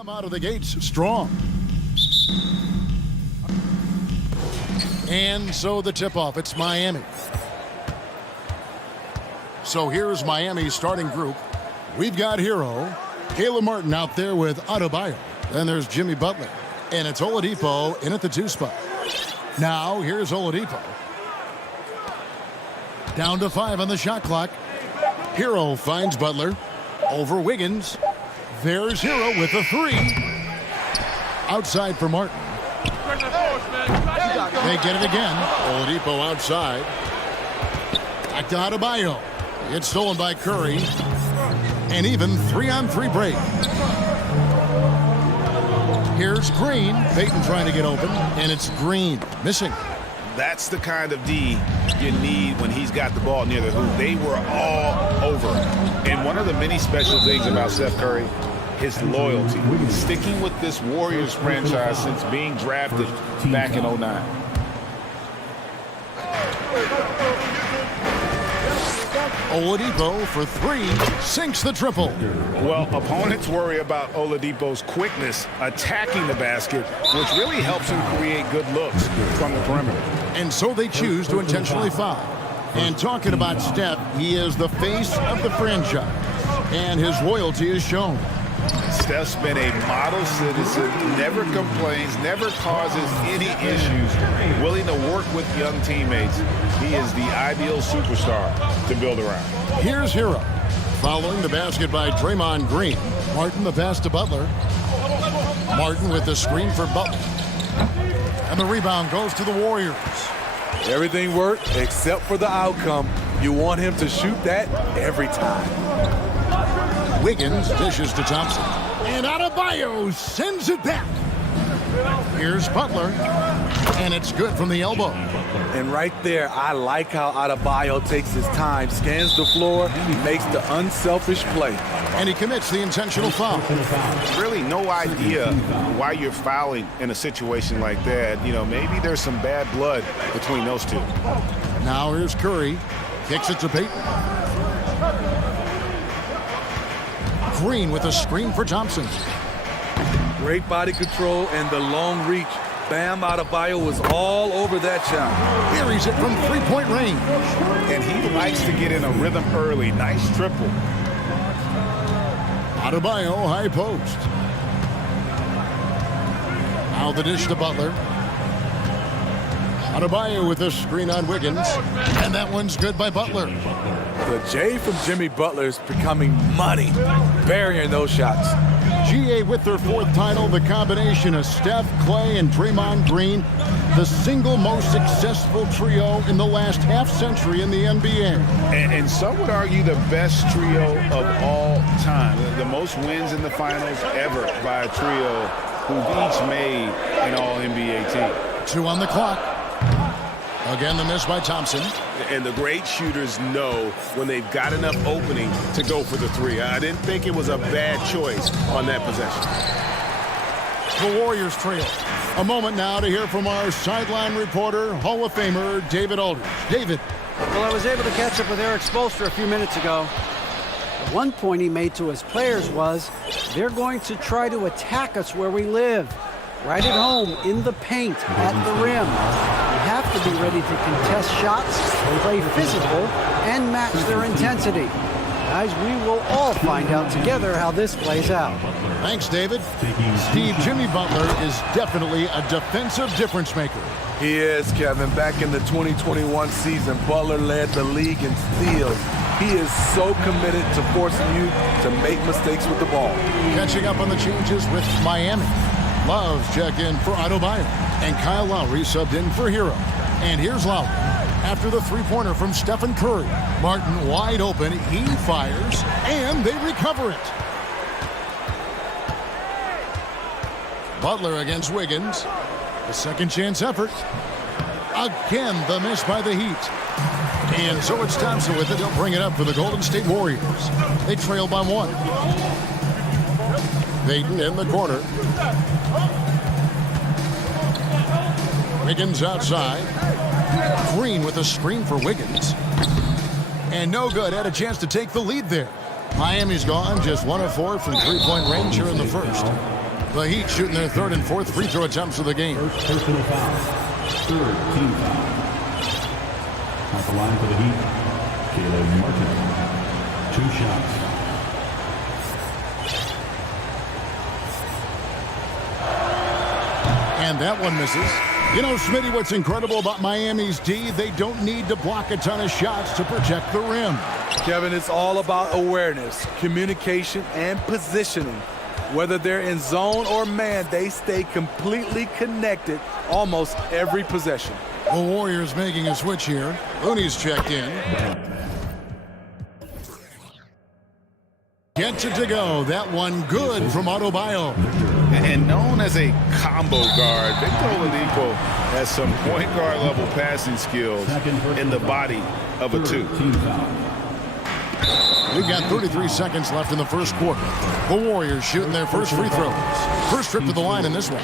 Come out of the gates strong. And so the tip-off, it's Miami. So here's Miami's starting group. We've got Hero, Caleb Martin out there with Adebayo. Then there's Jimmy Butler. And it's Oladipo in at the 2 spot. Now, here's Oladipo. Down to 5 on the shot clock. Hero finds Butler. Over Wiggins. There's Hero with a 3. Outside for Martin. They get it again. Oladipo outside. Back to Adebayo. It's stolen by Curry. And even 3-on-3 break. Here's Green. Payton trying to get open. And it's Green missing. That's the kind of D you need when he's got the ball near the hoop. They were all over him. And one of the many special things about Steph Curry, his loyalty. Sticking with this Warriors franchise since being drafted back in 09. Oladipo for 3, sinks the triple. Well, opponents worry about Oladipo's quickness attacking the basket, which really helps him create good looks from the perimeter. And so they choose to intentionally foul. And talking about Steph, he is the face of the franchise, and his loyalty is shown. Steph's been a model citizen, never complains, never causes any issues, willing to work with young teammates. He is the ideal superstar to build around. Here's Hero. Following the basket by Draymond Green. Martin the pass to Butler. Martin with the screen for Butler. And the rebound goes to the Warriors. Everything worked except for the outcome. You want him to shoot that every time. Wiggins dishes to Thompson. And Adebayo sends it back. Here's Butler. And it's good from the elbow. And right there, I like how Adebayo takes his time, scans the floor, makes the unselfish play. And he commits the intentional foul. Really no idea why you're fouling in a situation like that. You know, maybe there's some bad blood between those two. Now here's Curry. Kicks it to Payton. Green with a screen for Thompson. Great body control and the long reach. Bam Adebayo was all over that shot. Buries it from 3-point range. And he likes to get in a rhythm early. Nice triple. Adebayo high post. Now the dish to Butler. Adebayo with a screen on Wiggins. And that one's good by Butler. The J from Jimmy Butler is becoming money, burying those shots. GA with their 4th title, the combination of Steph, Clay, and Draymond Green, the single most successful trio in the last half-century in the NBA. And some would argue the best trio of all time. The most wins in the finals ever by a trio who've each made an All-NBA team. 2 on the clock. Again, the miss by Thompson. And the great shooters know when they've got enough opening to go for the 3. I didn't think it was a bad choice on that possession. The Warriors trail. A moment now to hear from our sideline reporter, Hall of Famer David Aldridge. David. Well, I was able to catch up with Eric Spoelstra a few minutes ago. One point he made to his players was, they're going to try to attack us where we live. Right at home, in the paint, at the rim. You have to be ready to contest shots, play physical, and match their intensity. Guys, we will all find out together how this plays out. Thanks, David. Steve, Jimmy Butler is definitely a defensive difference maker. He is, Kevin. Back in the 2021 season, Butler led the league in steals. He is so committed to forcing you to make mistakes with the ball. Catching up on the changes with Miami. Love's checked in for Adebayo. And Kyle Lowry subbed in for Hero. And here's Lowry. After the 3-pointer from Stephen Curry. Martin wide open. He fires. And they recover it. Butler against Wiggins. The second chance effort. Again, the miss by the Heat. And so it's Thompson with it. He'll bring it up for the Golden State Warriors. They trail by 1. Payton in the corner. Wiggins outside. Green with a screen for Wiggins. And no good. Had a chance to take the lead there. Miami's gone just 1 of 4 from 3-point range here in the first. The Heat shooting their third and fourth free throw attempts of the game. First personal foul. Third team foul. At the line for the Heat, Caleb Martin. 2 shots. And that one misses. You know, Smitty, what's incredible about Miami's D, they don't need to block a ton of shots to protect the rim. Kevin, it's all about awareness, communication, and positioning. Whether they're in zone or man, they stay completely connected almost every possession. The Warriors making a switch here. Looney's checked in. Gets it to go. That one good from Adebayo. And known as a combo guard, Victor Oladipo has some point guard level passing skills in the body of a 2. We've got 33 seconds left in the first quarter. The Warriors shooting their first free throws. First trip to the line in this one.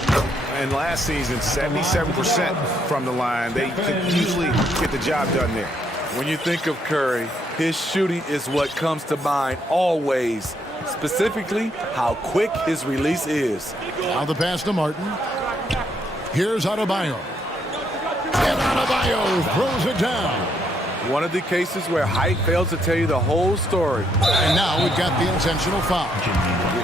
And last season, 77% from the line. They could usually get the job done there. When you think of Curry, his shooting is what comes to mind always. Specifically, how quick his release is. Now the pass to Martin. Here's Adebayo. And Adebayo throws it down. One of the cases where height fails to tell you the whole story. And now we've got the intentional foul.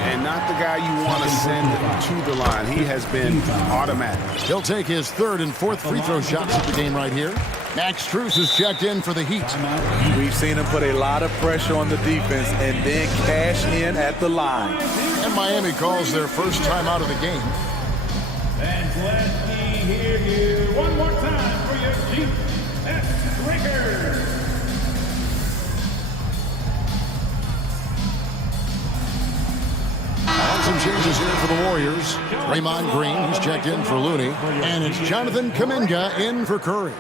And not the guy you want to send to the line. He has been automatic. He'll take his third and fourth free throw shots at the game right here. Max Strus is checked in for the Heat. We've seen him put a lot of pressure on the defense and then cash in at the line. And Miami calls their first time out of the game. And let me hear you one more time for your Chief Striker. Some changes here for the Warriors. Draymond Green, he's checked in for Looney. And it's Jonathan Kuminga in for Curry.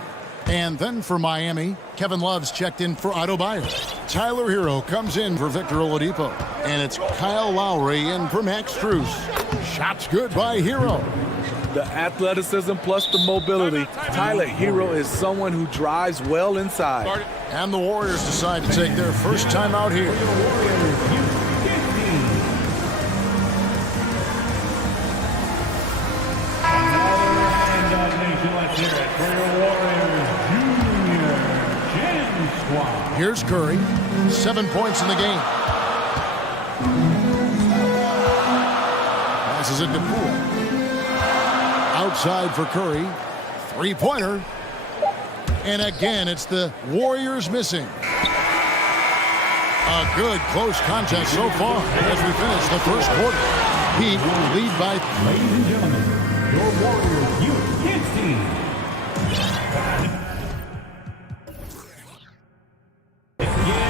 And then for Miami, Kevin Love's checked in for Adebayo. Tyler Hero comes in for Victor Oladipo. And it's Kyle Lowry in for Max Strus. Shots good by Hero. The athleticism plus the mobility. Tyler Hero is someone who drives well inside. And the Warriors decide to take their first time out here. Here's Curry, 7 points in the game. Passes it to Poole. Outside for Curry, 3-pointer. And again, it's the Warriors missing. A good close contest so far as we finish the first quarter. Heat lead by 3. Ladies and gentlemen, your Warriors Youth Kids team.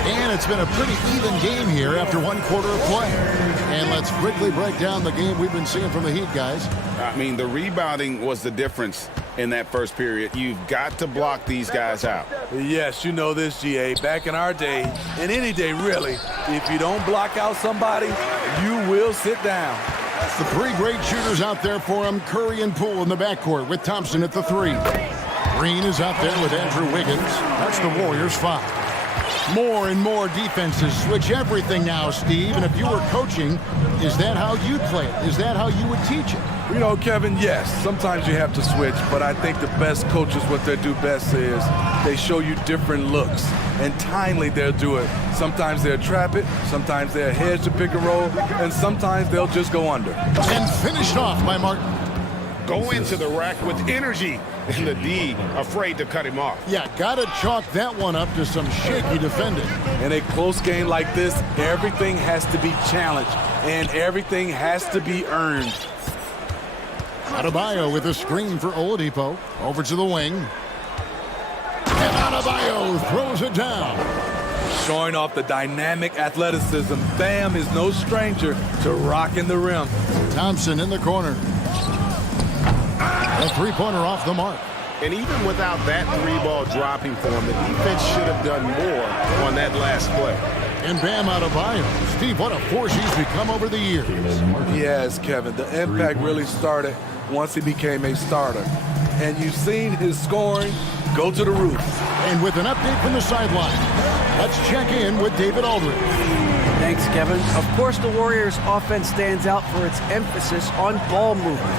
And it's been a pretty even game here after one quarter of play. And let's quickly break down the game we've been seeing from the Heat, guys. I mean, the rebounding was the difference in that first period. You've got to block these guys out. Yes, you know this, GA. Back in our day, and any day really, if you don't block out somebody, you will sit down. The 3 great shooters out there for him, Curry and Poole in the backcourt with Thompson at the 3. Green is out there with Andrew Wiggins. That's the Warriors' 5. More and more defenses switch everything now, Steve. And if you were coaching, is that how you'd play it? Is that how you would teach it? You know, Kevin, yes, sometimes you have to switch, but I think the best coaches, what they do best is they show you different looks, and timely they'll do it. Sometimes they'll trap it, sometimes they'll hedge the pick and roll, and sometimes they'll just go under. And finished off by Martin. Go into the rack with energy, and the D afraid to cut him off. Yeah, gotta chalk that one up to some shaky defending. In a close game like this, everything has to be challenged, and everything has to be earned. Adebayo with a screen for Oladipo. Over to the wing. And Adebayo throws it down. Showing off the dynamic athleticism, Bam is no stranger to rocking the rim. Thompson in the corner. A 3-pointer off the mark. And even without that 3-ball dropping for him, the defense should have done more on that last play. And Bam Adebayo. Steve, what a force he's become over the years. Yes, Kevin, the impact really started once he became a starter. And you've seen his scoring go to the roof. And with an update from the sideline, let's check in with David Aldridge. Thanks, Kevin. Of course, the Warriors' offense stands out for its emphasis on ball movement.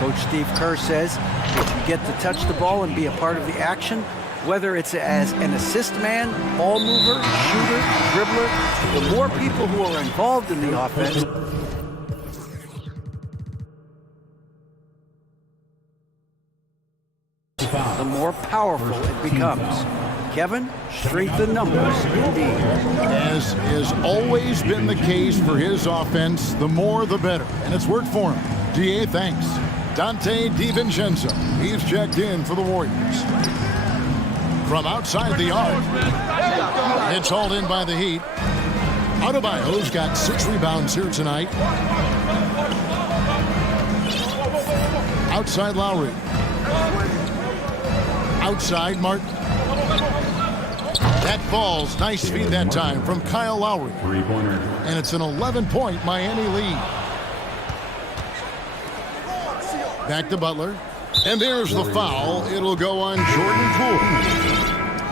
Coach Steve Kerr says if you get to touch the ball and be a part of the action, whether it's as an assist man, ball mover, shooter, dribbler, the more people who are involved in the offense, the more powerful it becomes. Kevin, strength in numbers, indeed. As has always been the case for his offense, the more the better. And it's worked for him. DA, thanks. Dante DiVincenzo, he's checked in for the Warriors. From outside the arc, it's hauled in by the Heat. Adebayo's got 6 rebounds here tonight. Outside Lowry. Outside Martin. That falls. Nice feed that time from Kyle Lowry. Three-pointer. And it's an 11-point Miami lead. Back to Butler. And there's the foul. It'll go on Jordan Poole.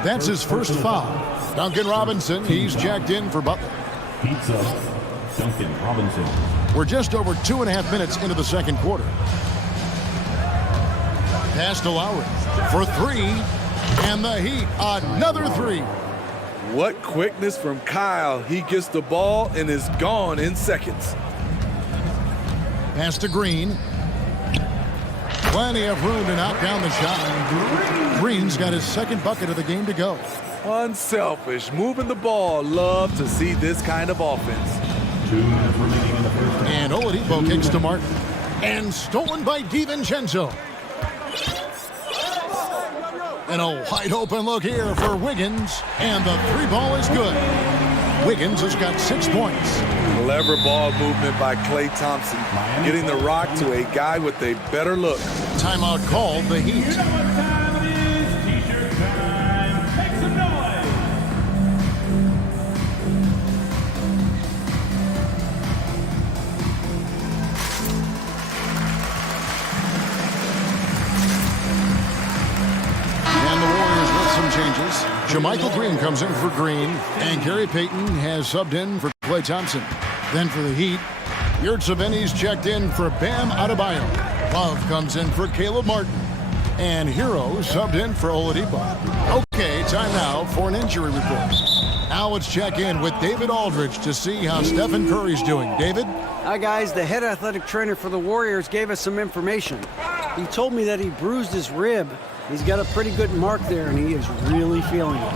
That's his first foul. Duncan Robinson, he's checked in for Butler. Heats up. Duncan Robinson. We're just over 2.5 minutes into the second quarter. Pass to Lowry for 3. And the Heat, another 3. What quickness from Kyle. He gets the ball and is gone in seconds. Pass to Green. Plenty of room to knock down the shot. Green's got his second bucket of the game to go. Unselfish, moving the ball. Love to see this kind of offense. 2 minutes remaining in the first. And Oladipo kicks to Martin. And stolen by DiVincenzo. And a wide open look here for Wiggins. And the 3-ball is good. Wiggins has got 6 points. Clever ball movement by Klay Thompson. Getting the rock to a guy with a better look. Timeout called, the Heat. Changes. JaMychal Green comes in for Green, and Gary Payton has subbed in for Klay Thompson. Then for the Heat, Yurtseven's checked in for Bam Adebayo. Love comes in for Caleb Martin, and Hero subbed in for Oladipo. Okay, time now for an injury report. Now let's check in with David Aldridge to see how Stephen Curry's doing. David? Hi, guys. The head athletic trainer for the Warriors gave us some information. He told me that he bruised his rib. He's got a pretty good mark there, and he is really feeling it.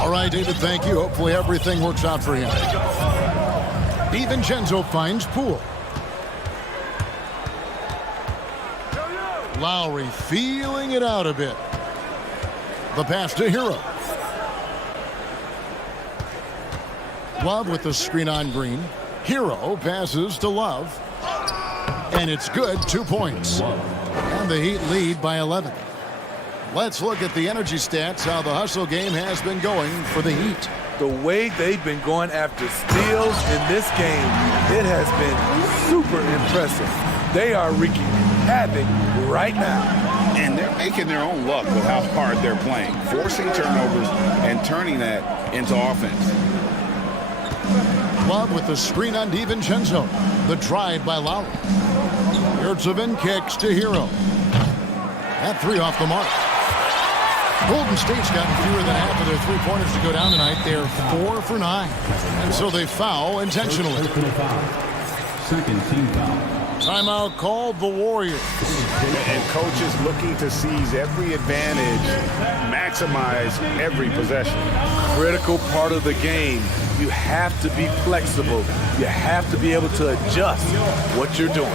All right, David, thank you. Hopefully everything works out for him. DiVincenzo finds Poole. Lowry feeling it out a bit. The pass to Hero. Love with the screen on Green. Hero passes to Love. And it's good, 2 points. And the Heat lead by 11. Let's look at the energy stats, how the hustle game has been going for the Heat. The way they've been going after steals in this game, it has been super impressive. They are wreaking havoc right now. And they're making their own luck with how hard they're playing, forcing turnovers and turning that into offense. Love with the screen on DiVincenzo. The drive by Lowry. Yurtseven kicks to Hero. That 3 off the mark. Golden State's gotten fewer than half of their 3-pointers to go down tonight. They're 4 for 9. And so they foul intentionally. Second team foul. Timeout called the Warriors. And coaches looking to seize every advantage, maximize every possession. Critical part of the game. You have to be flexible. You have to be able to adjust what you're doing.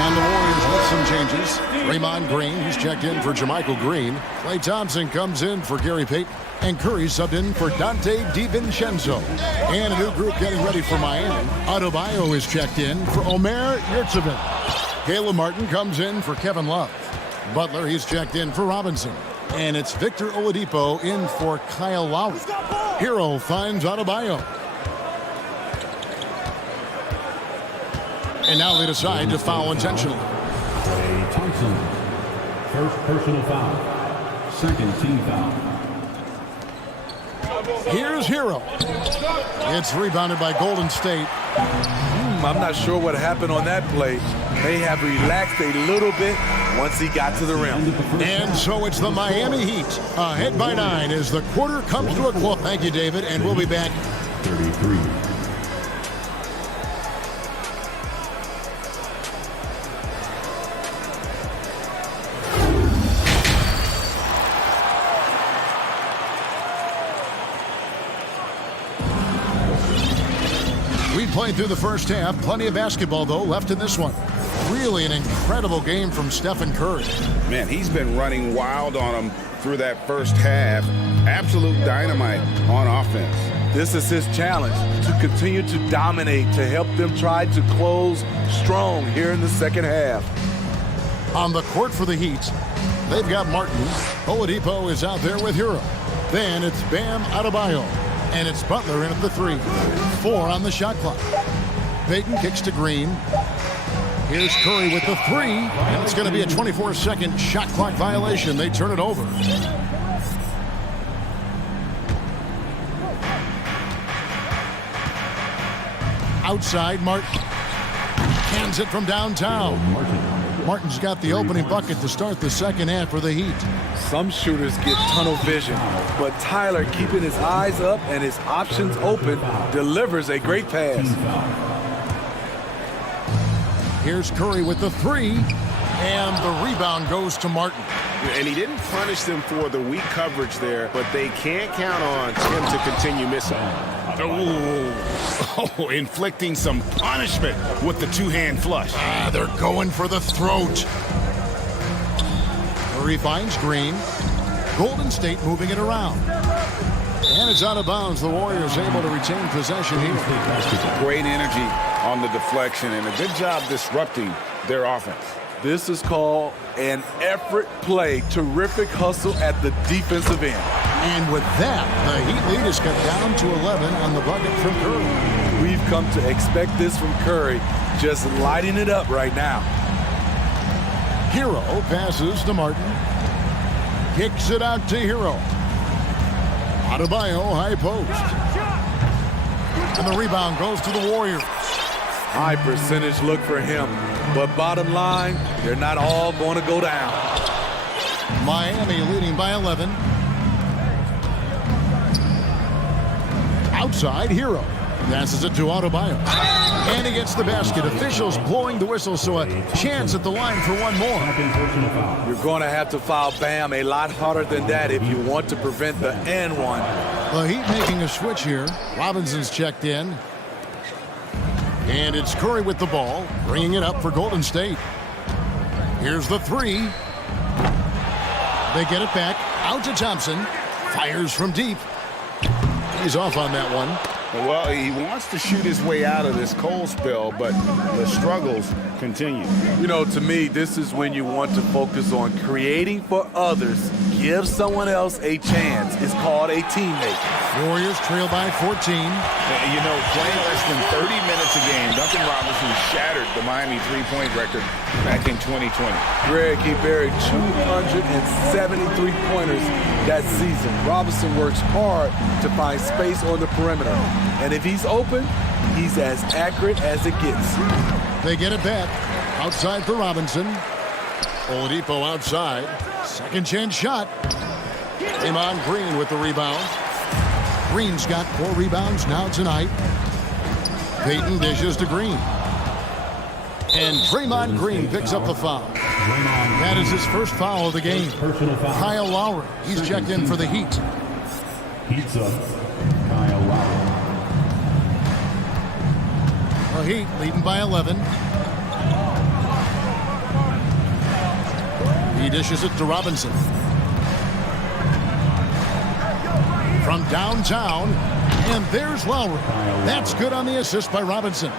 And the Warriors with some changes. Draymond Green, he's checked in for JaMychal Green. Klay Thompson comes in for Gary Payton. And Curry subbed in for Dante DiVincenzo. And a new group getting ready for Miami. Adebayo is checked in for Omer Yurtseven. Caleb Martin comes in for Kevin Love. Butler, he's checked in for Robinson. And it's Victor Oladipo in for Kyle Lowry. Hero finds Adebayo. And now they decide to foul intentionally. Clay Thompson. First personal foul. Second team foul. Here's Hero. It's rebounded by Golden State. I'm not sure what happened on that play. They have relaxed a little bit once he got to the rim. And so it's the Miami Heat ahead by 9 as the quarter comes to a close. Thank you, David, and we'll be back. 33. We played through the first half. Plenty of basketball, though, left in this one. Really an incredible game from Stephen Curry. Man, he's been running wild on them through that first half. Absolute dynamite on offense. This is his challenge, to continue to dominate, to help them try to close strong here in the second half. On the court for the Heat, they've got Martin. Oladipo is out there with Hero. Then it's Bam Adebayo. And it's Butler in at the 3. 4 on the shot clock. Payton kicks to Green. Here's Curry with the 3. And it's going to be a 24-second shot clock violation. They turn it over. Outside, Martin. Hands it from downtown. Martin's got the opening bucket to start the second half for the Heat. Some shooters get tunnel vision, but Tyler, keeping his eyes up and his options open, delivers a great pass. Here's Curry with the 3, and the rebound goes to Martin. And he didn't punish them for the weak coverage there, but they can't count on him to continue missing. Oh, inflicting some punishment with the two-hand flush. They're going for the throat. Curry finds Green. Golden State moving it around. And it's out of bounds. The Warriors able to retain possession here. Great energy on the deflection and a good job disrupting their offense. This is called an effort play. Terrific hustle at the defensive end. And with that, the Heat lead is cut down to 11 on the bucket from Curry. We've come to expect this from Curry, just lighting it up right now. Hero passes to Martin. Kicks it out to Hero. Adebayo, high post. And the rebound goes to the Warriors. High percentage look for him. But bottom line, they're not all going to go down. Miami leading by 11. Outside, Hero. Passes it to Adebayo. And he gets the basket. Officials blowing the whistle, so a chance at the line for one more. You're going to have to foul Bam a lot harder than that if you want to prevent the and one. The Heat making a switch here. Robinson's checked in. And it's Curry with the ball, bringing it up for Golden State. Here's the 3. They get it back. Out to Thompson. Fires from deep. He's off on that one. Well, he wants to shoot his way out of this cold spell, but the struggles continue. You know, to me, this is when you want to focus on creating for others. Give someone else a chance. It's called a teammate. Warriors trail by 14. You know, playing less than 30 minutes a game, Duncan Robinson shattered the Miami three-point record back in 2020. Greg, he buried 273 pointers that season. Robinson works hard to find space on the perimeter. And if he's open, he's as accurate as it gets. They get it back. Outside for Robinson. Oladipo outside. Second chance shot. Draymond Green with the rebound. Green's got 4 rebounds now tonight. Payton dishes to Green. And Draymond Green picks up the foul. That is his first foul of the game. Kyle Lowry, he's checked in for the Heat. Heat's up. Kyle Lowry. The Heat leading by 11. He dishes it to Robinson. From downtown, and there's Lowry. That's good on the assist by Robinson.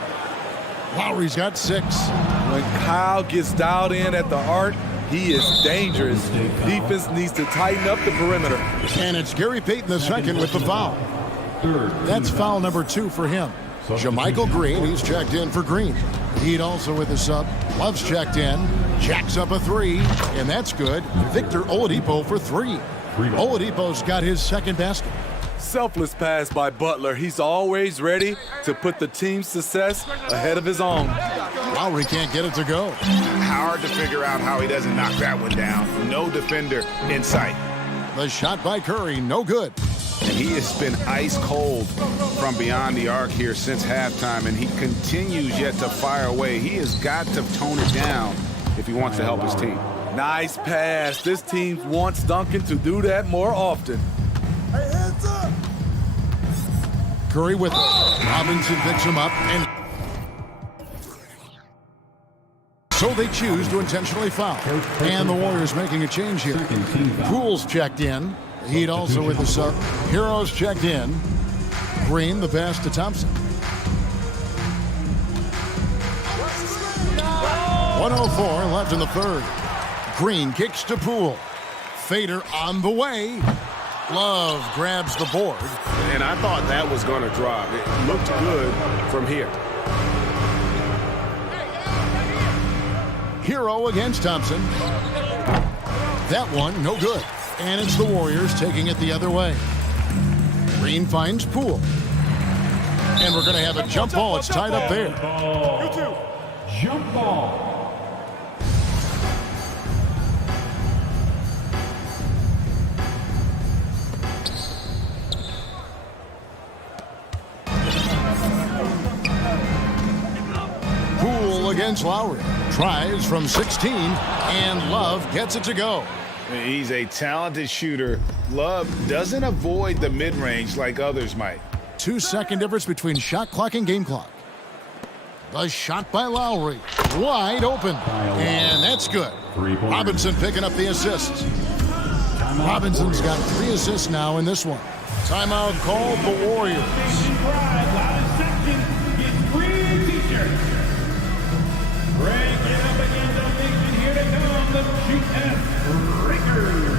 Lowry's got 6. When Kyle gets dialed in at the arc, he is dangerous. Defense needs to tighten up the perimeter. And it's Gary Payton II with the foul. That's foul number 2 for him. Jermichael Green, he's checked in for Green. Heat also with the sub. Love's checked in. Jacks up a three, and that's good. Victor Oladipo for three. Oladipo's got his second basket. Selfless pass by Butler. He's always ready to put the team's success ahead of his own. Lowry can't get it to go. Hard to figure out how he doesn't knock that one down. No defender in sight. The shot by Curry, no good. And he has been ice cold from beyond the arc here since halftime, and he continues yet to fire away. He has got to tone it down if he wants to help his team. Nice pass. This team wants Duncan to do that more often. Curry with it. Robinson picks him up, and so they choose to intentionally foul. And the Warriors making a change here. Poole's checked in. Heat also with the sub. Heroes checked in. Green, the pass to Thompson. 1:04 left in the third. Green kicks to Poole. Fader on the way. Love grabs the board. And I thought that was going to drop. It looked good from here. Hero against Thompson. That one, no good. And it's the Warriors taking it the other way. Green finds Poole. And we're going to have a jump ball. It's tied up there. Jump ball. Poole against Lowry. Tries from 16, and Love gets it to go. He's a talented shooter. Love doesn't avoid the mid-range like others might. 2-second difference between shot clock and game clock. The shot by Lowry. Wide open. And that's good. Robinson picking up the assists. Robinson's got 3 assists now in this one. Timeout called the Warriors. Break it up again, the nation. Here to come, the GS Breakers.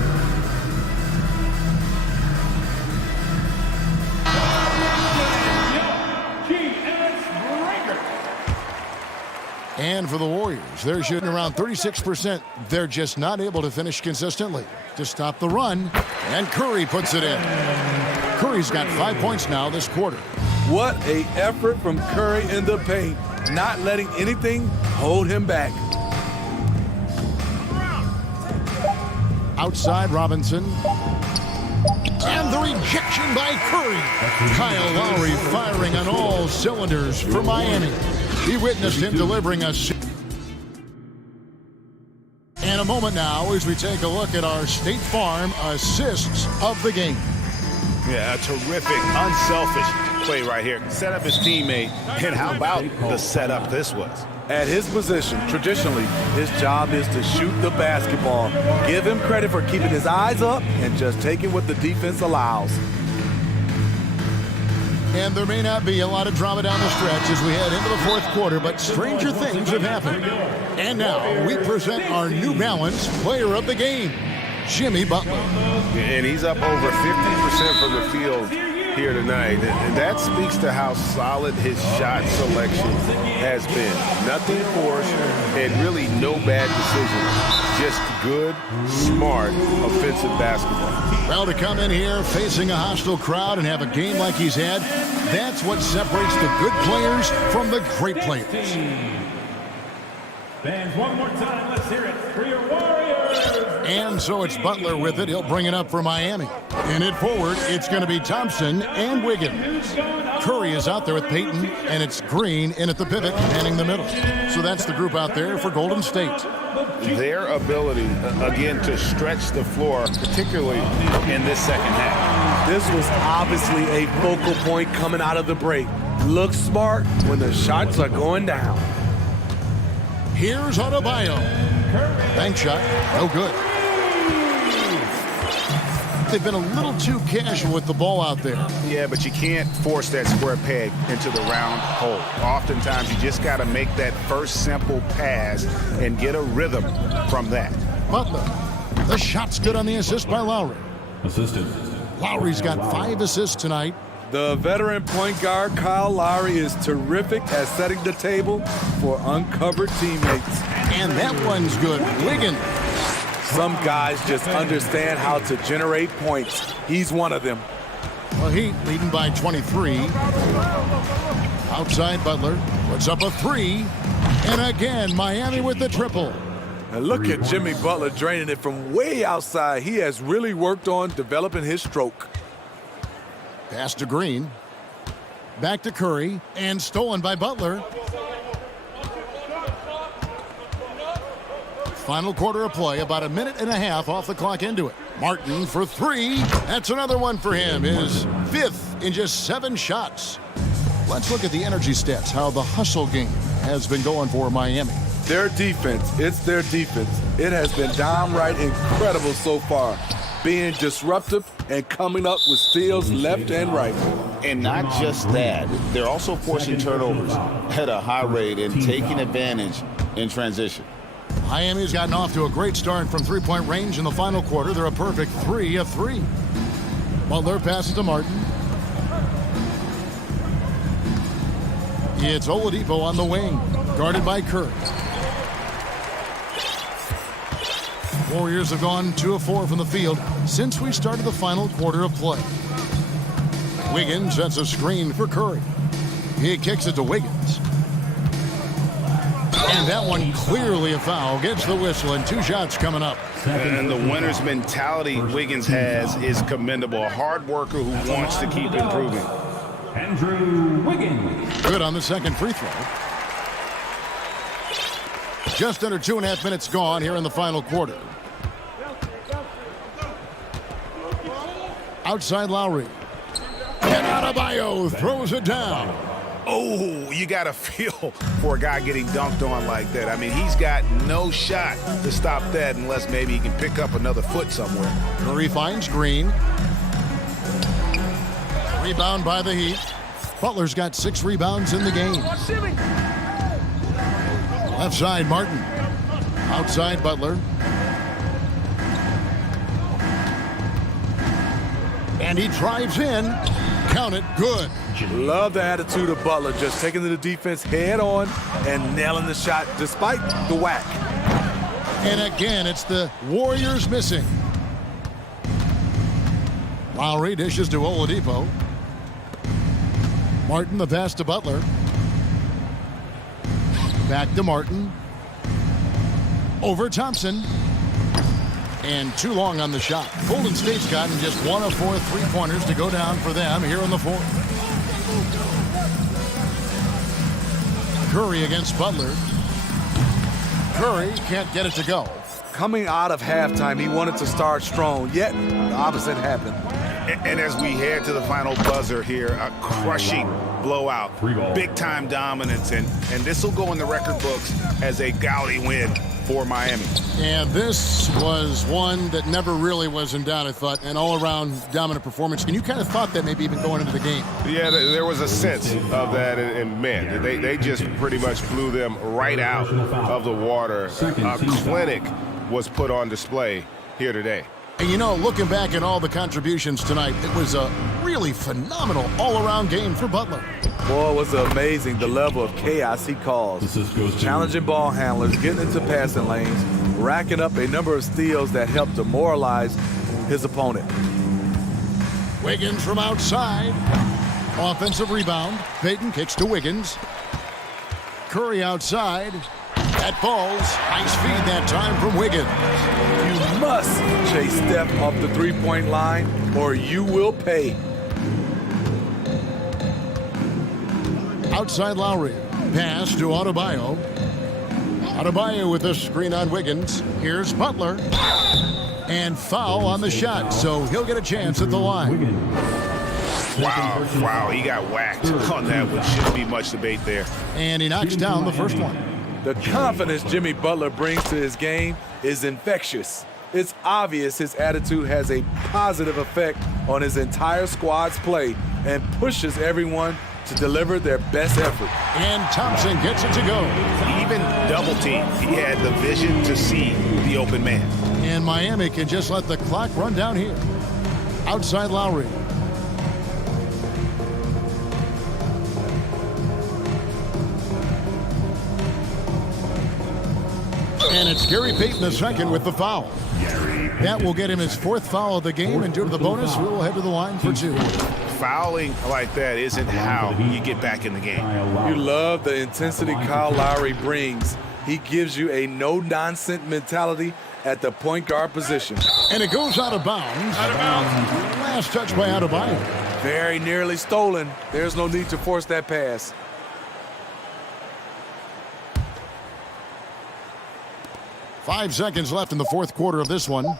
And for the Warriors, they're shooting around 36%. They're just not able to finish consistently. To stop the run, and Curry puts it in. Curry's got 5 points now this quarter. What an effort from Curry in the paint. Not letting anything hold him back. Outside Robinson. And the rejection by Curry. Kyle Lowry firing on all cylinders for Miami. He witnessed him delivering a... And a moment now as we take a look at our State Farm assists of the game. Yeah, a terrific, unselfish play right here. Set up his teammate, and how about the setup this was? At his position, traditionally, his job is to shoot the basketball. Give him credit for keeping his eyes up and just taking what the defense allows. And there may not be a lot of drama down the stretch as we head into the fourth quarter, but stranger things have happened. And now we present our New Balance Player of the Game, Jimmy Butler. And he's up over 50% from the field here tonight. And that speaks to how solid his shot selection has been. Nothing forced and really no bad decisions. Just good, smart, offensive basketball. Well, to come in here facing a hostile crowd and have a game like he's had, that's what separates the good players from the great players. Fans, one more time, let's hear it for your Warriors. And so it's Butler with it. He'll bring it up for Miami. In it forward, it's going to be Thompson and Wiggins. Curry is out there with Payton, and it's Green in at the pivot, manning the middle. So that's the group out there for Golden State. Their ability, again, to stretch the floor, particularly in this second half. This was obviously a focal point coming out of the break. Look smart when the shots are going down. Here's Adebayo. Bank shot, no good. They've been a little too casual with the ball out there. Yeah, but you can't force that square peg into the round hole. Oftentimes, you just got to make that first simple pass and get a rhythm from that. Butler, the shot's good on the assist by Lowry. Assistant. Lowry's got 5 assists tonight. The veteran point guard, Kyle Lowry, is terrific at setting the table for uncovered teammates. And that one's good. Wiggins. Some guys just understand how to generate points. He's one of them. Well, Heat leading by 23. Outside Butler puts up a three. And again, Miami with the triple. And look at Jimmy Butler draining it from way outside. He has really worked on developing his stroke. Pass to Green. Back to Curry. And stolen by Butler. Final quarter of play, about a minute and a half off the clock into it. Martin for three. That's another one for him. His fifth in just 7 shots. Let's look at the energy stats, how the hustle game has been going for Miami. Their defense, it's their defense. It has been downright incredible so far, being disruptive and coming up with steals left and right. And not just that, they're also forcing turnovers at a high rate and taking advantage in transition. Miami's gotten off to a great start from three-point range in the final quarter. They're a perfect 3 of 3. Butler passes to Martin. It's Oladipo on the wing, guarded by Curry. Warriors have gone 2 of 4 from the field since we started the final quarter of play. Wiggins sets a screen for Curry. He kicks it to Wiggins. And that one clearly a foul. Gets the whistle and 2 shots coming up. And the winner's mentality Wiggins has is commendable. A hard worker who wants to keep improving. Andrew Wiggins. Good on the second free throw. Just under 2.5 minutes gone here in the final quarter. Outside Lowry. And Adebayo throws it down. Oh, you got to feel for a guy getting dunked on like that. I mean, he's got no shot to stop that unless maybe he can pick up another foot somewhere. Curry finds Green. Rebound by the Heat. Butler's got 6 rebounds in the game. Left side, Martin. Outside, Butler. And he drives in. Count it. Good. Love the attitude of Butler, just taking to the defense head on and nailing the shot despite the whack. And again, it's the Warriors missing. Lowry dishes to Oladipo. Martin the pass to Butler. Back to Martin. Over Thompson. And too long on the shot. Golden State's gotten just 1 of 4 3-pointers to go down for them here in the fourth. Curry against Butler. Curry can't get it to go. Coming out of halftime, he wanted to start strong, yet the opposite happened. And as we head to the final buzzer here, a crushing blowout, big-time dominance, and this will go in the record books as a gaudy win for Miami. And this was one that never really was in doubt, I thought, an all-around dominant performance. And you kind of thought that maybe even going into the game. Yeah, there was a sense of that, and man, they just pretty much blew them right out of the water. A clinic was put on display here today. And you know, looking back at all the contributions tonight, it was a really phenomenal all-around game for Butler. Boy, it was amazing the level of chaos he caused. Challenging ball handlers, getting into passing lanes, racking up a number of steals that helped demoralize his opponent. Wiggins from outside. Offensive rebound. Payton kicks to Wiggins. Curry outside. That falls. Nice feed that time from Wiggins. You must chase Steph off the three-point line or you will pay. Outside Lowry. Pass to Adebayo. Adebayo with a screen on Wiggins. Here's Butler. And foul on the shot, so he'll get a chance at the line. Wow, he got whacked on that one. Shouldn't be much debate there. And he knocks down the first one. The confidence Jimmy Butler brings to his game is infectious. It's obvious his attitude has a positive effect on his entire squad's play and pushes everyone to deliver their best effort. And Thompson gets it to go. Even double team, he had the vision to see the open man. And Miami can just let the clock run down here. Outside Lowry. And it's Gary Payton II with the foul. That will get him his 4th foul of the game, and due to the bonus, we'll head to the line for 2. Fouling like that isn't how you get back in the game. You love the intensity Kyle Lowry brings. He gives you a no-nonsense mentality at the point guard position. And it goes out of bounds. Last touch by Adebayo. Very nearly stolen. There's no need to force that pass. Five seconds left in the 4th quarter of this one.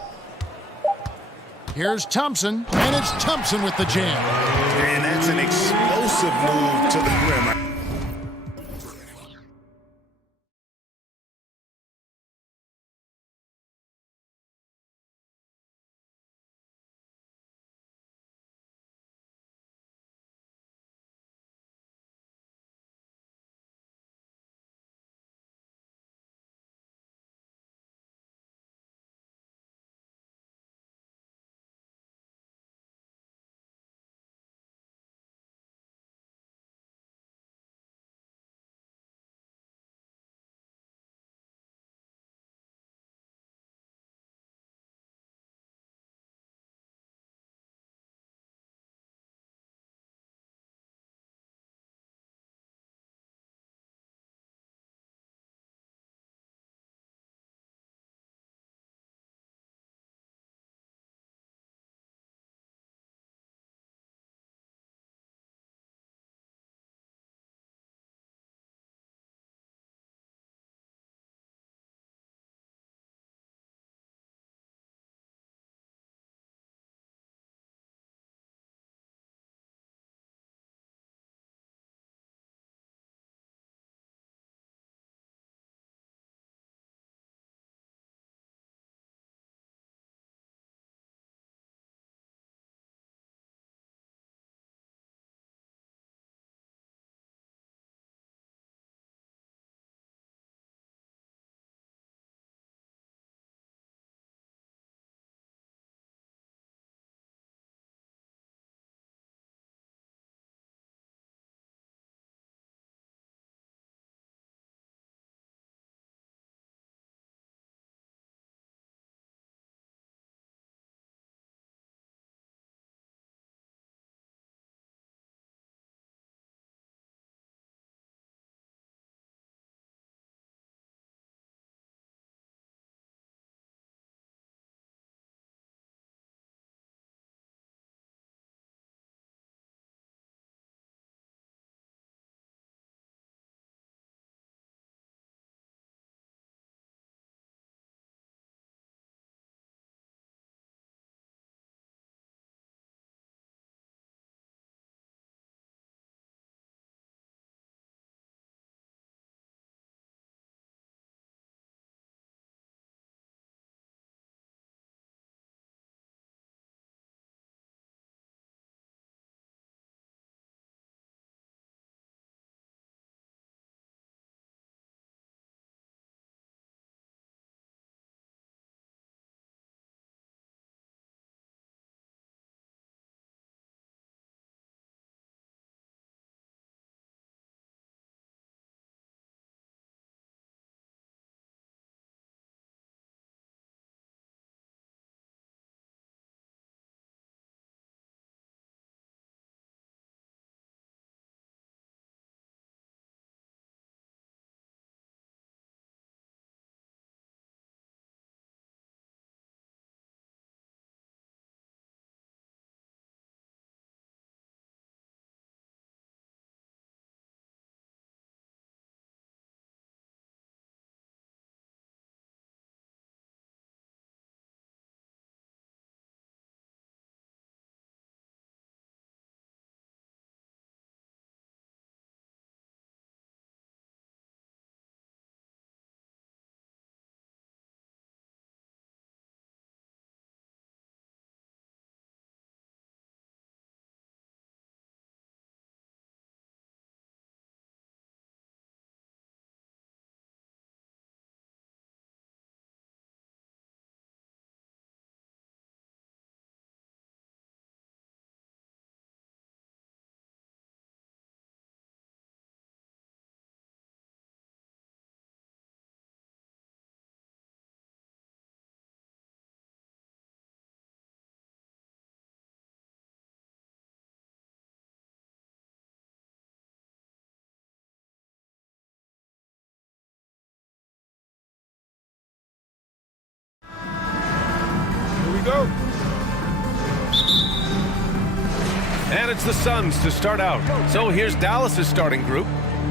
Here's Thompson, and it's Thompson with the jam. And that's an explosive move to the rim. And it's the Suns to start out. So here's Dallas's starting group.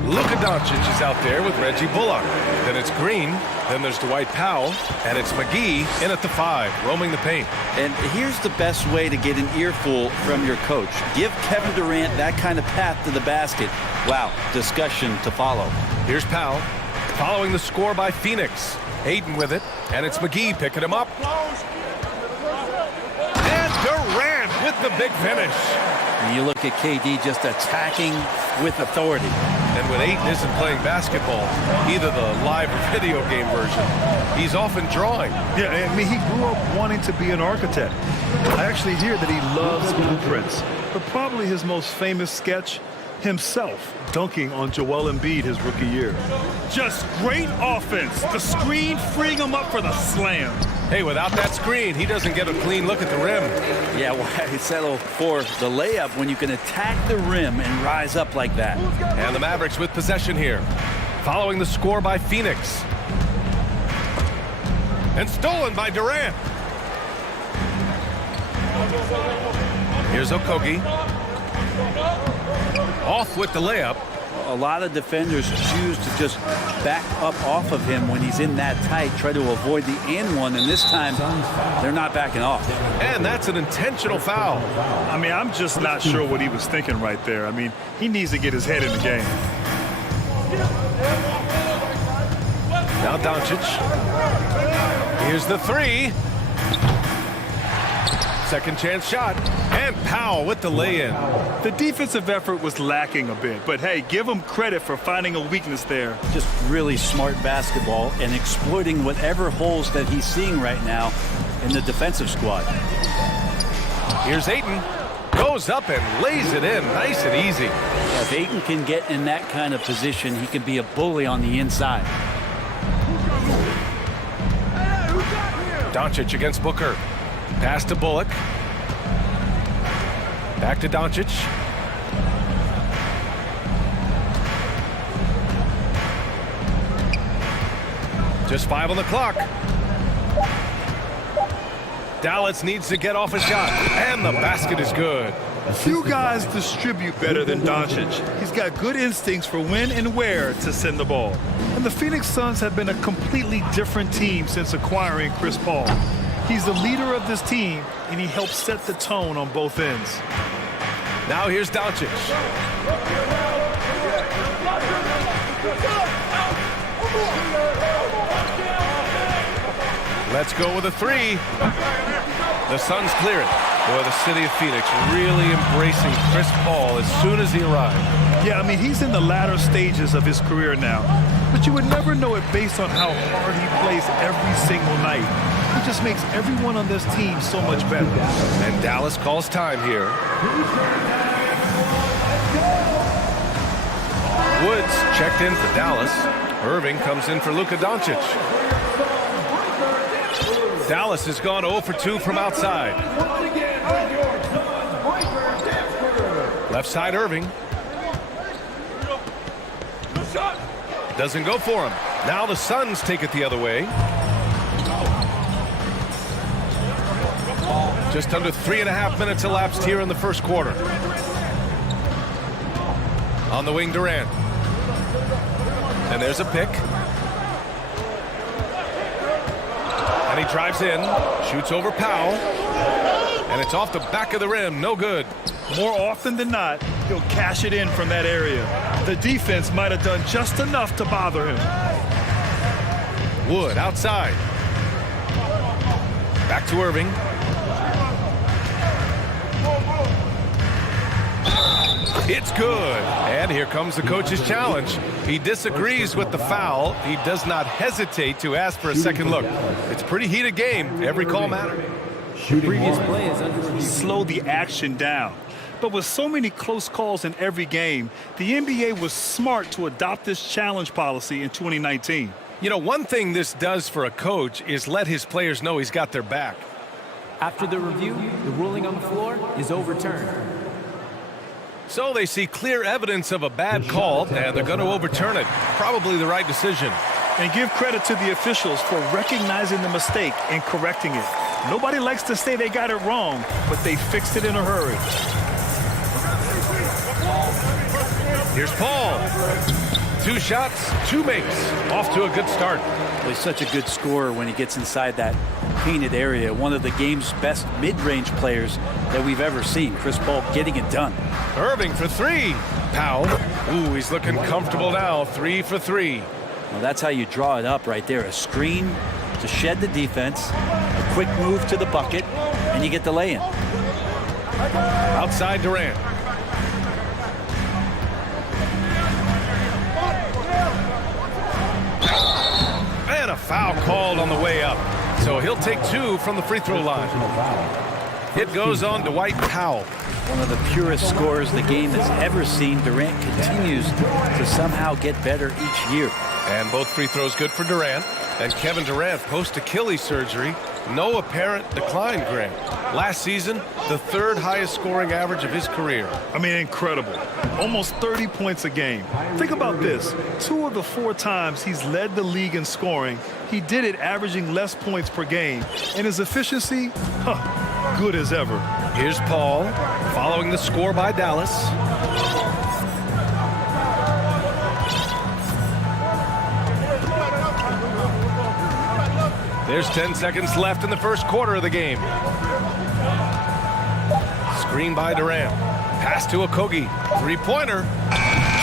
Luka Doncic is out there with Reggie Bullock. Then it's Green. Then there's Dwight Powell. And it's McGee in at the 5, roaming the paint. And here's the best way to get an earful from your coach. Give Kevin Durant that kind of path to the basket. Wow, discussion to follow. Here's Powell, following the score by Phoenix. Hayden with it, and it's McGee picking him up. And Durant with the big finish. And you look at KD just attacking with authority. And when Ayton isn't playing basketball, either the live or video game version, he's often drawing. Yeah, I mean, he grew up wanting to be an architect. I actually hear that he loves blueprints, but probably his most famous sketch, himself dunking on Joel Embiid his rookie year. Just great offense. The screen freeing him up for the slam. Hey, without that screen, he doesn't get a clean look at the rim. Yeah, why settle for the layup when you can attack the rim and rise up like that? And the Mavericks with possession here, following the score by Phoenix. And stolen by Durant. Here's Okogie. Off with the layup. A lot of defenders choose to just back up off of him when he's in that tight, try to avoid the and one, and this time they're not backing off. And that's an intentional foul. I mean, I'm just not sure what he was thinking right there. I mean, he needs to get his head in the game. Now Doncic. Here's the 3. Second chance shot. And Powell with the lay-in. The defensive effort was lacking a bit, but hey, give him credit for finding a weakness there. Just really smart basketball and exploiting whatever holes that he's seeing right now in the defensive squad. Here's Ayton. Goes up and lays it in nice and easy. If Ayton can get in that kind of position, he can be a bully on the inside. Doncic against Booker. Pass to Bullock. Back to Doncic. Just 5 on the clock. Dallas needs to get off a shot, and the basket is good. Few guys distribute better than Doncic. He's got good instincts for when and where to send the ball. And the Phoenix Suns have been a completely different team since acquiring Chris Paul. He's the leader of this team, and he helps set the tone on both ends. Now here's Doncic. Let's go with a 3. The Suns clear it. Boy, the city of Phoenix really embracing Chris Paul as soon as he arrived. Yeah, I mean, he's in the latter stages of his career now, but you would never know it based on how hard he plays every single night. He just makes everyone on this team so much better. And Dallas calls time here. Woods checked in for Dallas. Irving comes in for Luka Doncic. Dallas has gone 0 for 2 from outside. Left side Irving. Doesn't go for him. Now the Suns take it the other way. Just under 3.5 minutes elapsed here in the first quarter. On the wing, Durant. And there's a pick. And he drives in, shoots over Powell. And it's off the back of the rim, no good. More often than not, he'll cash it in from that area. The defense might have done just enough to bother him. Wood outside. Back to Irving. It's good. And here comes the coach's challenge. He disagrees with the foul. He does not hesitate to ask for a second look. It's a pretty heated game. Every call matters. Previous play is under. Slow the action down. But with so many close calls in every game, the NBA was smart to adopt this challenge policy in 2019. You know, one thing this does for a coach is let his players know he's got their back. After the review, the ruling on the floor is overturned. So they see clear evidence of a bad call, and they're going to overturn it. Probably the right decision. And give credit to the officials for recognizing the mistake and correcting it. Nobody likes to say they got it wrong, but they fixed it in a hurry. Here's Paul. 2 shots, 2 makes. Off to a good start. He's such a good scorer when he gets inside that painted area. One of the game's best mid-range players that we've ever seen. Chris Paul getting it done. Irving for 3. Powell. Ooh, he's looking comfortable now. 3 for 3. Well, that's how you draw it up right there. A screen to shed the defense, a quick move to the bucket, and you get the lay-in. Outside Durant. And a foul called on the way up. So he'll take 2 from the free throw line. It goes on Dwight Powell. One of the purest scorers the game has ever seen. Durant continues to somehow get better each year. And both free throws good for Durant. And Kevin Durant, post-Achilles surgery, no apparent decline, Grant. Last season, the 3rd highest scoring average of his career. I mean, incredible. Almost 30 points a game. Think about this. 2 of the 4 times he's led the league in scoring, he did it averaging less points per game. And his efficiency, good as ever. Here's Paul, following the score by Dallas. There's 10 seconds left in the first quarter of the game. Screen by Durant. Pass to Okogie. 3-pointer.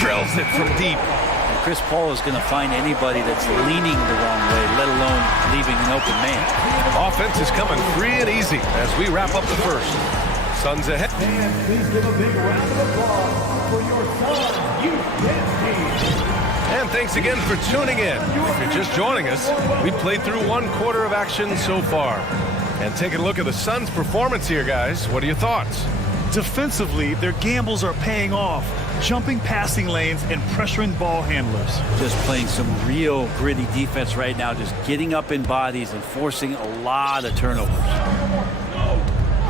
Drills it from deep. And Chris Paul is going to find anybody that's leaning the wrong way, let alone leaving an open man. Offense is coming free and easy as we wrap up the first. Suns ahead. And please give a big round of applause for your Suns youth team. And thanks again for tuning in. If you're just joining us, we played through 1 quarter of action so far. And taking a look at the Suns' performance here, guys. What are your thoughts? Defensively, their gambles are paying off, jumping passing lanes and pressuring ball handlers. Just playing some real gritty defense right now, just getting up in bodies and forcing a lot of turnovers.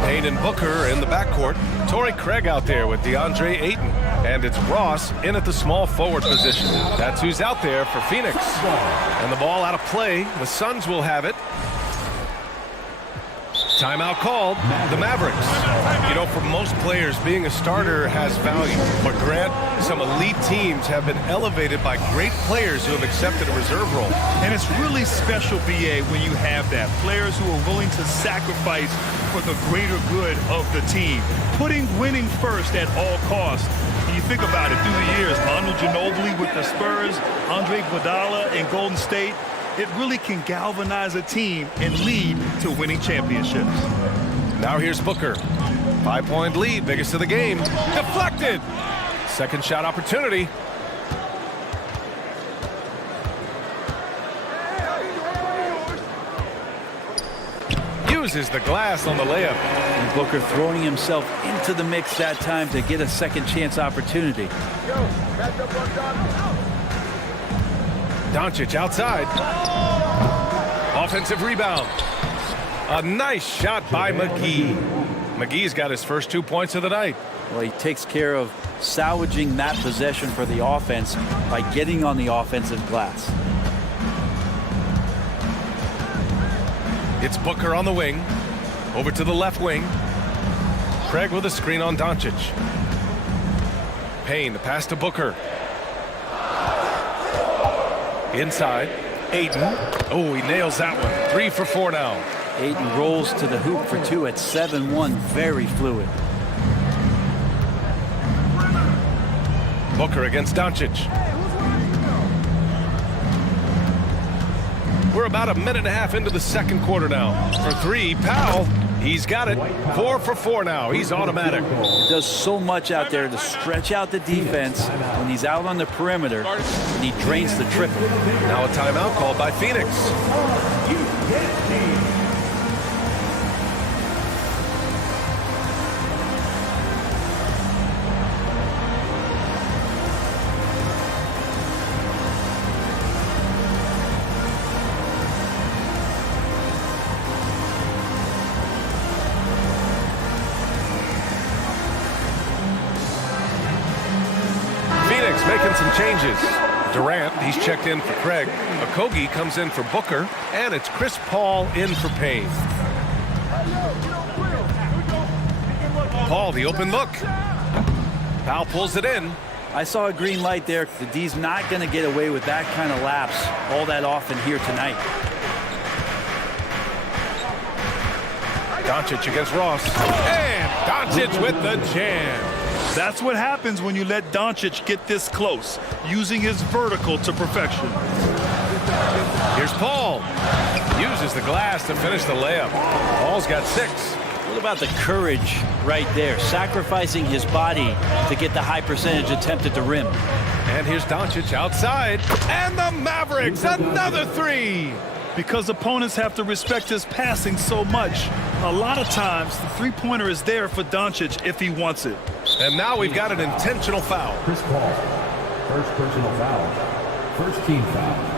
Payne and Booker in the backcourt. Torrey Craig out there with DeAndre Ayton. And it's Ross in at the small forward position. That's who's out there for Phoenix. And the ball out of play. The Suns will have it. Timeout called. The Mavericks. You know, for most players, being a starter has value. But Grant, some elite teams have been elevated by great players who have accepted a reserve role. And it's really special, BA, when you have that. Players who are willing to sacrifice for the greater good of the team. Putting winning first at all costs. You think about it through the years, Manu Ginobili with the Spurs, Andre Iguodala in Golden State, it really can galvanize a team and lead to winning championships. Now here's Booker. 5-point lead, biggest of the game. Deflected. Second shot opportunity. Uses the glass on the layup. And Booker throwing himself into the mix that time to get a second chance opportunity. Doncic outside. Offensive rebound. A nice shot by McGee. McGee's got his first 2 points of the night. Well, he takes care of salvaging that possession for the offense by getting on the offensive glass. It's Booker on the wing. Over to the left wing. Craig with a screen on Doncic. Payne, the pass to Booker. Inside. Ayton. Oh, he nails that one. 3 for 4 now. Ayton rolls to the hoop for 2 at 7-1. Very fluid. Booker against Doncic. We're about a minute and a half into the second quarter now. For 3, Powell. He's got it. 4 for 4 now. He's automatic. He does so much out there to stretch out the defense when he's out on the perimeter, and he drains the triple. Now a timeout called by Phoenix. Making some changes. Durant, he's checked in for Craig. Okogie comes in for Booker. And it's Chris Paul in for Payne. Paul, the open look. Powell pulls it in. I saw a green light there. The D's not going to get away with that kind of lapse all that often here tonight. Doncic against Ross. And Doncic with the jam. That's what happens when you let Doncic get this close, using his vertical to perfection. Here's Paul. Uses the glass to finish the layup. Paul's got 6. What about the courage right there? Sacrificing his body to get the high percentage attempt at the rim. And here's Doncic outside. And the Mavericks, another 3. Because opponents have to respect his passing so much, a lot of times the three-pointer is there for Doncic if he wants it. And now we've got an intentional foul. Chris Paul, first personal foul, first team foul.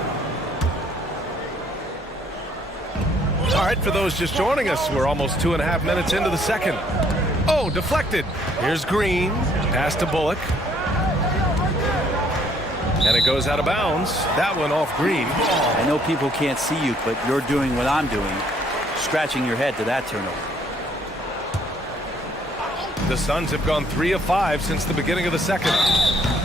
All right, for those just joining us, we're almost 2.5 minutes into the second. Oh, deflected. Here's Green. Pass to Bullock. And it goes out of bounds. That one off Green. I know people can't see you, but you're doing what I'm doing, scratching your head to that turnover. The Suns have gone 3 of 5 since the beginning of the second.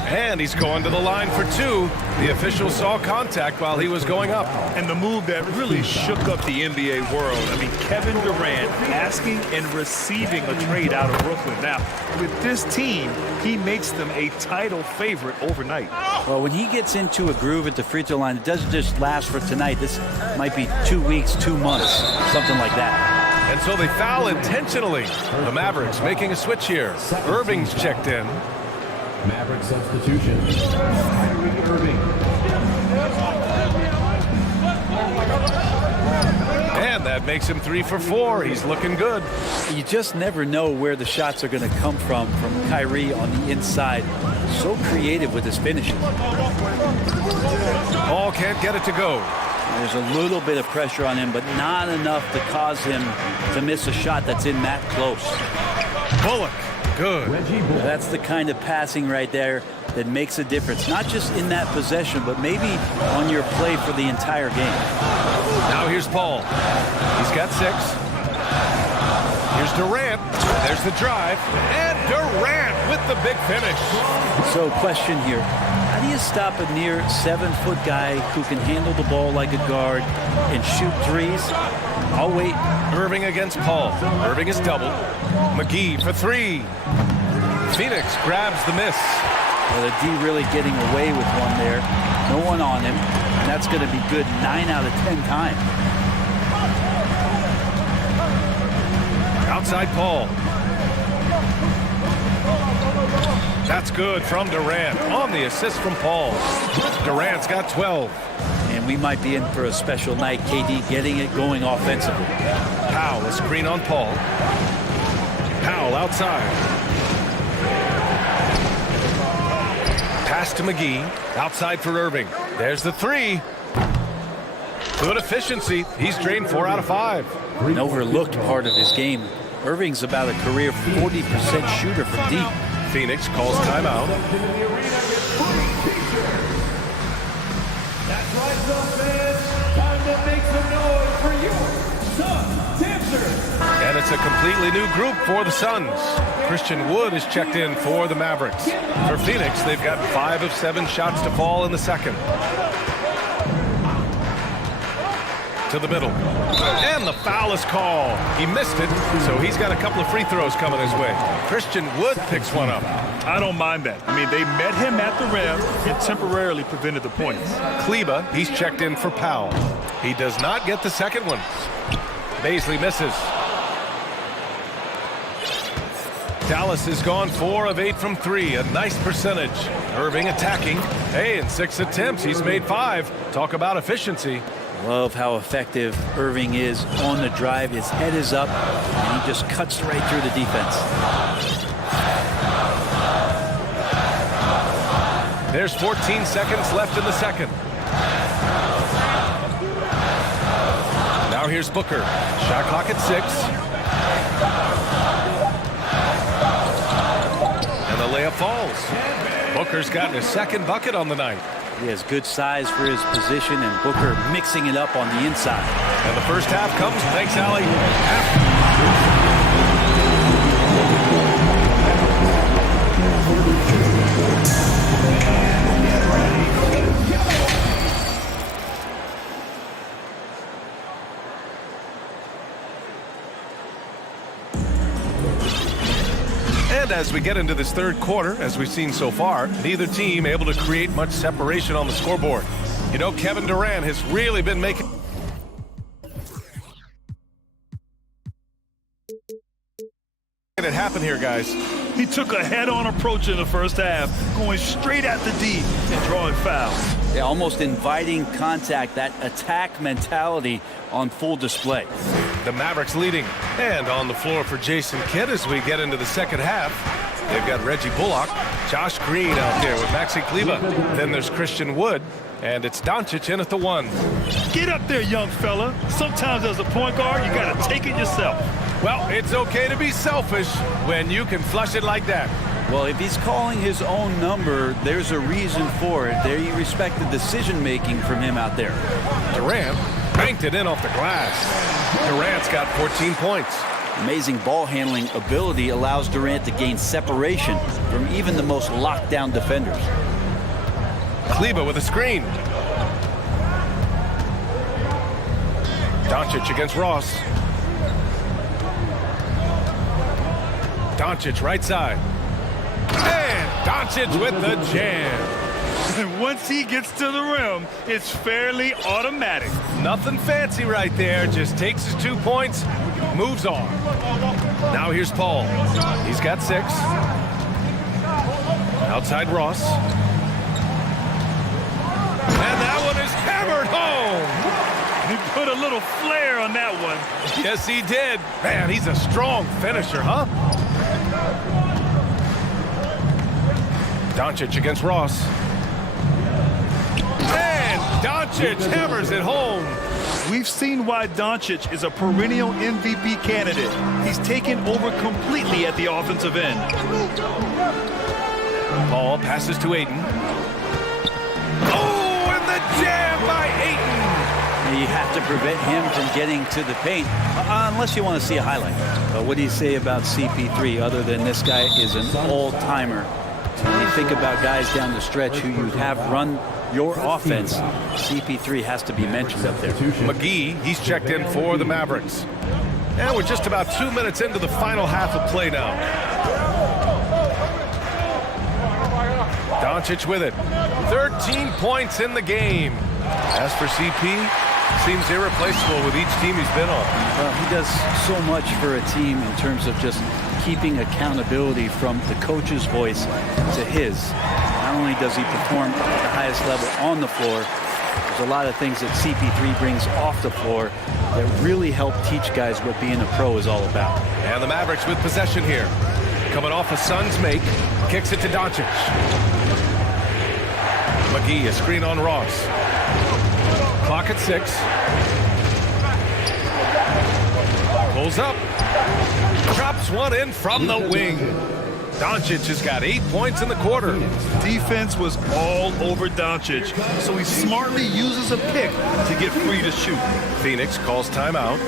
And he's going to the line for 2. The official saw contact while he was going up. And the move that really shook up the NBA world. I mean, Kevin Durant asking and receiving a trade out of Brooklyn. Now, with this team, he makes them a title favorite overnight. Well, when he gets into a groove at the free throw line, it doesn't just last for tonight. This might be 2 weeks, 2 months, something like that. And so they foul intentionally. The Mavericks making a switch here. Irving's checked in. Maverick substitution. Kyrie Irving. And that makes him 3 for 4. He's looking good. You just never know where the shots are going to come from Kyrie on the inside. So creative with his finishes. Paul can't get it to go. There's a little bit of pressure on him, but not enough to cause him to miss a shot that's in that close. Bullock, good. That's the kind of passing right there that makes a difference, not just in that possession, but maybe on your play for the entire game. Now here's Paul. He's got 6. Here's Durant. There's the drive. And Durant with the big finish. So question here. How do you stop a near 7-foot guy who can handle the ball like a guard and shoot threes? I'll wait. Irving against Paul. Irving is doubled. McGee for 3. Phoenix grabs the miss. Well, the D really getting away with one there. No one on him. And that's going to be good 9 out of 10 times. Outside Paul. That's good from Durant on the assist from Paul. Durant's got 12. And we might be in for a special night, KD getting it going offensively. Powell, a screen on Paul. Powell outside. Pass to McGee. Outside for Irving. There's the 3. Good efficiency. He's drained 4 out of 5. An overlooked part of his game. Irving's about a career 40% shooter from deep. Phoenix calls timeout. That's right, fans. Time to make some noise for your Sun Dancers. And it's a completely new group for the Suns. Christian Wood is checked in for the Mavericks. For Phoenix, they've got 5 of 7 shots to fall in the second. To the middle. And the foul is called. He missed it, so he's got a couple of free throws coming his way. Christian Wood picks one up. I don't mind that. I mean, they met him at the rim and temporarily prevented the points. Kleba, he's checked in for Powell. He does not get the second one. Baisley misses. Dallas has gone 4 of 8 from 3, a nice percentage. Irving attacking. Hey, in 6 attempts, he's made 5. Talk about efficiency. Love how effective Irving is on the drive. His head is up, and he just cuts right through the defense. There's 14 seconds left in the second. Now here's Booker. Shot clock at 6. And the layup falls. Booker's gotten his second bucket on the night. He has good size for his position, and Booker mixing it up on the inside. And the first half comes. Thanks, Allie. And as we get into this third quarter, as we've seen so far, neither team able to create much separation on the scoreboard. You know, Kevin Durant has really been making it happen here, guys. He took a head-on approach in the first half, going straight at the D and drawing fouls. Yeah, almost inviting contact, that attack mentality on full display. The Mavericks leading. And on the floor for Jason Kidd as we get into the second half. They've got Reggie Bullock, Josh Green out there with Maxi Kleber. Then there's Christian Wood, and it's Doncic in at the 1. Get up there, young fella. Sometimes as a point guard, you got to take it yourself. Well, it's okay to be selfish when you can flush it like that. Well, if he's calling his own number, there's a reason for it. There you respect the decision-making from him out there. Durant banked it in off the glass. Durant's got 14 points. Amazing ball handling ability allows Durant to gain separation from even the most locked down defenders. Kleber with a screen. Doncic against Ross. Doncic right side. And Doncic with the jam. And once he gets to the rim, it's fairly automatic. Nothing fancy right there. Just takes his 2 points, moves on. Now here's Paul. He's got 6. Outside Ross. And that one is hammered home. He put a little flair on that one. Yes, he did. Man, he's a strong finisher, huh? Doncic against Ross. And Doncic hammers it home. We've seen why Doncic is a perennial MVP candidate. He's taken over completely at the offensive end. Paul passes to Ayton. Oh, and the jam by Ayton. You have to prevent him from getting to the paint, unless you want to see a highlight. What do you say about CP3, other than this guy is an all-timer? When you think about guys down the stretch who you have run your offense, CP3 has to be mentioned up there. McGee, he's checked in for the Mavericks. And we're just about 2 minutes into the final half of play now. Doncic with it. 13 points in the game. As for CP, seems irreplaceable with each team he's been on. Well, he does so much for a team in terms of just keeping accountability from the coach's voice to his. Not only does he perform at the highest level on the floor, there's a lot of things that CP3 brings off the floor that really help teach guys what being a pro is all about. And the Mavericks with possession here. Coming off a Suns make, kicks it to Doncic. McGee, a screen on Ross. Clock at 6. Pulls up. Drops one in from the wing. Doncic has got 8 points in the quarter. Defense was all over Doncic, so he smartly uses a pick to get free to shoot. Phoenix calls timeout.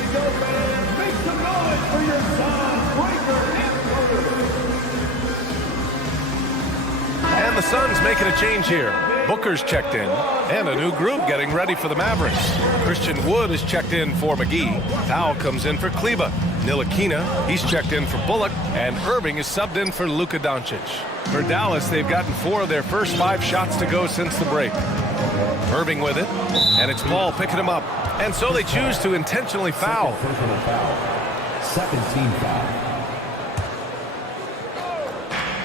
Make some noise for your son, Breaker and And the Suns making a change here. Booker's checked in, and a new group getting ready for the Mavericks. Christian Wood is checked in for McGee. Powell comes in for Kleber. Ntilikina, he's checked in for Bullock, and Irving is subbed in for Luka Doncic. For Dallas, they've gotten 4 of their first 5 shots to go since the break. Irving with it, and it's Paul picking him up. And so they choose to intentionally foul. Second team foul.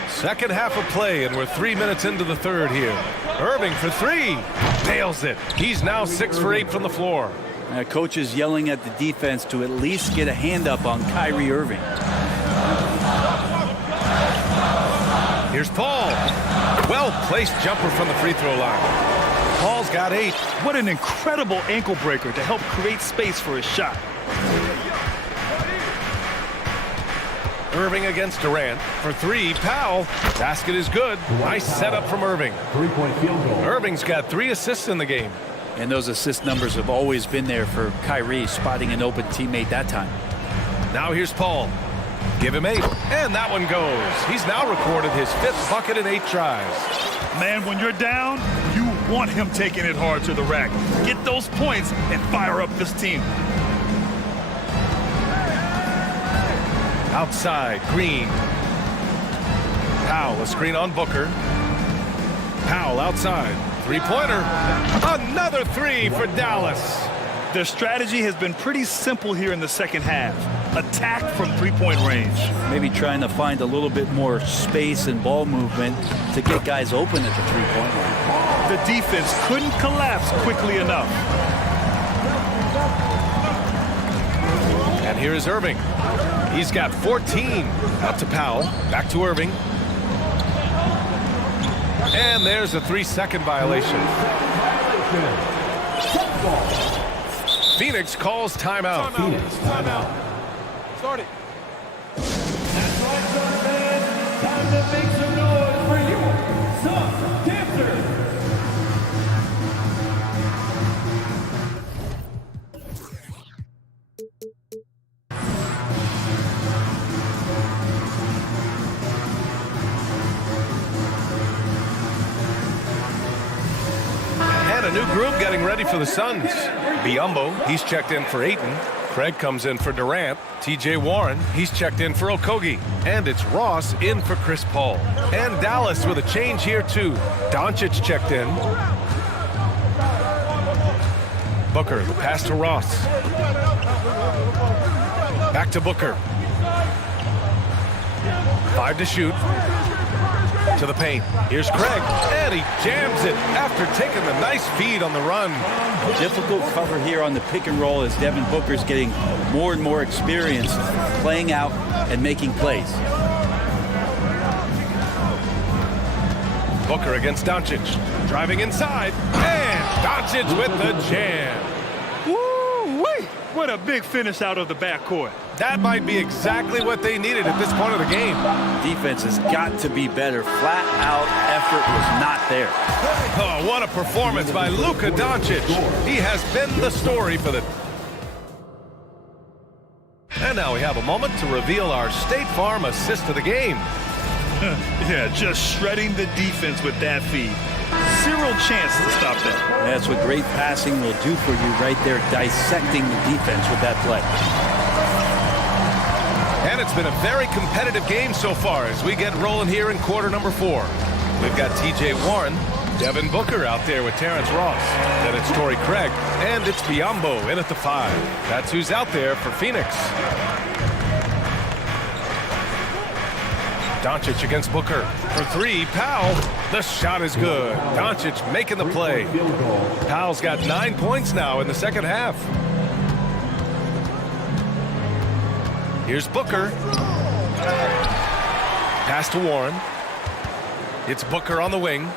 Second half of play, and we're 3 minutes into the third here. Irving for 3. Nails it. He's now 6 for 8 from the floor. Coach is yelling at the defense to at least get a hand up on Kyrie Irving. Here's Paul. Well-placed jumper from the free throw line. Paul's got 8. What an incredible ankle breaker to help create space for his shot. Irving against Durant for 3. Powell. Basket is good. Nice setup from Irving. 3-point field goal. Irving's got 3 assists in the game. And those assist numbers have always been there for Kyrie, spotting an open teammate that time. Now here's Paul. Give him 8. And that one goes. He's now recorded his 5th bucket in 8 tries. Man, when you're down, you want him taking it hard to the rack. Get those points and fire up this team. Outside, Green. Powell, a screen on Booker. Powell outside. Three-pointer. Another three for Dallas. Their strategy has been pretty simple here in the second half. Attack from three-point range. Maybe trying to find a little bit more space and ball movement to get guys open at the three-point line. The defense couldn't collapse quickly enough. And here is Irving. He's got 14. Out to Powell. Back to Irving. And there's a 3-second violation. Phoenix calls timeout. Start it. That's right, son, man. Time to make some noise for your son, dancers. And a new group getting ready for the Suns. Biyombo, he's checked in for Ayton. Craig comes in for Durant. TJ Warren, he's checked in for Okogie. And it's Ross in for Chris Paul. And Dallas with a change here too. Doncic checked in. Booker, the pass to Ross. Back to Booker. 5 to shoot. To the paint. Here's Craig, and he jams it after taking the nice feed on the run. Difficult cover here on the pick and roll as Devin Booker's getting more and more experience playing out and making plays. Booker against Doncic, driving inside, and Doncic with the jam. Woo-wee! What a big finish out of the backcourt. That might be exactly what they needed at this point of the game. Defense has got to be better. Flat out effort was not there. Oh, what a performance by Luka Doncic. He has been the story for the... And now we have a moment to reveal our State Farm assist of the game. Yeah, just shredding the defense with that feed. Zero chance to stop that. That's what great passing will do for you right there, dissecting the defense with that play. And it's been a very competitive game so far as we get rolling here in quarter number 4. We've got TJ Warren, Devin Booker out there with Terrence Ross. Then it's Torrey Craig, and it's Biyombo in at the 5. That's who's out there for Phoenix. Doncic against Booker. For 3, Powell. The shot is good. Doncic making the play. Powell's got 9 points now in the second half. Here's Booker. Pass to Warren. It's Booker on the wing.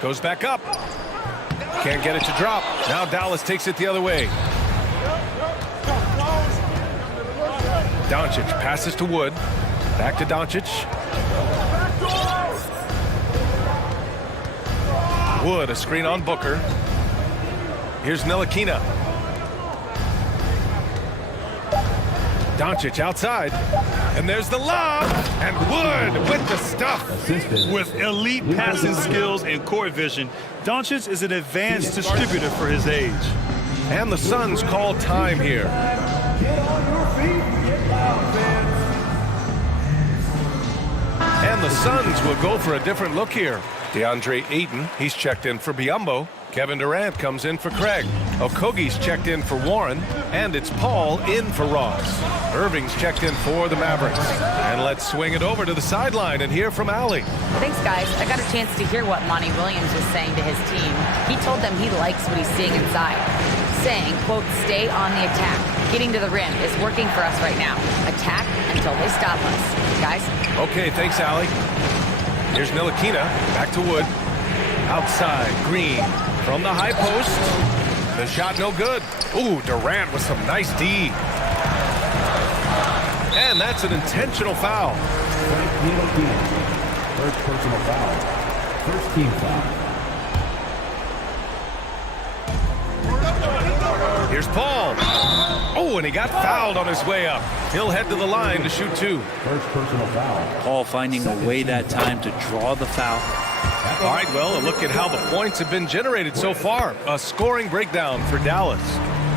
Goes back up. Can't get it to drop. Now Dallas takes it the other way. Doncic passes to Wood. Back to Doncic. Wood, a screen on Booker. Here's Ntilikina. Doncic outside. And there's the lob. And Wood with the stuff. With elite passing skills and court vision, Doncic is an advanced distributor for his age. And the Suns call time here. Get on your feet. Get loud, fans. And the Suns will go for a different look here. DeAndre Ayton, he's checked in for Biyombo. Kevin Durant comes in for Craig. Okogie's checked in for Warren. And it's Paul in for Ross. Irving's checked in for the Mavericks. And let's swing it over to the sideline and hear from Allie. Thanks, guys. I got a chance to hear what Monty Williams was saying to his team. He told them he likes what he's seeing inside. Saying, quote, stay on the attack. Getting to the rim is working for us right now. Attack until they stop us. Guys? Okay, thanks, Allie. Here's Ntilikina. Back to Wood. Outside, Green. From the high post. The shot no good. Ooh, Durant with some nice D. And that's an intentional foul. First personal foul. First team foul. Here's Paul. Oh, and he got fouled on his way up. He'll head to the line to shoot 2. First personal foul. Paul finding a way that time to draw the foul. All right, well, a look at how the points have been generated so far. A scoring breakdown for Dallas.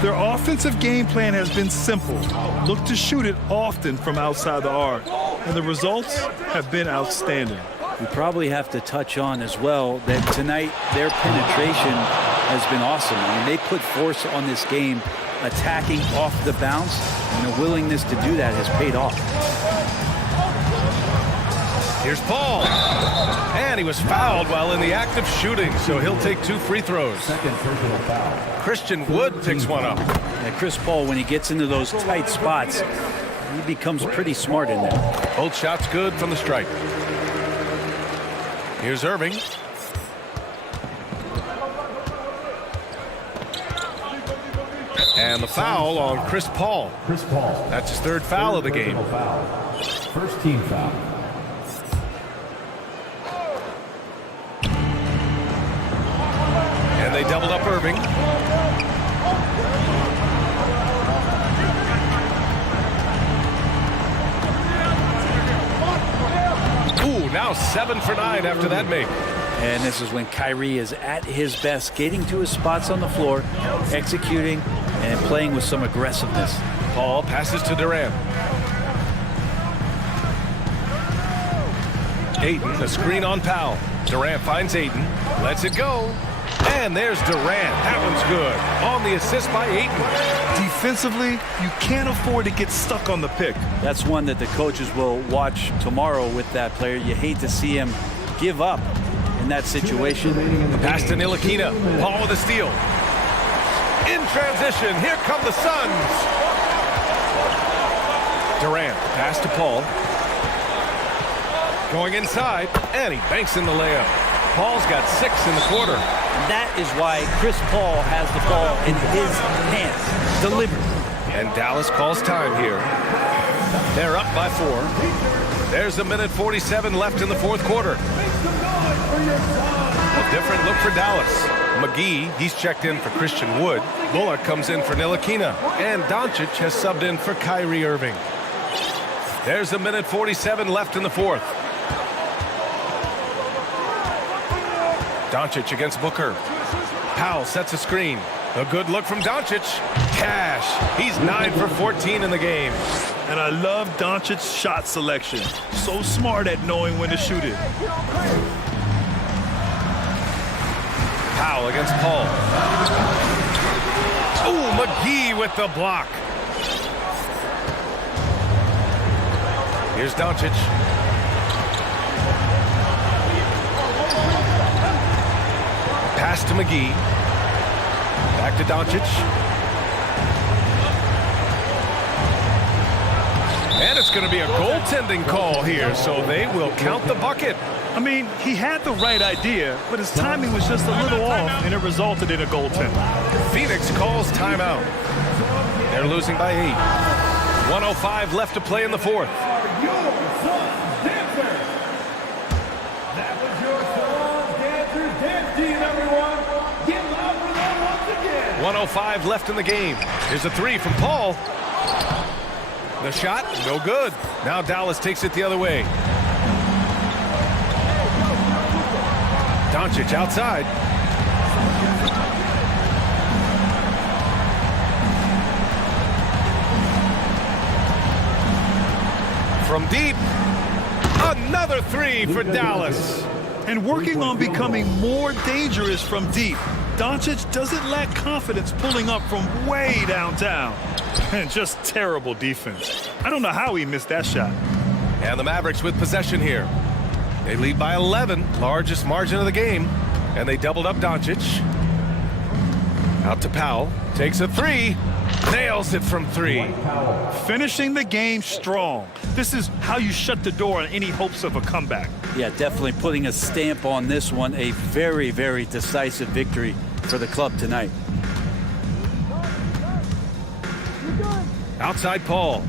Their offensive game plan has been simple. Look to shoot it often from outside the arc. And the results have been outstanding. We probably have to touch on as well that tonight their penetration has been awesome. I mean, they put force on this game, attacking off the bounce, and the willingness to do that has paid off. Here's Paul. And he was fouled while in the act of shooting, so he'll take 2 free throws. Second personal foul. Christian Wood picks one up. Yeah, Chris Paul, when he gets into those tight spots, he becomes pretty smart in there. Both shots good from the stripe. Here's Irving. And the foul on Chris Paul. Chris Paul. That's his 3rd foul of the game. Foul. First team foul. And they doubled up Irving. Ooh, now 7 for 9 after that make. And this is when Kyrie is at his best, getting to his spots on the floor, executing, and playing with some aggressiveness. Paul passes to Durant. Ayton, a screen on Powell. Durant finds Ayton, lets it go. And there's Durant. That one's good. On the assist by Ayton. Defensively, you can't afford to get stuck on the pick. That's one that the coaches will watch tomorrow with that player. You hate to see him give up in that situation. Pass to Ntilikina. Paul with a steal. In transition, here come the Suns. Durant, pass to Paul. Going inside, and he banks in the layup. Paul's got 6 in the quarter. And that is why Chris Paul has the ball in his hands. Delivered. And Dallas calls time here. They're up by 4. There's 1:47 left in the 4th quarter. A different look for Dallas. McGee, he's checked in for Christian Wood. Bullock comes in for Ntilikina. And Doncic has subbed in for Kyrie Irving. There's 1:47 left in the 4th. Doncic against Booker. Powell sets a screen. A good look from Doncic. Cash. He's 9 for 14 in the game. And I love Doncic's shot selection. So smart at knowing when to shoot it. Powell against Paul. Oh, McGee with the block. Here's Doncic. Pass to McGee. Back to Doncic. And it's going to be a goaltending call here, so they will count the bucket. I mean, he had the right idea, but his timing was just a little off, and it resulted in a goaltender. Phoenix calls timeout. They're losing by 8. 1:05 left to play in the 4th. Your son's dancers. That was your son's dancers. Dance team, everyone. Get loud for them once again. 1:05 left in the game. Here's a 3 from Paul. The shot, no good. Now Dallas takes it the other way. Doncic outside. From deep, another 3 for Dallas. And working on becoming more dangerous from deep. Doncic doesn't lack confidence pulling up from way downtown. And just terrible defense. I don't know how he missed that shot. And the Mavericks with possession here. They lead by 11, largest margin of the game. And they doubled up Doncic. Out to Powell, takes a 3, nails it from 3. Finishing the game strong. This is how you shut the door on any hopes of a comeback. Yeah, definitely putting a stamp on this one. A very, very decisive victory for the club tonight. Outside Paul.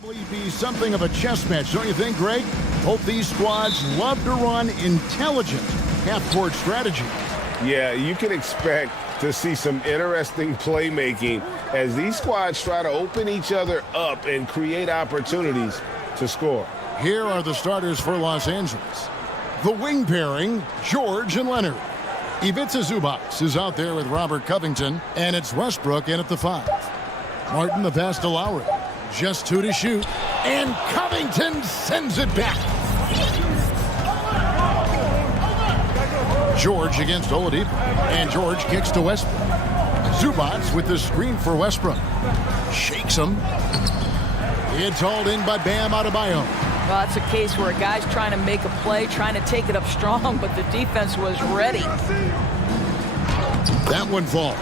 Probably be something of a chess match, don't you think, Greg? Both these squads love to run intelligent half-court strategy. Yeah, you can expect to see some interesting playmaking as these squads try to open each other up and create opportunities to score. Here are the starters for Los Angeles. The wing pairing, George and Leonard. Ivica Zubac is out there with Robert Covington, and it's Westbrook in at the 5. Martin the pass to Lowry. Just 2 to shoot, and Covington sends it back. George against Oladipo, and George kicks to Westbrook. Zubac with the screen for Westbrook. Shakes him. It's hauled in by Bam Adebayo. Well, that's a case where a guy's trying to make a play, trying to take it up strong, but the defense was ready. That one falls.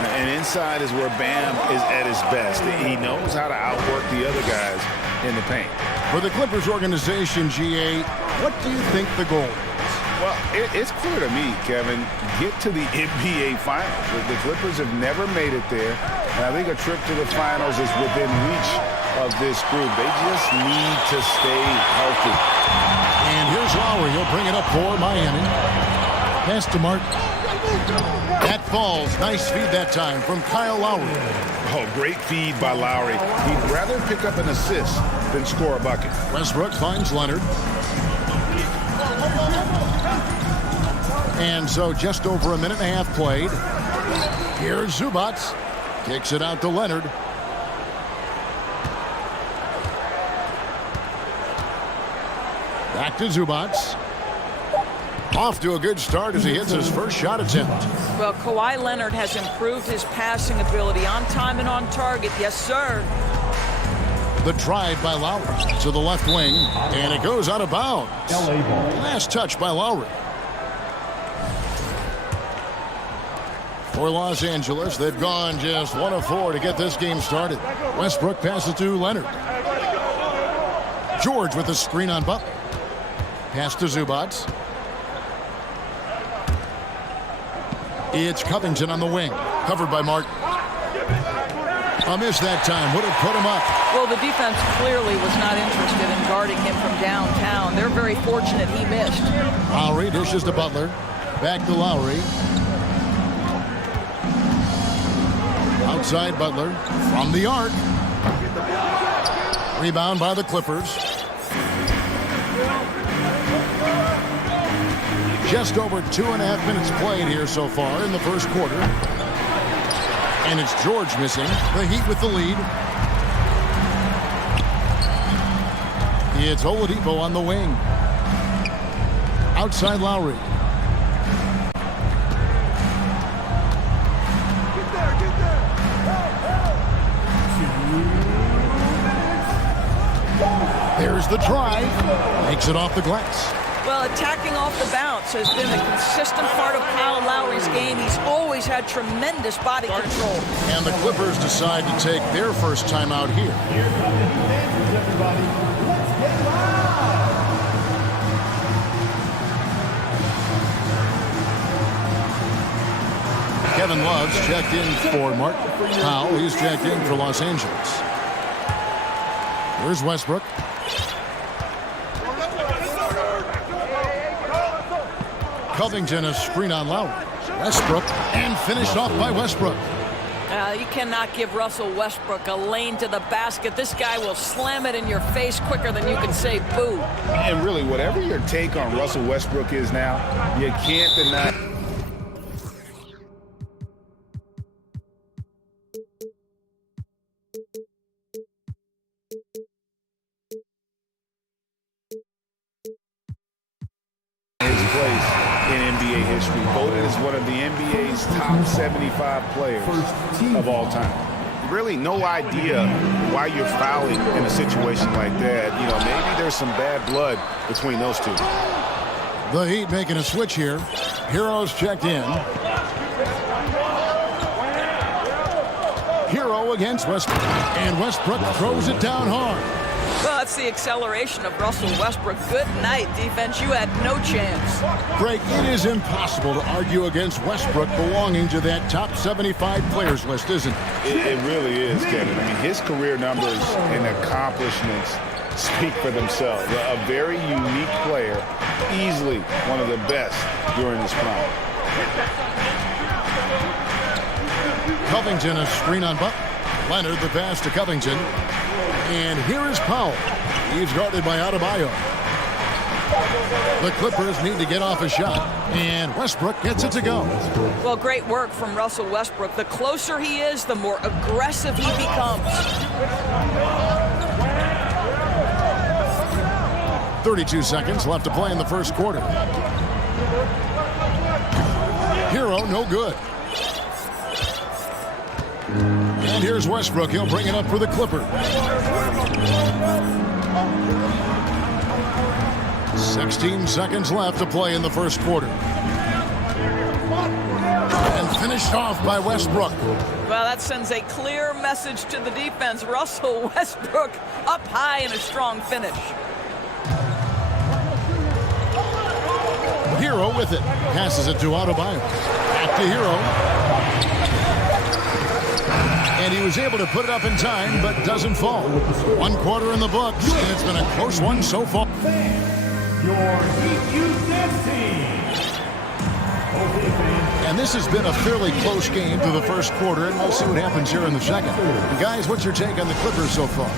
And inside is where Bam is at his best. He knows how to outwork the other guys in the paint. For the Clippers organization, GA, what do you think the goal is? Well, it's clear to me, Kevin, get to the NBA Finals. The Clippers have never made it there, and I think a trip to the Finals is within reach of this group. They just need to stay healthy. And here's Lowry. He'll bring it up for Miami. Pass to Martin. That falls. Nice feed that time from Kyle Lowry. Oh, great feed by Lowry. He'd rather pick up an assist than score a bucket. Westbrook finds Leonard. And so just over a minute and a half played. Here's Zubac. Kicks it out to Leonard. Back to Zubac. Off to a good start as he hits his first shot attempt. Well, Kawhi Leonard has improved his passing ability on time and on target. Yes, sir. The drive by Lowry to the left wing, and it goes out of bounds. Last touch by Lowry. For Los Angeles, they've gone just 1 of 4 to get this game started. Westbrook passes to Leonard. George with the screen on Butler. Pass to Zubac. It's Covington on the wing, covered by Martin. A miss that time would have put him up. Well, the defense clearly was not interested in guarding him from downtown. They're very fortunate he missed. Lowry dishes to Butler. Back to Lowry. Outside Butler from the arc. Rebound by the Clippers. Just over 2.5 minutes played here so far in the first quarter. And it's George missing. The Heat with the lead. It's Oladipo on the wing. Outside Lowry. There's the drive. Makes it off the glass. Well, attacking off the bounce has been a consistent part of Kyle Lowry's game. He's always had tremendous body control. And the Clippers decide to take their first time out here. Here come the defenders, everybody. Let's get loud. Kevin Love's checked in for Martin. Powell, he's checked in for Los Angeles. Here's Westbrook. Covington, a screen on Lowry. Westbrook, and finished off by Westbrook. You cannot give Russell Westbrook a lane to the basket. This guy will slam it in your face quicker than you can say boo. And really, whatever your take on Russell Westbrook is now, you can't deny. History, voted as one of the NBA's top 75 players of all time. Really no idea why you're fouling in a situation like that. You know, maybe there's some bad blood between those two. The Heat making a switch here. Hero's checked in. Hero against Westbrook. And Westbrook throws it down hard. Well, that's the acceleration of Russell Westbrook. Good night, defense. You had no chance. Greg, it is impossible to argue against Westbrook belonging to that top 75 players list, isn't it? It really is, Kevin. I mean, his career numbers and accomplishments speak for themselves. A very unique player, easily one of the best during his prime. Covington, a screen on Butler. Leonard, the pass to Covington. And here is Powell. He's guarded by Adebayo. The Clippers need to get off a shot. And Westbrook gets it to go. Well, great work from Russell Westbrook. The closer he is, the more aggressive he becomes. 32 seconds left to play in the first quarter. Hero, no good. And here's Westbrook. He'll bring it up for the Clippers. 16 seconds left to play in the first quarter. And finished off by Westbrook. Well, that sends a clear message to the defense. Russell Westbrook up high in a strong finish. Hero with it. Passes it to Adebayo. Back to Hero. And he was able to put it up in time, but doesn't fall. 1 quarter in the books, and it's been a close one so far. Your Heat team. And this has been a fairly close game through the first quarter, and we'll see what happens here in the second. Guys, what's your take on the Clippers so far?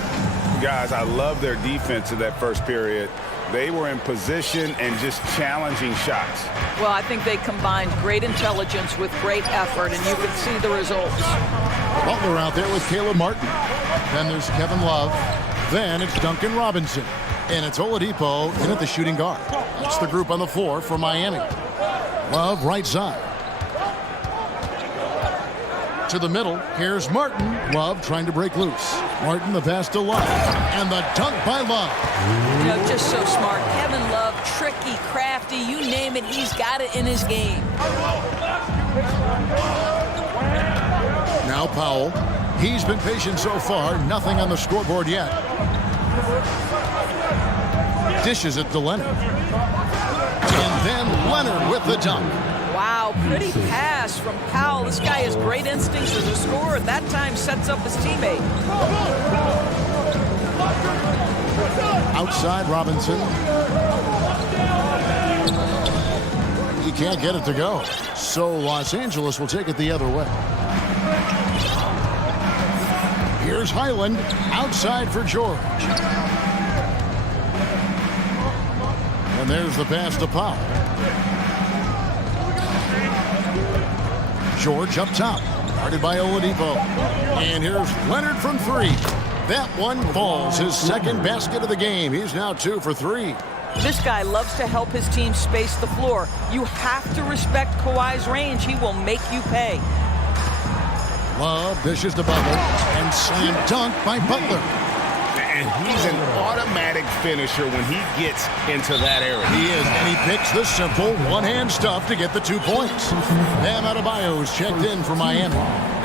Guys, I love their defense in that first period. They were in position and just challenging shots. Well, I think they combined great intelligence with great effort, and you could see the results. Butler out there with Caleb Martin. Then there's Kevin Love. Then it's Duncan Robinson. And it's Oladipo in at the shooting guard. That's the group on the floor for Miami. Love right side. To the middle, here's Martin. Love trying to break loose. Martin the pass to Love. And the dunk by Love. You know, just so smart. Kevin Love, tricky, crafty, you name it, he's got it in his game. Now Powell. He's been patient so far. Nothing on the scoreboard yet. Dishes it to Leonard. And then Leonard with the dunk. Wow, pretty pass from Powell. This guy has great instincts as a scorer. That time sets up his teammate. Outside Robinson. He can't get it to go. So Los Angeles will take it the other way. Here's Highland outside for George. And there's the pass to Powell. George up top, guarded by Oladipo. And here's Leonard from three. That one falls, his second basket of the game. He's now 2 for 3. This guy loves to help his team space the floor. You have to respect Kawhi's range. He will make you pay. Love dishes to Butler, and slam dunk by Butler. And he's an automatic finisher when he gets into that area. He is, and he picks the simple one-hand stuff to get the 2 points. Bam Adebayo is checked in for Miami.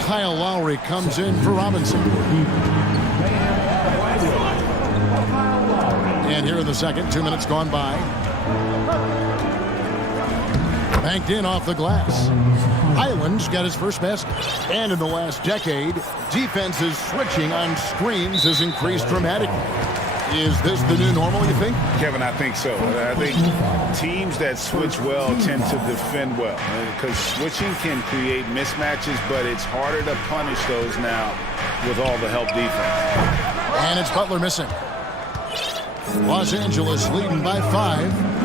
Kyle Lowry comes in for Robinson. And here in the second, 2 minutes gone by. Banked in off the glass. Highland's got his first basket. And in the last decade, defenses switching on screens has increased dramatically. Is this the new normal, you think? Kevin, I think so. I think teams that switch well tend to defend well. Because switching can create mismatches, but it's harder to punish those now with all the help defense. And it's Butler missing. Los Angeles leading by 5.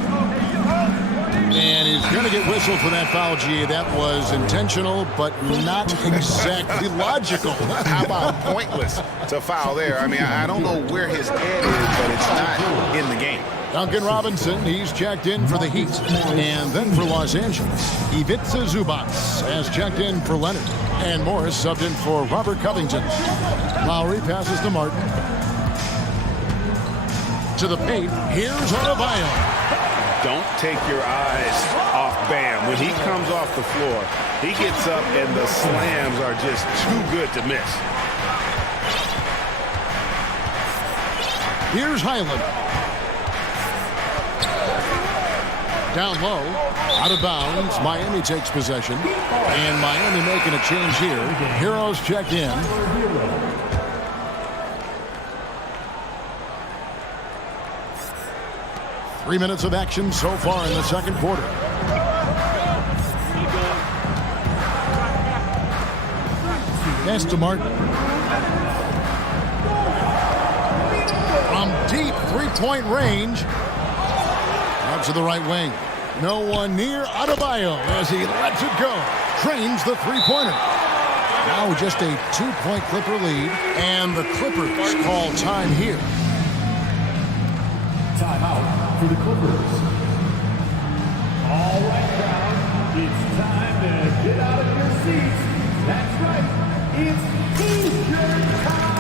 And he's going to get whistled for that foul, G. That was intentional, but not exactly logical. How about pointless to foul there? I mean, I don't know where his head is, but it's not in the game. Duncan Robinson, he's checked in for the Heat. And then for Los Angeles, Ivica Zubac has checked in for Leonard. And Morris subbed in for Robert Covington. Lowry passes to Martin. To the paint, here's Adebayo. Don't take your eyes off Bam. When he comes off the floor, he gets up and the slams are just too good to miss. Here's Highland. Down low, out of bounds. Miami takes possession. And Miami making a change here. Heroes check in. Three minutes of action so far in the second quarter. Pass to Martin. From deep three-point range. Out to the right wing. No one near Adebayo as he lets it go. Trains the three-pointer. Now just a two-point Clipper lead. And the Clippers call time here. Timeout for the Clippers. All right, crowd, it's time to get out of your seats. That's right, it's T-shirt time!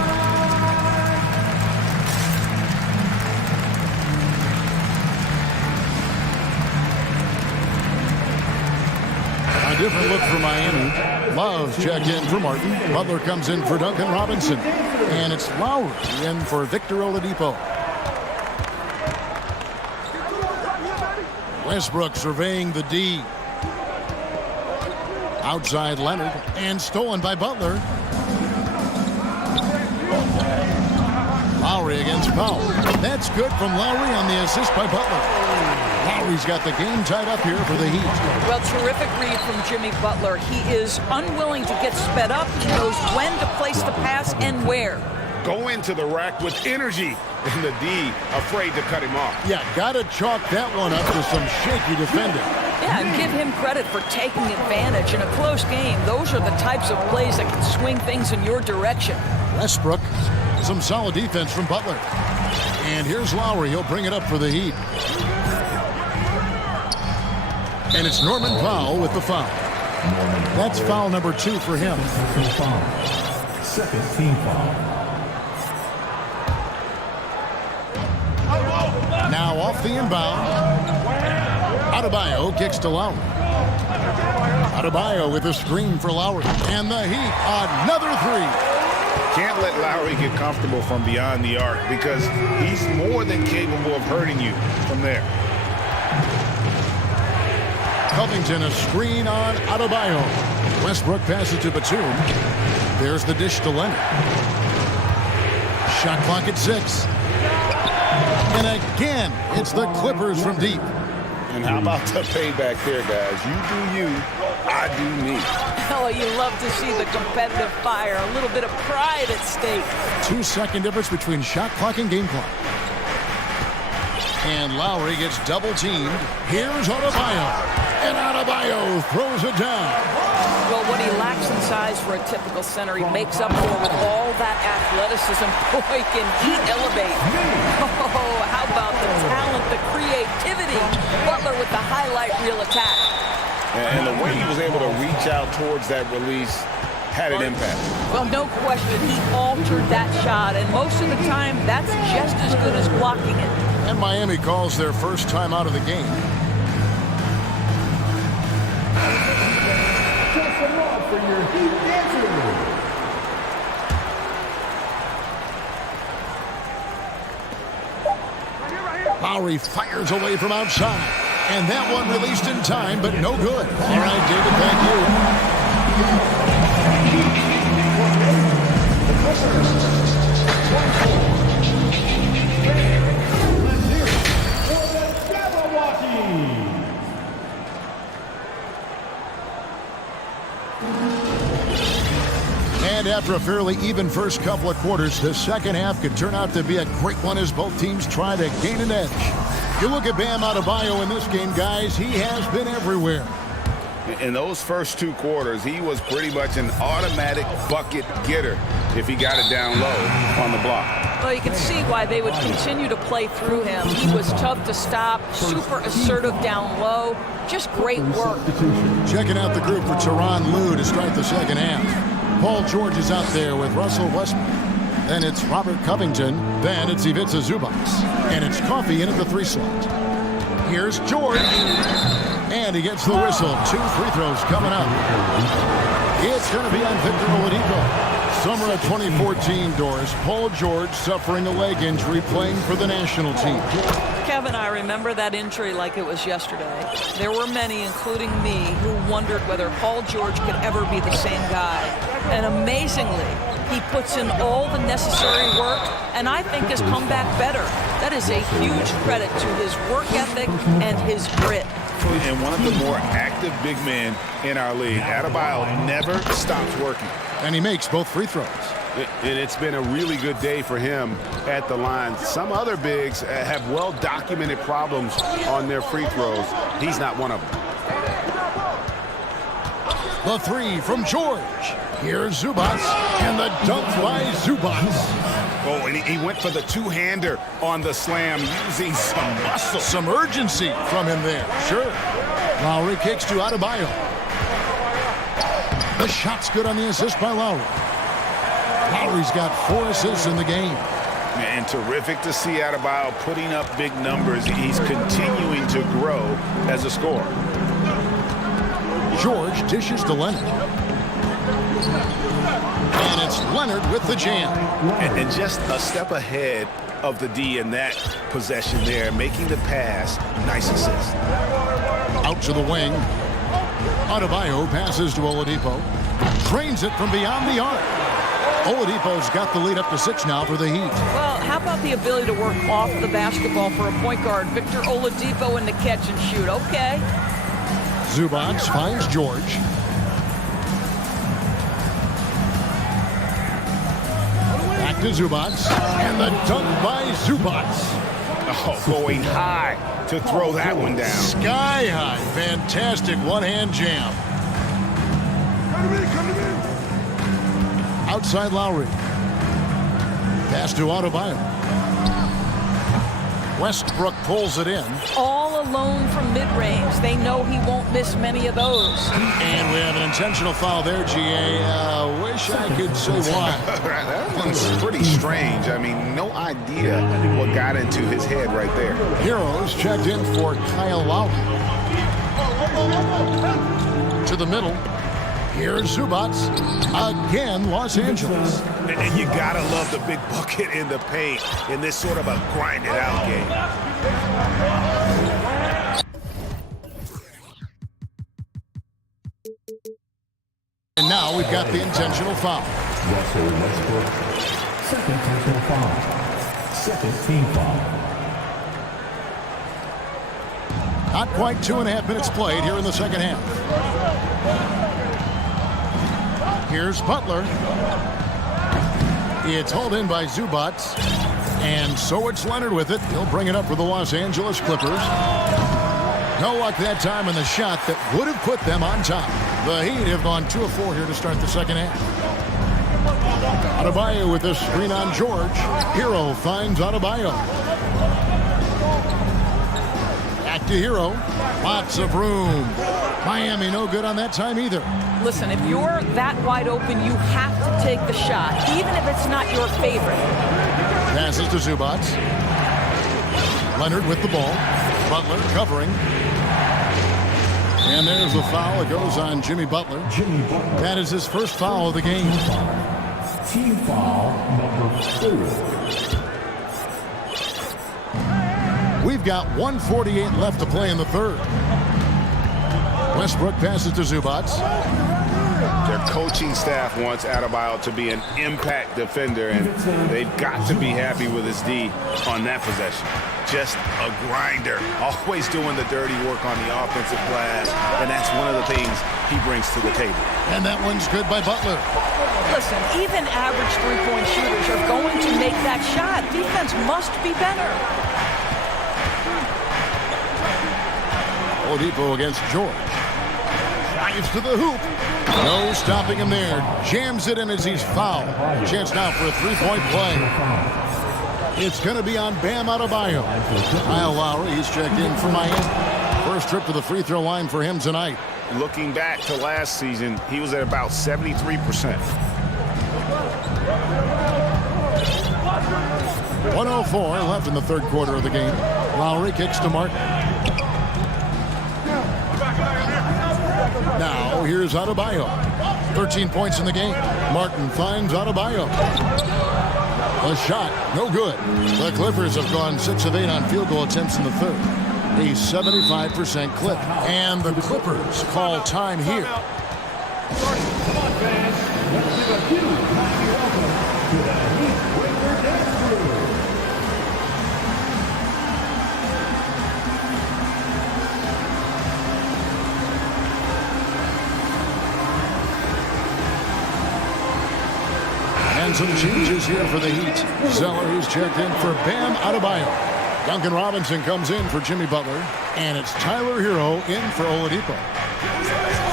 A different look for Miami. Love's check in for Martin. Butler comes in for Duncan Robinson. And it's Lowry in for Victor Oladipo. Westbrook surveying the D. Outside Leonard. And stolen by Butler. Lowry against Powell. That's good from Lowry on the assist by Butler. Lowry's got the game tied up here for the Heat. Well, terrific read from Jimmy Butler. He is unwilling to get sped up. He knows when to place the pass and where. Go into the rack with energy. And the D afraid to cut him off. Yeah, gotta chalk that one up to some shaky defending. Yeah, and give him credit for taking advantage. In a close game, those are the types of plays that can swing things in your direction. Westbrook, some solid defense from Butler. And here's Lowry. He'll bring it up for the Heat. And it's Norman Powell with the foul. That's foul number 2 for him. Second team foul. Now off the inbound. Adebayo kicks to Lowry. Adebayo with a screen for Lowry. And the Heat, another three. Can't let Lowry get comfortable from beyond the arc because he's more than capable of hurting you from there. Covington, a screen on Adebayo. Westbrook passes to Batum. There's the dish to Leonard. Shot clock at 6. And again, it's the Clippers from deep. And how about the payback there, guys? You do you, I do me. Oh, you love to see the competitive fire. A little bit of pride at stake. 2-second difference between shot clock and game clock. And Lowry gets double-teamed. Here's Adebayo. And Adebayo throws it down. Well, what he lacks in size for a typical center, he makes up for with all that athleticism. Boy, can he elevate. Oh, how about the talent, the creativity. Butler with the highlight reel attack. And the way he was able to reach out towards that release had an impact. Well, no question, he altered that shot, and most of the time, that's just as good as blocking it. And Miami calls their first time out of the game. Just some love for your Heat dancers. Lowry fires away from outside. And that one released in time, but no good. All right, David, thank you. And after a fairly even first couple of quarters, the second half could turn out to be a great one as both teams try to gain an edge. You look at Bam Adebayo in this game, guys, he has been everywhere. In those first 2 quarters, he was pretty much an automatic bucket getter if he got it down low on the block. Well, you can see why they would continue to play through him. He was tough to stop, super assertive down low. Just great work. Checking out the group for Tyronn Lue to start the second half. Paul George is out there with Russell Westbrook. Then it's Robert Covington. Then it's Ivica Zubac. And it's Coffey in at the 3 slot. Here's George. And he gets the whistle. 2 free throws coming up. It's going to be on Victor Oladipo. Summer of 2014, Doris. Paul George suffering a leg injury playing for the national team. Kevin, I remember that injury like it was yesterday. There were many, including me, who wondered whether Paul George could ever be the same guy. And amazingly, he puts in all the necessary work, and I think has come back better. That is a huge credit to his work ethic and his grit. And one of the more active big men in our league. Adebayo never stops working. And he makes both free throws. And it's been a really good day for him at the line. Some other bigs have well-documented problems on their free throws. He's not one of them. The three from George. Here's Zubac, and the dunk by Zubac. Oh, and he went for the two-hander on the slam, using some muscle. Some urgency from him there, sure. Lowry kicks to Adebayo. The shot's good on the assist by Lowry. Lowry's got 4 assists in the game. And terrific to see Adebayo putting up big numbers. He's continuing to grow as a scorer. George dishes to Leonard. And it's Leonard with the jam. And just a step ahead of the D in that possession there, making the pass. Nice assist. Out to the wing. Adebayo passes to Oladipo. Drains it from beyond the arc. Oladipo's got the lead up to 6 now for the Heat. Well, how about the ability to work off the basketball for a point guard? Victor Oladipo in the catch and shoot. Okay. Zubac finds George. Back to Zubac. And the dunk by Zubac. Oh, going high to throw that one down. Sky high. Fantastic one-hand jam. Outside Lowry. Pass to Adebayo. Westbrook pulls it in. All alone from mid-range. They know he won't miss many of those. And we have an intentional foul there, GA. Wish I could say why. That one's pretty strange. I mean, no idea what got into his head right there. Heroes checked in for Kyle Lowry. To the middle. Here's Zubac. Again, Los Angeles. And you gotta love the big bucket in the paint in this sort of a grinded-out game. And now we've got the intentional foul. Russell Westbrook, second personal foul. Second team foul. Not quite 2.5 minutes played here in the second half. Here's Butler. It's hauled in by Zubac. And so it's Leonard with it. He'll bring it up for the Los Angeles Clippers. No luck that time in the shot that would have put them on top. The Heat have gone 2 of 4 here to start the second half. Adebayo with a screen on George. Hero finds Adebayo. Back to Hero. Lots of room. Miami no good on that time either. Listen, if you're that wide open, you have to take the shot, even if it's not your favorite. Passes to Zubac. Leonard with the ball. Butler covering. And there's the foul. It goes on Jimmy Butler. That is his first foul of the game. Team foul number 4. We've got 1:48 left to play in the third. Westbrook passes to Zubac. Their coaching staff wants Adebayo to be an impact defender, and they've got to be happy with his D on that possession. Just a grinder, always doing the dirty work on the offensive glass, and that's one of the things he brings to the table. And that one's good by Butler. Listen, even average three-point shooters are going to make that shot. Defense must be better. Oladipo against George. Drives to the hoop. No stopping him there. Jams it in as he's fouled. Chance now for a three-point play. It's going to be on Bam Adebayo. Kyle Lowry, he's checked in for Miami. First trip to the free throw line for him tonight. Looking back to last season, he was at about 73%. 1:04 left in the third quarter of the game. Lowry kicks to Martin. Now here's Adebayo. 13 points in the game. Martin finds Adebayo. A shot, no good. The Clippers have gone 6 of 8 on field goal attempts in the third. A 75% clip. And the Clippers call time here. Come on, fans. Let's give a huge happy welcome to the Heat Breaker Dance Crew. And some changes here for the Heat. Zeller is checked in for Bam Adebayo. Duncan Robinson comes in for Jimmy Butler. And it's Tyler Hero in for Oladipo.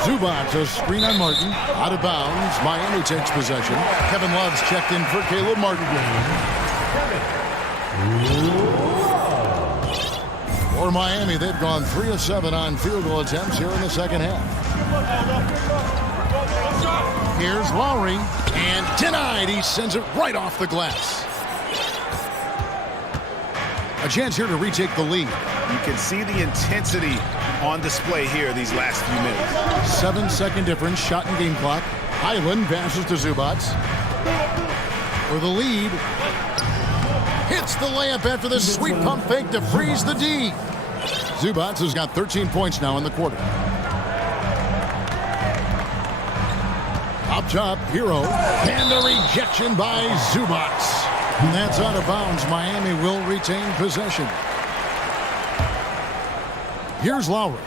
Zubac, a screen on Martin. Out of bounds. Miami takes possession. Kevin Love's checked in for Caleb Martin. For Miami, they've gone 3 of 7 on field goal attempts here in the second half. Here's Lowry, and denied. He sends it right off the glass. A chance here to retake the lead. You can see the intensity on display here these last few minutes. 7-second difference, shot and game clock. Highland passes to Zubac. For the lead. Hits the layup after the sweet pump fake to freeze the D. Zubac has got 13 points now in the quarter. Up top, Hero, and a rejection by Zubac. And that's out of bounds. Miami will retain possession. Here's Lowry.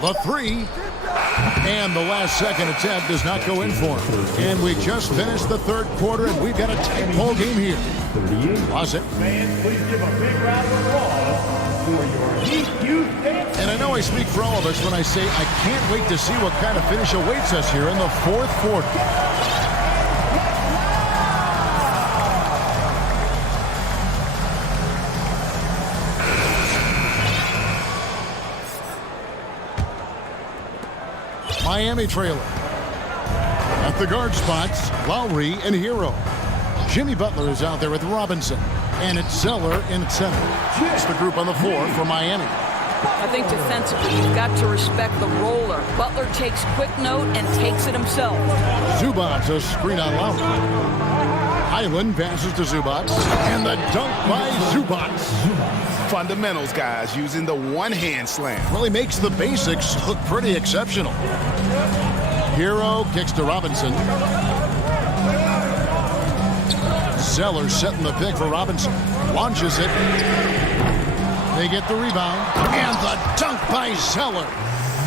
The three. And the last second attempt does not go in for him. And we just finished the third quarter, and we've got a tight ball game here. Was it? Fans, please give a big round of applause for your Heat Youth Dance. And I know I speak for all of us when I say I can't wait to see what kind of finish awaits us here in the fourth quarter. Miami trailer. At the guard spots, Lowry and Hero. Jimmy Butler is out there with Robinson. And it's Zeller in center. It's the group on the floor for Miami. I think defensively, you've got to respect the roller. Butler takes quick note and takes it himself. Zubac, a screen on Lowry. Highland passes to Zubac. And the dunk by Zubac. Fundamentals, guys, using the one-hand slam. Really makes the basics look pretty exceptional. Hero kicks to Robinson. Zeller setting the pick for Robinson. Launches it. They get the rebound. And the dunk by Zeller.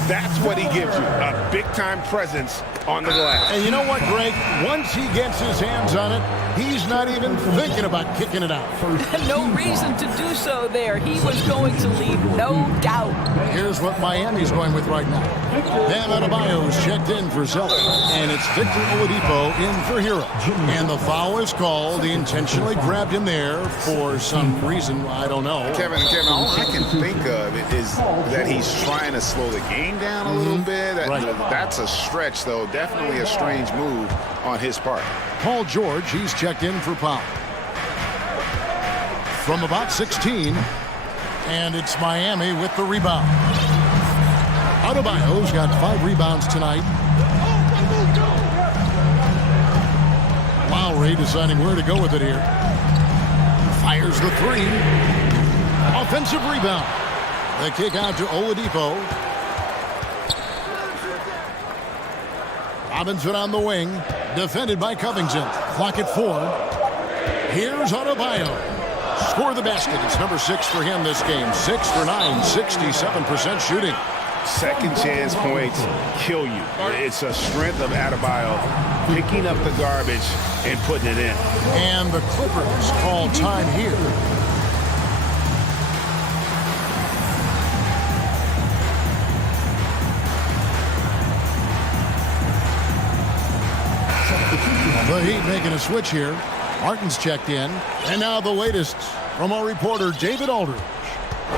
That's what he gives you, a big-time presence on the glass. And you know what, Greg? Once he gets his hands on it, he's not even thinking about kicking it out. No reason to do so there. He was going to leave, no doubt. Here's what Miami's going with right now. Bam Adebayo's checked in for Zeller. And it's Victor Oladipo in for Hero. And the foul is called. He intentionally grabbed him there for some reason. I don't know. Kevin, all I can think of is that he's trying to slow the game down a little bit. That's a stretch, though. Definitely a strange move on his part. Paul George, he's checked in for Powell. From about 16, and it's Miami with the rebound. Adebayo's got 5 rebounds tonight. Lowry deciding where to go with it here. Fires the 3. Offensive rebound. The kick out to Oladipo. Robinson on the wing. Defended by Covington. Clock at 4. Here's Adebayo. Score the basket. It's number 6 for him this game. 6 for 9, 67% shooting. Second chance points kill you. It's a strength of Adebayo picking up the garbage and putting it in. And the Clippers call time here. The Heat making a switch here. Martin's checked in. And now the latest from our reporter, David Aldridge.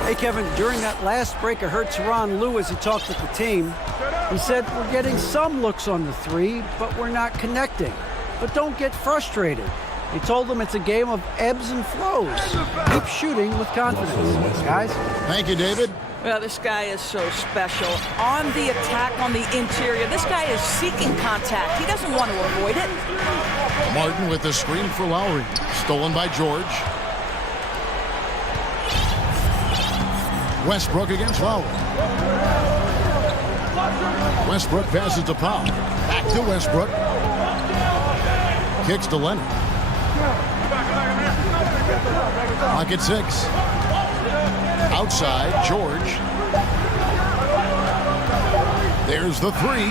Hey, Kevin, during that last break, I heard Tyronn Lue as he talked with the team. He said, we're getting some looks on the 3, but we're not connecting. But don't get frustrated. He told them it's a game of ebbs and flows. Keep shooting with confidence. Guys? Thank you, David. Well, this guy is so special. On the attack on the interior, this guy is seeking contact. He doesn't want to avoid it. Martin with the screen for Lowry. Stolen by George. Westbrook against Lowry. Westbrook passes to Powell. Back to Westbrook. Kicks to Leonard. Clock at 6. Outside, George. There's the three.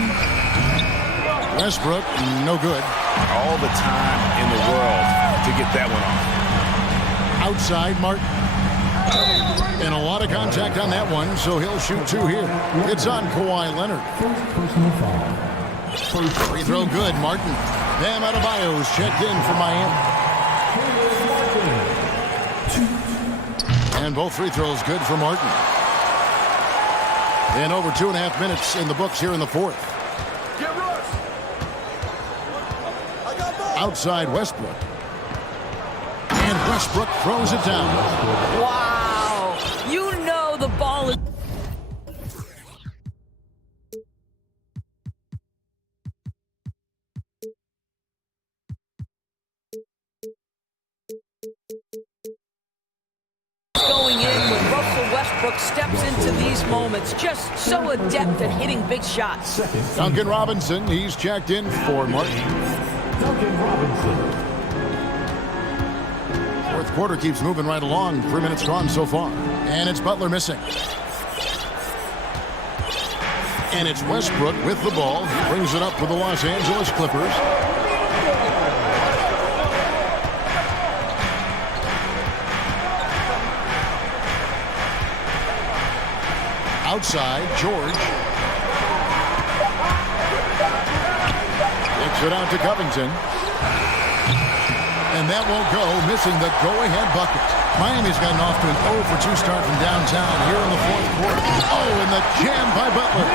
Westbrook, no good. All the time in the world to get that one off. Outside, Martin. And a lot of contact on that one, so he'll shoot 2 here. It's on Kawhi Leonard. Free throw good, Martin. Bam Adebayo's checked in for Miami. And both free throws good for Martin. And over 2.5 minutes in the books here in the fourth. Outside Westbrook. And Westbrook throws it down. Wow. You know the ball is... going in when Russell Westbrook steps into these moments. Just so adept at hitting big shots. Duncan Robinson, he's checked in for Martin. Duncan Robinson. Fourth quarter keeps moving right along. 3 minutes gone so far. And it's Butler missing. And it's Westbrook with the ball. He brings it up for the Los Angeles Clippers. Outside, George. Kicks it out to Covington. And that won't go, missing the go-ahead bucket. Miami's gotten off to an 0 for 2 start from downtown here in the fourth quarter. Oh, and the jam by Butler.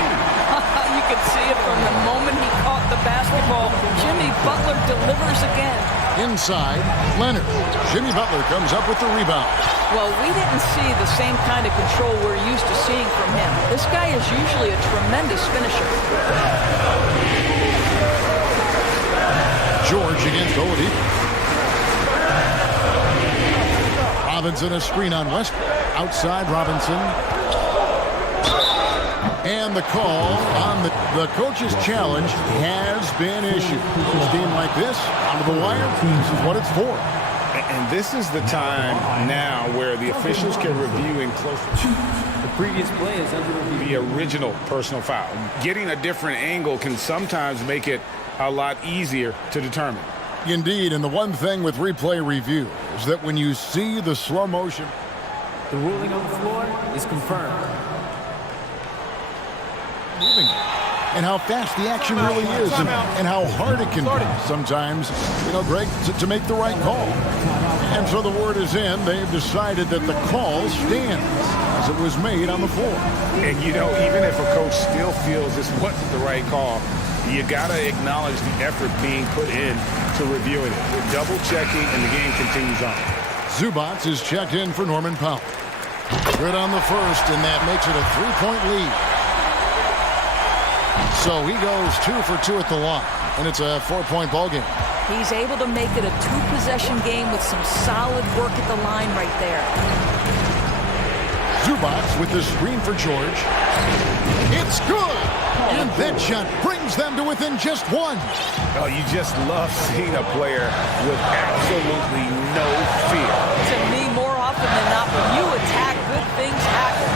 You can see it from the moment he caught the basketball. Jimmy Butler delivers again. Inside, Leonard. Jimmy Butler comes up with the rebound. Well, we didn't see the same kind of control we're used to seeing from him. This guy is usually a tremendous finisher. George against Oladipo. Robinson a screen on Westbrook. Outside Robinson. And the call on the coach's challenge has been issued. A team like this, onto the wire, this is what it's for. And this is the time now where the officials can review in close. The previous play is under review. The original personal foul. Getting a different angle can sometimes make it a lot easier to determine. Indeed, and the one thing with replay review is that when you see the slow motion, the ruling on the floor is confirmed. Moving. And how fast the action really is and how hard it can be sometimes, Greg, to make the right call. And so the word is in. They've decided that the call stands as it was made on the floor. And, even if a coach still feels this wasn't the right call, you got to acknowledge the effort being put in to reviewing it. They're double-checking, and the game continues on. Zubac is checked in for Norman Powell. Good on the first, and that makes it a 3-point lead. So he goes 2 for 2 at the line, and it's a 4-point ball game. He's able to make it a 2-possession game with some solid work at the line right there. Zubac with the screen for George. It's good! And that shot brings them to within just 1. Oh, you just love seeing a player with absolutely no fear. To me, more often than not, when you attack, good things happen.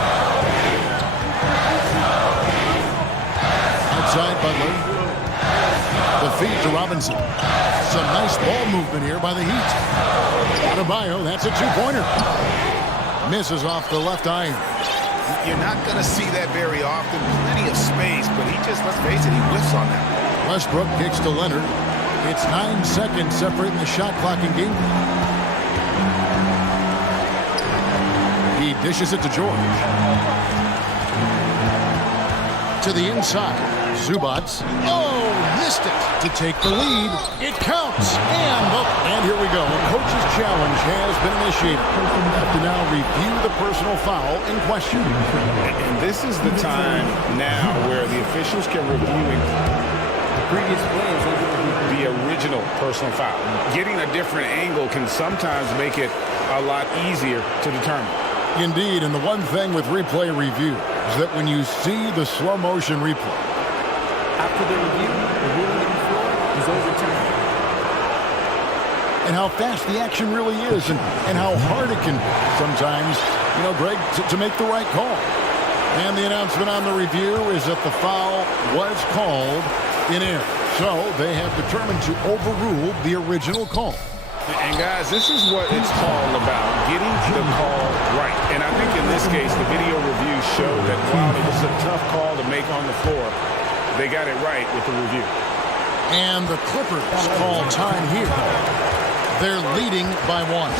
Outside Butler. The feed to Robinson. Some nice ball movement here by the Heat. Adebayo, that's a 2-pointer. Misses off the left iron. You're not going to see that very often. Plenty of space, but he just, let's face it, he whiffs on that. Westbrook kicks to Leonard. It's 9 seconds separating the shot clock and game. He dishes it to George. To the inside. Zubats. Oh, missed it. To take the lead. It counts. And here we go. A coach's challenge has been initiated. Have to now review the personal foul in question. And this is the time now where the officials can review The previous play is under review. the original personal foul. Getting a different angle can sometimes make it a lot easier to determine. Indeed, and the one thing with replay review is that when you see the slow motion replay, After the review, the ruling on the floor is overturned. and how fast the action really is, and how hard it can be sometimes, Greg, to make the right call. And the announcement on the review is that the foul was called in error. So they have determined to overrule the original call. And guys, this is what it's all about, getting the call right. And I think in this case, the video review showed that while it was a tough call to make on the floor, they got it right with the review. And the Clippers call time here. They're leading by 1.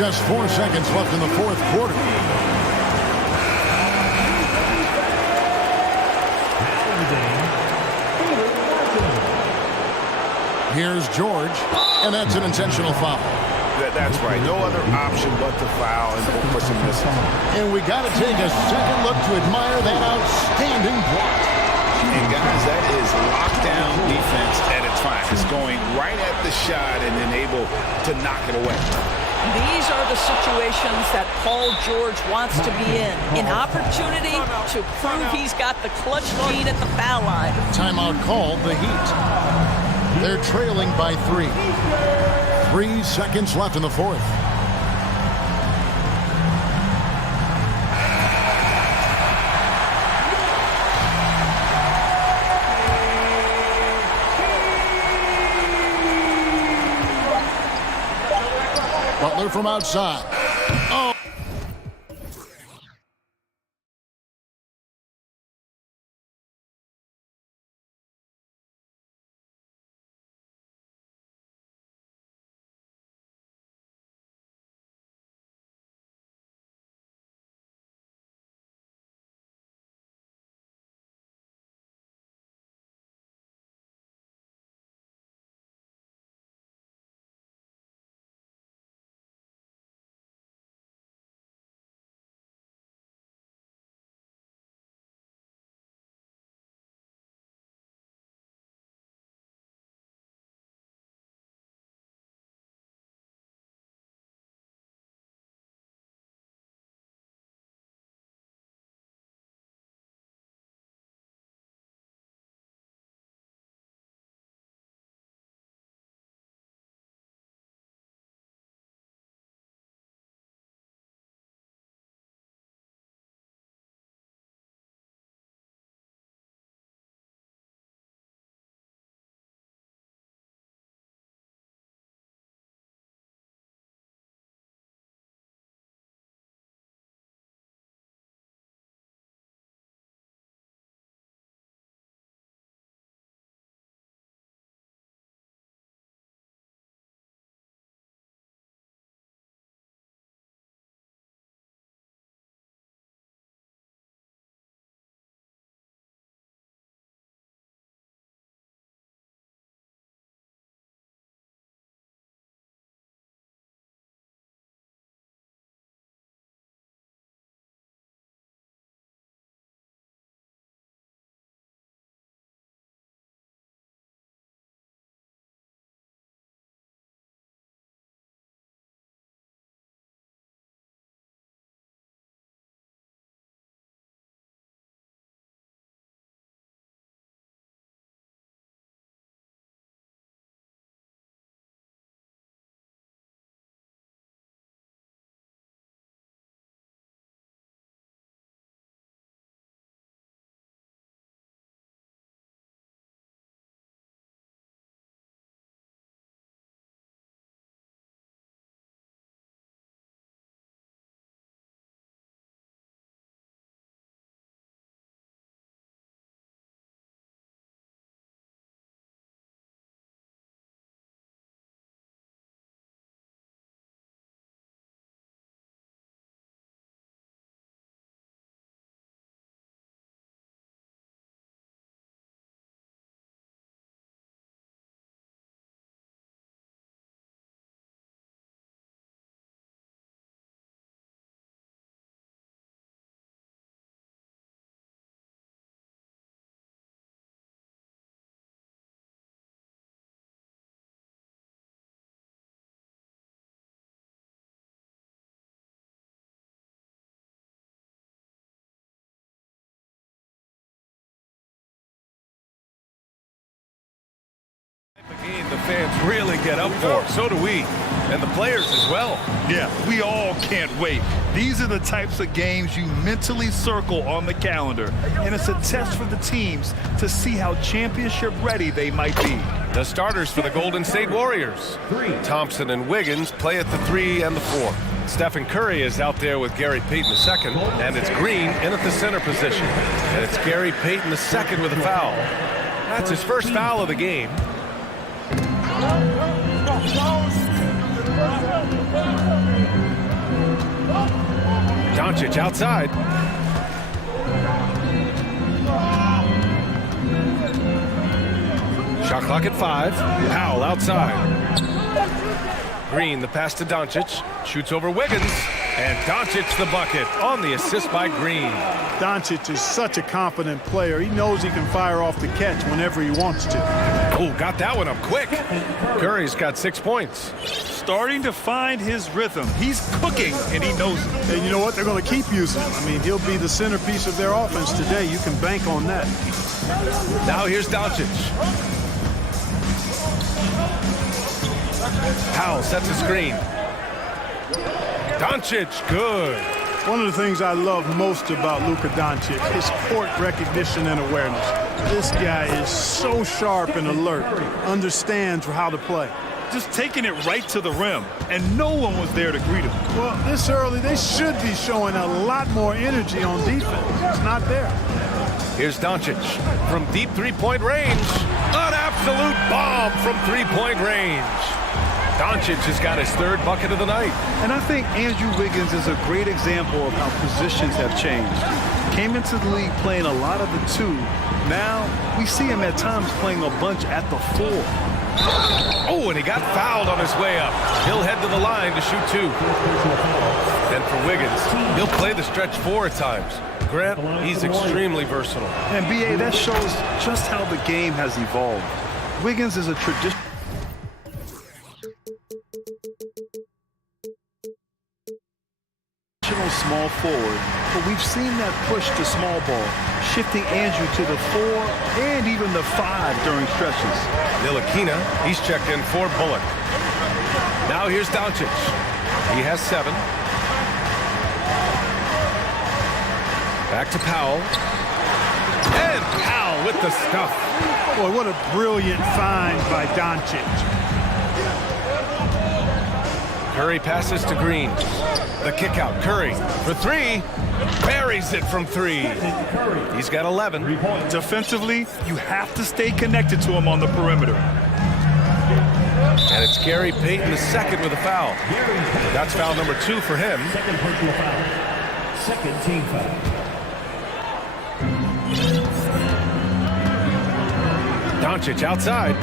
Just 4 seconds left in the fourth quarter. Here's George, and that's an intentional foul. That's right. No other option but to foul and hope for some misses. And we got to take a second look to admire that outstanding block. And guys, that is lockdown defense at its finest, going right at the shot and then able to knock it away. These are the situations that Paul George wants to be in. An opportunity to prove he's got the clutch gene at the foul line. Timeout called the Heat. They're trailing by 3. 3 seconds left in the fourth. Butler from outside. Oh. the fans really get up for. So do we, and the players as well. Yeah, we all can't wait. These are the types of games you mentally circle on the calendar, and it's a test for the teams to see how championship ready they might be. The starters for the Golden State Warriors. Thompson and Wiggins play at the 3 and the 4. Stephen Curry is out there with Gary Payton II, and it's Green in at the center position. And it's Gary Payton II with a foul. That's his first foul of the game. Doncic outside. Shot clock at 5. Powell outside. Green, the pass to Doncic. Shoots over Wiggins. And Doncic the bucket on the assist by Green. Doncic is such a confident player. He knows he can fire off the catch whenever he wants to. Oh, got that one up quick. Curry's got 6 points. Starting to find his rhythm. He's cooking, and he knows it. And you know what? They're going to keep using him. I mean, he'll be the centerpiece of their offense today. You can bank on that. Now here's Doncic. Powell sets a screen. Doncic, good. One of the things I love most about Luka Doncic is court recognition and awareness. This guy is so sharp and alert, understands how to play. Just taking it right to the rim, and no one was there to greet him. Well, this early, they should be showing a lot more energy on defense. It's not there. Here's Doncic from deep three-point range. An absolute bomb from three-point range. Doncic has got his 3rd bucket of the night. And I think Andrew Wiggins is a great example of how positions have changed. Came into the league playing a lot of the 2. Now we see him at times playing a bunch at the 4. Oh, and he got fouled on his way up. He'll head to the line to shoot 2. And for Wiggins, he'll play the stretch 4 at times. Grant, he's extremely versatile. And B.A., that shows just how the game has evolved. Wiggins is a traditional small forward, but we've seen that push to small ball, shifting Andrew to the 4 and even the 5 during stretches. Ntilikina, he's checked in for Bullock. Now here's Doncic. He has 7. Back to Powell. And Powell with the stuff. Boy, what a brilliant find by Doncic. Curry passes to Green. The kick out. Curry for 3. Buries it from 3. He's got 11. Defensively, you have to stay connected to him on the perimeter. And it's Gary Payton II with a foul. That's foul number 2 for him. Second personal foul. Second team foul. Doncic outside.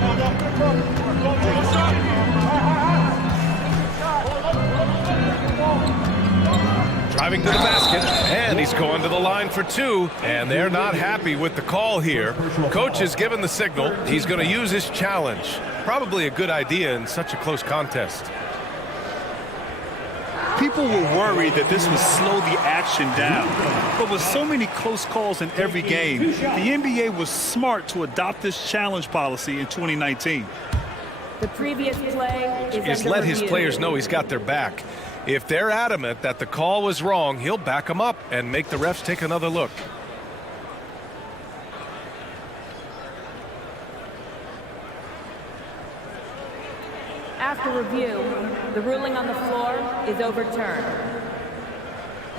Driving to the basket, and he's going to the line for 2, and they're not happy with the call here. Coach has given the signal. He's going to use his challenge. Probably a good idea in such a close contest. People were worried that this would slow the action down. But with so many close calls in every game, the NBA was smart to adopt this challenge policy in 2019. The previous play He's let his players know he's got their back. If they're adamant that the call was wrong, he'll back them up and make the refs take another look. After review, the ruling on the floor is overturned.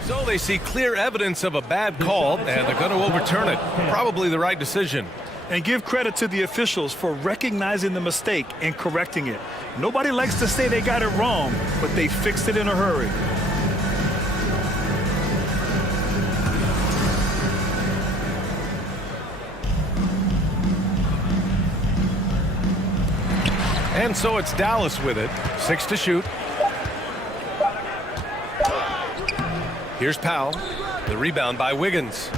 So they see clear evidence of a bad call, and they're going to overturn it. Probably the right decision. And give credit to the officials for recognizing the mistake and correcting it. Nobody likes to say they got it wrong, but they fixed it in a hurry. And so it's Dallas with it. 6 to shoot. Here's Powell. The rebound by Wiggins.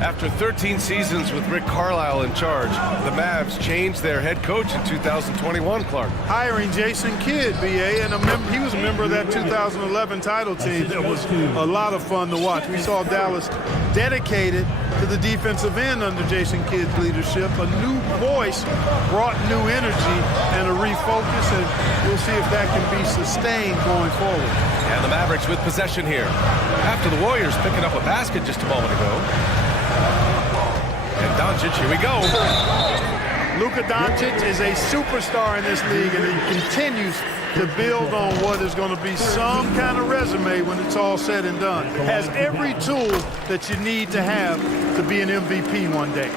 After 13 seasons with Rick Carlisle in charge, the Mavs changed their head coach in 2021, Clark. Hiring Jason Kidd, B.A., and he was a member of that 2011 title team. That was a lot of fun to watch. We saw Dallas dedicated to the defensive end under Jason Kidd's leadership. A new voice brought new energy and a refocus, and we'll see if that can be sustained going forward. And the Mavericks with possession here. After the Warriors picking up a basket just a moment ago. And Doncic, here we go. Luka Doncic is a superstar in this league, and he continues to build on what is going to be some kind of resume when it's all said and done. Has every tool that you need to have to be an MVP one day.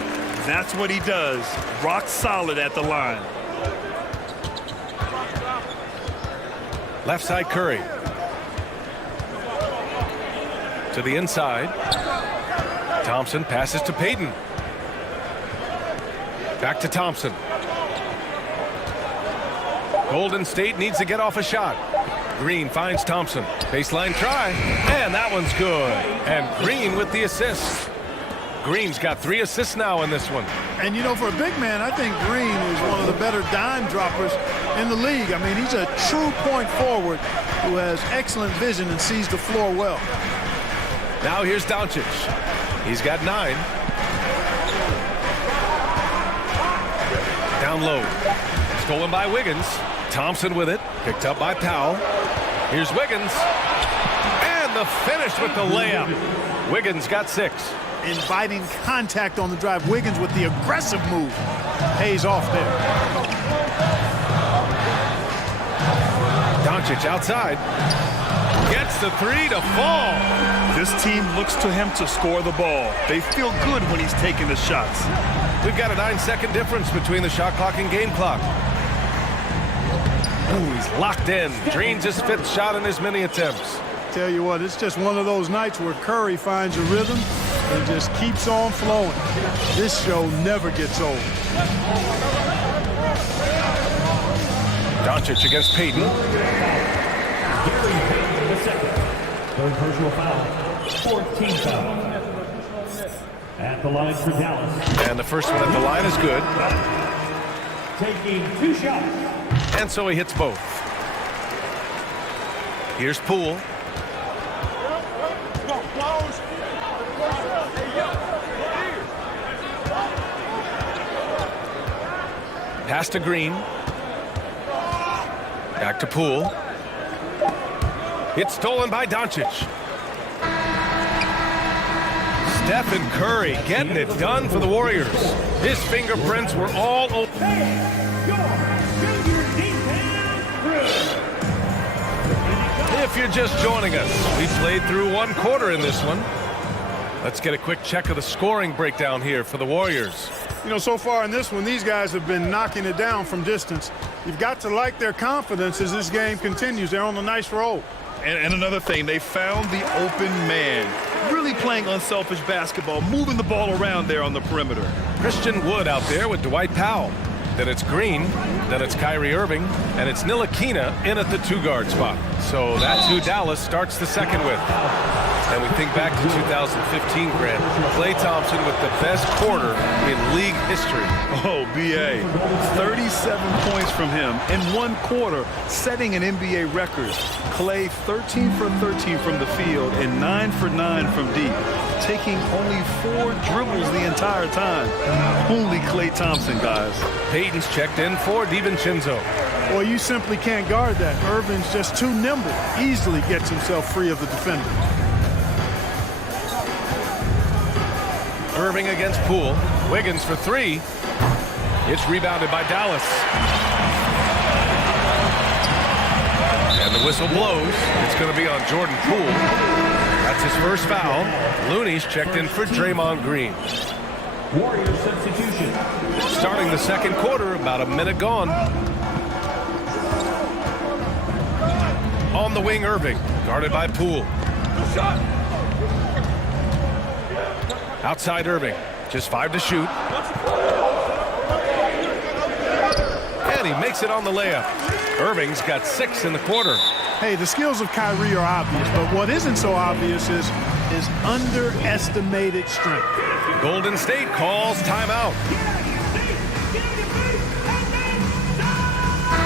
That's what he does. Rock solid at the line. Left side Curry. To the inside. Thompson passes to Payton. Back to Thompson. Golden State needs to get off a shot. Green finds Thompson. Baseline try. And that one's good. And Green with the assist. Green's got 3 assists now in this one. And, you know, for a big man, I think Green is one of the better dime droppers in the league. I mean, he's a true point forward who has excellent vision and sees the floor well. Now here's Doncic. He's got 9. Down low. Stolen by Wiggins. Thompson with it. Picked up by Powell. Here's Wiggins. And the finish with the layup. Wiggins got 6. Inviting contact on the drive. Wiggins with the aggressive move. Pays off there. Doncic outside. Gets the 3 to fall. This team looks to him to score the ball. They feel good when he's taking the shots. We've got a 9-second difference between the shot clock and game clock. Ooh, he's locked in. Drains his 5th shot in his many attempts. Tell you what, it's just one of those nights where Curry finds a rhythm and just keeps on flowing. This show never gets old. Doncic against Payton. Gary Payton II. Third personal foul. 14 foul. At the line for Dallas. And the first one at the line is good. Taking 2 shots. And so he hits both. Here's Poole. Pass to Green. Back to Poole. It's stolen by Doncic. Stephen Curry getting it done for the Warriors. His fingerprints were all over. If you're just joining us, we played through 1 quarter in this one. Let's get a quick check of the scoring breakdown here for the Warriors. You know, so far in this one, these guys have been knocking it down from distance. You've got to like their confidence as this game continues. They're on a nice roll. And another thing, they found the open man. Really playing unselfish basketball, moving the ball around there on the perimeter. Christian Wood out there with Dwight Powell. Then it's Green, then it's Kyrie Irving, and it's Ntilikina in at the 2-guard spot. So that's who Dallas starts the second with. And we think back to 2015, Grant. Klay Thompson with the best quarter in league history. Oh, B.A. 37 points from him in 1 quarter, setting an NBA record. Klay 13 for 13 from the field and 9 for 9 from deep, taking only 4 dribbles the entire time. Only Klay Thompson, guys. Payton's checked in for DiVincenzo. Well, you simply can't guard that. Irving's just too nimble. Easily gets himself free of the defender. Irving against Poole. Wiggins for 3. It's rebounded by Dallas. And the whistle blows. It's going to be on Jordan Poole. That's his first foul. Looney's checked in for Draymond Green. Warriors substitution. Starting the second quarter, about a minute gone. On the wing, Irving, guarded by Poole. Outside Irving, just 5 to shoot. And he makes it on the layup. Irving's got 6 in the quarter. Hey, the skills of Kyrie are obvious, but what isn't so obvious is his underestimated strength. Golden State calls timeout.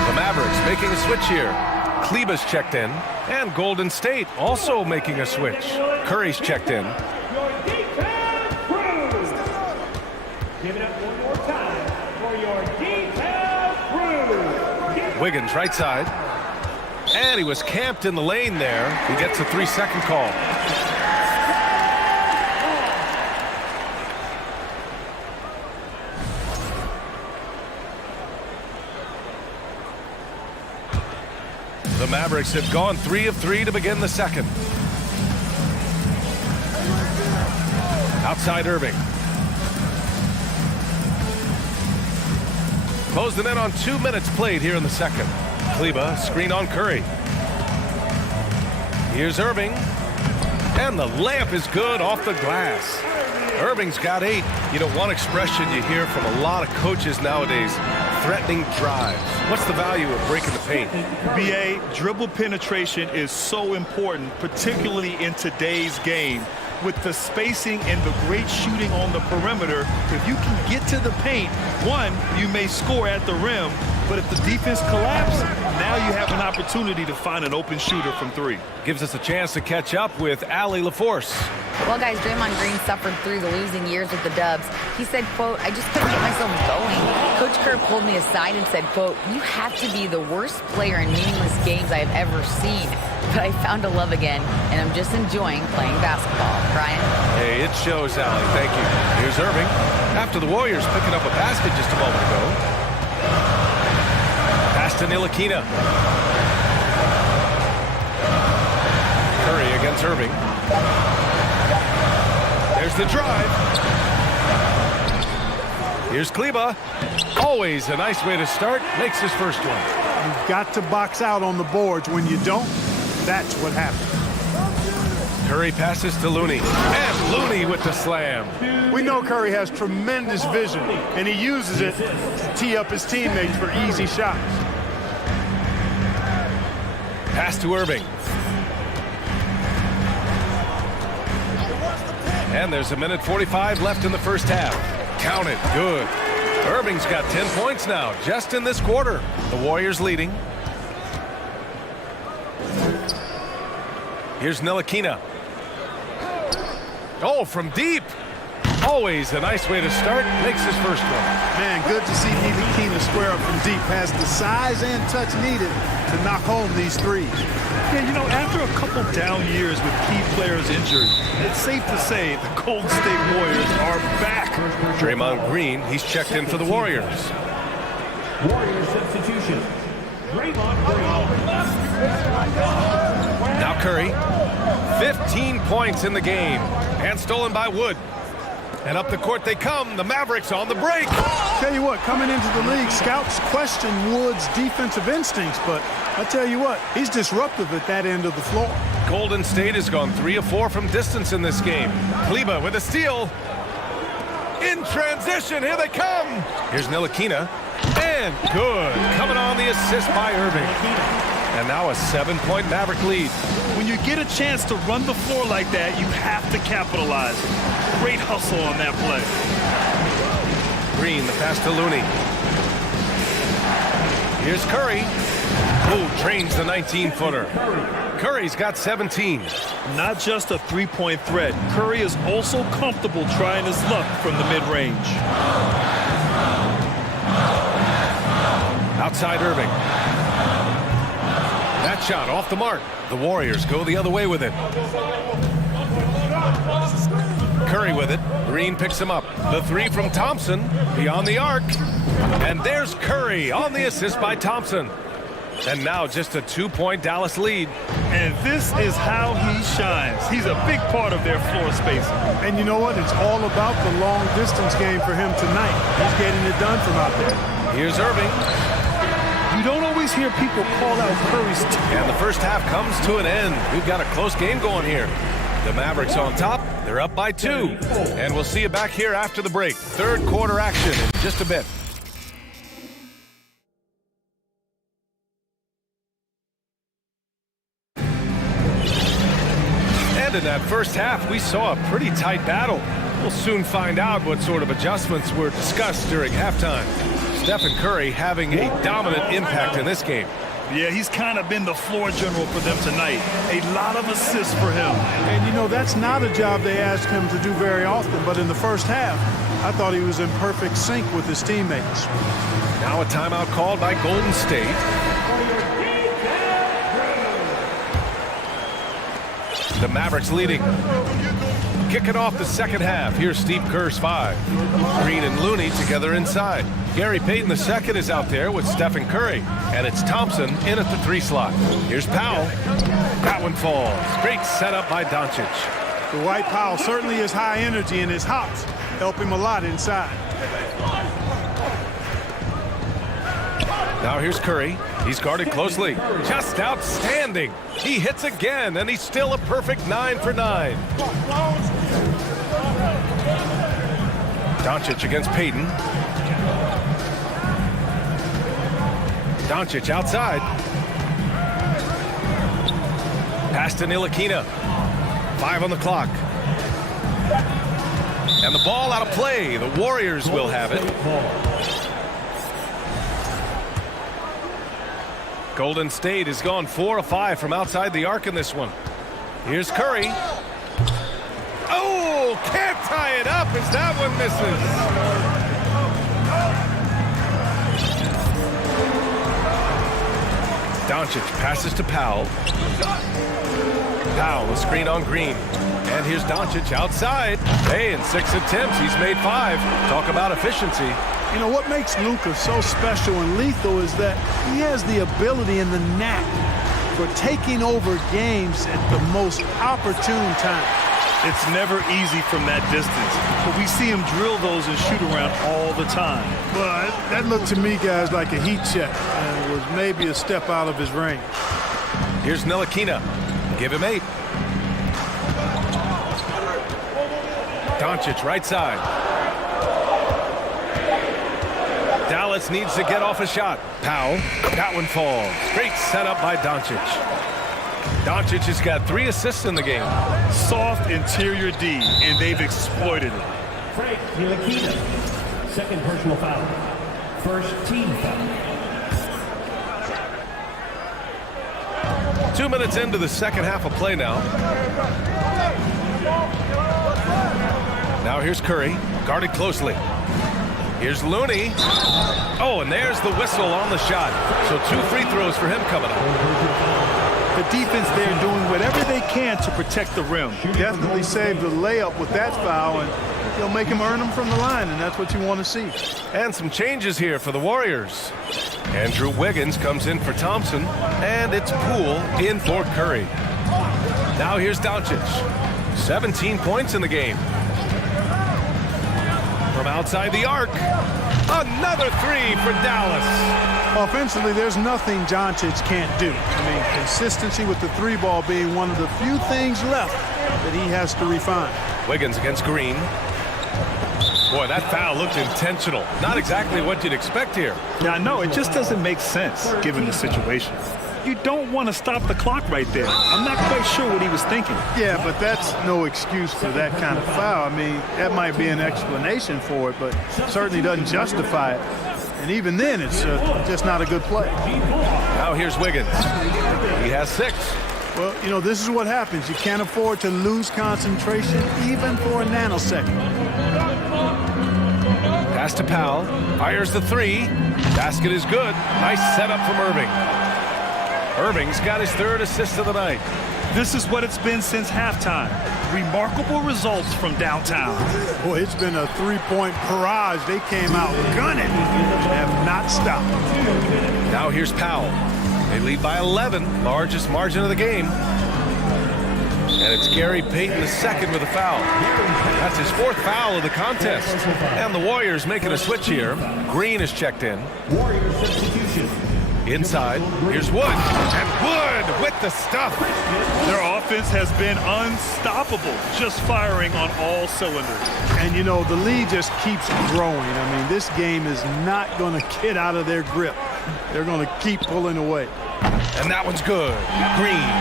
The Mavericks making a switch here. Kleba's checked in, and Golden State also making a switch. Curry's checked in. Give it up one more time for your detailed crew. Wiggins, right side. And he was camped in the lane there. He gets a 3-second call. The Mavericks have gone 3 of 3 to begin the second. Outside Irving. Closing in on 2 minutes played here in the second. Kleba, screen on Curry. Here's Irving. And the layup is good off the glass. Irving's got 8. You know, one expression you hear from a lot of coaches nowadays, threatening drives. What's the value of breaking the paint? BA, dribble penetration is so important, particularly in today's game. With the spacing and the great shooting on the perimeter, if you can get to the paint, one, you may score at the rim, but if the defense collapses, now you have an opportunity to find an open shooter from 3. Gives us a chance to catch up with Allie LaForce. Well, guys, Draymond Green suffered through the losing years with the Dubs. He said, quote, I just couldn't get myself going. Coach Kerr pulled me aside and said, quote, you have to be the worst player in meaningless games I have ever seen. But I found a love again, and I'm just enjoying playing basketball. Brian? Hey, it shows, Allie. Thank you. Here's Irving. After the Warriors picking up a basket just a moment ago. Pass to Ntilikina. Curry against Irving. There's the drive. Here's Kleba. Always a nice way to start. Makes his first one. You've got to box out on the boards. When you don't, that's what happens. Curry passes to Looney. And Looney with the slam. We know Curry has tremendous vision, and he uses it to tee up his teammates for easy shots. Pass to Irving. And there's a minute 45 left in the first half. Count it. Good. Irving's got 10 points now, just in this quarter. The Warriors leading. Here's Ntilikina. Oh, from deep. Always a nice way to start. Makes his first one. Man, good to see Ntilikina square up from deep. Has the size and touch needed to knock home these threes. Yeah, you know, after a couple down years with key players injured, it's safe to say the Golden State Warriors are back. Draymond Green, he's checked in for the Warriors. Warriors substitution. Draymond Green. Now Curry. 15 points in the game. And stolen by Wood. And up the court they come. The Mavericks on the break. Tell you what, coming into the league, scouts question Wood's defensive instincts, but I tell you what, he's disruptive at that end of the floor. Golden State has gone 3 of 4 from distance in this game. Kleba with a steal. In transition, here they come. Here's Ntilikina. And good. Coming on the assist by Irving. And now a 7-point Maverick lead. When you get a chance to run the floor like that, you have to capitalize. Great hustle on that play. Green, the pass to Looney. Here's Curry. Who drains the 19-footer. Curry's got 17. Not just a three-point threat. Curry is also comfortable trying his luck from the mid-range. Outside Irving. That shot off the mark. The Warriors go the other way with it. Curry with it. Green picks him up. The 3 from Thompson. Beyond the arc. And there's Curry on the assist by Thompson. And now just a 2-point Dallas lead. And this is how he shines. He's a big part of their floor spacing. And you know what? It's all about the long distance game for him tonight. He's getting it done from out there. Here's Irving. You don't always hear people call out Curry's. And the first half comes to an end. We've got a close game going here. The Mavericks on top. They're up by 2. And we'll see you back here after the break. Third quarter action in just a bit. And in that first half, we saw a pretty tight battle. We'll soon find out what sort of adjustments were discussed during halftime. Stephen Curry having a dominant impact in this game. Yeah, he's kind of been the floor general for them tonight. A lot of assists for him. And, you know, that's not a job they ask him to do very often, but in the first half, I thought he was in perfect sync with his teammates. Now a timeout called by Golden State. The Mavericks leading. Kicking off the second half. Here's Steve Kerr's 5. Green and Looney together inside. Gary Payton II is out there with Stephen Curry. And it's Thompson in at the 3 slot. Here's Powell. That one falls. Great setup by Doncic. Dwight Powell certainly is high energy, and his hops help him a lot inside. Now here's Curry. He's guarded closely. Just outstanding. He hits again, and he's still a perfect 9 for 9. Doncic against Payton. Doncic outside. Pass to Ntilikina. 5 on the clock. And the ball out of play. The Warriors will have it. Golden State has gone 4 of 5 from outside the arc in this one. Here's Curry. Oh, can't tie it up as that one misses. Doncic passes to Powell. Powell, a screen on Green. And here's Doncic outside. Hey, in 6 attempts, he's made 5. Talk about efficiency. You know, what makes Luka so special and lethal is that he has the ability and the knack for taking over games at the most opportune time. It's never easy from that distance, but we see him drill those and shoot around all the time. But that looked to me, guys, like a heat check, and it was maybe a step out of his range. Here's Ntilikina. Give him 8. Doncic right side. Dallas needs to get off a shot. Powell. That one falls. Great setup by Doncic. Doncic has got 3 assists in the game. Soft interior D, and they've exploited it. Frank Ntilikina, second personal foul. First team foul. 2 minutes into the second half of play now. Now here's Curry, guarded closely. Here's Looney. Oh, and there's the whistle on the shot. So 2 free throws for him coming up. The defense there doing whatever they can to protect the rim. Definitely saved the layup with that foul, and he'll make him earn them from the line, and that's what you want to see. And some changes here for the Warriors. Andrew Wiggins comes in for Thompson, and it's Poole in for Curry. Now here's Doncic. 17 points in the game. From outside the arc, another 3 for Dallas. Offensively, there's nothing Doncic can't do. I mean, consistency with the 3 ball being one of the few things left that he has to refine. Wiggins against Green. Boy, that foul looked intentional. Not exactly what you'd expect here. Yeah, I know. It just doesn't make sense given the situation. You don't want to stop the clock right there. I'm not quite sure what he was thinking. Yeah, but that's no excuse for that kind of foul. I mean, that might be an explanation for it, but certainly doesn't justify it. And even then, it's just not a good play. Now here's Wiggins. He has 6. Well, you know, this is what happens. You can't afford to lose concentration even for a nanosecond. Pass to Powell. Fires the 3. Basket is good. Nice setup from Irving. Irving's got his 3rd assist of the night. This is what it's been since halftime. Remarkable results from downtown. Boy, it's been a 3-point barrage. They came out gunning and have not stopped. Now here's Powell. They lead by 11, largest margin of the game. And it's Gary Payton II with a foul. That's his 4th foul of the contest. And the Warriors making a switch here. Green is checked in. Warriors substitution. Inside, here's Wood, and Wood with the stuff. Their offense has been unstoppable, just firing on all cylinders. And, you know, the lead just keeps growing. I mean, this game is not going to get out of their grip. They're going to keep pulling away. And that one's good. Green.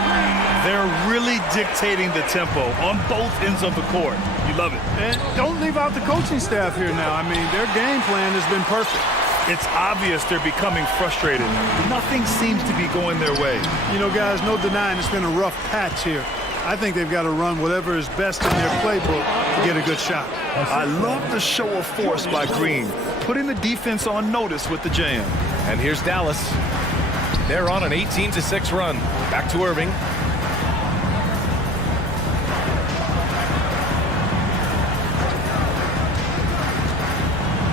They're really dictating the tempo on both ends of the court. You love it. And don't leave out the coaching staff here now. I mean, their game plan has been perfect. It's obvious they're becoming frustrated. Nothing seems to be going their way. You know, guys, no denying it's been a rough patch here. I think they've got to run whatever is best in their playbook to get a good shot. I love the show of force by Green, putting the defense on notice with the jam. And here's Dallas. They're on an 18-6 run. Back to Irving.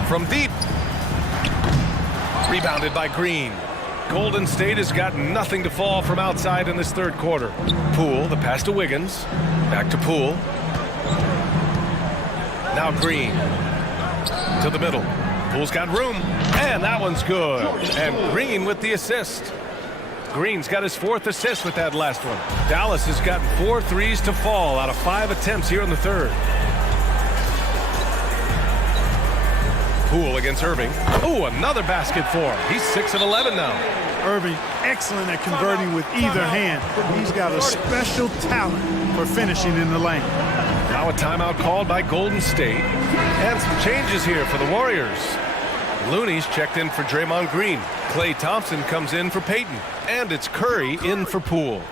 From deep. Rebounded by Green. Golden State has got nothing to fall from outside in this third quarter. Poole, the pass to Wiggins. Back to Poole. Now Green. To the middle. Poole's got room. And that one's good. And Green with the assist. Green's got his 4th assist with that last one. Dallas has got 4 threes to fall out of 5 attempts here in the third. Poole against Irving. Oh, another basket for him. He's 6 of 11 now. Irving, excellent at converting with either hand. He's got a special talent for finishing in the lane. Now a timeout called by Golden State. And some changes here for the Warriors. Looney's checked in for Draymond Green. Klay Thompson comes in for Payton. And it's Curry in for Poole.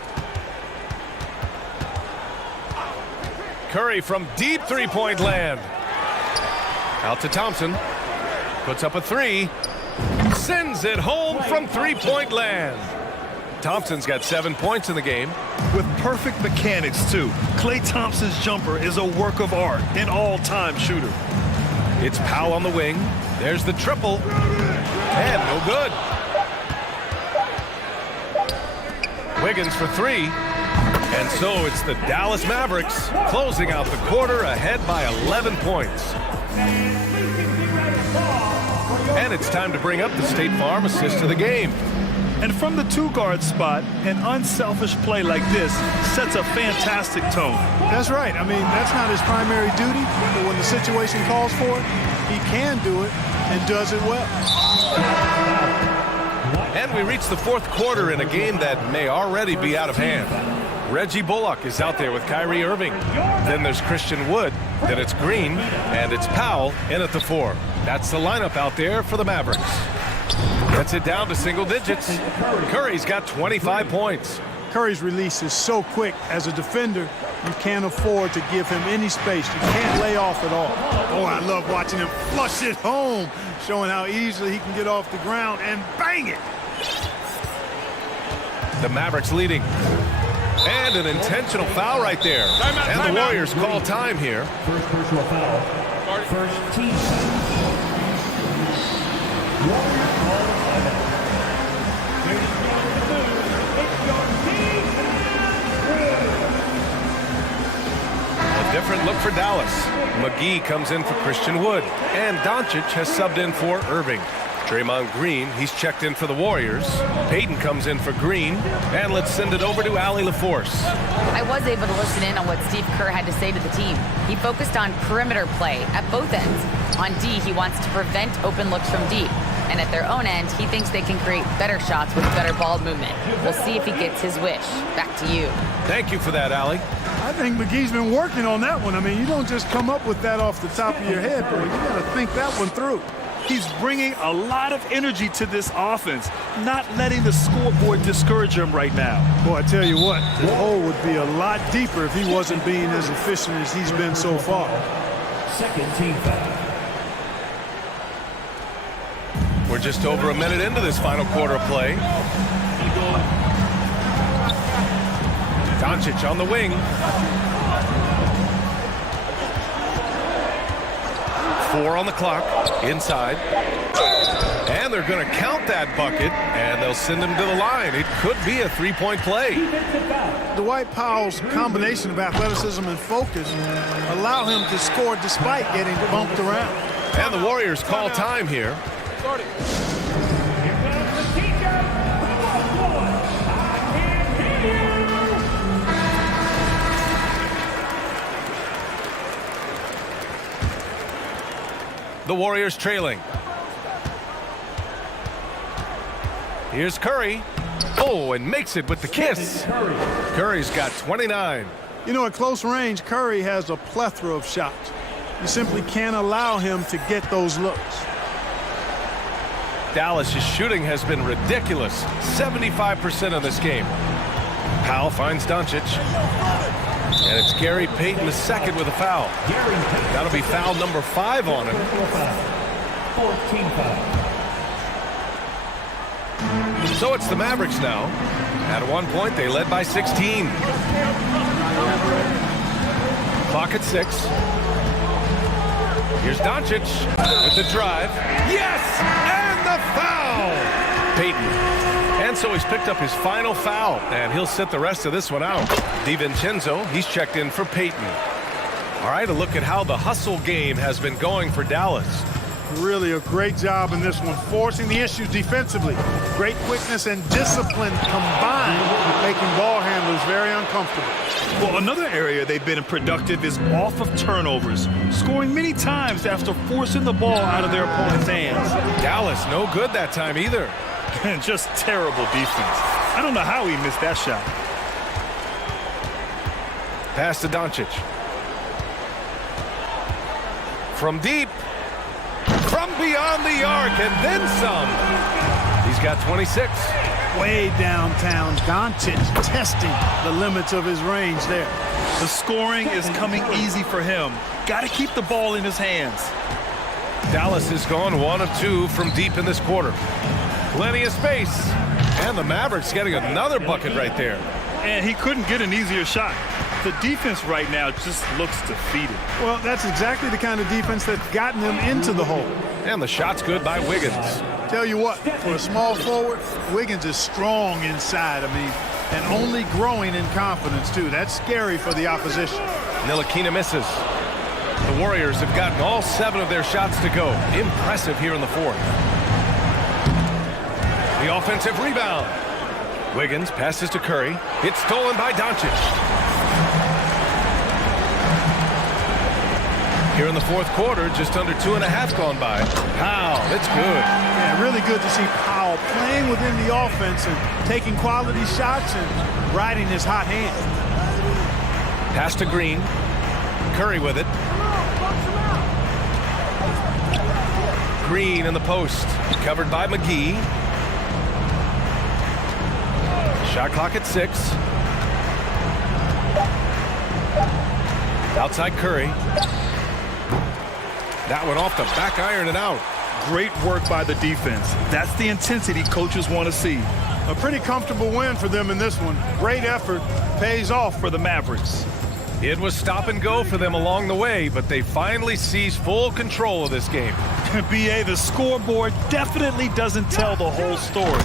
Curry from deep three-point land. Out to Thompson. Puts up a 3. Sends it home from three-point land. Thompson's got 7 points in the game. With perfect mechanics, too. Klay Thompson's jumper is a work of art, an all-time shooter. It's Powell on the wing. There's the triple. And no good. Wiggins for 3. And so it's the Dallas Mavericks closing out the quarter ahead by 11 points. And it's time to bring up the State Farm assist of the game. And from the 2-guard spot, an unselfish play like this sets a fantastic tone. That's right. I mean, that's not his primary duty, but when the situation calls for it, he can do it and does it well. And we reach the 4th quarter in a game that may already be out of hand. Reggie Bullock is out there with Kyrie Irving. Then there's Christian Wood. Then it's Green. And it's Powell in at the 4. That's the lineup out there for the Mavericks. Gets it down to single digits. Curry's got 25 points. Curry's release is so quick. As a defender, you can't afford to give him any space. You can't lay off at all. Oh, I love watching him flush it home, showing how easily he can get off the ground and bang it. The Mavericks leading. And an intentional foul right there. And the Warriors call time here. First personal foul. First team foul. Warriors call timeout. A different look for Dallas. McGee comes in for Christian Wood. And Doncic has subbed in for Irving. Draymond Green, he's checked in for the Warriors. Payton comes in for Green. And let's send it over to Allie LaForce. I was able to listen in on what Steve Kerr had to say to the team. He focused on perimeter play at both ends. On D, he wants to prevent open looks from deep. And at their own end, he thinks they can create better shots with better ball movement. We'll see if he gets his wish. Back to you. Thank you for that, Allie. I think McGee's been working on that one. I mean, you don't just come up with that off the top of your head, boy. You got to think that one through. He's bringing a lot of energy to this offense, not letting the scoreboard discourage him right now. Boy, I tell you what, the hole would be a lot deeper if he wasn't being as efficient as he's been so far. Second team foul. We're just over a minute into this final quarter of play. Doncic on the wing. 4 on the clock, inside. And they're going to count that bucket, and they'll send him to the line. It could be a three-point play. Dwight Powell's combination of athleticism and focus allow him to score despite getting bumped around. And the Warriors call time here. The Warriors trailing. Here's Curry. Oh, and makes it with the kiss. Curry's got 29. You know, at close range, Curry has a plethora of shots. You simply can't allow him to get those looks. Dallas' shooting has been ridiculous. 75% of this game. Powell finds Doncic. And it's Gary Payton II with a foul. That'll be foul number 5 on him. 14 foul. So it's the Mavericks now. At one point, they led by 16. Clock at 6. Here's Doncic with the drive. Yes! And the foul! Payton. And so he's picked up his final foul, and he'll sit the rest of this one out. DiVincenzo, he's checked in for Payton. All right, a look at how the hustle game has been going for Dallas. Really a great job in this one, forcing the issues defensively. Great quickness and discipline combined with making ball handlers very uncomfortable. Well, another area they've been productive is off of turnovers, scoring many times after forcing the ball out of their opponent's hands. Dallas, no good that time either. And just terrible defense. I don't know how he missed that shot. Pass to Doncic. From deep. From beyond the arc, and then some. He's got 26. Way downtown, Doncic testing the limits of his range there. The scoring is coming easy for him. Got to keep the ball in his hands. Dallas has gone 1 of 2 from deep in this quarter. Plenty of space. And the Mavericks getting another bucket right there. And he couldn't get an easier shot. The defense right now just looks defeated. Well, that's exactly the kind of defense that's gotten them into the hole. And the shot's good by Wiggins. Tell you what, for a small forward, Wiggins is strong inside, and only growing in confidence, too. That's scary for the opposition. Ntilikina misses. The Warriors have gotten all 7 of their shots to go. Impressive here in the 4th. The offensive rebound. Wiggins passes to Curry. It's stolen by Doncic. Here in the 4th quarter, just under 2.5 gone by. Powell, it's good. Yeah, really good to see Powell playing within the offense and taking quality shots and riding his hot hand. Pass to Green. Curry with it. Green in the post. Covered by McGee. Shot clock at 6. Outside Curry. That one off the back iron and out. Great work by the defense. That's the intensity coaches want to see. A pretty comfortable win for them in this one. Great effort pays off for the Mavericks. It was stop and go for them along the way, but they finally seized full control of this game. BA, the scoreboard definitely doesn't tell the whole story.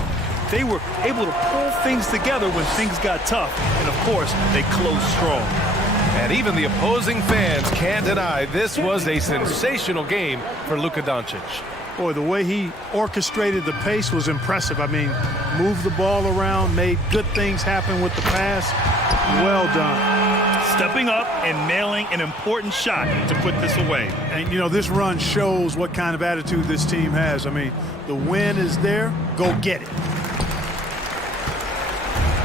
They were able to pull things together when things got tough, and of course, they closed strong. And even the opposing fans can't deny this was a sensational game for Luka Doncic. Boy, the way he orchestrated the pace was impressive. Moved the ball around, made good things happen with the pass. Well done. Stepping up and nailing an important shot to put this away. And, this run shows what kind of attitude this team has. The win is there. Go get it.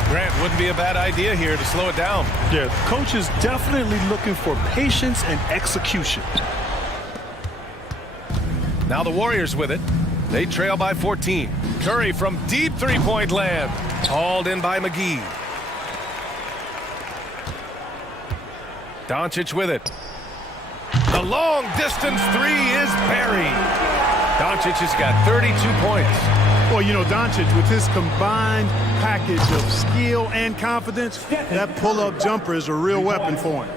Grant, wouldn't be a bad idea here to slow it down. Yeah, the coach is definitely looking for patience and execution. Now the Warriors with it. They trail by 14. Curry from deep three-point land. Hauled in by McGee. Doncic with it. The long-distance 3 is buried. Doncic has got 32 points. Well, Doncic, with his combined package of skill and confidence, that pull-up jumper is a real weapon for him.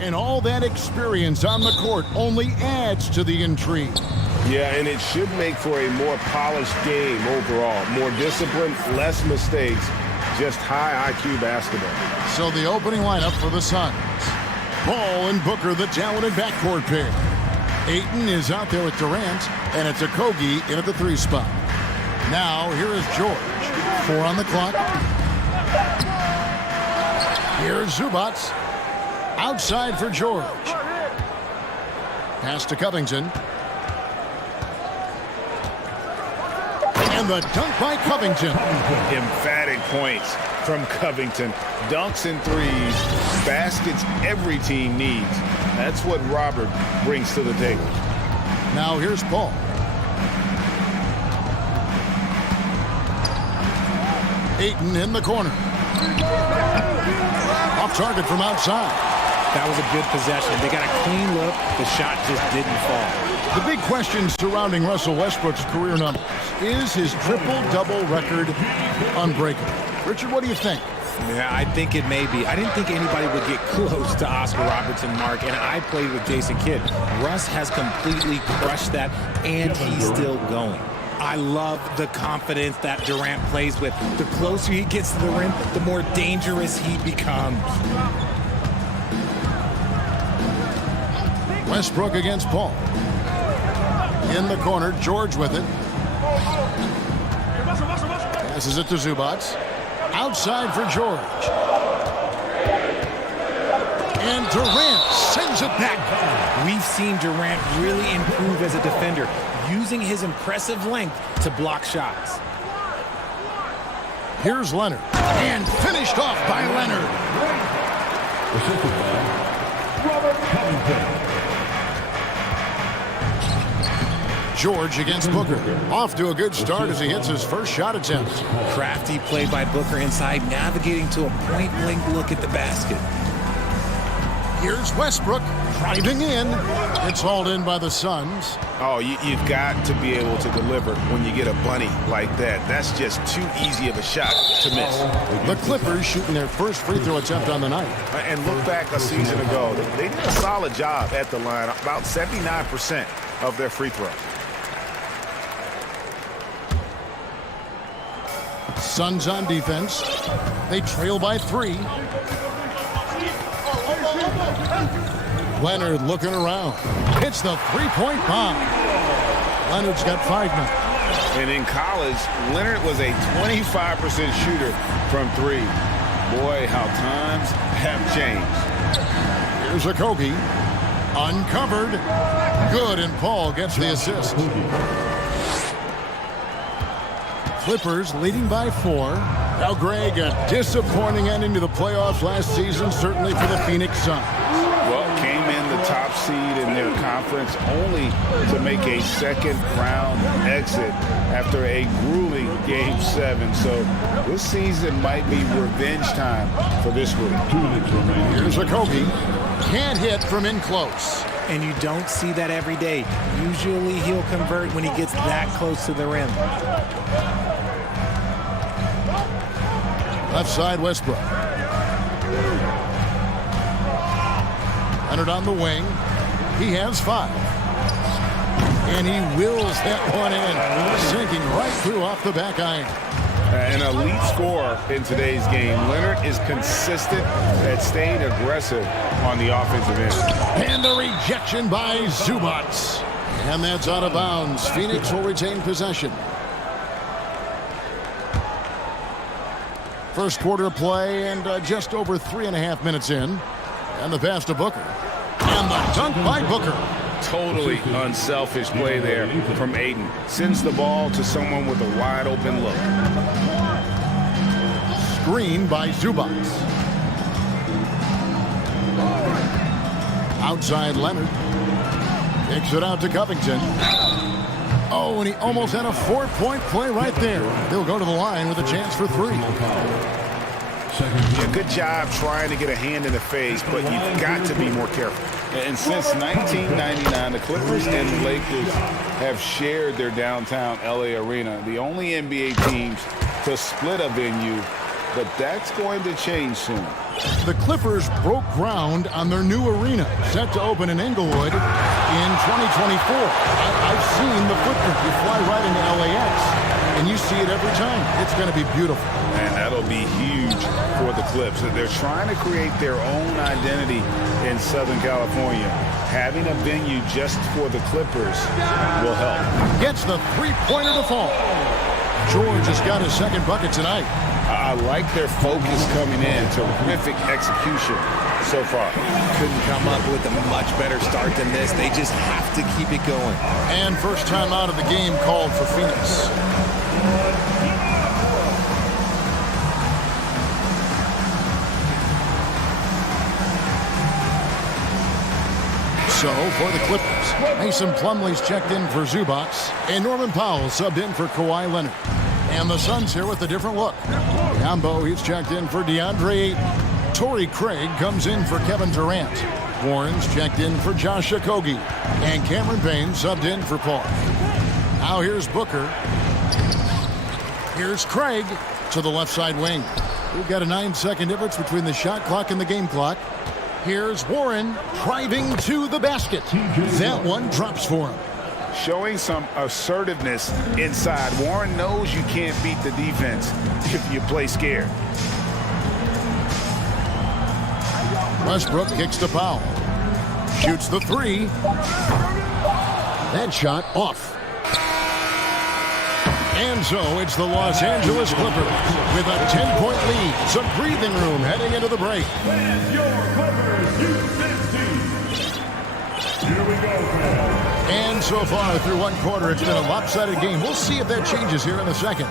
And all that experience on the court only adds to the intrigue. Yeah, and it should make for a more polished game overall. More discipline, less mistakes, just high IQ basketball. So the opening lineup for the Suns. Ball and Booker, the talented backcourt pair. Ayton is out there with Durant, and it's Okogie in at the 3 spot. Now, here is George. 4 on the clock. Here's Zubats. Outside for George. Pass to Covington. And the dunk by Covington. Emphatic points from Covington. Dunks and threes. Baskets every team needs. That's what Robert brings to the table. Now here's Paul. Ayton in the corner. Off target from outside. That was a good possession. They got a clean look. The shot just didn't fall. The big question surrounding Russell Westbrook's career numbers. Is his triple-double record unbreakable? Richard, what do you think? Yeah, I think it may be. I didn't think anybody would get close to Oscar Robertson, Mark, and I played with Jason Kidd. Russ has completely crushed that, and he's still going. I love the confidence that Durant plays with. The closer he gets to the rim, the more dangerous he becomes. Westbrook against Paul. In the corner, George with it. Passes it to Zubats. Outside for George. And Durant sends it back. We've seen Durant really improve as a defender, using his impressive length to block shots. Here's Leonard. And finished off by Leonard. Robert Covington. George against Booker. Off to a good start as he hits his first shot attempt. Crafty play by Booker inside, navigating to a point-blank look at the basket. Here's Westbrook driving in. It's hauled in by the Suns. Oh, you've got to be able to deliver when you get a bunny like that. That's just too easy of a shot to miss. The Clippers shooting their first free throw attempt on the night. And look back a season ago. They did a solid job at the line, about 79% of their free throws. Suns on defense. They trail by 3. Leonard looking around. Hits the three-point bomb. Leonard's got 5 now. And in college, Leonard was a 25% shooter from 3. Boy, how times have changed. Here's Okogie. Uncovered. Good, and Paul gets the assist. Clippers leading by 4. Now, Greg, a disappointing ending to the playoffs last season, certainly for the Phoenix Suns. Well, came in the top seed in their conference only to make a second-round exit after a grueling Game 7. So this season might be revenge time for this group. Here's Okogie. Can't hit from in close. And you don't see that every day. Usually he'll convert when he gets that close to the rim. Left side, Westbrook. Leonard on the wing. He has 5. And he wills that one in, sinking right through off the back iron. An elite scorer in today's game. Leonard is consistent at staying aggressive on the offensive end. And the rejection by Zubats. And that's out of bounds. Phoenix will retain possession. First quarter of play and just over 3.5 minutes in. And the pass to Booker. And the dunk by Booker. Totally unselfish play there from Ayton. Sends the ball to someone with a wide open look. Screen by Zubats. Outside Leonard. Kicks it out to Covington. Oh, and he almost had a 4-point play right there. He'll go to the line with a chance for 3. Yeah, good job trying to get a hand in the face, but you've got to be more careful. And since 1999, the Clippers and the Lakers have shared their downtown LA arena. The only NBA teams to split a venue but that's going to change soon. The Clippers broke ground on their new arena, set to open in Inglewood in 2024. I've seen the footprint. You fly right into LAX, and you see it every time. It's going to be beautiful. And that'll be huge for the Clips. They're trying to create their own identity in Southern California. Having a venue just for the Clippers will help. Gets the three-pointer to fall. George has got his second bucket tonight. I like their focus coming in. Terrific execution so far. Couldn't come up with a much better start than this. They just have to keep it going. And first time out of the game called for Phoenix. So, for the Clippers, Mason Plumlee's checked in for Zubac, and Norman Powell subbed in for Kawhi Leonard. And the Suns here with a different look. Yambo, he's checked in for DeAndre Ayton. Torrey Craig comes in for Kevin Durant. Warren's checked in for Josh Okogie. And Cameron Payne subbed in for Paul. Now here's Booker. Here's Craig to the left side wing. We've got a 9-second difference between the shot clock and the game clock. Here's Warren driving to the basket. That one drops for him. Showing some assertiveness inside. Warren knows you can't beat the defense if you play scared. Westbrook kicks to Powell. Shoots the three. That shot off. And so it's the Los Angeles Clippers with a 10-point lead. Some breathing room heading into the break. And your Clippers Houston team. Here we go, man. And so far through one quarter, it's been a lopsided game. We'll see if that changes here in a second.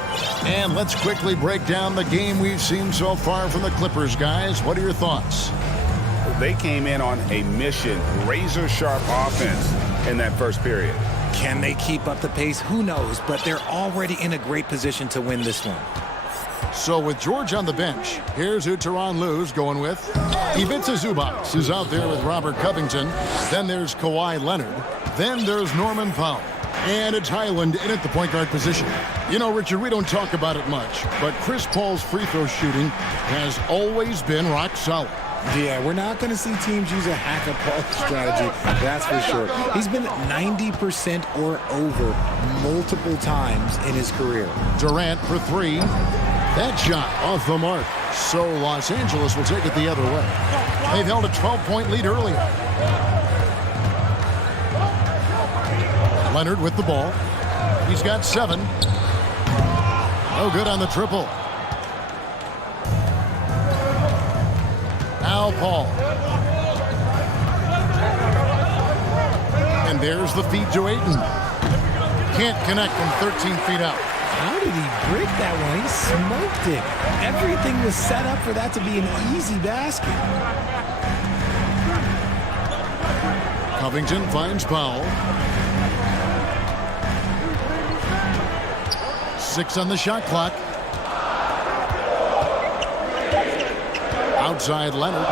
And let's quickly break down the game we've seen so far from the Clippers, guys. What are your thoughts? They came in on a mission, razor-sharp offense in that first period. Can they keep up the pace? Who knows, but they're already in a great position to win this one. So with George on the bench, here's who Tyronn Lue's going with. Ivica Zubac is out there with Robert Covington. Then there's Kawhi Leonard. Then there's Norman Powell. And it's Highland in at the point guard position. You know, Richard, we don't talk about it much, but Chris Paul's free throw shooting has always been rock solid. Yeah, we're not going to see teams use a hack-a-Paul strategy, that's for sure. He's been 90% or over multiple times in his career. Durant for three. That shot off the mark. So Los Angeles will take it the other way. They've held a 12-point lead earlier. Leonard with the ball. He's got 7. No good on the triple. Now Paul. And there's the feed to Ayton. Can't connect from 13 feet out. How did he break that one? He smoked it. Everything was set up for that to be an easy basket. Covington finds Powell. 6 on the shot clock. Outside Leonard.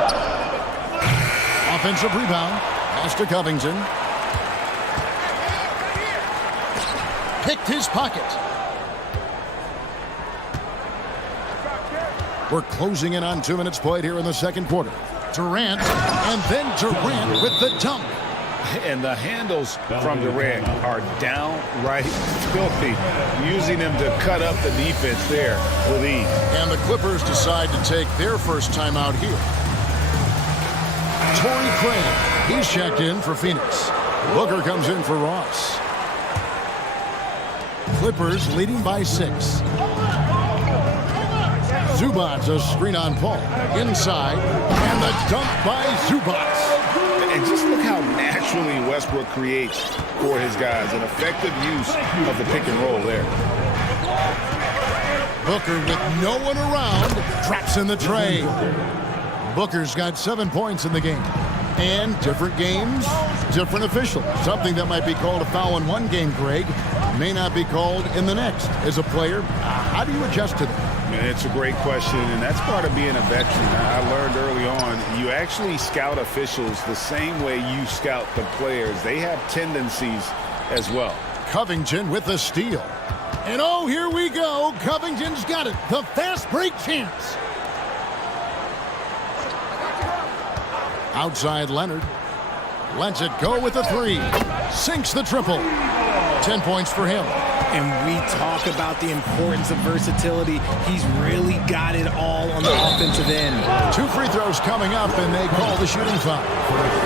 Offensive rebound. Pass to Covington. Picked his pocket. We're closing in on 2 minutes played here in the second quarter. Durant, and then Durant with the dunk. And the handles from Durant are downright filthy, using him to cut up the defense there with ease. And the Clippers decide to take their first timeout here. Torrey Craig, he's checked in for Phoenix. Booker comes in for Ross. Clippers leading by 6. Zubac, a screen on Paul. Inside, and the dunk by Zubac. And just look how naturally Westbrook creates for his guys. An effective use of the pick and roll there. Booker with no one around, traps in the tray. Booker's got 7 points in the game. And different games, different officials. Something that might be called a foul in one game, Greg, may not be called in the next. As a player, how do you adjust to that? It's a great question, and that's part of being a veteran. I learned early on, you actually scout officials the same way you scout the players. They have tendencies as well. Covington with the steal. And oh, here we go. Covington's got it. The fast break chance. Outside Leonard. Lets it go with a three. Sinks the triple. 10 points for him. And we talk about the importance of versatility. He's really got it all on the offensive end. 2 free throws coming up, and they call the shooting foul.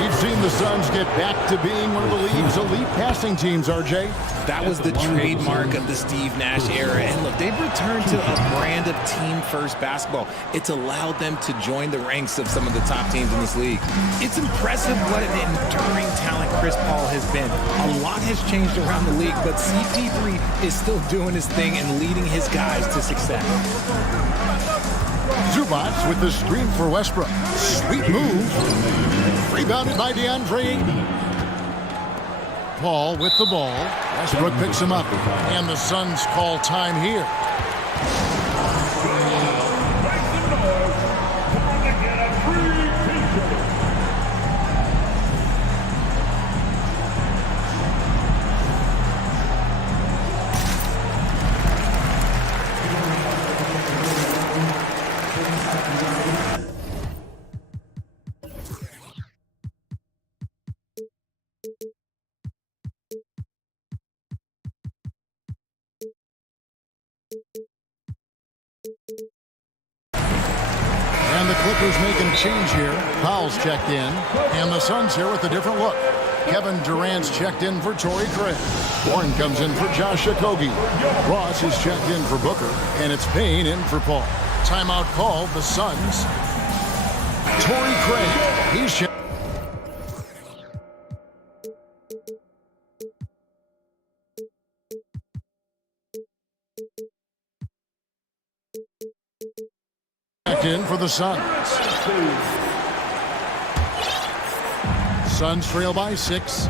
We've seen the Suns get back to being one of the league's elite passing teams, RJ. That was the trademark of the Steve Nash era. And look, they've returned to a brand of team-first basketball. It's allowed them to join the ranks of some of the top teams in this league. It's impressive what an enduring talent Chris Paul has been. A lot has changed around the league, but CP3 is still doing his thing and leading his guys to success. Zubats with the screen for Westbrook. Sweet move. Rebounded by DeAndre Ayton. Paul with the ball. Westbrook picks him up. And the Suns call time here. And the Clippers making a change here. Powell's checked in. And the Suns here with a different look. Kevin Durant's checked in for Torrey Craig. Warren comes in for Josh Okogie. Ross is checked in for Booker. And it's Payne in for Paul. Timeout called, the Suns. Torrey Craig. He's checked. In for the Suns. Suns trail by 6.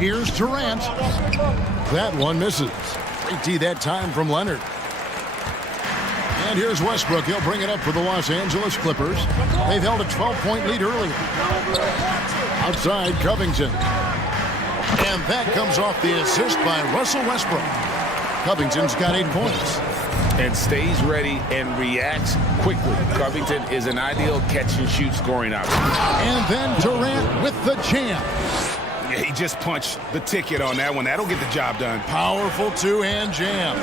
Here's Durant. That one misses. Great D that time from Leonard. And here's Westbrook. He'll bring it up for the Los Angeles Clippers. They've held a 12-point lead earlier. Outside Covington. And that comes off the assist by Russell Westbrook. Covington's got 8 points. And stays ready and reacts quickly. Covington is an ideal catch-and-shoot scoring option. And then Durant with the jam. Yeah, he just punched the ticket on that one. That'll get the job done. Powerful two-hand jam.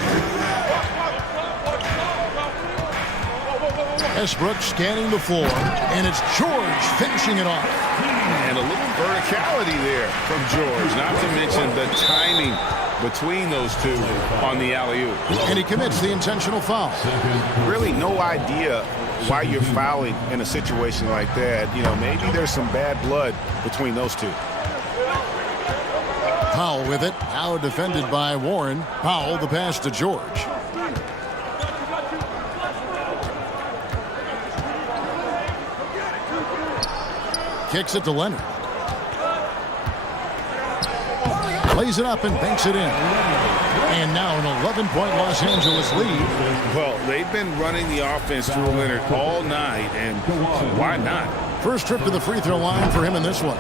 Westbrook scanning the floor, and it's George finishing it off. And a little verticality there from George, not to mention the timing between those two on the alley-oop. And he commits the intentional foul. Really no idea why you're fouling in a situation like that. You know, maybe there's some bad blood between those two. Powell with it, now defended by Warren. Powell, the pass to George. Kicks it to Leonard. Lays it up and banks it in. And now an 11-point Los Angeles lead. Well, they've been running the offense through Leonard all night, and why not? First trip to the free throw line for him in this one.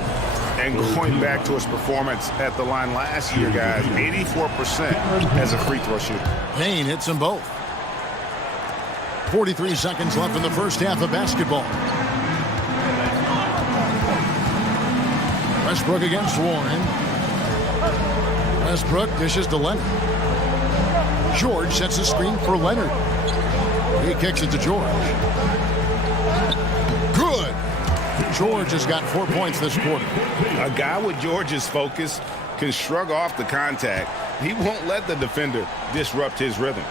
And going back to his performance at the line last year, guys, 84% as a free throw shooter. Payne hits them both. 43 seconds left in the first half of basketball. Westbrook against Warren. Westbrook dishes to Leonard. George sets a screen for Leonard. He kicks it to George. Good. George has got 4 points this quarter. A guy with George's focus can shrug off the contact. He won't let the defender disrupt his rhythm.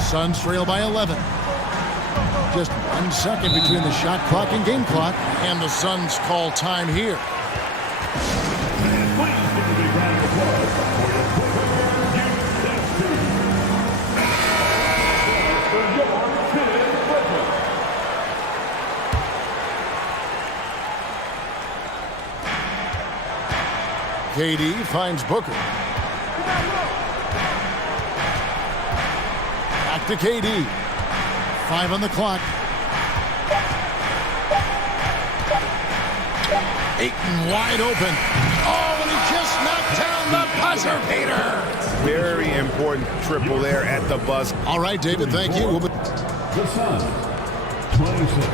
Suns trail by 11. Just 1 second between the shot clock and game clock, and the Suns call time here. KD finds Booker. Back to KD. 5 on the clock. Ayton wide open. Oh, and he just knocked down the buzzer beater. Very important triple there at the buzzer. All right, David, thank you. The Suns, 26.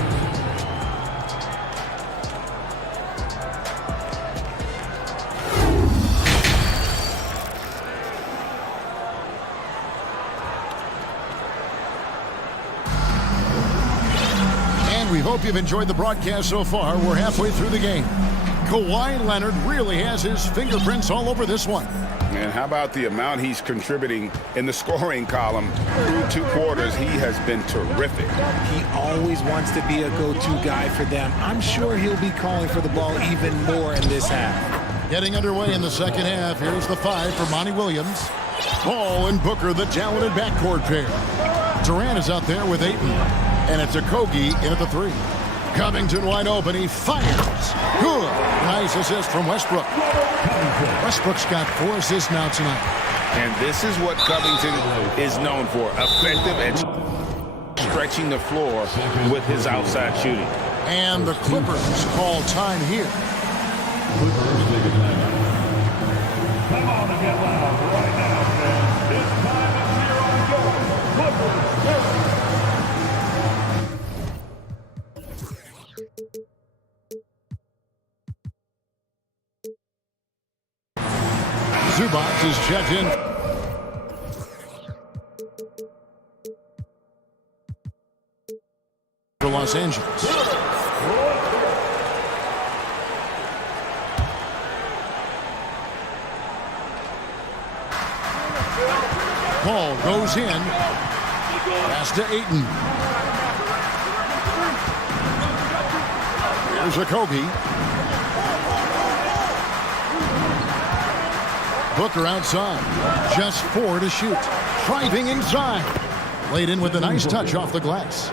We hope you've enjoyed the broadcast so far. We're halfway through the game. Kawhi Leonard really has his fingerprints all over this one. And how about the amount he's contributing in the scoring column through 2 quarters? He has been terrific. He always wants to be a go-to guy for them. I'm sure he'll be calling for the ball even more in this half. Getting underway in the second half. Here's the 5 for Monty Williams. Paul and Booker, the talented backcourt pair. Durant is out there with Ayton. And it's a Kogi in at the 3. Covington wide open. He fires. Good. Nice assist from Westbrook. Westbrook's got 4 assists now tonight. And this is what Covington is known for. Effective at stretching the floor with his outside shooting. And the Clippers call time here. Clippers take a timeout. Come on and get loud right now, man. This time is here on your Clippers. Zubac is checked in. For Los Angeles. Ball goes in. Pass to Ayton. Here's a Kogi. Booker outside. Just 4 to shoot. Driving inside. Laid in with a nice touch off the glass.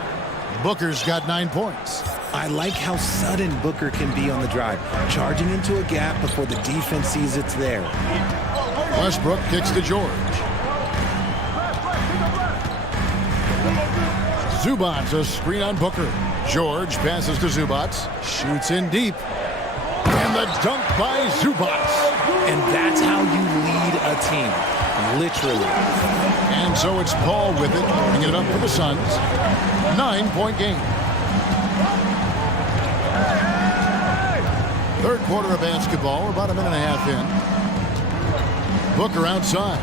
Booker's got 9 points. I like how sudden Booker can be on the drive, charging into a gap before the defense sees it's there. Westbrook kicks to George. Zubac, a screen on Booker. George passes to Zubac. Shoots in deep. And the dunk by Zubac. And that's how you lead a team, literally. And so it's Paul with it, bringing it up for the Suns. 9-point game. Third quarter of basketball, about a minute and a half in. Booker outside.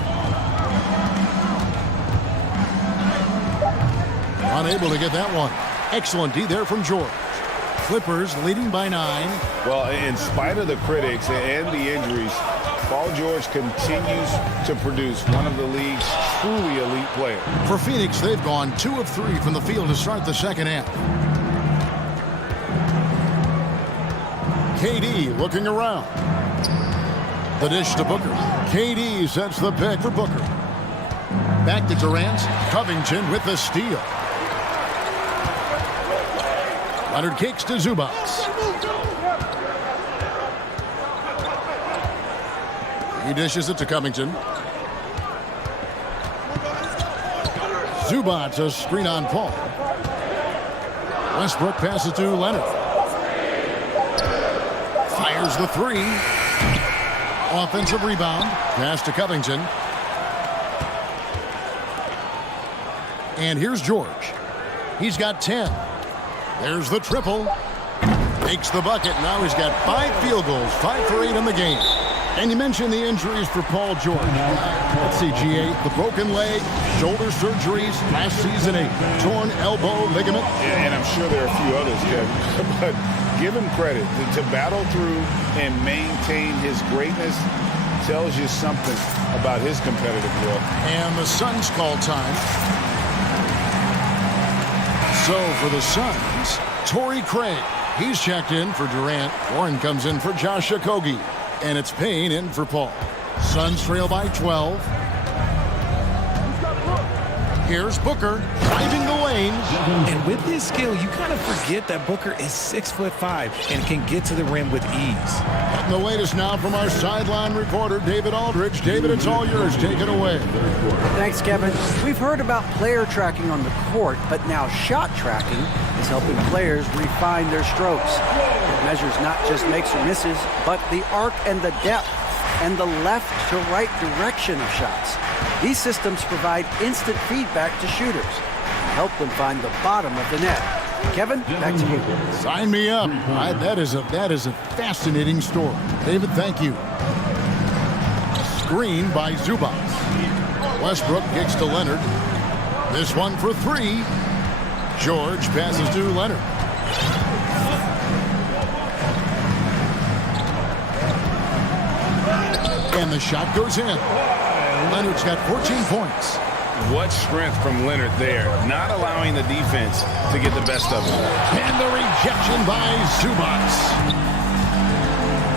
Unable to get that one. Excellent D there from George. Clippers leading by 9. Well, in spite of the critics and the injuries, Paul George continues to produce one of the league's truly elite players. For Phoenix, they've gone 2 of 3 from the field to start the second half. KD looking around. The dish to Booker. KD sets the pick for Booker. Back to Durant. Covington with the steal. Leonard kicks to Zubac. He dishes it to Covington. Zubac, a screen on Paul. Westbrook passes to Leonard. Fires the 3. Offensive rebound. Pass to Covington. And here's George. He's got 10. There's the triple. Makes the bucket. Now he's got 5 field goals, 5 for 8 in the game. And you mentioned the injuries for Paul George. Let's see, G8, the broken leg, shoulder surgeries, last season a torn elbow ligament. And I'm sure there are a few others, Kevin. But give him credit. To battle through and maintain his greatness tells you something about his competitive will. And the Suns call time. So for the Suns, Torrey Craig. He's checked in for Durant. Warren comes in for Josh Okogie. And it's Payne in for Paul. Suns trail by 12. Here's Booker driving the lane. And with his skill, you kind of forget that Booker is 6'5" and can get to the rim with ease. And the latest now from our sideline reporter, David Aldridge. David, it's all yours. Take it away. Thanks, Kevin. We've heard about player tracking on the court, but now shot tracking is helping players refine their strokes. It measures not just makes or misses, but the arc and the depth. and the left to right direction of shots. These systems provide instant feedback to shooters and help them find the bottom of the net. Kevin, back to you. Sign me up. That is a fascinating story. David, thank you. Screen by Zubac. Westbrook kicks to Leonard. This one for three. George passes to Leonard. And the shot goes in. Leonard's got 14 points. What strength from Leonard there, not allowing the defense to get the best of him. And the rejection by Zubac.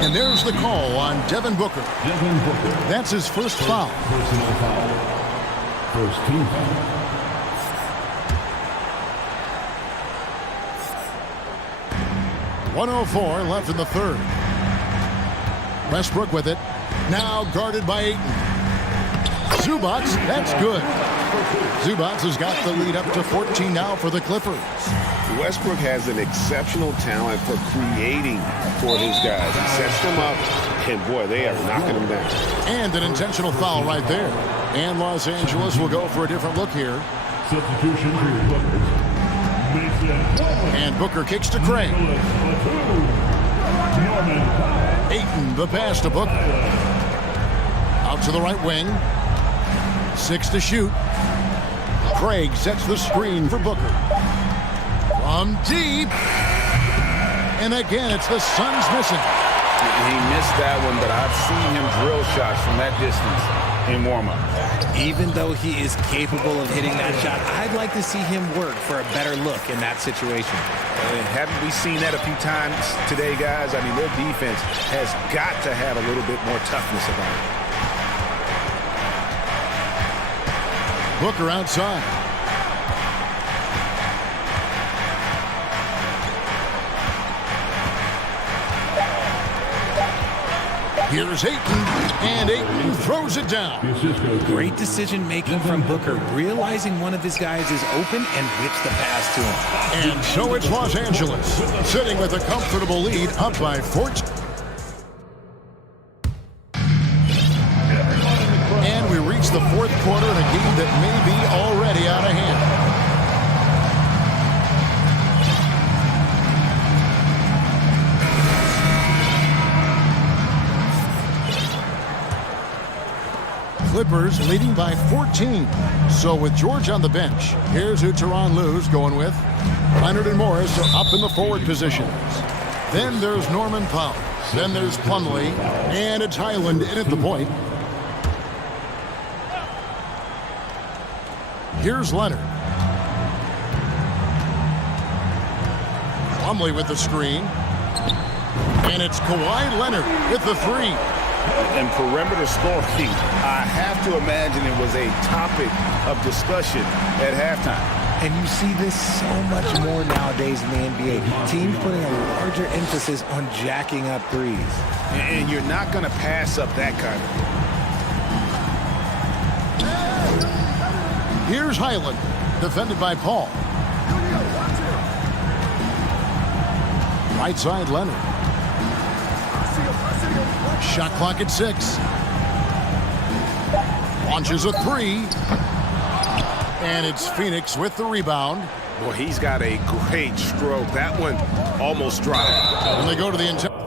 And there's the call on Devin Booker. That's his first foul. Personal foul. First team foul. .104 left in the third. Westbrook with it. Now guarded by Ayton. Zubac, that's good. Zubac has got the lead up to 14 now for the Clippers. Westbrook has an exceptional talent for creating for his guys. He sets them up, and boy, they are knocking them down. And an intentional foul right there. And Los Angeles will go for a different look here. Substitution for your Clippers. And Booker kicks to Craig. Ayton, the pass to Booker. Out to the right wing. 6 to shoot. Craig sets the screen for Booker. From deep. And again, it's the Suns missing. He missed that one, but I've seen him drill shots from that distance in warm-up. Even though he is capable of hitting that shot, I'd like to see him work for a better look in that situation. Haven't we seen that a few times today, guys? I mean, their defense has got to have a little bit more toughness about it. Booker outside. Here's Ayton, and Ayton throws it down. Great decision-making from Booker, realizing one of his guys is open and whips the pass to him. And so it's Los Angeles, sitting with a comfortable lead, up by 14. And we reach the fourth quarter in a game that may be already out of hand. Clippers leading by 14. So with George on the bench, here's who Tyronn Lue's going with. Leonard and Morris are up in the forward positions. Then there's Norman Powell. Then there's Plumlee. And it's Highland in at the point. Here's Leonard. Plumlee with the screen. And it's Kawhi Leonard with the three. And perimeter scoring, I have to imagine it was a topic of discussion at halftime. And you see this so much more nowadays in the NBA. Teams putting a larger emphasis on jacking up threes. And you're not going to pass up that kind of thing. Here's Highland, defended by Paul. Right side, Leonard. Shot clock at 6. Launches a three. And it's Phoenix with the rebound. Boy, he's got a great stroke. That one almost dropped. And they go to the intentional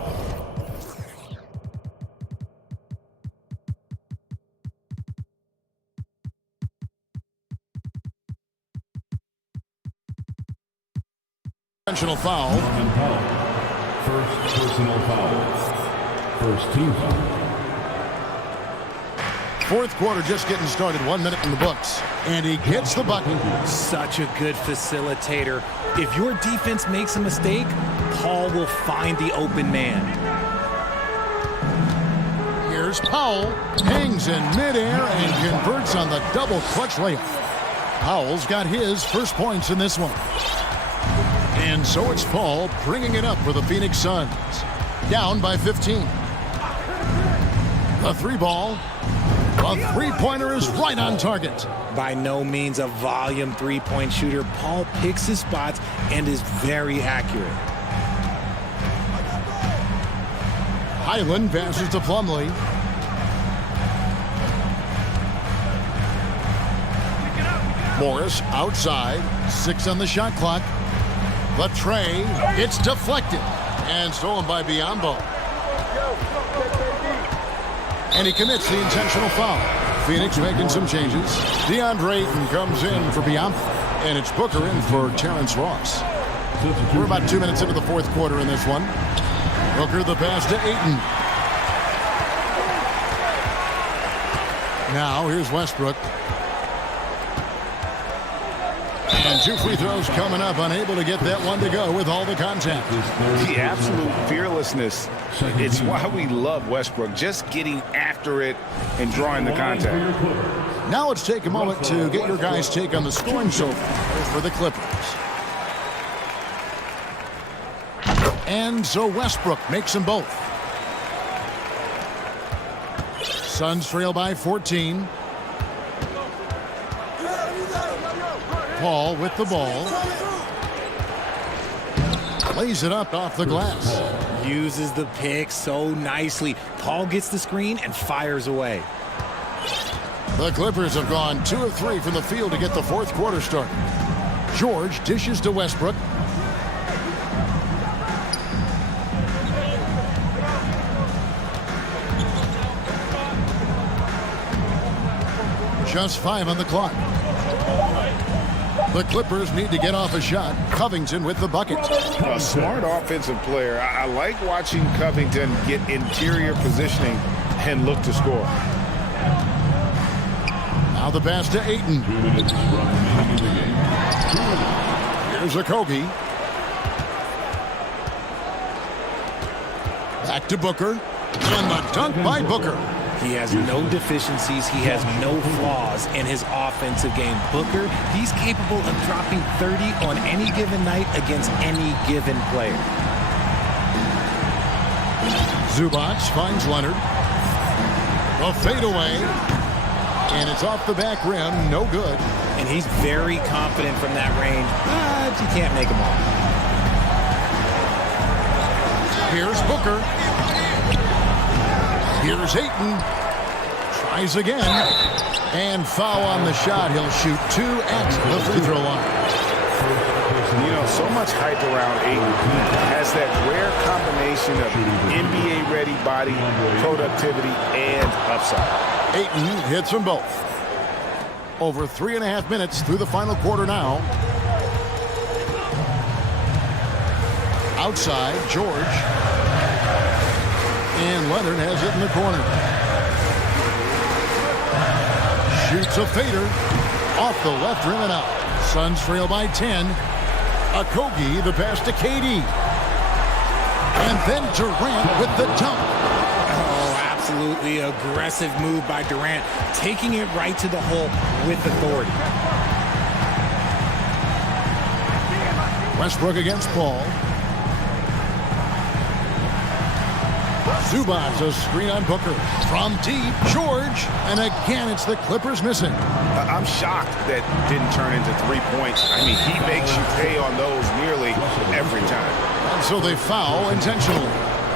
foul. First personal foul. First team foul. Fourth quarter just getting started. 1 minute in the books. And he gets the bucket. Such a good facilitator. If your defense makes a mistake, Paul will find the open man. Here's Powell. Hangs in midair and converts on the double clutch layup. Powell's got his first points in this one. And so it's Paul bringing it up for the Phoenix Suns. Down by 15. The three ball. The three-pointer is right on target. By no means a volume three-point shooter, Paul picks his spots and is very accurate. Highland passes to Plumlee. Morris outside. 6 on the shot clock. The tray. It's deflected. And stolen by Biyombo. And he commits the intentional foul. Phoenix making some changes. DeAndre Ayton comes in for Biyombo. And it's Booker in for Terrence Ross. We're about 2 minutes into the fourth quarter in this one. Booker the pass to Ayton. Now here's Westbrook. And 2 free throws coming up, unable to get that one to go with all the contact. The absolute fearlessness. It's why we love Westbrook, just getting after it and drawing the contact. Now let's take a moment to get your guys' take on the scoring so far for the Clippers. And so Westbrook makes them both. Suns trail by 14. Paul with the ball. Lays it up off the glass. Uses the pick so nicely. Paul gets the screen and fires away. The Clippers have gone 2 of 3 from the field to get the fourth quarter started. George dishes to Westbrook. Just 5 on the clock. The Clippers need to get off a shot. Covington with the bucket. A smart offensive player. I like watching Covington get interior positioning and look to score. Now the pass to Ayton. Here's Okogie. Back to Booker. And the dunk by Booker. He has no deficiencies. He has no flaws in his offensive game. Booker, he's capable of dropping 30 on any given night against any given player. Zubac finds Leonard. A fadeaway. And it's off the back rim. No good. And he's very confident from that range, but you can't make him all. Here's Booker. Here's Ayton. Tries again. And foul on the shot. He'll shoot 2 at the free throw line. You know, so much hype around Ayton. Has that rare combination of NBA-ready body, productivity, and upside. Ayton hits them both. Over 3.5 minutes through the final quarter now. Outside, George. And Leonard has it in the corner. Shoots a fader. Off the left rim and out. Suns trail by 10. Okogie, the pass to KD. And then Durant with the dunk. Oh, absolutely aggressive move by Durant. Taking it right to the hole with authority. Westbrook against Paul. Zubac, a screen on Booker. From deep, George. And again, it's the Clippers missing. I'm shocked that didn't turn into 3 points. I mean, he makes you pay on those nearly every time. And so they foul intentionally.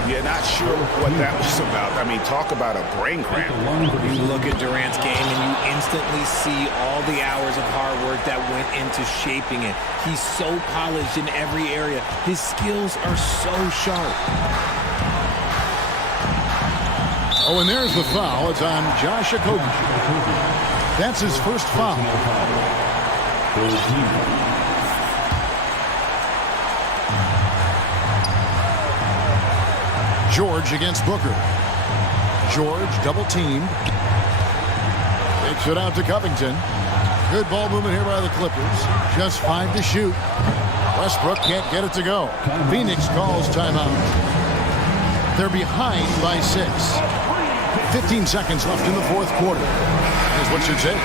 Yeah, not sure what that was about. I mean, talk about a brain cramp. You look at Durant's game and you instantly see all the hours of hard work that went into shaping it. He's so polished in every area. His skills are so sharp. Oh, and there's the foul. It's on Josh Okogie. That's his first foul. George against Booker. George double teamed. Takes it out to Covington. Good ball movement here by the Clippers. Just 5 to shoot. Westbrook can't get it to go. Phoenix calls timeout. They're behind by 6. 15 seconds left in the fourth quarter. Is what you'd say.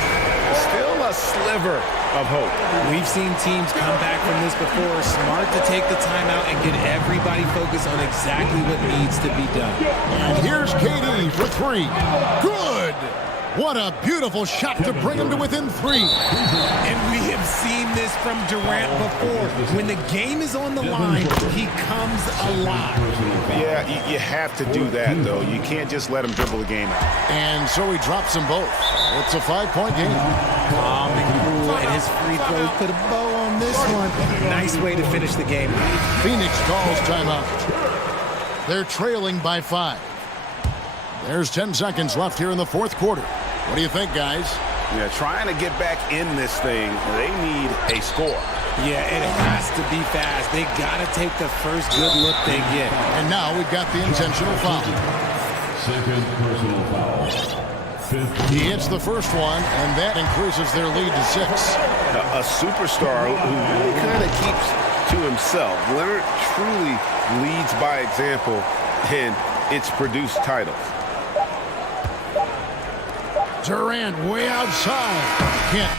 Still a sliver of hope. We've seen teams come back from this before. Smart to take the timeout and get everybody focused on exactly what needs to be done. And here's KD for 3. Good! What a beautiful shot to bring him to within 3. And we have seen this from Durant before. When the game is on the line, he comes alive. Yeah, you have to do that, though. You can't just let him dribble the game out. And so he drops them both. It's a 5-point game. Calm and cool and his free throws put a bow on this one. Nice way to finish the game. Phoenix calls timeout. They're trailing by 5. There's 10 seconds left here in the fourth quarter. What do you think, guys? Yeah, trying to get back in this thing, they need a score. Yeah, it has to be fast. They got to take the first good look they get. And now we've got the intentional foul. Second personal foul. He hits the first one, and that increases their lead to 6. A superstar who really kind of keeps to himself. Leonard truly leads by example, and it's produced titles. Durant way outside. Can't.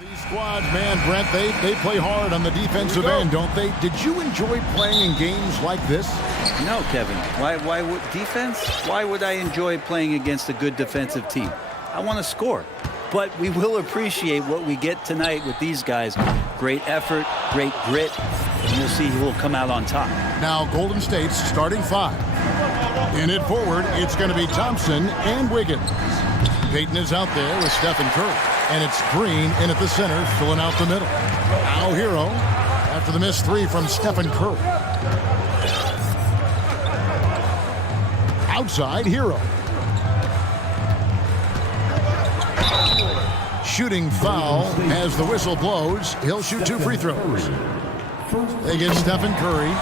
These squads, man, Brent, they play hard on the defensive end, don't they? Did you enjoy playing in games like this? No, Kevin. Why would defense? Why would I enjoy playing against a good defensive team? I want to score. But we will appreciate what we get tonight with these guys. Great effort, great grit, and we'll see who will come out on top. Now Golden State's starting 5. In it forward, it's going to be Thompson and Wiggins. Payton is out there with Stephen Curry. And it's Green in at the center, filling out the middle. Now Hero after the missed three from Stephen Curry. Outside, Hero. Shooting foul as the whistle blows. He'll shoot 2 free throws. They get Stephen Curry.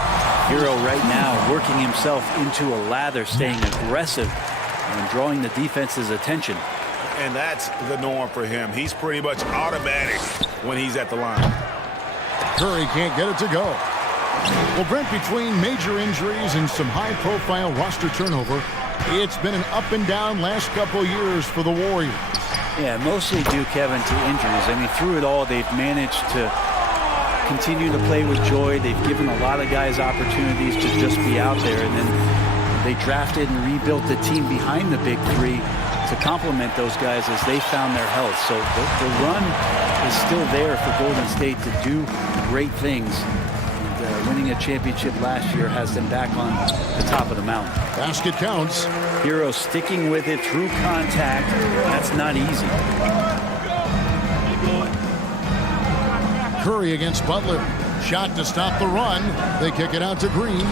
Hero right now working himself into a lather, staying aggressive and drawing the defense's attention. And that's the norm for him. He's pretty much automatic when he's at the line. Curry can't get it to go. Well, Brent, between major injuries and some high-profile roster turnover, it's been an up-and-down last couple years for the Warriors. Yeah, mostly due, Kevin, to injuries. I mean, through it all, they've managed to continue to play with joy. They've given a lot of guys opportunities to just be out there, and then they drafted and rebuilt the team behind the big three to complement those guys as they found their health. So the run is still there for Golden State to do great things. And, winning a championship last year has them back on the top of the mountain. Basket counts. Hero sticking with it through contact. That's not easy. Curry against Butler. Shot to stop the run. They kick it out to Green.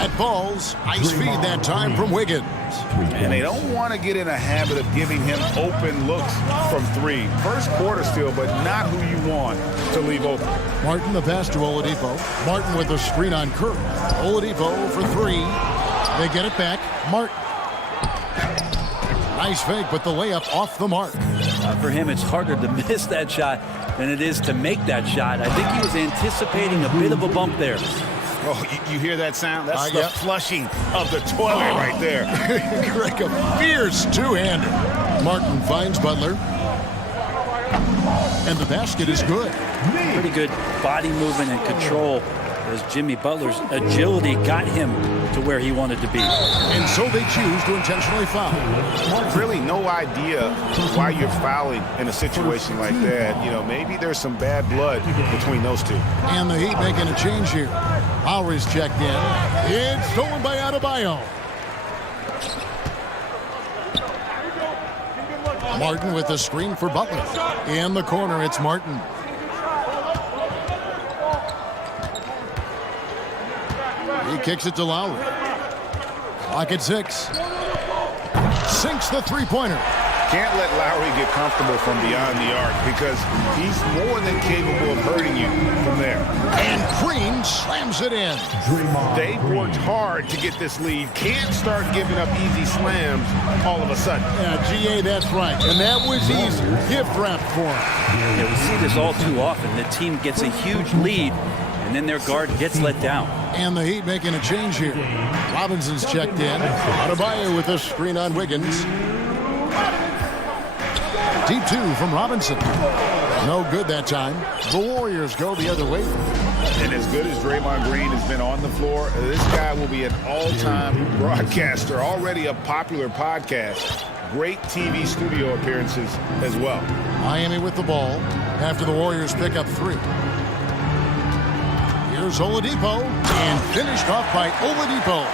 That falls. Nice feed that time from Wiggins. And they don't want to get in a habit of giving him open looks from 3. First quarter still, but not who you want to leave open. Martin the pass to Oladipo. Martin with a screen on Curry. Oladipo for 3. They get it back. Martin. Nice fake, but the layup off the mark. For him, it's harder to miss that shot than it is to make that shot. I think he was anticipating a bit of a bump there. Oh, you hear that sound? That's the flushing of the toilet right there. Greg, a fierce two-hander. Martin finds Butler. And the basket is good. Pretty good body movement and control as Jimmy Butler's agility got him to where he wanted to be. And so they choose to intentionally foul. Really no idea why you're fouling in a situation like that. You know, maybe there's some bad blood between those two. And the Heat making a change here. Lowry's checked in. It's stolen by Adebayo. Martin with the screen for Butler. In the corner, it's Martin. He kicks it to Lowry. Clock at 6. Sinks the three-pointer. Can't let Lowry get comfortable from beyond the arc because he's more than capable of hurting you from there. And Green slams it in. They've worked hard to get this lead. Can't start giving up easy slams all of a sudden. Yeah, GA, that's right. And that was easy. Gift wrap for him. Yeah, we see this all too often. The team gets a huge lead, and then their guard gets let down. And the Heat making a change here. Robinson's checked in. Adebayo with a screen on Wiggins. Deep 2 from Robinson. No good that time. The Warriors go the other way. And as good as Draymond Green has been on the floor, this guy will be an all-time broadcaster, already a popular podcast. Great TV studio appearances as well. Miami with the ball after the Warriors pick up 3. Here's Oladipo, and finished off by Oladipo.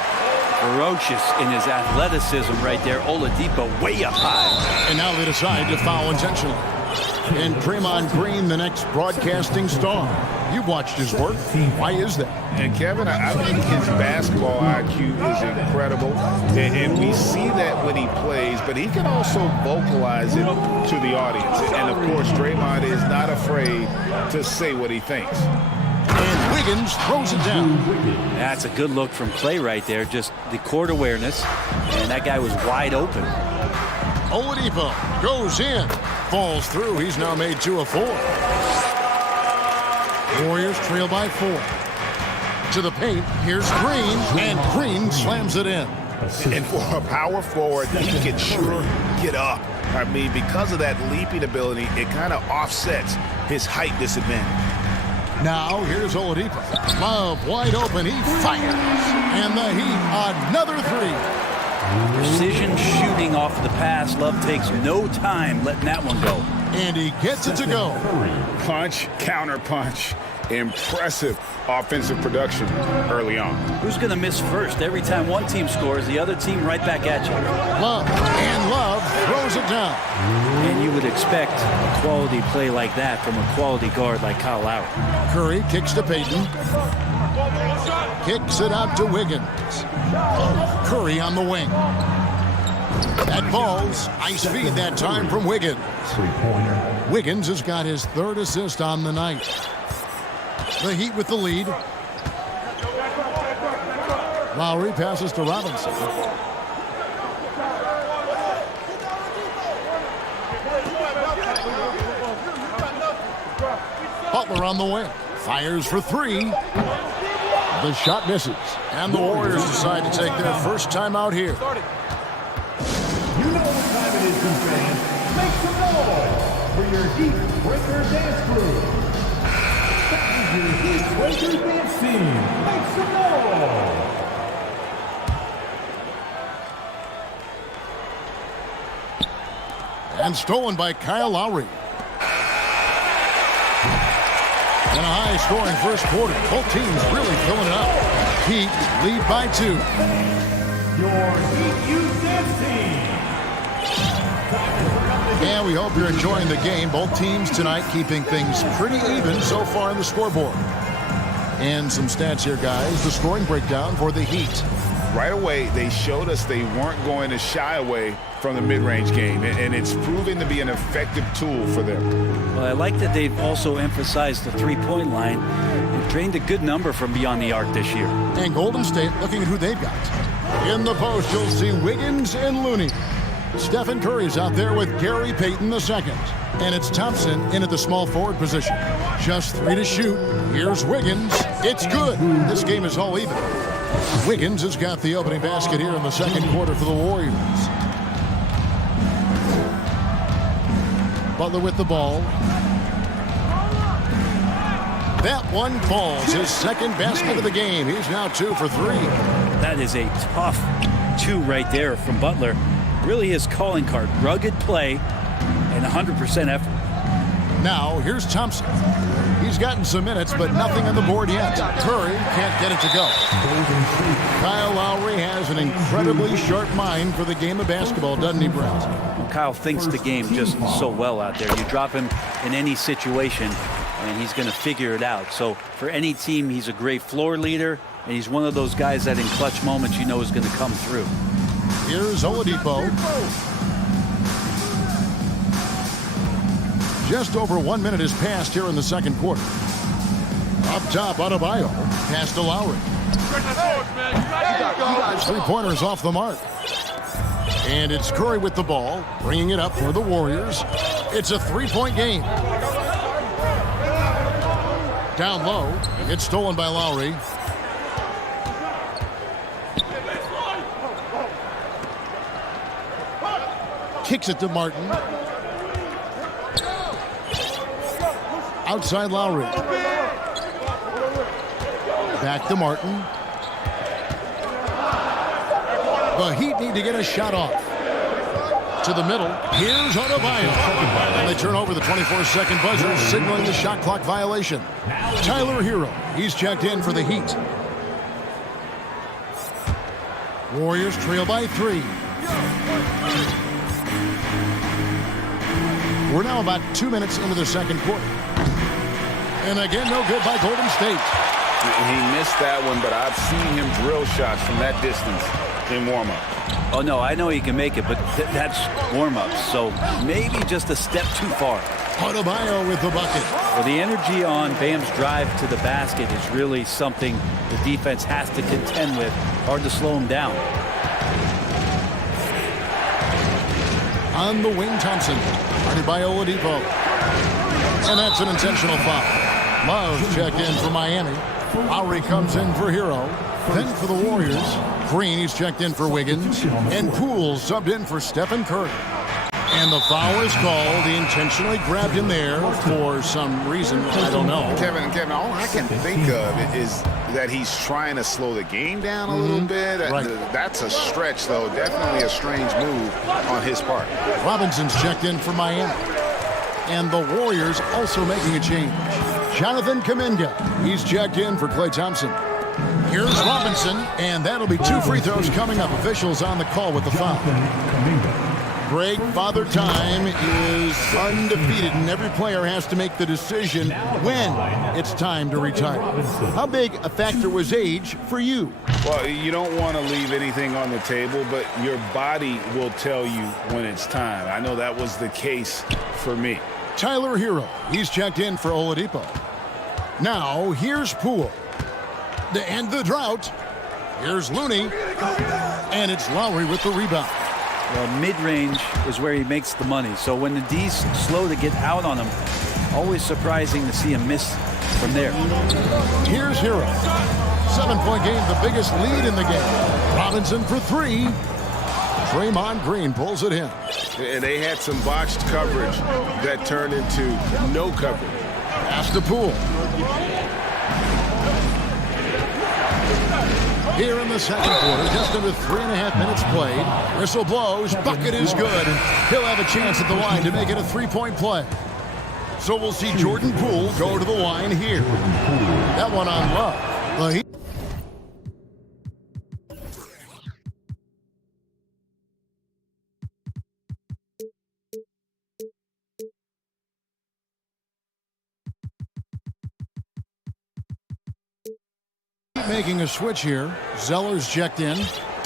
Ferocious in his athleticism right there. Oladipo way up high. And now they decide to foul intentionally. And Draymond Green, the next broadcasting star. You've watched his work. Why is that? And Kevin, I think his basketball IQ is incredible. And we see that when he plays, but he can also vocalize it to the audience. And of course, Draymond is not afraid to say what he thinks. And Wiggins throws it down. That's a good look from Clay right there. Just the court awareness. And that guy was wide open. Oladipo goes in. Falls through. He's now made 2 of 4. Warriors trail by 4. To the paint. Here's Green. And Green slams it in. And for a power forward, he can sure get up. I mean, because of that leaping ability, it kind of offsets his height disadvantage. Now, here's Oladipo. Love wide open. He fires. And the Heat, another 3. Precision shooting off the pass. Love takes no time letting that one go. And he gets it to go. Punch, counter punch. Impressive offensive production early on. Who's going to miss first? Every time one team scores, the other team right back at you. Love, and Love throws it down. And you would expect a quality play like that from a quality guard like Kyle Lowry. Curry kicks to Payton. Kicks it out to Wiggins. Curry on the wing. That ball's ice feed that time from Wiggins. Wiggins has got his third assist on the night. The Heat with the lead. Lowry passes to Robinson. Butler on the wing. Fires for three. The shot misses. And the Warriors decide to take their first time out here. You know what time it is, fans. Make some noise for your Heat Breaker dance crew. That is your Heat Breaker dance team. Make some noise. And stolen by Kyle Lowry. In a high-scoring first quarter, both teams really filling it up. Heat lead by 2. Your Heat Youth Dance Team. And we hope you're enjoying the game. Both teams tonight keeping things pretty even so far in the scoreboard. And some stats here, guys. The scoring breakdown for the Heat. Right away, they showed us they weren't going to shy away from the mid-range game, and it's proving to be an effective tool for them. Well, I like that they've also emphasized the three-point line and drained a good number from beyond the arc this year. And Golden State looking at who they've got. In the post, you'll see Wiggins and Looney. Stephen Curry's out there with Gary Payton II. And it's Thompson in at the small forward position. Just 3 to shoot. Here's Wiggins. It's good. This game is all even. Wiggins has got the opening basket here in the second quarter for the Warriors. Butler with the ball. That one falls. His second basket of the game. He's now 2 for 3. That is a tough 2 right there from Butler. Really his calling card. Rugged play and 100% effort. Now, here's Thompson. He's gotten some minutes, but nothing on the board yet. Curry can't get it to go. Kyle Lowry has an incredibly sharp mind for the game of basketball, doesn't he, Brett? Well, Kyle thinks the game just so well out there. You drop him in any situation, and he's going to figure it out. So for any team, he's a great floor leader, and he's one of those guys that in clutch moments you know is going to come through. Here's Oladipo. Just over 1 minute has passed here in the second quarter. Up top, Adebayo. Pass to Lowry. Three-pointers off the mark. And it's Curry with the ball, bringing it up for the Warriors. It's a three-point game. Down low. It's stolen by Lowry. Kicks it to Martin. Outside Lowry. Back to Martin. The Heat need to get a shot off. To the middle. Here's Adebayo. And they turn over the 24-second buzzer, signaling the shot clock violation. Tyler Hero. He's checked in for the Heat. Warriors trail by 3. We're now about 2 minutes into the second quarter. And again, no good by Golden State. He missed that one, but I've seen him drill shots from that distance in warm-up. Oh, no, I know he can make it, but that's warm-up, so maybe just a step too far. Adebayo with the bucket. Well, the energy on Bam's drive to the basket is really something the defense has to contend with. Hard to slow him down. On the wing, Thompson. Guarded by Oladipo. And that's an intentional foul. Love checked in for Miami. Lowry comes in for Hero. Then for the Warriors, Green, he's checked in for Wiggins. And Poole subbed in for Stephen Curry. And the foul is called. He intentionally grabbed him there for some reason. I don't know. Kevin, all I can think of is that he's trying to slow the game down a little bit. Right. That's a stretch, though. Definitely a strange move on his part. Robinson's checked in for Miami. And the Warriors also making a change. Jonathan Kuminga. He's checked in for Klay Thompson. Here's Robinson, and that'll be 2 free throws coming up. Officials on the call with the foul. Greg, Father Time is undefeated, and every player has to make the decision when it's time to retire. How big a factor was age for you? Well, you don't want to leave anything on the table, but your body will tell you when it's time. I know that was the case for me. Tyler Hero, he's checked in for Oladipo. Now, here's Poole. To end the drought, here's Looney, and it's Lowry with the rebound. Well, mid-range is where he makes the money. So when the D's slow to get out on him, always surprising to see him miss from there. Here's Hero. 7-point game, the biggest lead in the game. Robinson for 3. Draymond Green pulls it in. And they had some botched coverage that turned into no coverage. Pass to Poole. Here in the second quarter, just under 3.5 minutes played. Whistle blows, bucket is good, and he'll have a chance at the line to make it a 3-point play. So we'll see Jordan Poole go to the line here. That one on Love. The Heat. Making a switch here. Zeller's checked in.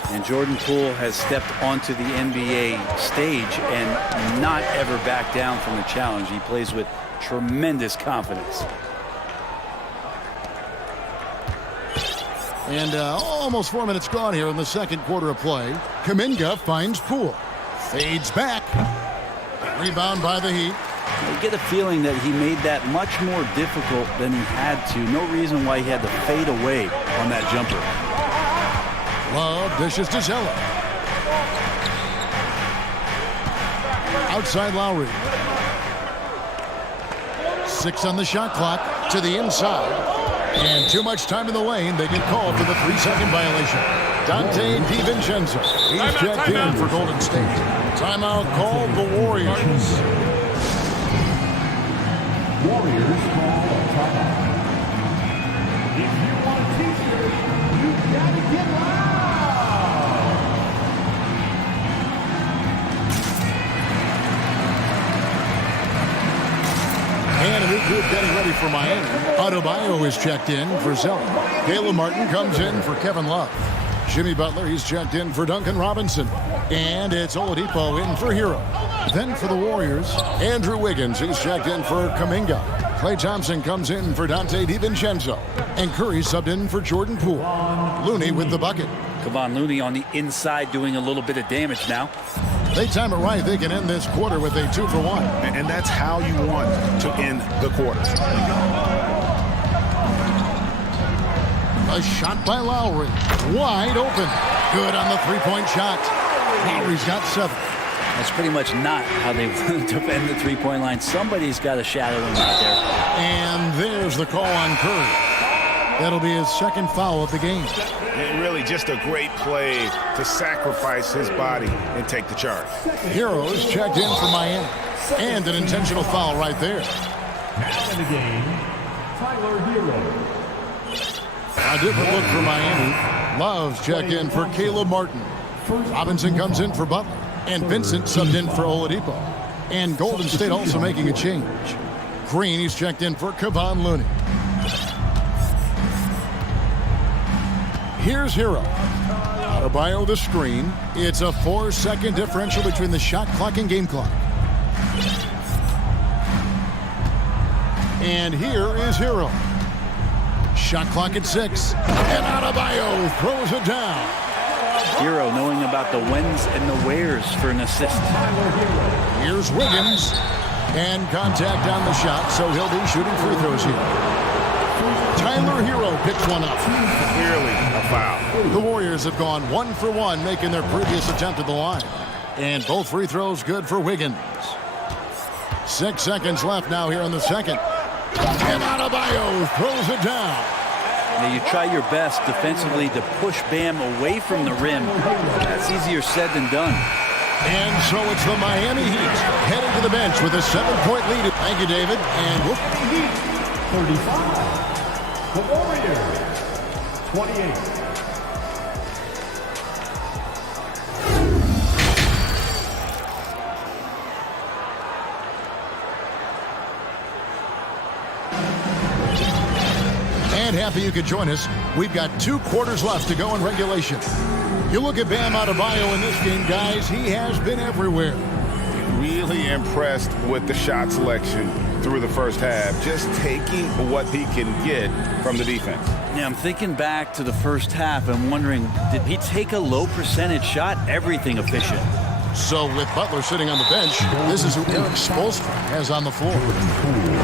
And Jordan Poole has stepped onto the NBA stage and not ever backed down from the challenge. He plays with tremendous confidence. And almost 4 minutes gone here in the second quarter of play. Kuminga finds Poole. Fades back. Rebound by the Heat. I get a feeling that he made that much more difficult than he had to. No reason why he had to fade away on that jumper. Love dishes to Zeller. Outside Lowry. 6 on the shot clock to the inside. And too much time in the lane. They get called for the 3-second violation. Dante DiVincenzo. He's checked in for Golden State. Timeout called the Warriors. Warriors call a timeout. If you want a t-shirt, you gotta get loud. And a new group getting ready for Miami. Adebayo is checked in for Zeller. Caleb Martin comes in for Kevin Love. Jimmy Butler, he's checked in for Duncan Robinson. And it's Oladipo in for Hero. Then for the Warriors, Andrew Wiggins, he's checked in for Kuminga. Klay Thompson comes in for Dante DiVincenzo. And Curry subbed in for Jordan Poole. Looney with the bucket. Kevon Looney on the inside doing a little bit of damage now. They time it right. They can end this quarter with a 2-for-1. And that's how you want to end the quarter. A shot by Lowry. Wide open. Good on the 3-point shot. Lowry's got 7. That's pretty much not how they defend the 3-point line. Somebody's got to shadow him out there. And there's the call on Curry. That'll be his second foul of the game. And really just a great play to sacrifice his body and take the charge. Heroes checked in for Miami. And an intentional foul right there. Now in the game, Tyler Hero. A different look for Miami. Love's checked in for Caleb Martin. Robinson comes in for Butler. And Vincent subbed in for Oladipo. And Golden State also making a change. Green, he's checked in for Kevon Looney. Here's Hero. Adebayo the screen. It's a 4-second differential between the shot clock and game clock. And here is Hero. Shot clock at 6. And Adebayo throws it down. Hero knowing about the whens and the wheres for an assist. Here's Wiggins. And contact on the shot, so he'll be shooting free throws here. Tyler Hero picks one up. Clearly a foul. The Warriors have gone 1 for 1, making their previous attempt at the line. And both free throws good for Wiggins. 6 seconds left now here in the second. And Adebayo throws it down. Now you try your best defensively to push Bam away from the rim. That's easier said than done. And so it's the Miami Heat heading to the bench with a 7-point lead. Thank you, David. And 35. The Warriors, 28. And happy you could join us. We've got 2 quarters left to go in regulation. You look at Bam Adebayo in this game, guys, he has been everywhere. Really impressed with the shot selection through the first half, just taking what he can get from the defense. Yeah, I'm thinking back to the first half and wondering, did he take a low percentage shot? Everything efficient. So with Butler sitting on the bench, this is who Eric Spoelstra has on the floor.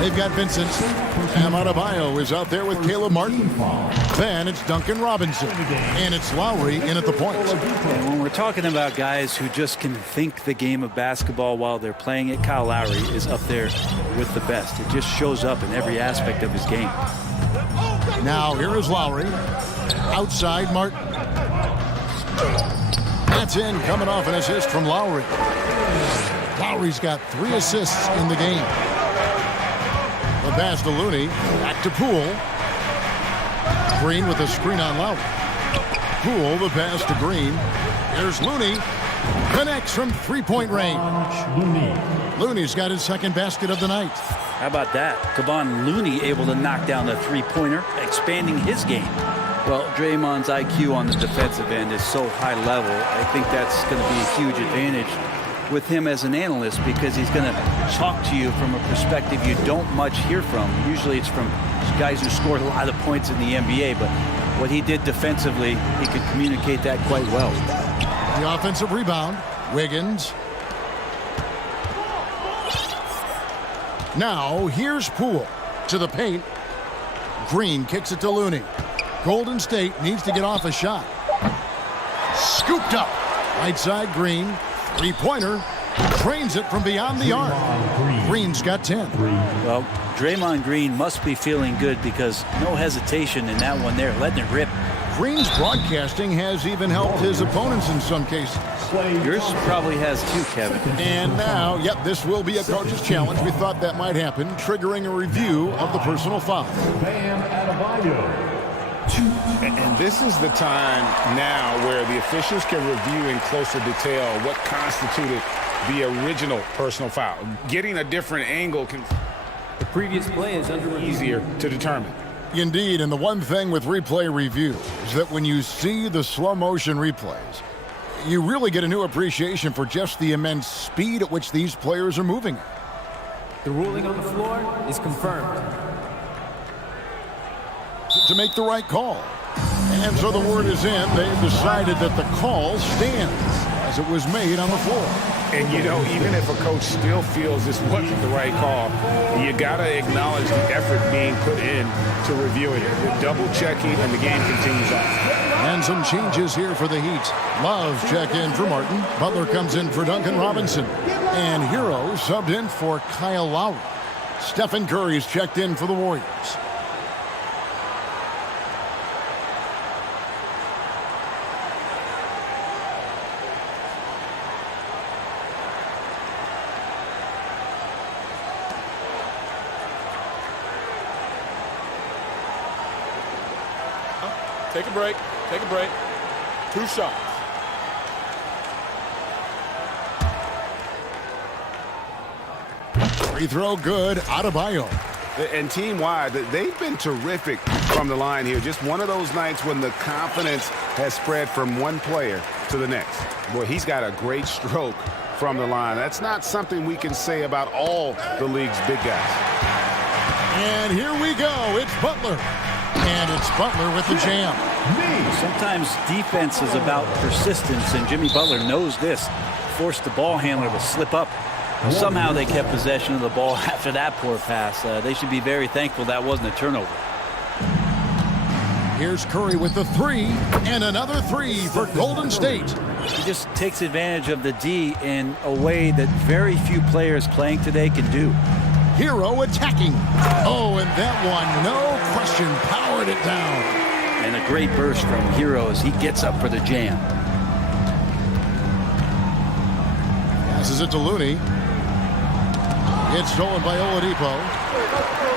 They've got Vincent. Bam Adebayo is out there with Caleb Martin. Then it's Duncan Robinson. And it's Lowry in at the point. When we're talking about guys who just can think the game of basketball while they're playing it, Kyle Lowry is up there with the best. It just shows up in every aspect of his game. Now here is Lowry. Outside Martin. That's in, coming off an assist from Lowry. Lowry's got 3 assists in the game. The pass to Looney. Back to Poole. Green with a screen on Lowry. Poole, the pass to Green. Here's Looney. Connects from 3-point range. Looney's got his 2nd basket of the night. How about that? Kevon Looney able to knock down the 3-pointer, expanding his game. Well, Draymond's IQ on the defensive end is so high level. I think that's going to be a huge advantage with him as an analyst because he's going to talk to you from a perspective you don't much hear from. Usually it's from guys who scored a lot of points in the NBA, but what he did defensively, he could communicate that quite well. The offensive rebound, Wiggins. Now, here's Poole to the paint. Green kicks it to Looney. Golden State needs to get off a shot. Scooped up. Right side, Green. 3-pointer. Trains it from beyond the arc. Green's got 10. Well, Draymond Green must be feeling good because no hesitation in that one there, letting it rip. Green's broadcasting has even helped his opponents in some cases. Yours probably has too, Kevin. And now, yep, this will be a coach's challenge. We thought that might happen, triggering a review of the personal foul. Bam Adebayo. And this is the time now where the officials can review in closer detail what constituted the original personal foul. Getting a different angle can The previous play is under review. easier to determine. Indeed, and the one thing with replay review is that when you see the slow motion replays, you really get a new appreciation for just the immense speed at which these players are moving. The ruling on the floor is confirmed. To make the right call. And so the word is in. They've decided that the call stands as it was made on the floor. And, you know, even if a coach still feels this wasn't the right call, you got to acknowledge the effort being put in to reviewing it. The double checking, and the game continues on. And some changes here for the Heat. Love check in for Martin. Butler comes in for Duncan Robinson. And Hero subbed in for Kyle Lowry. Stephen Curry's checked in for the Warriors. Take a break. Take a break. 2 shots. Free throw good. Adebayo. And team-wide, they've been terrific from the line here. Just one of those nights when the confidence has spread from one player to the next. Boy, he's got a great stroke from the line. That's not something we can say about all the league's big guys. And here we go. It's Butler. And it's Butler with the jam. Sometimes defense is about persistence, and Jimmy Butler knows this. Forced the ball handler to slip up. Somehow they kept possession of the ball after that poor pass. They should be very thankful that wasn't a turnover. Here's Curry with the 3, and another 3 for Golden State. He just takes advantage of the D in a way that very few players playing today can do. Hero attacking. Oh, and that one, no question, powered it down. And a great burst from Hero as he gets up for the jam. Passes it to Looney. It's stolen by Oladipo.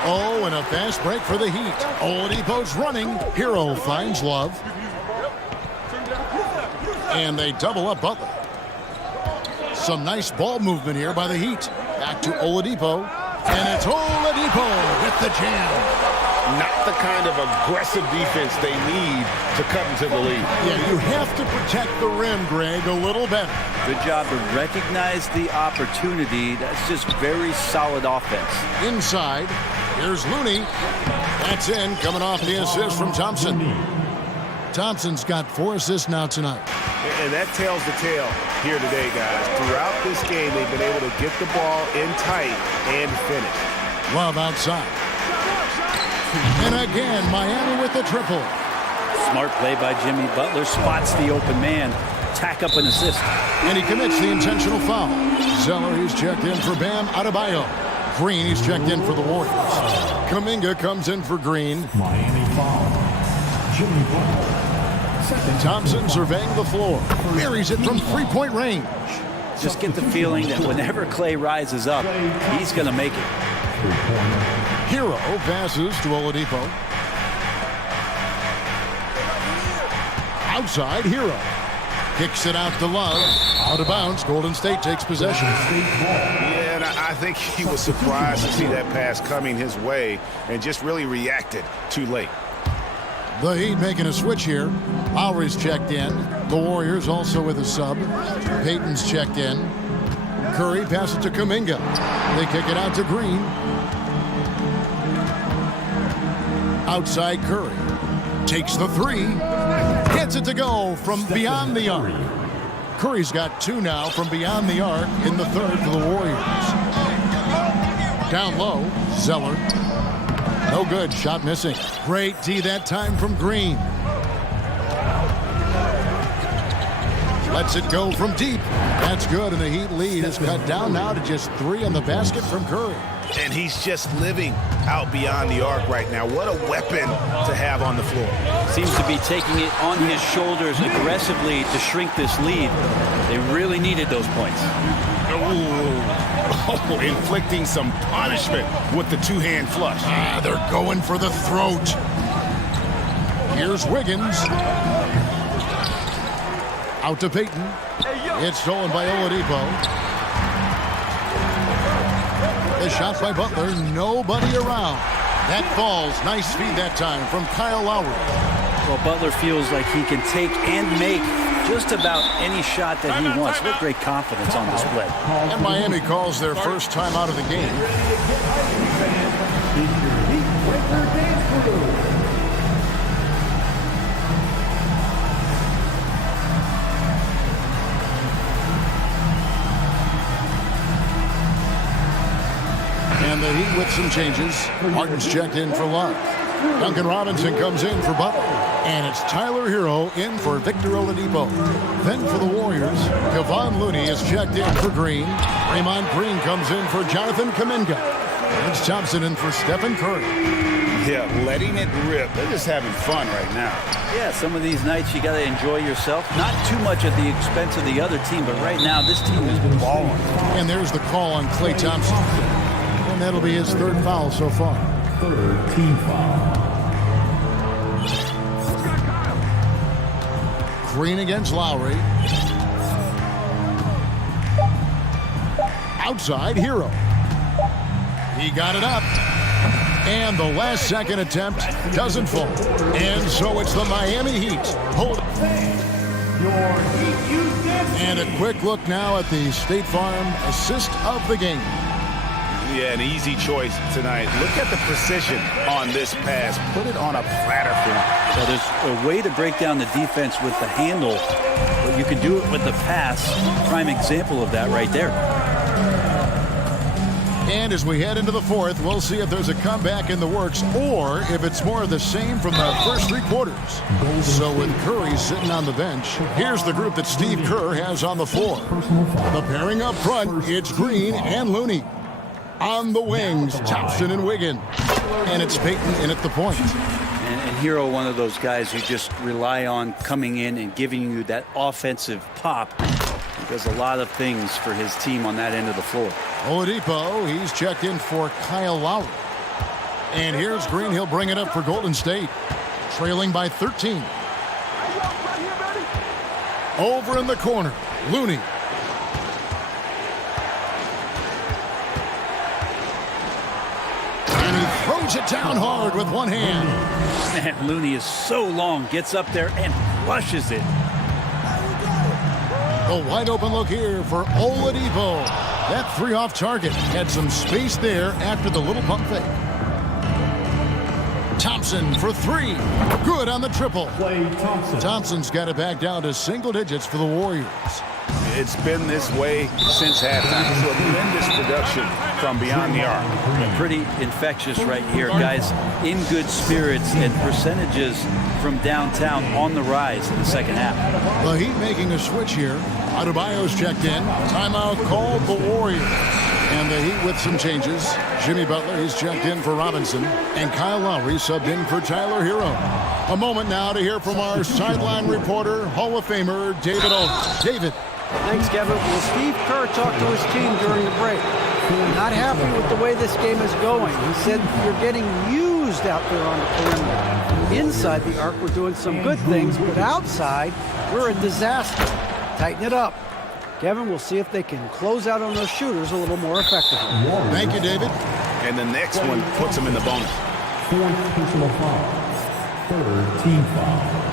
Oh, and a fast break for the Heat. Oladipo's running. Hero finds Love. And they double up Butler. Some nice ball movement here by the Heat. Back to Oladipo. And it's Oladipo with the jam. Not the kind of aggressive defense they need to cut into the lead. Yeah, you have to protect the rim, Greg, a little better. Good job to recognize the opportunity. That's just very solid offense. Inside, here's Looney. That's in, coming off the assist from Thompson. Thompson's got 4 assists now tonight. And that tells the tale here today, guys. Throughout this game, they've been able to get the ball in tight and finish. Love outside. And again, Miami with the triple. Smart play by Jimmy Butler. Spots the open man. Tack up an assist. And he commits the intentional foul. Zeller, he's checked in for Bam Adebayo. Green, he's checked in for the Warriors. Kuminga comes in for Green. Miami foul. Jimmy Butler. Thompson surveying the floor. Buries it from three-point range. Just get the feeling that whenever Clay rises up, he's going to make it. Hero passes to Oladipo. Outside, Hero. Kicks it out to Love. Out of bounds. Golden State takes possession. Yeah, and I think he was surprised to see that pass coming his way and just really reacted too late. The Heat making a switch here. Lowry's checked in. The Warriors also with a sub. Payton's checked in. Curry passes to Kuminga. They kick it out to Green. Outside Curry. Takes the three. Gets it to go from beyond the arc. Curry's got 2 now from beyond the arc in the third for the Warriors. Down low, Zeller. No good, shot missing. Great D that time from Green. Lets it go from deep. That's good, and the Heat lead is cut down now to just 3 on the basket from Curry. And he's just living out beyond the arc right now. What a weapon to have on the floor. Seems to be taking it on his shoulders aggressively to shrink this lead. They really needed those points. Oh, inflicting some punishment with the 2-hand flush. They're going for the throat. Here's Wiggins. Out to Payton. It's stolen by Oladipo. The shot by Butler, nobody around. That falls. Nice feed that time from Kyle Lowry. Well, Butler feels like he can take and make just about any shot that he wants. What great confidence on display. And Miami calls their first time out of the game. And the Heat with some changes. Martin's checked in for Love. Duncan Robinson comes in for Butler. And it's Tyler Hero in for Victor Oladipo. Then for the Warriors, Kevon Looney is checked in for Green. Draymond Green comes in for Jonathan Kuminga. It's Thompson in for Stephen Curry. Yeah, letting it rip. They're just having fun right now. Yeah, some of these nights you got to enjoy yourself. Not too much at the expense of the other team, but right now this team has been balling. And there's the call on Klay Thompson. And that'll be his 3rd foul so far. 3rd team foul. Green against Lowry. Outside, Hero. He got it up. And the last second attempt doesn't fall. And so it's the Miami Heat. Hold it. And a quick look now at the State Farm assist of the game. Yeah, an easy choice tonight. Look at the precision on this pass. Put it on a platter for him. So there's a way to break down the defense with the handle, but you can do it with the pass. Prime example of that right there. And as we head into the 4th, we'll see if there's a comeback in the works or if it's more of the same from the first 3 quarters. So with Curry sitting on the bench, here's the group that Steve Kerr has on the floor. The pairing up front, it's Green and Looney. On the wings, Thompson and Wiggins. And it's Payton in at the point. And Hero, one of those guys who just rely on coming in and giving you that offensive pop. He does a lot of things for his team on that end of the floor. Oladipo, he's checked in for Kyle Lowry. And here's Green. He'll bring it up for Golden State. Trailing by 13. Over in the corner, Looney. And he throws it down hard with one hand. Man, Looney is so long, gets up there and flushes it. A wide open look here for Oladipo. That three off target had some space there after the little pump fake. Thompson for three. Good on the triple. Thompson's got it back down to single digits for the Warriors. It's been this way since halftime. Tremendous production from beyond the arc. Pretty infectious right here, guys. In good spirits and percentages from downtown on the rise in the second half. The Heat making a switch here. Adebayo's checked in. Timeout called the Warriors. And the Heat with some changes. Jimmy Butler, he's checked in for Robinson. And Kyle Lowry subbed in for Tyler Hero. A moment now to hear from our sideline reporter, Hall of Famer, David Aldridge. David. Thanks, Kevin. Well, Steve Kerr talked to his team during the break. Not happy with the way this game is going. He said, you're getting used out there on the perimeter. Inside the arc, we're doing some good things, but outside, we're a disaster. Tighten it up. Kevin, we'll see if they can close out on those shooters a little more effectively. Thank you, David. And the next one puts them in the bonus. Fourth personal foul. Third team foul.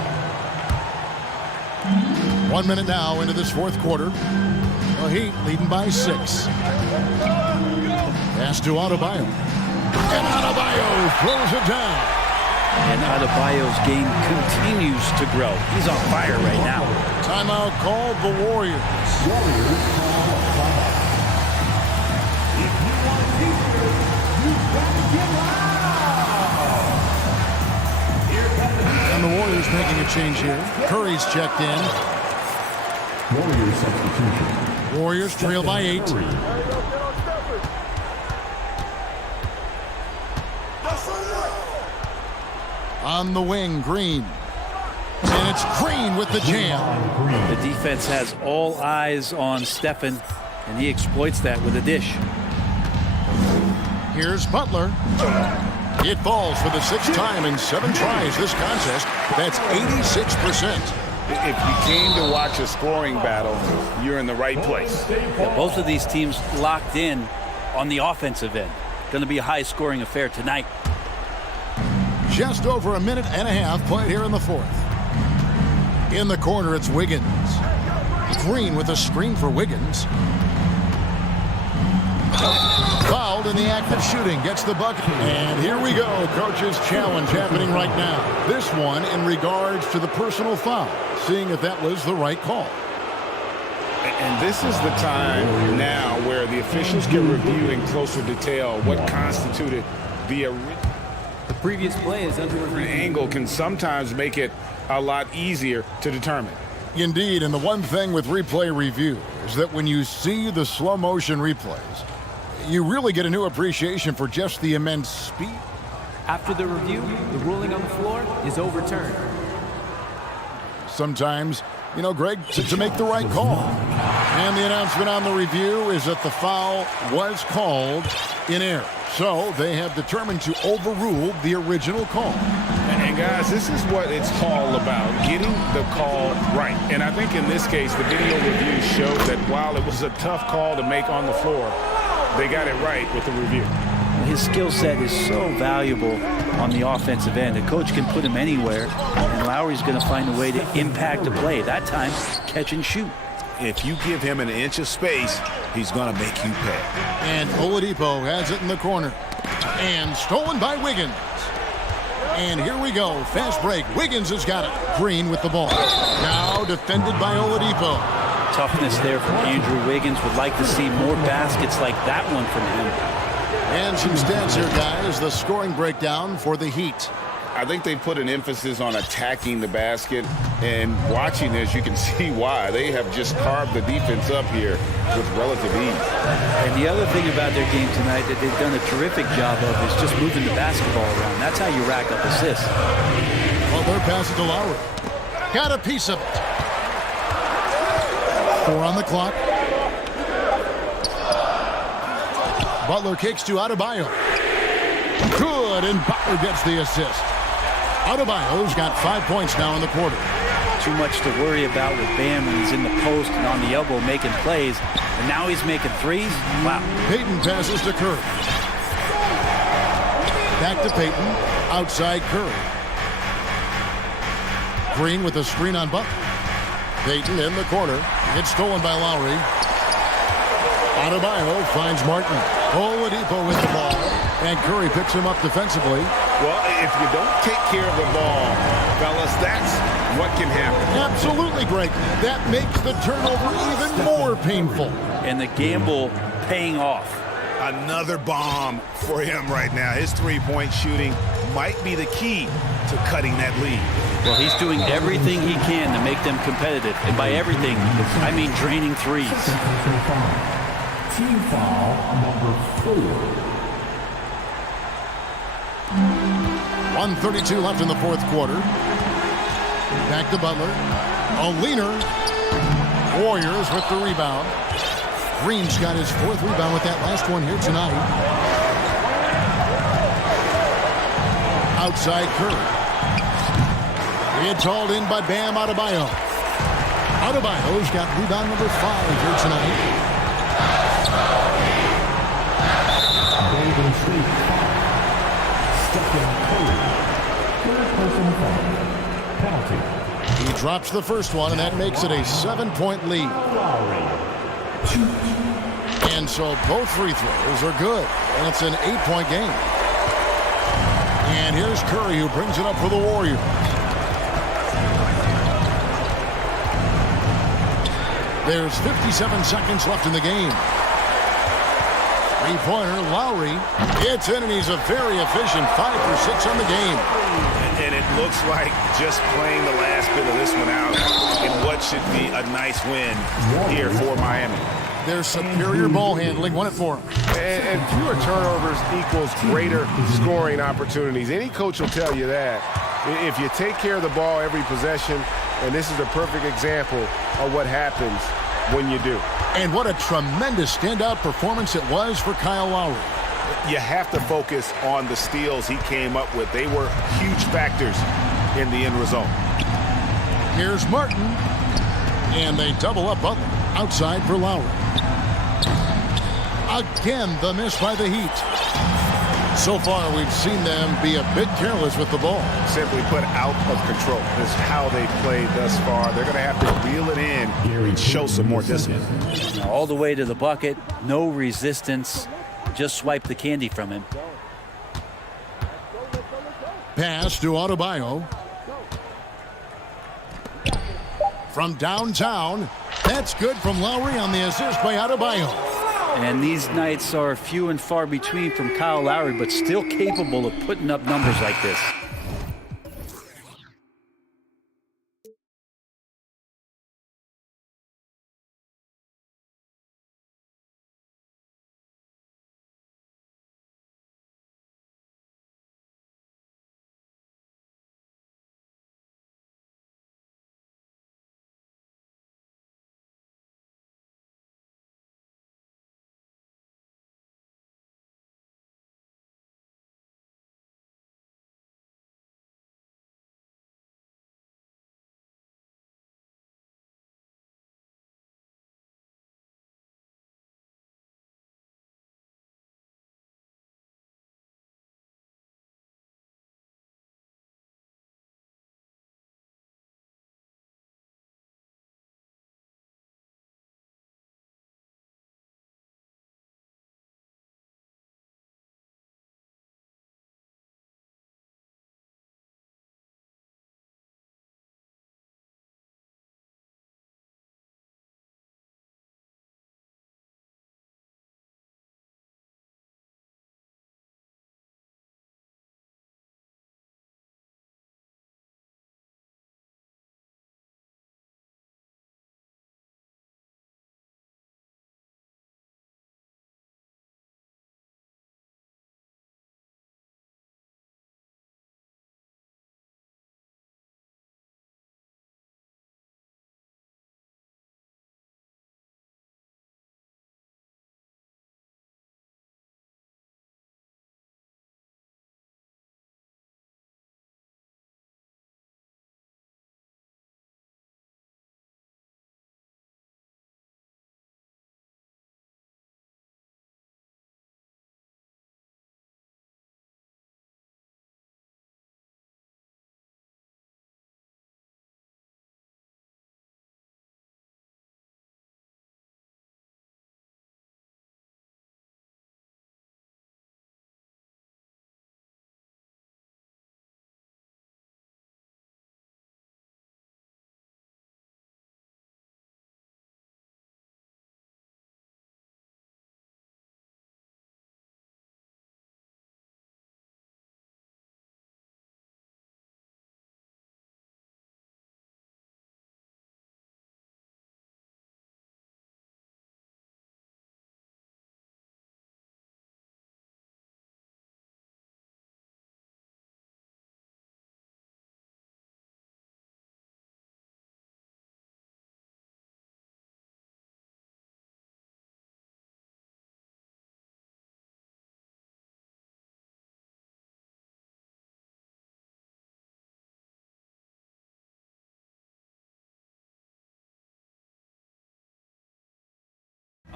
1 minute now into this fourth quarter. The Heat leading by 6. Pass to Adebayo. And Adebayo throws it down. And Adebayo's game continues to grow. He's on fire right now. Timeout called the Warriors. And the Warriors making a change here. Curry's checked in. Warriors substitution. Warriors trail by 8. On the wing, Green. And it's Green with the jam. The defense has all eyes on Stephen, and he exploits that with a dish. Here's Butler. It falls for the 6th time in 7 tries this contest. That's 86%. If you came to watch a scoring battle, you're in the right place. Yeah, both of these teams locked in on the offensive end. Going to be a high-scoring affair tonight. Just over a minute and a half played here in the fourth. In the corner, it's Wiggins. Green with a screen for Wiggins. Fouled in the act of shooting, gets the bucket. And here we go, coach's challenge happening right now. This one in regards to the personal foul, seeing if that was the right call. And this is the time now where the officials can review in closer detail what constituted the original. The previous play is under review. Angle can sometimes make it a lot easier to determine. Indeed, and the one thing with replay review is that when you see the slow motion replays, you really get a new appreciation for just the immense speed. After the review, the ruling on the floor is overturned. Sometimes, you know, Greg, to make the right call. And the announcement on the review is that the foul was called in error. So they have determined to overrule the original call. And guys, this is what it's all about, getting the call right. And I think in this case, the video review showed that while it was a tough call to make on the floor, they got it right with the review. His skill set is so valuable on the offensive end. A coach can put him anywhere, and Lowry's going to find a way to impact a play. That time, catch and shoot. If you give him an inch of space, he's going to make you pay. And Oladipo has it in the corner. And stolen by Wiggins. And here we go. Fast break. Wiggins has got it. Green with the ball. Now defended by Oladipo. Toughness there from Andrew Wiggins. Would like to see more baskets like that one from him. And some stats here, guys. The scoring breakdown for the Heat. I think they put an emphasis on attacking the basket, and watching this, you can see why. They have just carved the defense up here with relative ease. And the other thing about their game tonight that they've done a terrific job of is just moving the basketball around. That's how you rack up assists. Well, they're passing to Lowry. Got a piece of it. 4 on the clock. Butler kicks to Adebayo. Good good, and Butler gets the assist. Adebayo's got 5 points now in the quarter. Too much to worry about with Bam when he's in the post and on the elbow making plays. And now he's making threes? Wow. Payton passes to Curry. Back to Payton. Outside Curry. Green with a screen on Butler. Payton in the corner. It's stolen by Lowry. Adebayo finds Martin. Oladipo with the ball. And Curry picks him up defensively. Well, if you don't take care of the ball, fellas, that's what can happen. Absolutely, Greg. That makes the turnover even more painful. And the gamble paying off. Another bomb for him right now. His three-point shooting might be the key to cutting that lead. Well, he's doing everything he can to make them competitive. And by everything, I mean draining threes. Team foul number 4. 1:32 left in the fourth quarter. Back to Butler. A leaner. Warriors with the rebound. Green's got his fourth rebound with that last one here tonight. Outside Curry. It's hauled in by Bam Adebayo. Adebayo's got rebound number 5 here tonight. Golden State foul. Stephen Curry. Third personal foul. Penalty. He drops the first one, and that makes it a 7-point lead. And so both free throws are good, and it's an 8-point game. And here's Curry, who brings it up for the Warriors. There's 57 seconds left in the game. Three-pointer, Lowry. It's in, and he's a very efficient 5 for 6 on the game. And it looks like just playing the last bit of this one out in what should be a nice win here for Miami. Their superior ball handling won it for them. And fewer turnovers equals greater scoring opportunities. Any coach will tell you that. If you take care of the ball every possession, and this is a perfect example of what happens when you do. And what a tremendous standout performance it was for Kyle Lowry. You have to focus on the steals he came up with. They were huge factors in the end result. Here's Martin. And they double up Butler. Outside for Lowry. Again, the miss by the Heat. So far, we've seen them be a bit careless with the ball. Simply put, out of control is how they played thus far. They're going to have to reel it in and show some more discipline. Now, all the way to the bucket, no resistance. Just swipe the candy from him. Pass to Adebayo. From downtown, that's good from Lowry on the assist by Adebayo. And these nights are few and far between from Kyle Lowry, but still capable of putting up numbers like this.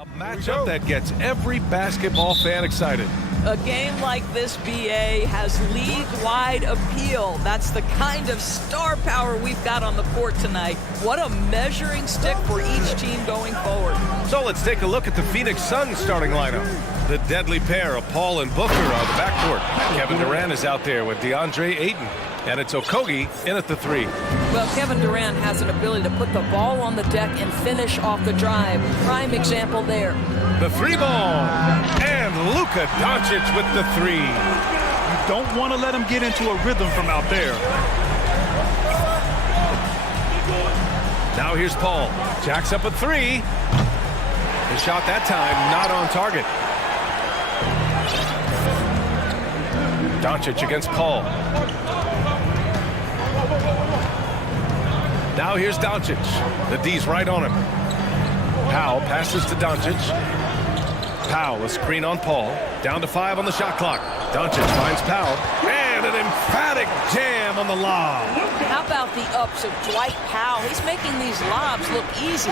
A matchup that gets every basketball fan excited. A game like this, BA, has league-wide appeal. That's the kind of star power we've got on the court tonight. What a measuring stick for each team going forward. So let's take a look at the Phoenix Suns starting lineup. The deadly pair of Paul and Booker on the backcourt. Kevin Durant is out there with DeAndre Ayton. And it's Okogie in at the 3. Well, Kevin Durant has an ability to put the ball on the deck and finish off the drive. Prime example there. The 3-ball. And Luka Doncic with the 3. You don't want to let him get into a rhythm from out there. Now here's Paul. Jacks up a 3. The shot that time not on target. Doncic against Paul. Now here's Doncic. The D's right on him. Powell passes to Doncic. Powell, a screen on Paul. Down to 5 on the shot clock. Doncic finds Powell. And an emphatic jam on the lob. How about the ups of Dwight Powell? He's making these lobs look easy.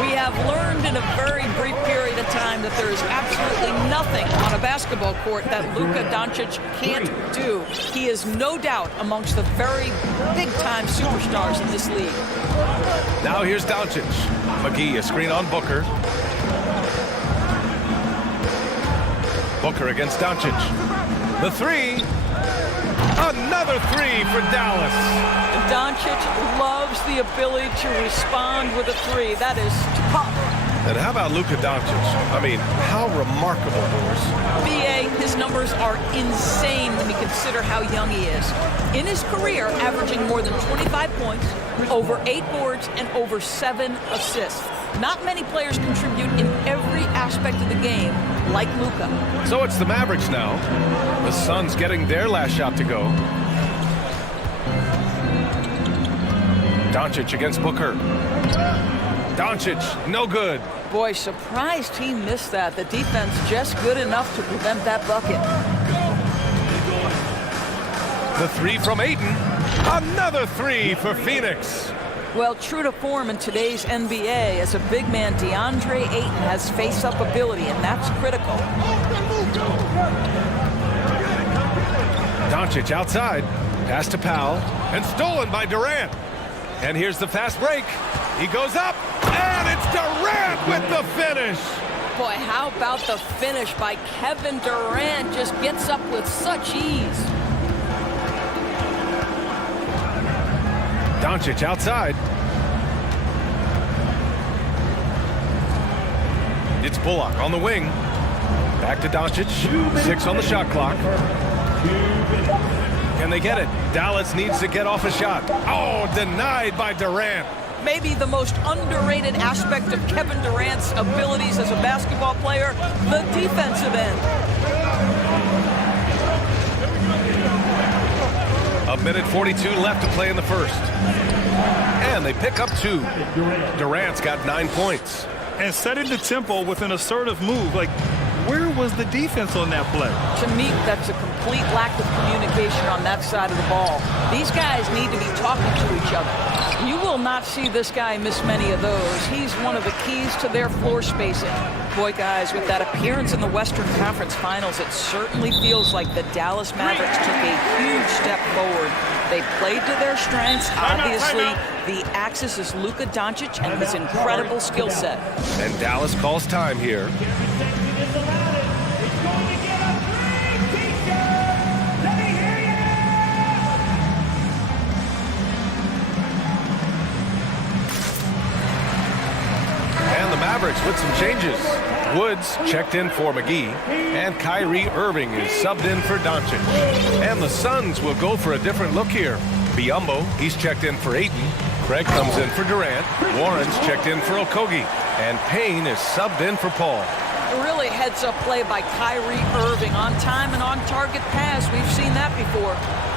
We have learned in a very brief period of time that there is absolutely nothing on a basketball court that Luka Doncic can't do. He is no doubt amongst the very big-time superstars in this league. Now here's Doncic. McGee, a screen on Booker. Booker against Doncic. The 3. Another 3 for Dallas. And Doncic loves the ability to respond with a 3. That is tough. And how about Luka Doncic? I mean, how remarkable, Boris. BA, his numbers are insane when you consider how young he is. In his career, averaging more than 25 points, over 8 boards, and over 7 assists. Not many players contribute in every aspect of the game like Luka. So it's the Mavericks now. The Suns getting their last shot to go. Doncic against Booker. Doncic, no good. Boy, surprised he missed that. The defense just good enough to prevent that bucket. The 3 from Ayton. Another 3 for Phoenix. Well, true to form in today's NBA, as a big man, DeAndre Ayton has face-up ability, and that's critical. Doncic outside. Pass to Powell. And stolen by Durant. And here's the fast break. He goes up. And it's Durant with the finish. Boy, how about the finish by Kevin Durant? Just gets up with such ease. Doncic outside. It's Bullock on the wing. Back to Doncic. 6 on the shot clock. Can they get it? Dallas needs to get off a shot. Oh, denied by Durant. Maybe the most underrated aspect of Kevin Durant's abilities as a basketball player, the defensive end. A minute 42 left to play in the first. And they pick up 2. Durant's got 9 points. And setting the tempo with an assertive move. Like, where was the defense on that play? To me, that's a complete lack of communication on that side of the ball. These guys need to be talking to each other. You will not see this guy miss many of those. He's one of the keys to their floor spacing. Boy, guys, with that appearance in the Western Conference Finals, it certainly feels like the Dallas Mavericks took a huge step forward. They played to their strengths. Obviously, the axis is Luka Doncic and his incredible skill set. And Dallas calls time here. And the Mavericks with some changes. Woods checked in for McGee, and Kyrie Irving is subbed in for Doncic. And the Suns will go for a different look here. Biyombo, he's checked in for Ayton. Craig comes in for Durant. Warren's checked in for Okogie. And Payne is subbed in for Paul. Really heads-up play by Kyrie Irving. On time and on target pass. We've seen that before.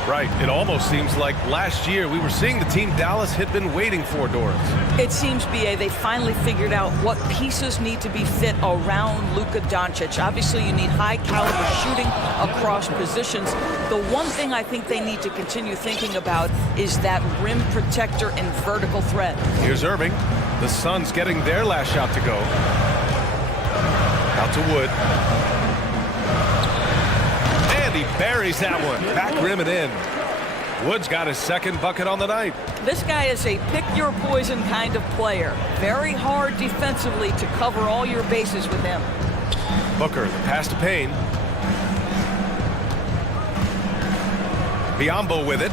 Right. It almost seems like last year we were seeing the team Dallas had been waiting for, Doris. It seems, BA, they finally figured out what pieces need to be fit around Luka Doncic. Obviously, you need high-caliber shooting across positions. The one thing I think they need to continue thinking about is that rim protector and vertical threat. Here's Irving. The Suns getting their last shot to go. Out to Wood. And he buries that one. Back rim and in. Wood's got his second bucket on the night. This guy is a pick-your-poison kind of player. Very hard defensively to cover all your bases with him. Booker, the pass to Payne. Biyombo with it.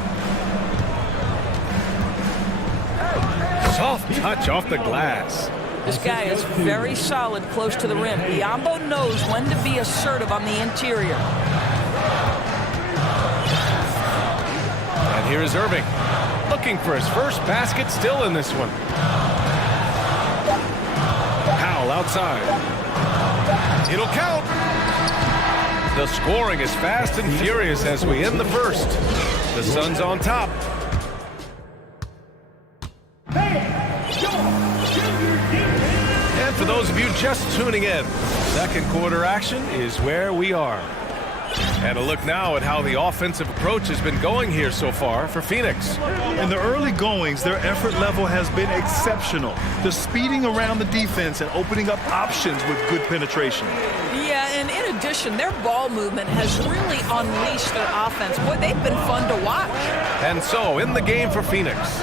Soft touch off the glass. This guy is very solid close to the rim. Biyombo knows when to be assertive on the interior. And here is Irving, looking for his first basket, still in this one. Powell outside. It'll count. The scoring is fast and furious as we end the first. The Suns on top. And for those of you just tuning in, second quarter action is where we are. And a look now at how the offensive approach has been going here so far for Phoenix. In the early goings, their effort level has been exceptional. The speeding around the defense and opening up options with good penetration. Yeah, and in addition, their ball movement has really unleashed their offense. Boy, they've been fun to watch. And so, in the game for Phoenix,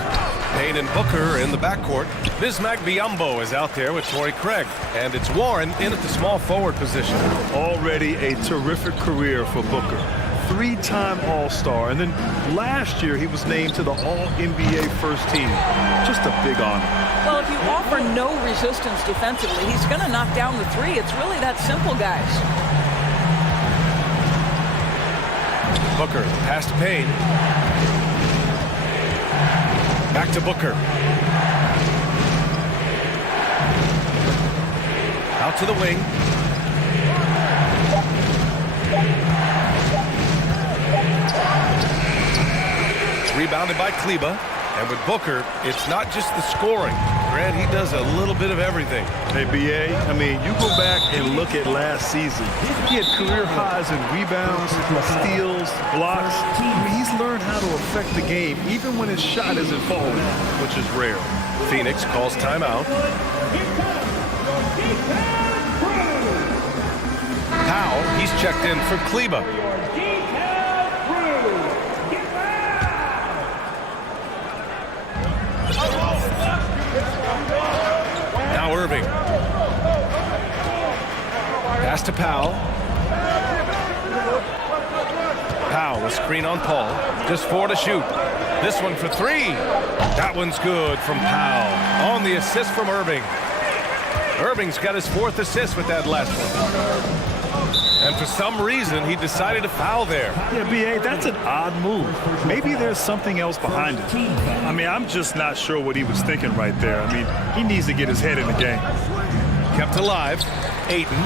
Payne and Booker in the backcourt. Bismack Biyombo is out there with Torrey Craig. And it's Warren in at the small forward position. Already a terrific career for Booker. Three-time All-Star. And then last year, he was named to the All-NBA first team. Just a big honor. Well, if you offer no resistance defensively, he's going to knock down the three. It's really that simple, guys. Booker, pass to Payne. Back to Booker. Out to the wing. Rebounded by Kleba. And with Booker, it's not just the scoring. Grant, he does a little bit of everything. Hey, B.A., I mean, you go back and look at last season. He had career highs in rebounds, steals, blocks. I mean, he's learned how to affect the game, even when his shot isn't falling, which is rare. Phoenix calls timeout. Powell, he's checked in for Kleba. Now Irving. Pass to Powell. Powell, a screen on Paul. Just 4 to shoot. This one for 3. That one's good from Powell. On the assist from Irving. Irving's got his 4th assist with that last one. And for some reason, he decided to foul there. Yeah, B.A., that's an odd move. Maybe there's something else behind it. I mean, I'm just not sure what he was thinking right there. I mean, he needs to get his head in the game. Kept alive. Ayton.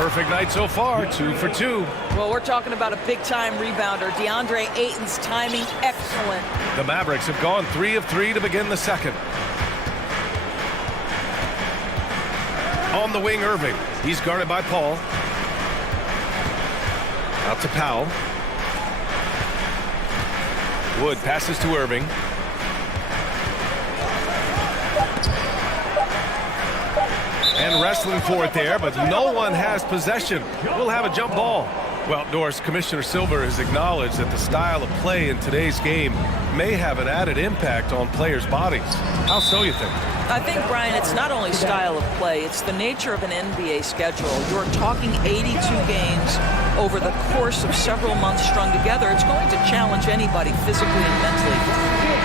Perfect night so far, 2 for 2. Well, we're talking about a big-time rebounder. DeAndre Ayton's timing, excellent. The Mavericks have gone 3 of 3 to begin the second. On the wing, Irving. He's guarded by Paul. Out to Powell. Wood passes to Irving. And wrestling for it there, but no one has possession. We'll have a jump ball. Well, Doris, Commissioner Silver has acknowledged that the style of play in today's game may have an added impact on players' bodies. How so, you think? I think, Brian, it's not only style of play, it's the nature of an NBA schedule. You're talking 82 games over the course of several months strung together. It's going to challenge anybody physically and mentally.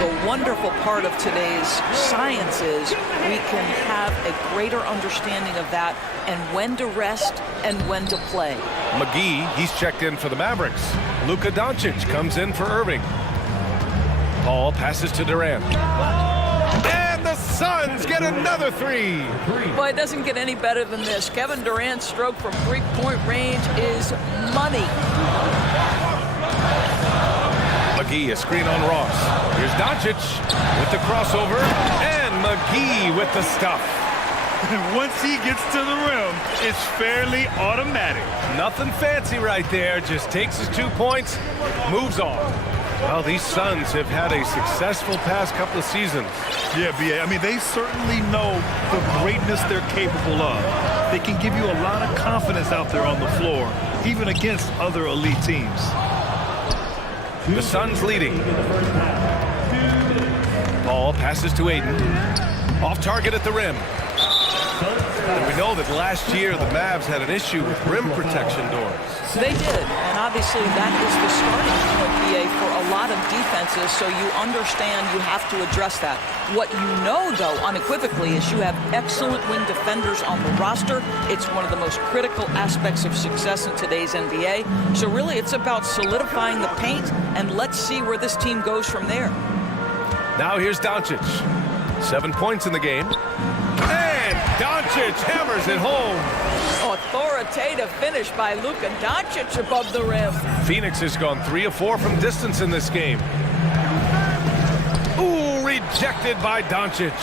The wonderful part of today's science is we can have a greater understanding of that and when to rest and when to play. McGee, he's checked in for the Mavericks. Luka Doncic comes in for Irving. Paul passes to Durant. And the Suns get another 3. Boy, it doesn't get any better than this. Kevin Durant's stroke from three-point range is money. McGee, a screen on Ross. Here's Doncic with the crossover. And McGee with the stuff. And once he gets to the rim, it's fairly automatic. Nothing fancy right there. Just takes his 2 points, moves on. Well, these Suns have had a successful past couple of seasons. Yeah, B.A., I mean, they certainly know the greatness they're capable of. They can give you a lot of confidence out there on the floor, even against other elite teams. The Suns leading. Ball passes to Aiden. Off target at the rim. And we know that last year the Mavs had an issue with rim protection doors. They did, and obviously that is the starting point, PA, for a lot of defenses, so you understand you have to address that. What you know, though, unequivocally, is you have excellent wing defenders on the roster. It's one of the most critical aspects of success in today's NBA. So really, it's about solidifying the paint, and let's see where this team goes from there. Now here's Doncic. 7 points in the game. And Doncic hammers it home. Authoritative finish by Luka Doncic above the rim. Phoenix has gone 3 of 4 from distance in this game. Ooh, rejected by Doncic.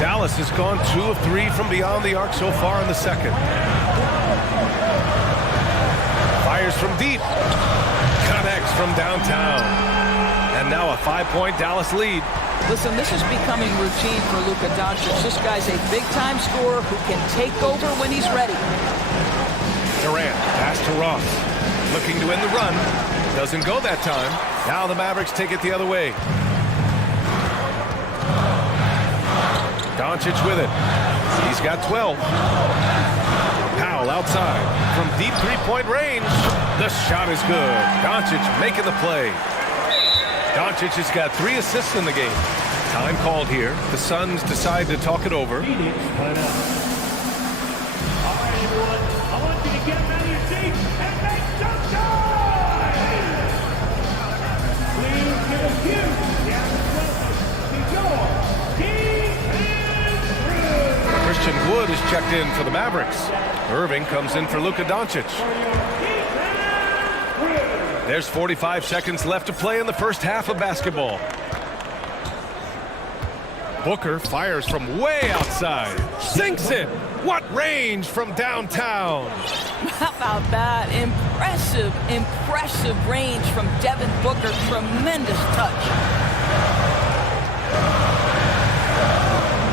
Dallas has gone 2 of 3 from beyond the arc so far in the second. Fires from deep. Connects from downtown. And now a 5-point Dallas lead. Listen, this is becoming routine for Luka Doncic. This guy's a big-time scorer who can take over when he's ready. Durant, pass to Ross. Looking to end the run. Doesn't go that time. Now the Mavericks take it the other way. Doncic with it. He's got 12. Powell outside. From deep three-point range. The shot is good. Doncic making the play. Doncic has got 3 assists in the game. Time called here. The Suns decide to talk it over. All right, everyone. I want you to get out of your seats and make some noise! Please give a huge welcome to your defense. Christian Wood is checked in for the Mavericks. Irving comes in for Luka Doncic. There's 45 seconds left to play in the first half of basketball. Booker fires from way outside. Sinks it. What range from downtown. How about that? Impressive, impressive range from Devin Booker. Tremendous touch.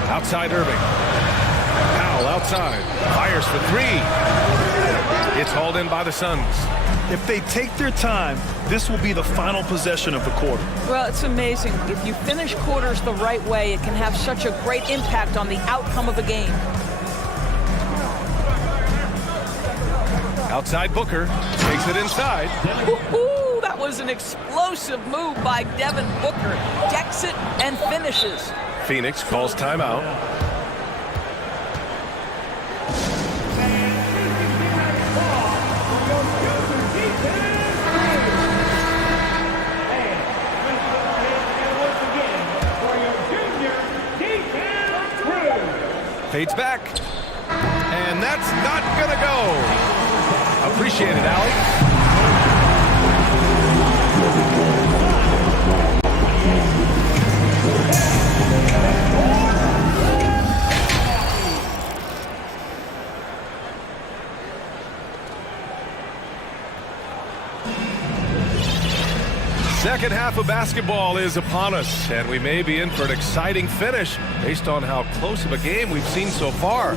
Outside Irving. Powell outside. Fires for 3. It's hauled in by the Suns. If they take their time, this will be the final possession of the quarter. Well, it's amazing. If you finish quarters the right way, it can have such a great impact on the outcome of a game. Outside Booker. Takes it inside. Woo-hoo, that was an explosive move by Devin Booker. Decks it and finishes. Phoenix calls timeout. Fades back. And that's not gonna go. Appreciate it, Allie. Second half of basketball is upon us, and we may be in for an exciting finish based on how close of a game we've seen so far.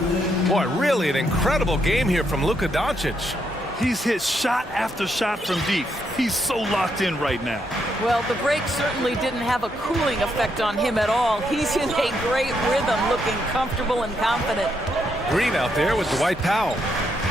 Boy, really an incredible game here from Luka Doncic. He's hit shot after shot from deep. He's so locked in right now. Well, the break certainly didn't have a cooling effect on him at all. He's in a great rhythm, looking comfortable and confident. Green out there with Dwight Powell.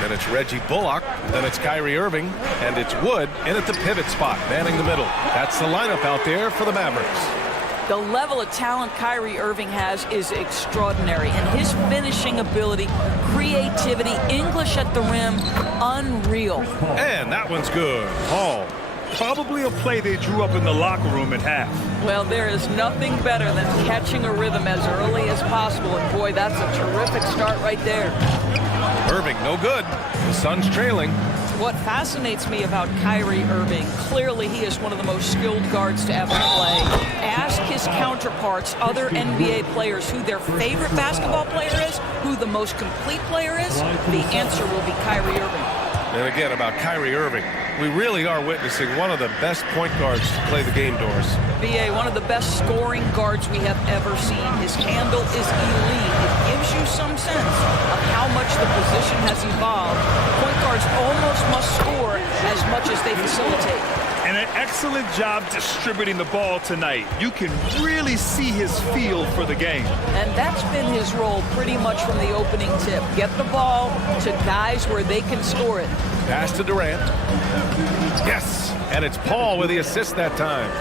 Then it's Reggie Bullock, then it's Kyrie Irving, and it's Wood in at the pivot spot, manning the middle. That's the lineup out there for the Mavericks. The level of talent Kyrie Irving has is extraordinary, and his finishing ability, creativity, English at the rim, unreal. And that one's good. Hall. Probably a play they drew up in the locker room at half. Well, there is nothing better than catching a rhythm as early as possible, and boy, that's a terrific start right there. Irving, no good. The Suns trailing. What fascinates me about Kyrie Irving, clearly he is one of the most skilled guards to ever play. Ask his counterparts, other NBA players, who their favorite basketball player is, who the most complete player is, the answer will be Kyrie Irving. And again, about Kyrie Irving. We really are witnessing one of the best point guards to play the game, Doris. BA, one of the best scoring guards we have ever seen. His handle is elite. It gives you some sense of how much the position has evolved. Point guards almost must score as much as they facilitate. And an excellent job distributing the ball tonight. You can really see his feel for the game. And that's been his role pretty much from the opening tip. Get the ball to guys where they can score it. Pass to Durant. Yes, and it's Paul with the assist that time.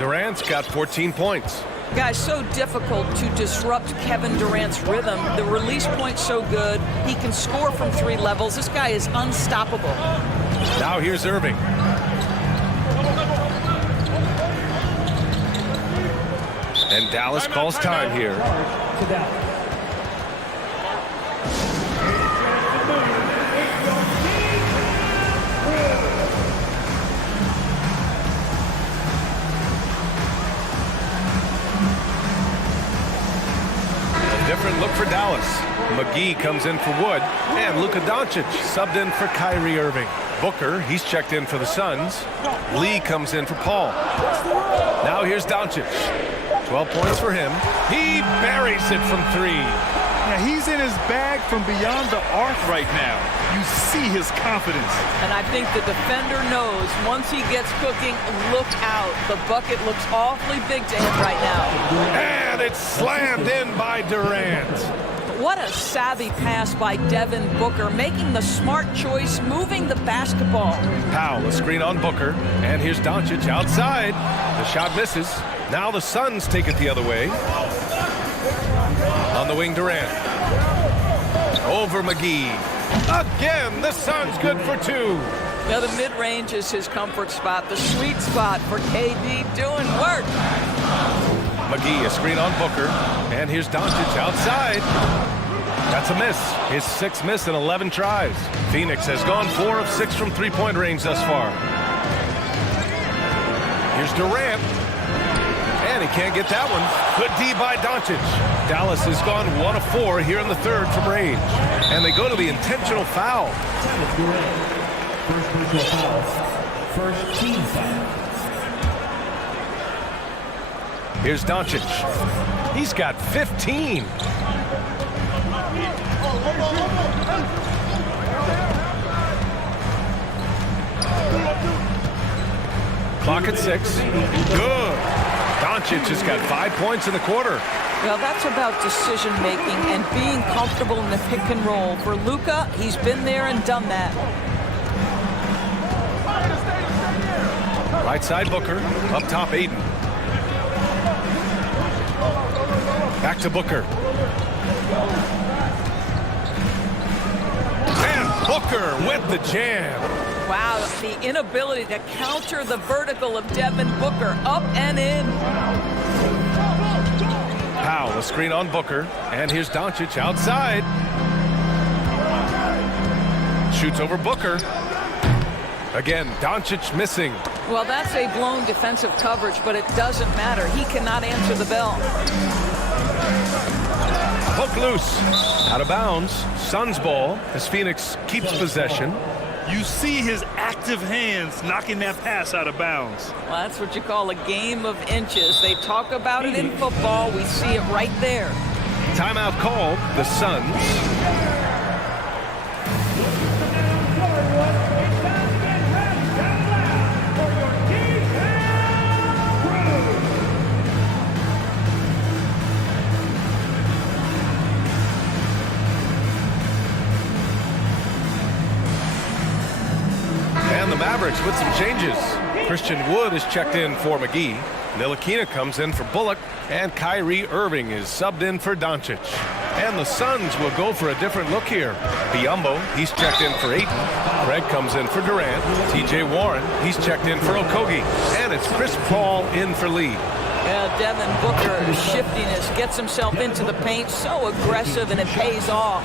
Durant's got 14 points. Guys, so difficult to disrupt Kevin Durant's rhythm. The release point's so good. He can score from 3 levels. This guy is unstoppable. Now here's Irving. And Dallas calls time here. A different look for Dallas. McGee comes in for Wood, and Luka Doncic subbed in for Kyrie Irving. Booker, he's checked in for the Suns. Lee comes in for Paul. Now here's Doncic. 12 points for him. He buries it from 3. Yeah, he's in his bag from beyond the arc right now. You see his confidence. And I think the defender knows once he gets cooking, look out. The bucket looks awfully big to him right now. And it's slammed in by Durant. What a savvy pass by Devin Booker, making the smart choice, moving the basketball. Powell, a screen on Booker, and here's Doncic outside. The shot misses. Now the Suns take it the other way. On the wing, Durant. Over McGee. Again, the Suns good for 2. Now the mid-range is his comfort spot, the sweet spot for KD doing work. McGee, a screen on Booker, and here's Doncic outside. That's a miss. His 6th miss in 11 tries. Phoenix has gone 4 of 6 from 3-point range thus far. Here's Durant. And he can't get that one. Good D by Doncic. Dallas has gone 1 of 4 here in the 3rd from range. And they go to the intentional foul. First personal foul. First team foul. Here's Doncic. He's got 15. Clock at 6. Good. Doncic has got 5 points in the quarter. Well, that's about decision-making and being comfortable in the pick and roll. For Luka, he's been there and done that. Right side Booker. Up top Aiden. Back to Booker. And Booker with the jam. Wow, the inability to counter the vertical of Devin Booker. Up and in. Powell, a screen on Booker. And here's Doncic outside. Shoots over Booker. Again, Doncic missing. Well, that's a blown defensive coverage, but it doesn't matter. He cannot answer the bell. Hook loose. Out of bounds. Suns ball as Phoenix keeps possession. You see his active hands knocking that pass out of bounds. Well, that's what you call a game of inches. They talk about it in football. We see it right there. Timeout called. The Suns. The Mavericks with some changes. Christian Wood is checked in for McGee. Ntilikina comes in for Bullock. And Kyrie Irving is subbed in for Doncic. And the Suns will go for a different look here. Biyombo, he's checked in for Ayton. Craig comes in for Durant. TJ Warren, he's checked in for Okogie. And it's Chris Paul in for Lee. Yeah, Devin Booker, shiftiness, gets himself into the paint. So aggressive, and it pays off.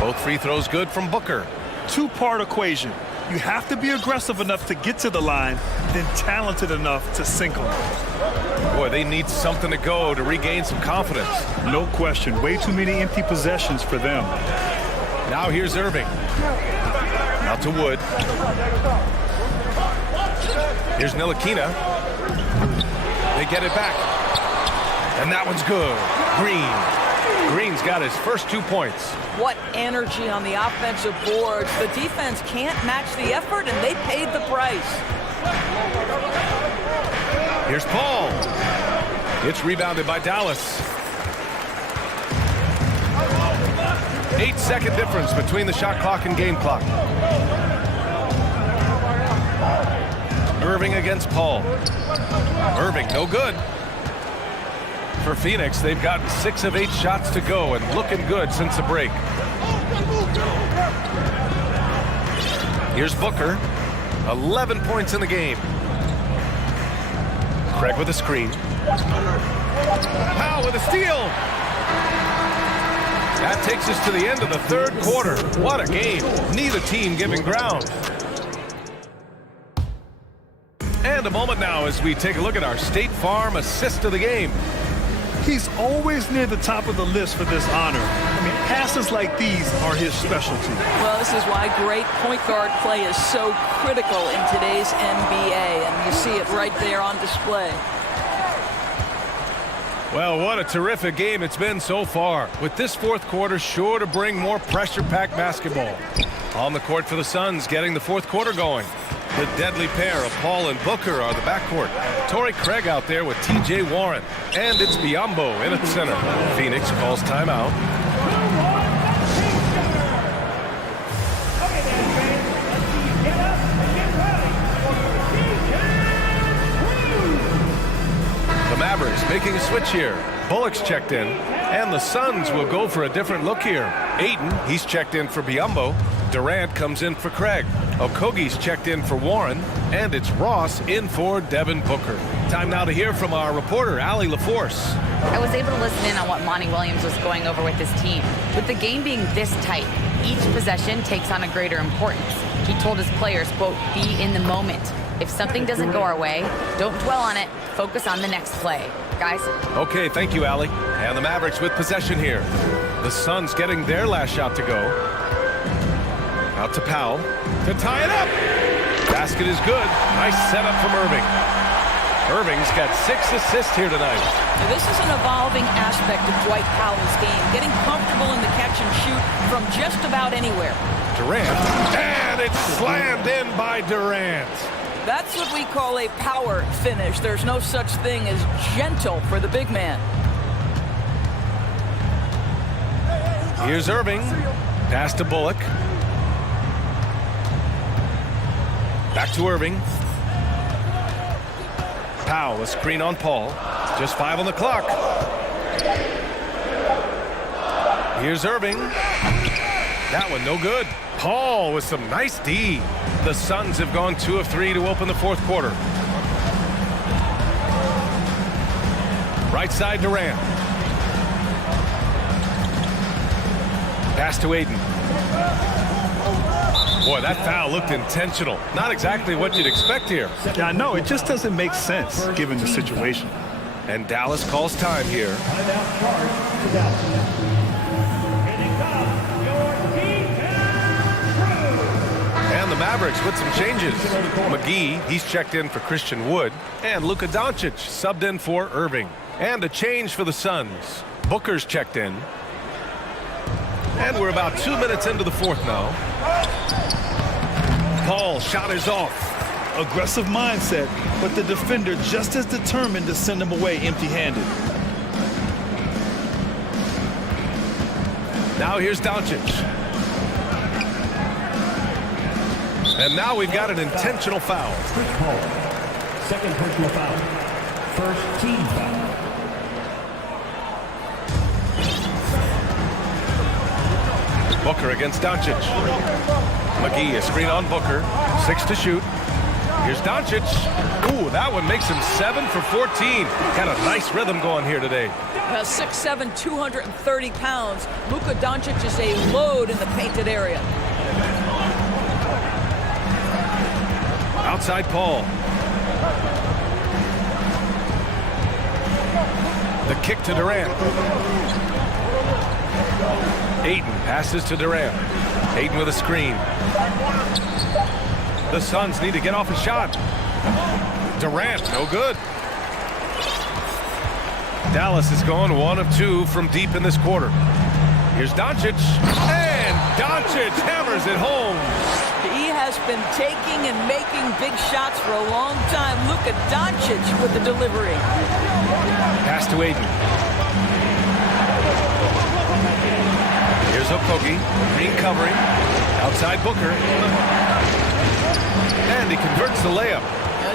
Both free throws good from Booker. Two-part equation. You have to be aggressive enough to get to the line, then talented enough to sink them. Boy, they need something to go to regain some confidence. No question. Way too many empty possessions for them. Now here's Irving. Out to Wood. Here's Ntilikina. They get it back. And that one's good. Green's got his first 2 points. What energy on the offensive boards. The defense can't match the effort, and they paid the price. Here's Paul. It's rebounded by Dallas. 8-second difference between the shot clock and game clock. Irving against Paul. Irving, no good. For Phoenix, they've gotten 6 of 8 shots to go and looking good since the break. Here's Booker. 11 points in the game. Craig with a screen. Powell with a steal. That takes us to the end of the third quarter. What a game. Neither team giving ground. And a moment now as we take a look at our State Farm assist of the game. He's always near the top of the list for this honor. I mean, passes like these are his specialty. Well, this is why great point guard play is so critical in today's NBA, and you see it right there on display. Well, what a terrific game it's been so far, with this fourth quarter sure to bring more pressure-packed basketball. On the court for the Suns, getting the fourth quarter going. The deadly pair of Paul and Booker are the backcourt. Torrey Craig out there with T.J. Warren. And it's Biyombo in at center. Phoenix calls timeout. The Mavericks making a switch here. Bullock's checked in. And the Suns will go for a different look here. Ayton, he's checked in for Biyombo. Durant comes in for Craig. Okogie's checked in for Warren. And it's Ross in for Devin Booker. Time now to hear from our reporter, Allie LaForce. I was able to listen in on what Monty Williams was going over with his team. With the game being this tight, each possession takes on a greater importance. He told his players, quote, be in the moment. If something doesn't go our way, don't dwell on it. Focus on the next play. Guys? Okay, thank you, Allie. And the Mavericks with possession here. The Suns getting their last shot to go. Out to Powell to tie it up. Basket is good. Nice setup from Irving. Irving's got 6 assists here tonight. Now, this is an evolving aspect of Dwight Powell's game, getting comfortable in the catch and shoot from just about anywhere. Durant, and it's slammed in by Durant. That's what we call a power finish. There's no such thing as gentle for the big man. Here's Irving. Pass to Bullock. Back to Irving. Powell, a screen on Paul. Just 5 on the clock. Here's Irving. That one no good. Paul with some nice D. The Suns have gone 2 of 3 to open the fourth quarter. Right side Durant. Pass to Ayton. Boy, that foul looked intentional. Not exactly what you'd expect here. Yeah, I know. It just doesn't make sense given the situation. And Dallas calls time here. And the Mavericks with some changes. McGee, he's checked in for Christian Wood. And Luka Doncic subbed in for Irving. And a change for the Suns. Booker's checked in. And we're about 2 minutes into the fourth now. Paul shot is off. Aggressive mindset, but the defender just as determined to send him away empty-handed. Now here's Doncic. And now we've got an intentional foul. Chris Paul, second personal foul. First team foul. Booker against Doncic. McGee, a screen on Booker. 6 to shoot. Here's Doncic. Ooh, that one makes him 7 for 14. Got a nice rhythm going here today. 6'7", 230 pounds. Luka Doncic is a load in the painted area. Outside Paul. The kick to Durant. Ayton passes to Durant. Ayton with a screen. The Suns need to get off a shot. Durant, no good. Dallas is going 1 of 2 from deep in this quarter. Here's Doncic, and Doncic hammers it home. He has been taking and making big shots for a long time. Luka Doncic with the delivery. Pass to Ayton. Here's Okogie, Green covering, outside Booker. And he converts the layup.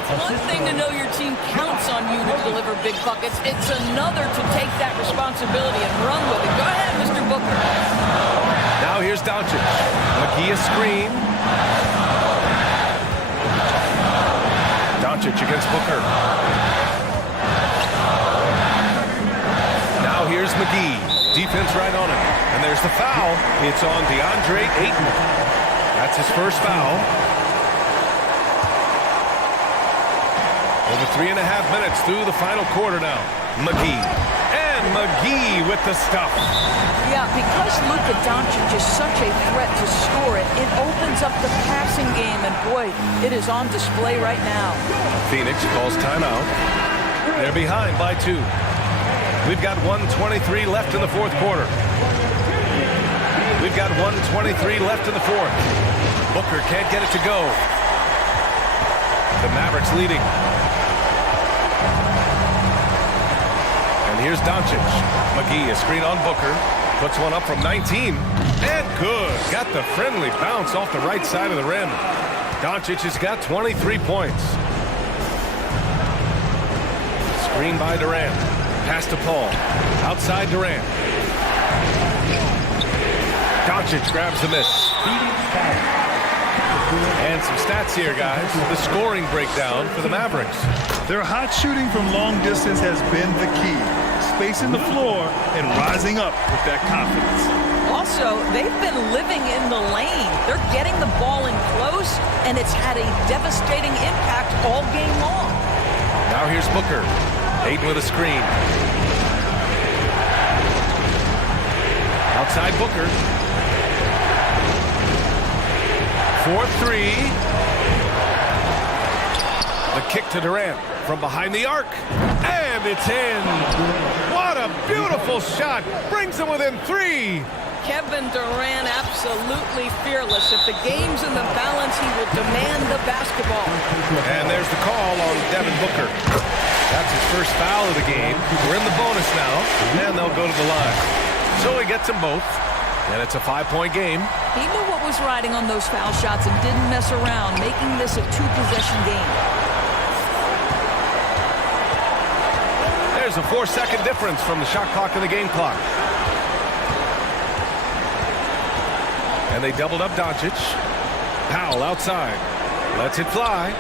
It's one thing to know your team counts on you to deliver big buckets. It's another to take that responsibility and run with it. Go ahead, Mr. Booker. Now here's Doncic. McGee a screen. Doncic against Booker. Now here's McGee. Defense right on him. And there's the foul. It's on DeAndre Ayton. That's his first foul. Over 3.5 minutes through the final quarter now. McGee. And McGee with the stuff. Yeah, because Luka Doncic is such a threat to score it, it opens up the passing game, and boy, it is on display right now. Phoenix calls timeout. They're behind by 2. We've got 1:23 left in the fourth quarter. We've got 1:23 left in the fourth. Booker can't get it to go. The Mavericks leading. And here's Doncic. McGee, a screen on Booker. Puts one up from 19. And good. Got the friendly bounce off the right side of the rim. Doncic has got 23 points. Screen by Durant. Pass to Paul. Outside Durant. Doncic grabs the miss. And some stats here, guys. The scoring breakdown for the Mavericks. Their hot shooting from long distance has been the key. Spacing the floor and rising up with that confidence. Also, they've been living in the lane. They're getting the ball in close, and it's had a devastating impact all game long. Now here's Booker. Ayton with a screen. Outside Booker. 4-3. The kick to Durant from behind the arc. And it's in. What a beautiful shot. Brings him within 3. Kevin Durant absolutely fearless. If the game's in the balance, he will demand the basketball. And there's the call on Devin Booker. That's his first foul of the game. We're in the bonus now, and they'll go to the line. So he gets them both, and it's a 5-point game. He knew what was riding on those foul shots and didn't mess around, making this a 2-possession game. There's a 4-second difference from the shot clock and the game clock. And they doubled up Doncic. Powell outside. Lets it fly.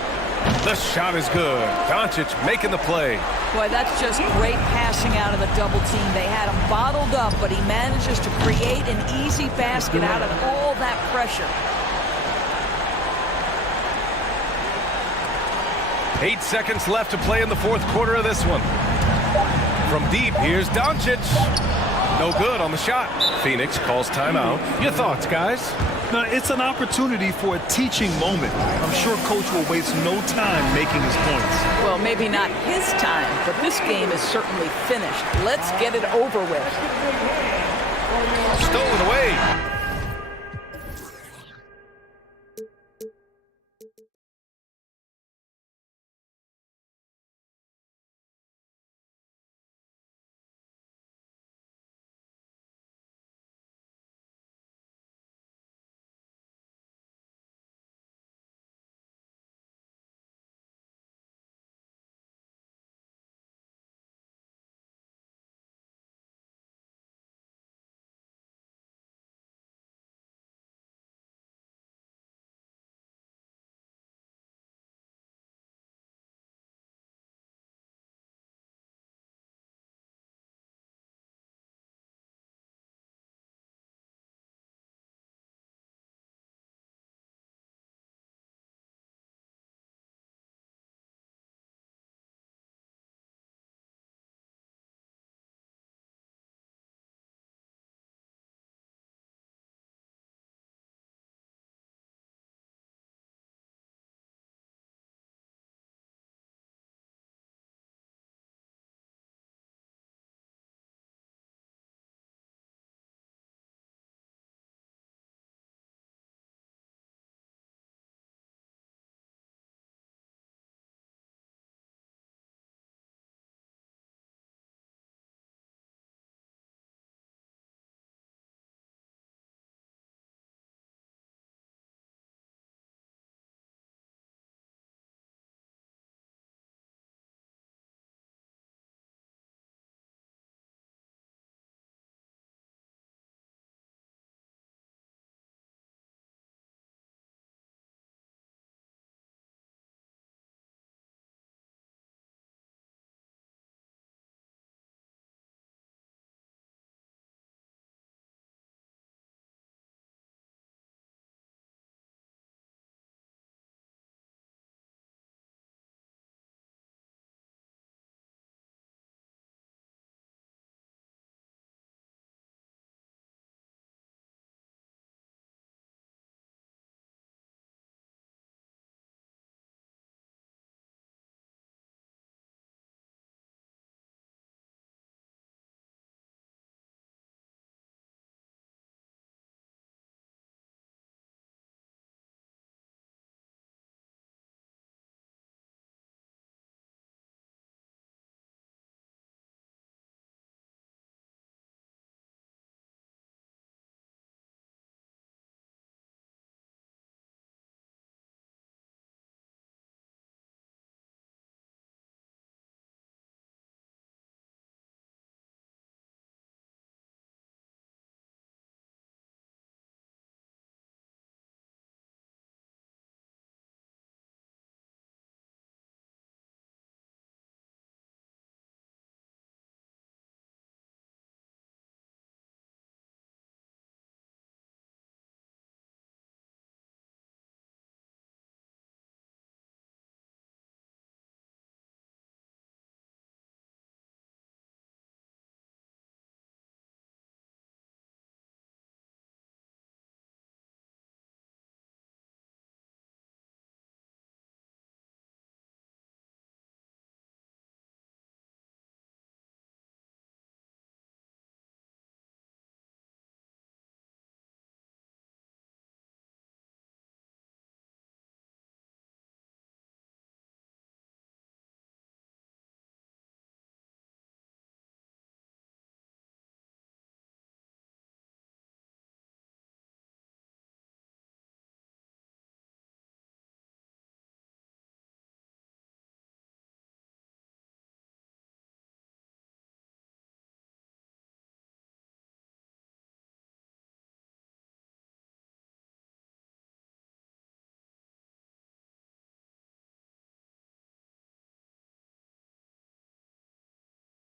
The shot is good. Doncic making the play. Boy, that's just great passing out of the double team. They had him bottled up, but he manages to create an easy basket out of all that pressure. 8 seconds left to play in the fourth quarter of this one. From deep, here's Doncic. No good on the shot. Phoenix calls timeout. Your thoughts, guys? Now, it's an opportunity for a teaching moment. I'm sure Coach will waste no time making his points. Well, maybe not his time, but this game is certainly finished. Let's get it over with. Stolen away.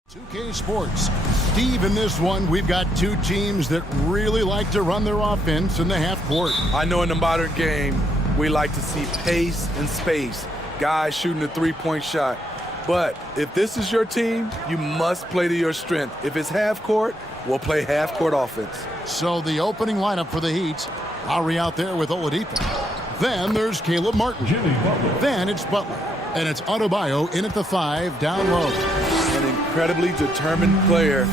2K Sports. Steve, in this one, we've got two teams that really like to run their offense in the half court. I know in the modern game, we like to see pace and space, guys shooting the three-point shot. But if this is your team, you must play to your strength. If it's half court, we'll play half court offense. So the opening lineup for the Heat, Lowry out there with Oladipo. Then there's Caleb Martin. Then it's Butler. And it's Adebayo in at the 5, down low. An incredibly determined player.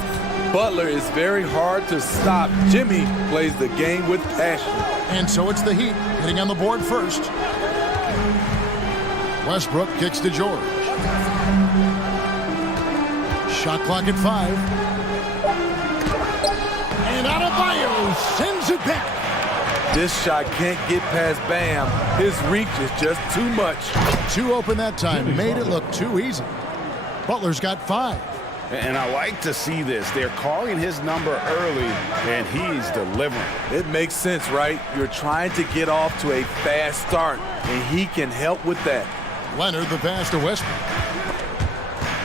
Butler is very hard to stop. Jimmy plays the game with passion. And so it's the Heat getting on the board first. Westbrook kicks to George. Shot clock at 5. And Adebayo sends it back. This shot can't get past Bam. His reach is just too much. Too open that time, made it look too easy. Butler's got 5. And I like to see this. They're calling his number early, and he's delivering. It makes sense, right? You're trying to get off to a fast start, and he can help with that. Leonard, the pass to Westbrook.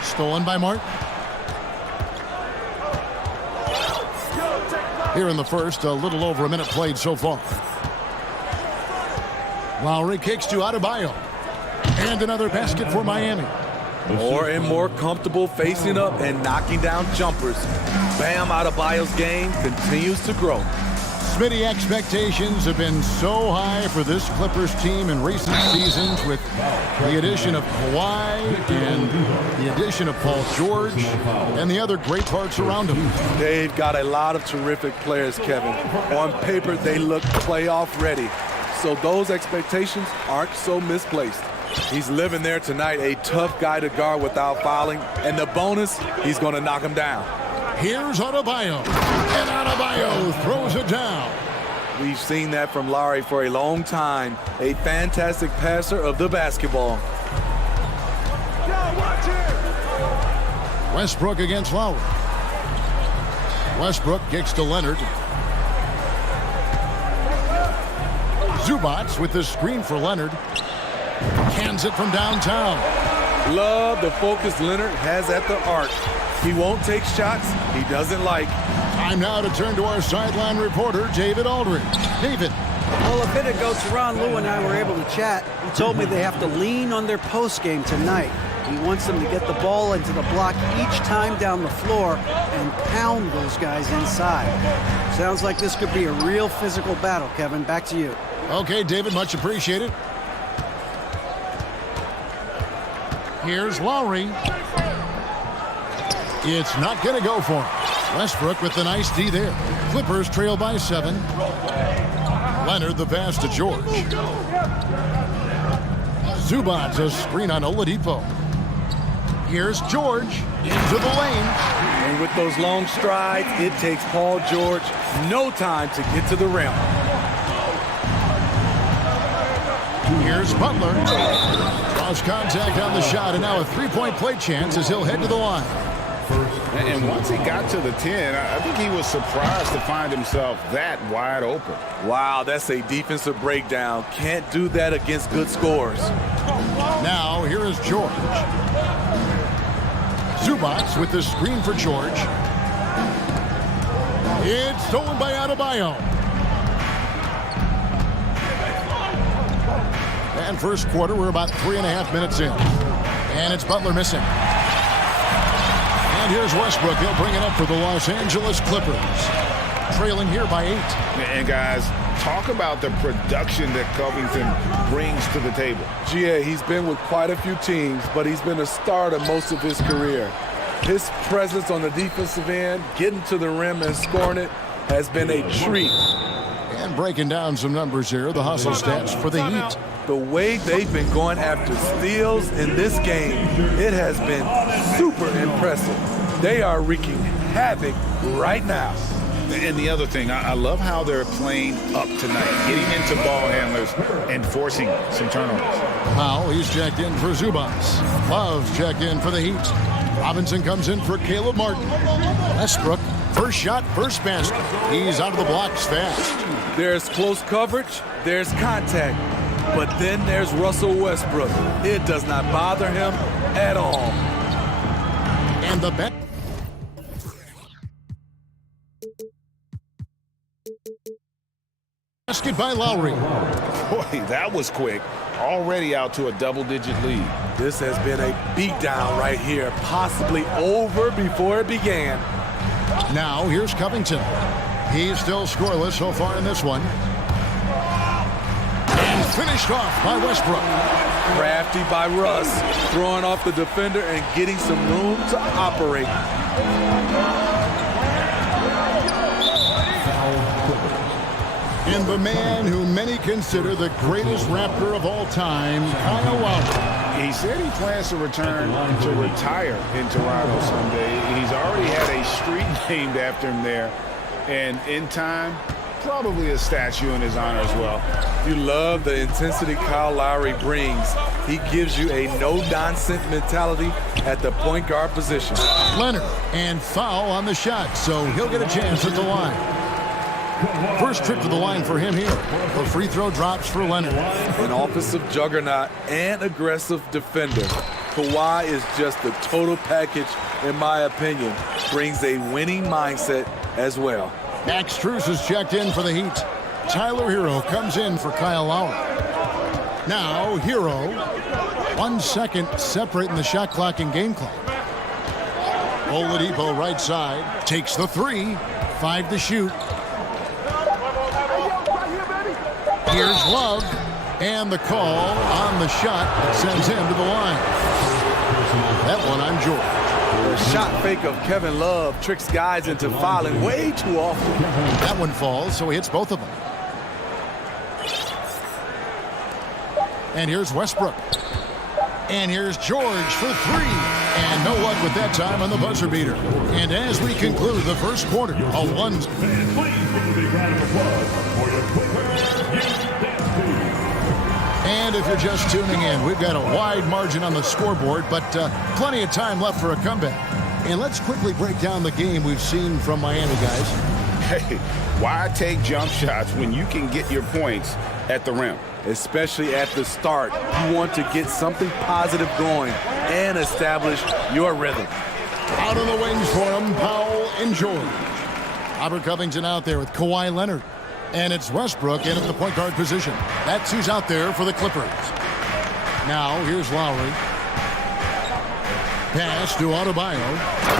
Stolen by Martin. Here in the first, a little over a minute played so far. Lowry kicks to Adebayo. And another basket for Miami. More and more comfortable facing up and knocking down jumpers. Bam Adebayo's game continues to grow. Smitty, expectations have been so high for this Clippers team in recent seasons with the addition of Kawhi and the addition of Paul George and the other great parts around him. They've got a lot of terrific players, Kevin. On paper, they look playoff ready. So those expectations aren't so misplaced. He's living there tonight, a tough guy to guard without fouling. And the bonus, he's going to knock him down. Here's Adebayo. And Adebayo throws it down. We've seen that from Lowry for a long time. A fantastic passer of the basketball. Westbrook against Lowry. Westbrook kicks to Leonard. Zubats with the screen for Leonard. Cans it from downtown. Love the focus Leonard has at the arc. He won't take shots he doesn't like. Time now to turn to our sideline reporter, David Aldridge. David. Well, a bit ago, Teron Lou and I were able to chat. He told me they have to lean on their post game tonight. He wants them to get the ball into the block each time down the floor and pound those guys inside. Sounds like this could be a real physical battle, Kevin. Back to you. Okay, David, much appreciated. Here's Lowry. It's not going to go for him. Westbrook with the nice D there. Clippers trail by 7. Leonard the pass to George. Zubats a screen on Oladipo. Here's George into the lane. And with those long strides, it takes Paul George no time to get to the rim. Here's Butler. Cross contact on the shot, and now a three-point play chance as he'll head to the line. And once he got to the 10, I think he was surprised to find himself that wide open. Wow, that's a defensive breakdown. Can't do that against good scores. Now, here is George. Zubats with the screen for George. It's stolen by Adebayo. And first quarter, we're about 3.5 minutes in. And it's Butler missing. And here's Westbrook. He'll bring it up for the Los Angeles Clippers. Trailing here by 8. And guys, talk about the production that Covington brings to the table. GA, he's been with quite a few teams, but he's been a starter most of his career. His presence on the defensive end, getting to the rim and scoring it, has been a treat. And breaking down some numbers here, the hustle stats for the Heat. The way they've been going after steals in this game, it has been super impressive. They are wreaking havoc right now. And the other thing, I love how they're playing up tonight, getting into ball handlers and forcing some turnovers. Powell, he's checked in for Zubats. Love's checked in for the Heat. Robinson comes in for Caleb Martin. Westbrook, first shot, first basket. He's out of the blocks fast. There's close coverage, there's contact, but then there's Russell Westbrook. It does not bother him at all. And the bet. basket by Lowry. Boy, that was quick. Already out to a double-digit lead. This has been a beatdown right here, possibly over before it began. Now here's Covington. He's still scoreless so far in this one. And finished off by Westbrook. Crafty by Russ, throwing off the defender and getting some room to operate. And the man who many consider the greatest Raptor of all time, Kyle Lowry. He said he plans to return to retire in Toronto someday. He's already had a street named after him there. And in time, probably a statue in his honor as well. You love the intensity Kyle Lowry brings. He gives you a no-nonsense mentality at the point guard position. Leonard, and foul on the shot, so he'll get a chance at the line. First trip to the line for him here. The free throw drops for Leonard. An offensive juggernaut and aggressive defender. Kawhi is just the total package, in my opinion. Brings a winning mindset as well. Max Strus is checked in for the Heat. Tyler Hero comes in for Kyle Lowry. Now Hero, 1 second separating the shot clock and game clock. Oladipo right side, takes the three, 5 to shoot. Here's Love, and the call on the shot that sends him to the line. That one on George. The shot fake of Kevin Love tricks guys into fouling way too often. That one falls, so he hits both of them. And here's Westbrook. And here's George for three. And no luck with that time on the buzzer beater. And as we conclude the first quarter, a one. Please give a big round of applause for the Clippers. And if you're just tuning in, we've got a wide margin on the scoreboard, but plenty of time left for a comeback. And let's quickly break down the game we've seen from Miami, guys. Hey, why take jump shots when you can get your points at the rim? Especially at the start. You want to get something positive going and establish your rhythm. Out on the wings for him, Powell and George. Robert Covington out there with Kawhi Leonard. And it's Westbrook in at the point guard position. That's who's out there for the Clippers. Now, here's Lowry. Pass to Adebayo.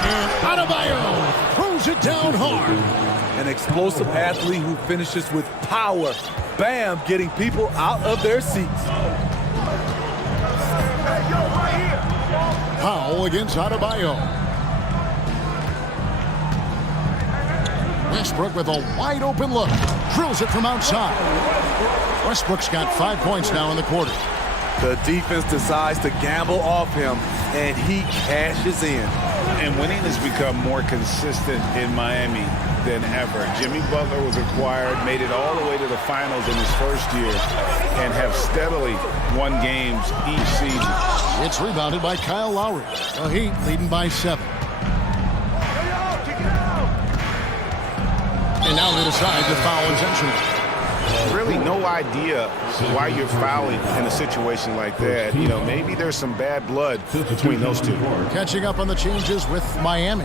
And Adebayo throws it down hard. An explosive athlete who finishes with power. Bam, getting people out of their seats. Powell against Adebayo. Westbrook with a wide open look. Drills it from outside. Westbrook's got 5 points now in the quarter. The defense decides to gamble off him, and he cashes in. And winning has become more consistent in Miami than ever. Jimmy Butler was acquired, made it all the way to the finals in his first year, and have steadily won games each season. It's rebounded by Kyle Lowry. The Heat leading by 7. And now they decide to foul intentionally. Really no idea why you're fouling in a situation like that. You know, maybe there's some bad blood between those two. Catching up on the changes with Miami.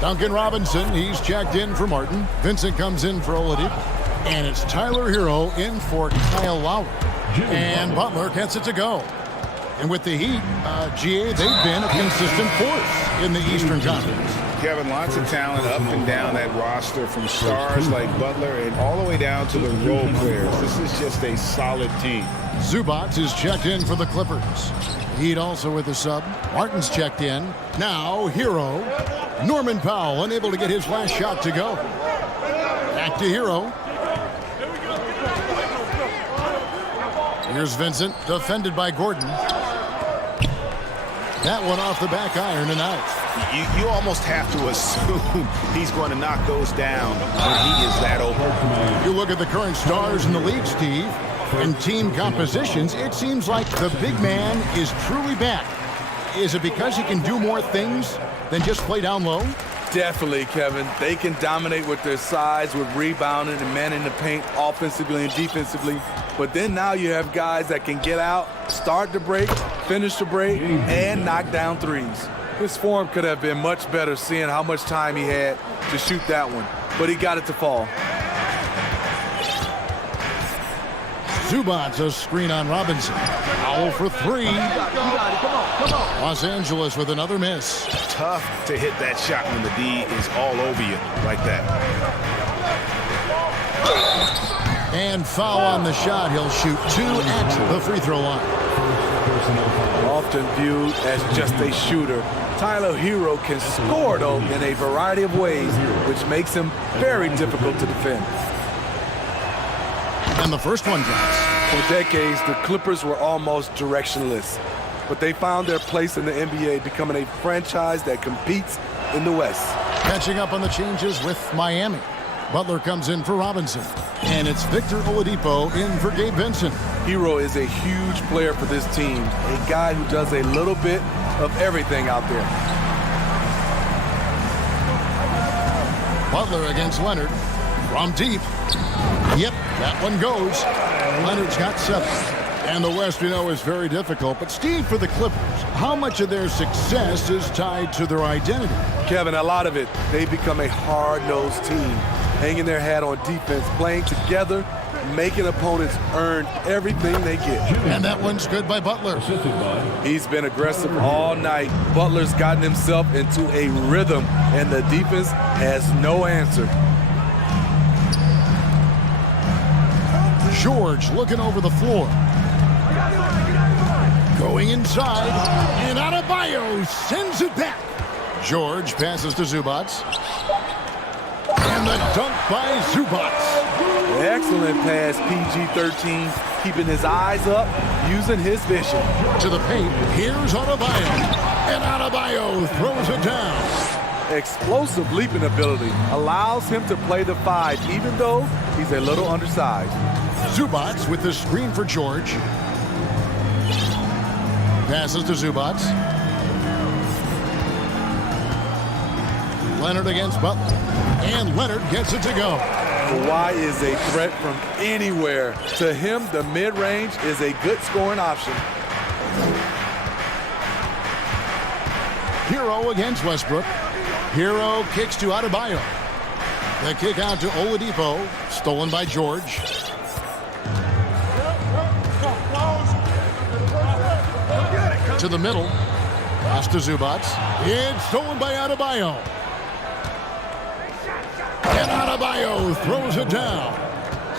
Duncan Robinson, he's checked in for Martin. Vincent comes in for Oladipo. And it's Tyler Hero in for Kyle Lowry. And Butler gets it to go. And with the Heat, GA, they've been a consistent force in the Eastern Conference. Kevin, lots of talent up and down that roster, from stars like Butler and all the way down to the role players. This is just a solid team. Zubac is checked in for the Clippers. Heat also with a sub. Martin's checked in. Now Hero. Norman Powell unable to get his last shot to go. Back to Hero. Here's Vincent, defended by Gordon. That one off the back iron and out. You almost have to assume he's going to knock those down when he is that open. You look at the current stars in the league, Steve, and team compositions, it seems like the big man is truly back. Is it because he can do more things than just play down low? Definitely, Kevin. They can dominate with their size, with rebounding and manning the paint offensively and defensively. But then now you have guys that can get out, start the break, finish the break, and knock down threes. His form could have been much better seeing how much time he had to shoot that one. But he got it to fall. Zubac, a screen on Robinson. Foul for three. Los Angeles with another miss. Tough to hit that shot when the D is all over you like that. And foul on the shot. He'll shoot 2 at the free throw line. Often viewed as just a shooter, Tyler Hero can score, though, in a variety of ways, which makes him very difficult to defend. And the first one drops. For decades, the Clippers were almost directionless, but they found their place in the NBA, becoming a franchise that competes in the West. Catching up on the changes with Miami. Butler comes in for Robinson. And it's Victor Oladipo in for Gabe Vincent. Hero is a huge player for this team, a guy who does a little bit of everything out there. Butler against Leonard from deep. Yep, that one goes. Leonard's got 7. And the West, we know, is very difficult. But Steve, for the Clippers, how much of their success is tied to their identity? Kevin, a lot of it. They become a hard-nosed team, hanging their hat on defense, playing together, making opponents earn everything they get. And that one's good by Butler. He's been aggressive all night. Butler's gotten himself into a rhythm, and the defense has no answer. George looking over the floor. Going inside, and Adebayo sends it back. George passes to Zubac. And the dunk by Zubac. Excellent pass, PG-13, keeping his eyes up, using his vision. To the paint, here's Adebayo. And Adebayo throws it down. Explosive leaping ability allows him to play the 5, even though he's a little undersized. Zubac with the screen for George. Passes to Zubac. Leonard against Butler. And Leonard gets it to go. Kawhi is a threat from anywhere. To him, the mid-range is a good scoring option. Hero against Westbrook. Hero kicks to Adebayo. The kick out to Oladipo. Stolen by George. To the middle. Pass to Zubac. It's stolen by Adebayo. And Adebayo throws it down.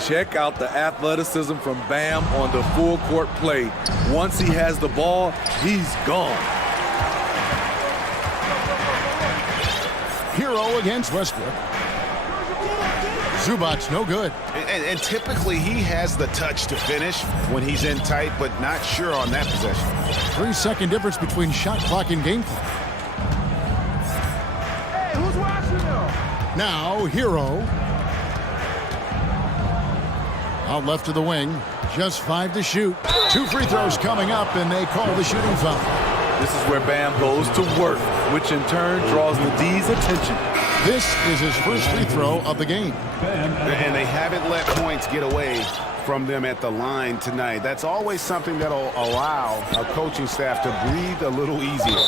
Check out the athleticism from Bam on the full court play. Once he has the ball, he's gone. Hero against Westbrook. Zubac no good. And typically he has the touch to finish when he's in tight, but not sure on that possession. 3-second difference between shot clock and game clock. Hey, who's watching now? Now, Hero. Out left to the wing. Just 5 to shoot. 2 free throws coming up, and they call the shooting foul. This is where Bam goes to work, which in turn draws the D's attention. This is his first free throw of the game. And they haven't let points get away from them at the line tonight. That's always something that'll allow a coaching staff to breathe a little easier.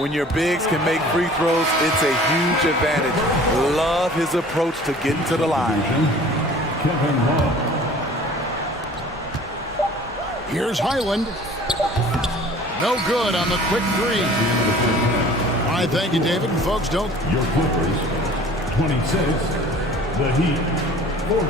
When your bigs can make free throws, it's a huge advantage. Love his approach to getting to the line. Here's Highland. No good on the quick 3. All right, thank you, David. And folks, don't... Your Clippers, 26. The Heat, 40.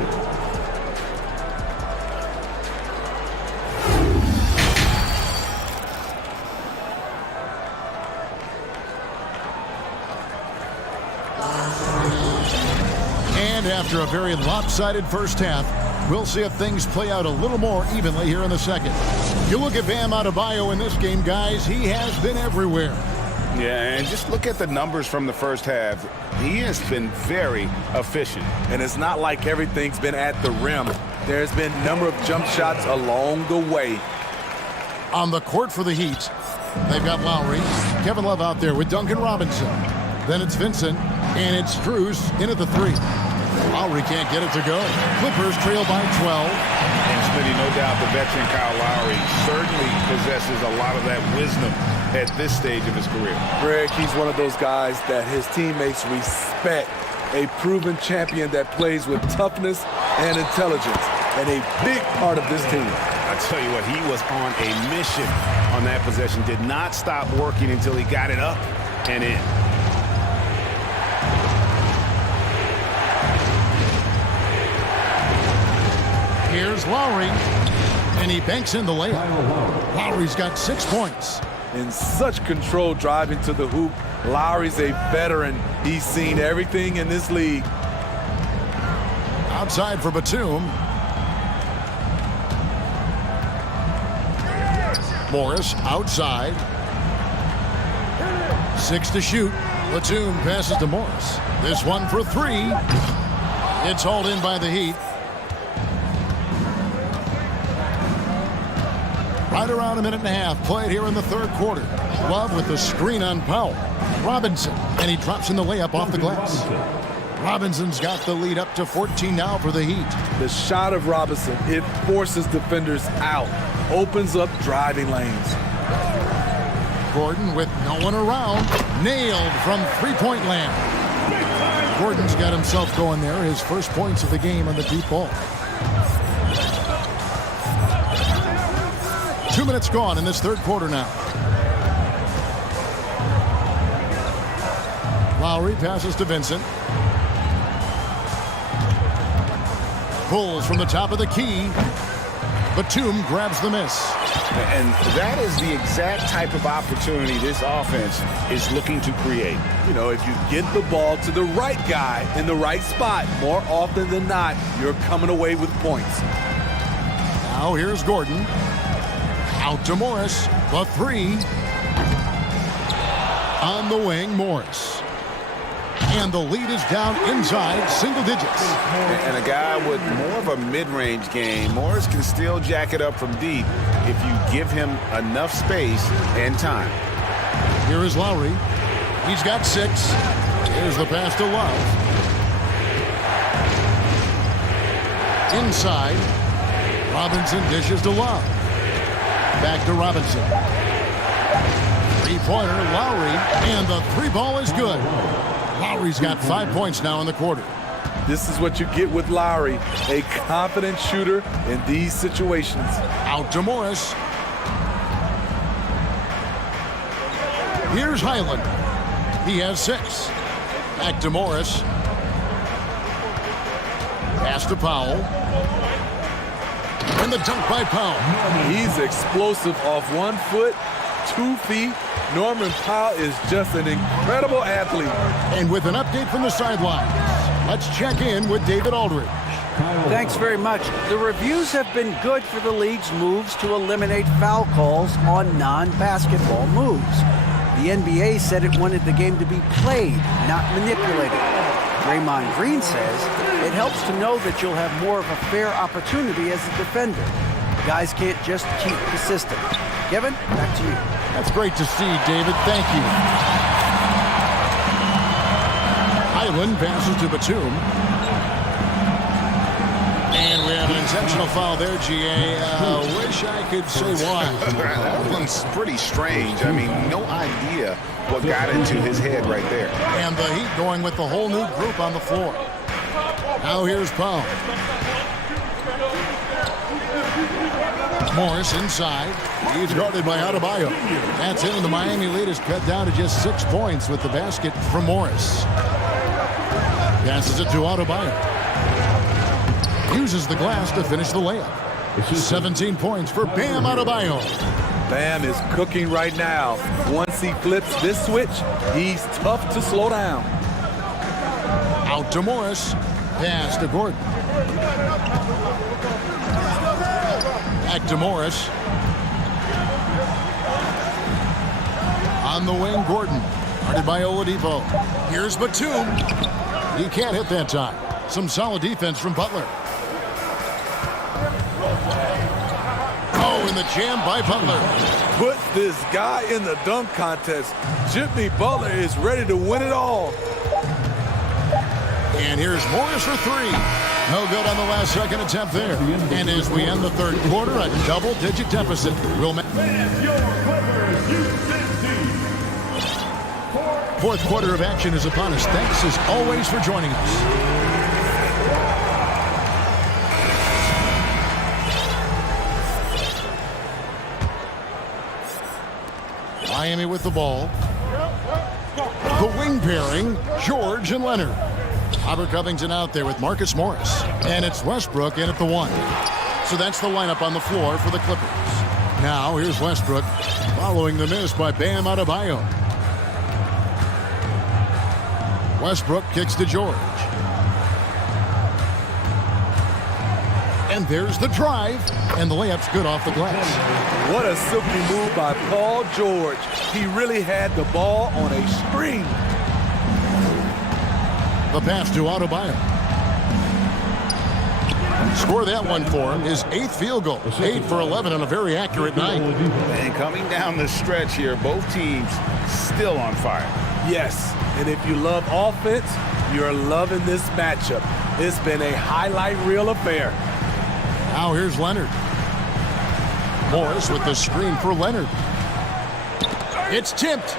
And after a very lopsided first half, we'll see if things play out a little more evenly here in the second. You look at Bam Adebayo in this game, guys, he has been everywhere. Yeah, and just look at the numbers from the first half. He has been very efficient. And it's not like everything's been at the rim. There's been a number of jump shots along the way. On the court for the Heat, they've got Lowry, Kevin Love out there with Duncan Robinson. Then it's Vincent, and it's Strus in at the 3. Lowry can't get it to go. Clippers trail by 12. And Smitty, no doubt the veteran Kyle Lowry certainly possesses a lot of that wisdom at this stage of his career. Greg, he's one of those guys that his teammates respect. A proven champion that plays with toughness and intelligence. and a big part of this team. I tell you what, he was on a mission on that possession. Did not stop working until he got it up and in. Here's Lowry, and he banks in the layup. Lowry's got 6 points. In such control driving to the hoop, Lowry's a veteran. He's seen everything in this league. Outside for Batum. Morris outside. 6 to shoot. Batum passes to Morris. This one for 3. It's hauled in by the Heat. Right around a minute and a half played here in the third quarter. Love with the screen on Powell. Robinson, and he drops in the layup off the glass. Robinson's got the lead up to 14 now for the Heat. The shot of Robinson, it forces defenders out, opens up driving lanes. Gordon with no one around, nailed from three-point land. Gordon's got himself going there, his first points of the game on the deep ball. 2 minutes gone in this third quarter now. Lowry passes to Vincent. Pulls from the top of the key. Batum grabs the miss. And that is the exact type of opportunity this offense is looking to create. You know, if you get the ball to the right guy in the right spot, more often than not, you're coming away with points. Now here's Gordon. Out to Morris. The 3. On the wing, Morris. And the lead is down inside single digits. And a guy with more of a mid-range game, Morris can still jack it up from deep if you give him enough space and time. Here is Lowry. He's got 6. Here's the pass to Love. Inside. Robinson dishes to Love. Back to Robinson. Three-pointer, Lowry, and the 3-ball is good. Lowry's got 5 points now in the quarter. This is what you get with Lowry, a confident shooter in these situations. Out to Morris. Here's Highland. He has 6. Back to Morris. Pass to Powell. And the dunk by Powell. He's explosive off 1 foot, 2 feet. Norman Powell is just an incredible athlete. And with an update from the sidelines, let's check in with David Aldridge. Thanks very much. The reviews have been good for the league's moves to eliminate foul calls on non-basketball moves. The NBA said it wanted the game to be played, not manipulated. Draymond Green says it helps to know that you'll have more of a fair opportunity as a defender. Guys can't just cheat the system. Kevin, back to you. That's great to see, David. Thank you. Highland passes to Batum. And we have an intentional foul there, GA. Wish I could say why. That one's pretty strange. I mean, no idea what got into his head right there. And the Heat going with the whole new group on the floor. Now here's Powell. Morris inside. He's guarded by Adebayo. That's it, and the Miami lead is cut down to just 6 points with the basket from Morris. Passes it to Adebayo. Uses the glass to finish the layup. 17 points for Bam Adebayo. Bam is cooking right now. Once he flips this switch, he's tough to slow down. Out to Morris. Pass to Gordon. Back to Morris. On the wing, Gordon. Guarded by Oladipo. Here's Batum. He can't hit that time. Some solid defense from Butler. Oh, and the jam by Butler. Put this guy in the dunk contest. Jimmy Butler is ready to win it all. And here's Morris for 3. No good on the last second attempt there. And as we end the third quarter, a double-digit deficit. Fourth quarter of action is upon us. Thanks as always for joining us. Miami with the ball. The wing pairing, George and Leonard. Robert Covington out there with Marcus Morris. And it's Westbrook in at the 1. So that's the lineup on the floor for the Clippers. Now here's Westbrook following the miss by Bam Adebayo. Westbrook kicks to George. And there's the drive, and the layup's good off the glass. What a silky move by Paul George. He really had the ball on a string. The pass to Adebayo. Score that one for him, his 8th field goal. 8 for 11 on a very accurate night. And coming down the stretch here, both teams still on fire. Yes, and if you love offense, you're loving this matchup. It's been a highlight reel affair. Now here's Leonard. Morris with the screen for Leonard. It's tipped.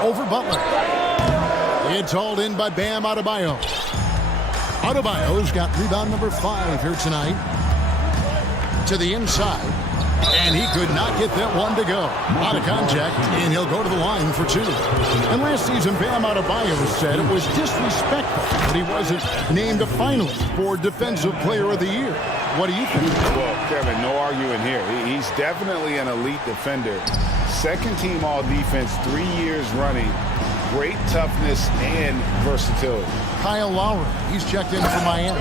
Over Butler. It's hauled in by Bam Adebayo. Adebayo's got rebound number 5 here tonight. To the inside. And he could not get that one to go. Out of contact, and he'll go to the line for 2. And last season, Bam Adebayo said it was disrespectful that he wasn't named a finalist for Defensive Player of the Year. What do you think? Well, Kevin, no arguing here. He's definitely an elite defender. Second team all defense 3 years running. Great toughness and versatility. Kyle Lowry, he's checked in for Miami.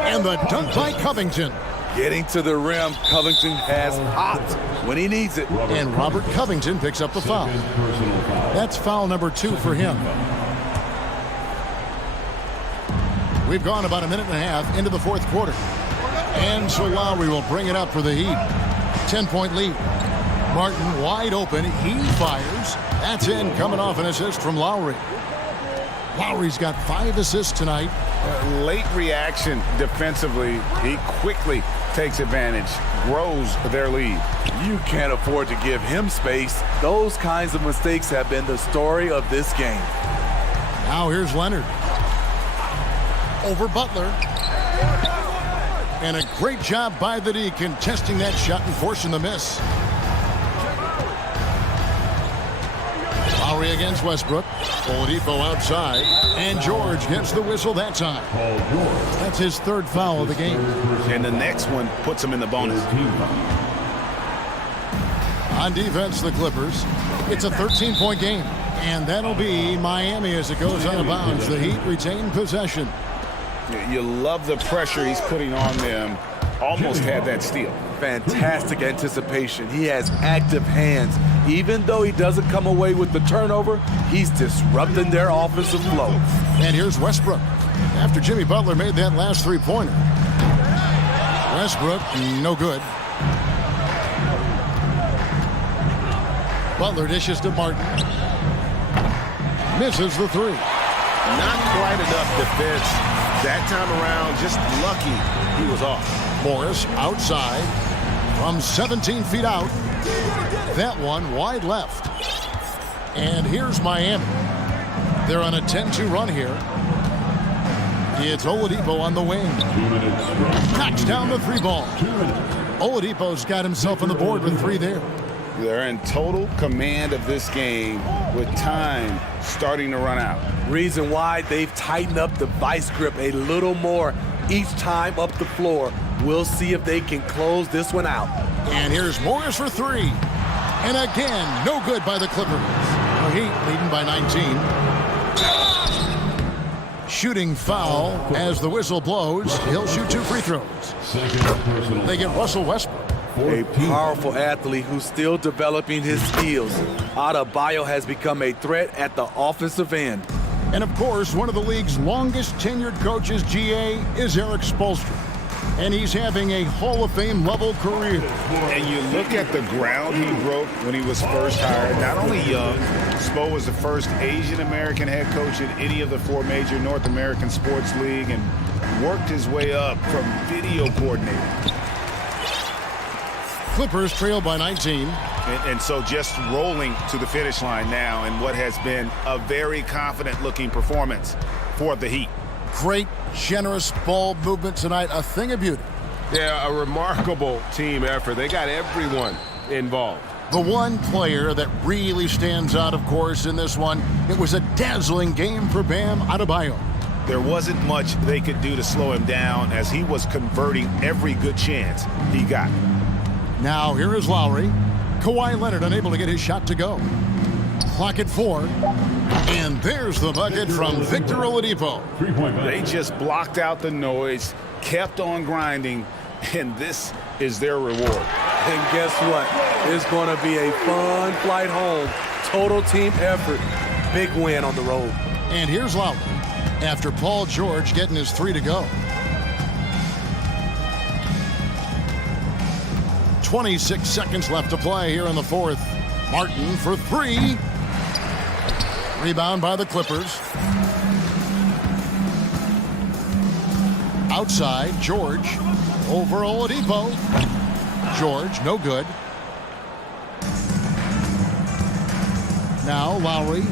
And the dunk by Covington. Getting to the rim, Covington has popped when he needs it. And Robert Covington picks up the foul. That's foul number 2 for him. We've gone about a minute and a half into the 4th quarter. And so Lowry will bring it up for the Heat. 10-point lead. Martin wide open. He fires. That's in, coming off an assist from Lowry. Lowry's got 5 assists tonight. Late reaction defensively. He quickly takes advantage, grows their lead. You can't afford to give him space. Those kinds of mistakes have been the story of this game. Now here's Leonard. Over Butler. And a great job by the D contesting that shot and forcing the miss. Lowry against Westbrook. Oladipo outside. And George gets the whistle that time. That's his 3rd foul of the game. And the next one puts him in the bonus. On defense, the Clippers. It's a 13-point game. And that'll be Miami as it goes out of bounds. The Heat retain possession. You love the pressure he's putting on them. Almost had that steal. Fantastic anticipation. He has active hands. Even though he doesn't come away with the turnover, he's disrupting their offensive flow. And here's Westbrook. After Jimmy Butler made that last 3-pointer. Westbrook, no good. Butler dishes to Martin. Misses the 3. Not quite enough defense that time around. Just lucky he was off. Morris outside from 17 feet out. That one wide left. And here's Miami. They're on a 10-2 run here. It's Oladipo on the wing. Knocks down the 3-ball. Oladipo's got himself on the board with 3 there. They're in total command of this game with time starting to run out. Reason why they've tightened up the vice grip a little more each time up the floor. We'll see if they can close this one out. And here's Morris for 3. And again, no good by the Clippers. The Heat leading by 19. Shooting foul as the whistle blows. He'll shoot 2 free throws. They get Russell Westbrook. A powerful athlete who's still developing his skills. Adebayo has become a threat at the offensive end. And of course, one of the league's longest tenured coaches, GA, is Eric Spoelstra. And he's having a Hall of Fame level career. And you look at the ground he broke when he was first hired. Not only young, Spo was the first Asian American head coach in any of the 4 major North American sports league and worked his way up from video coordinator. Clippers trail by 19. And so just rolling to the finish line now in what has been a very confident-looking performance for the Heat. Great, generous ball movement tonight. A thing of beauty. Yeah, a remarkable team effort. They got everyone involved. The one player that really stands out, of course, in this one, it was a dazzling game for Bam Adebayo. There wasn't much they could do to slow him down as he was converting every good chance he got. Now here is Lowry. Kawhi Leonard unable to get his shot to go. Clock at 4. And there's the bucket from Victor Oladipo. They just blocked out the noise, kept on grinding, and this is their reward. And guess what? It's going to be a fun flight home. Total team effort. Big win on the road. And here's Lowry after Paul George getting his 3 to go. 26 seconds left to play here in the fourth. Martin for 3. Rebound by the Clippers. Outside, George over Oladipo. George, no good. Now Lowry.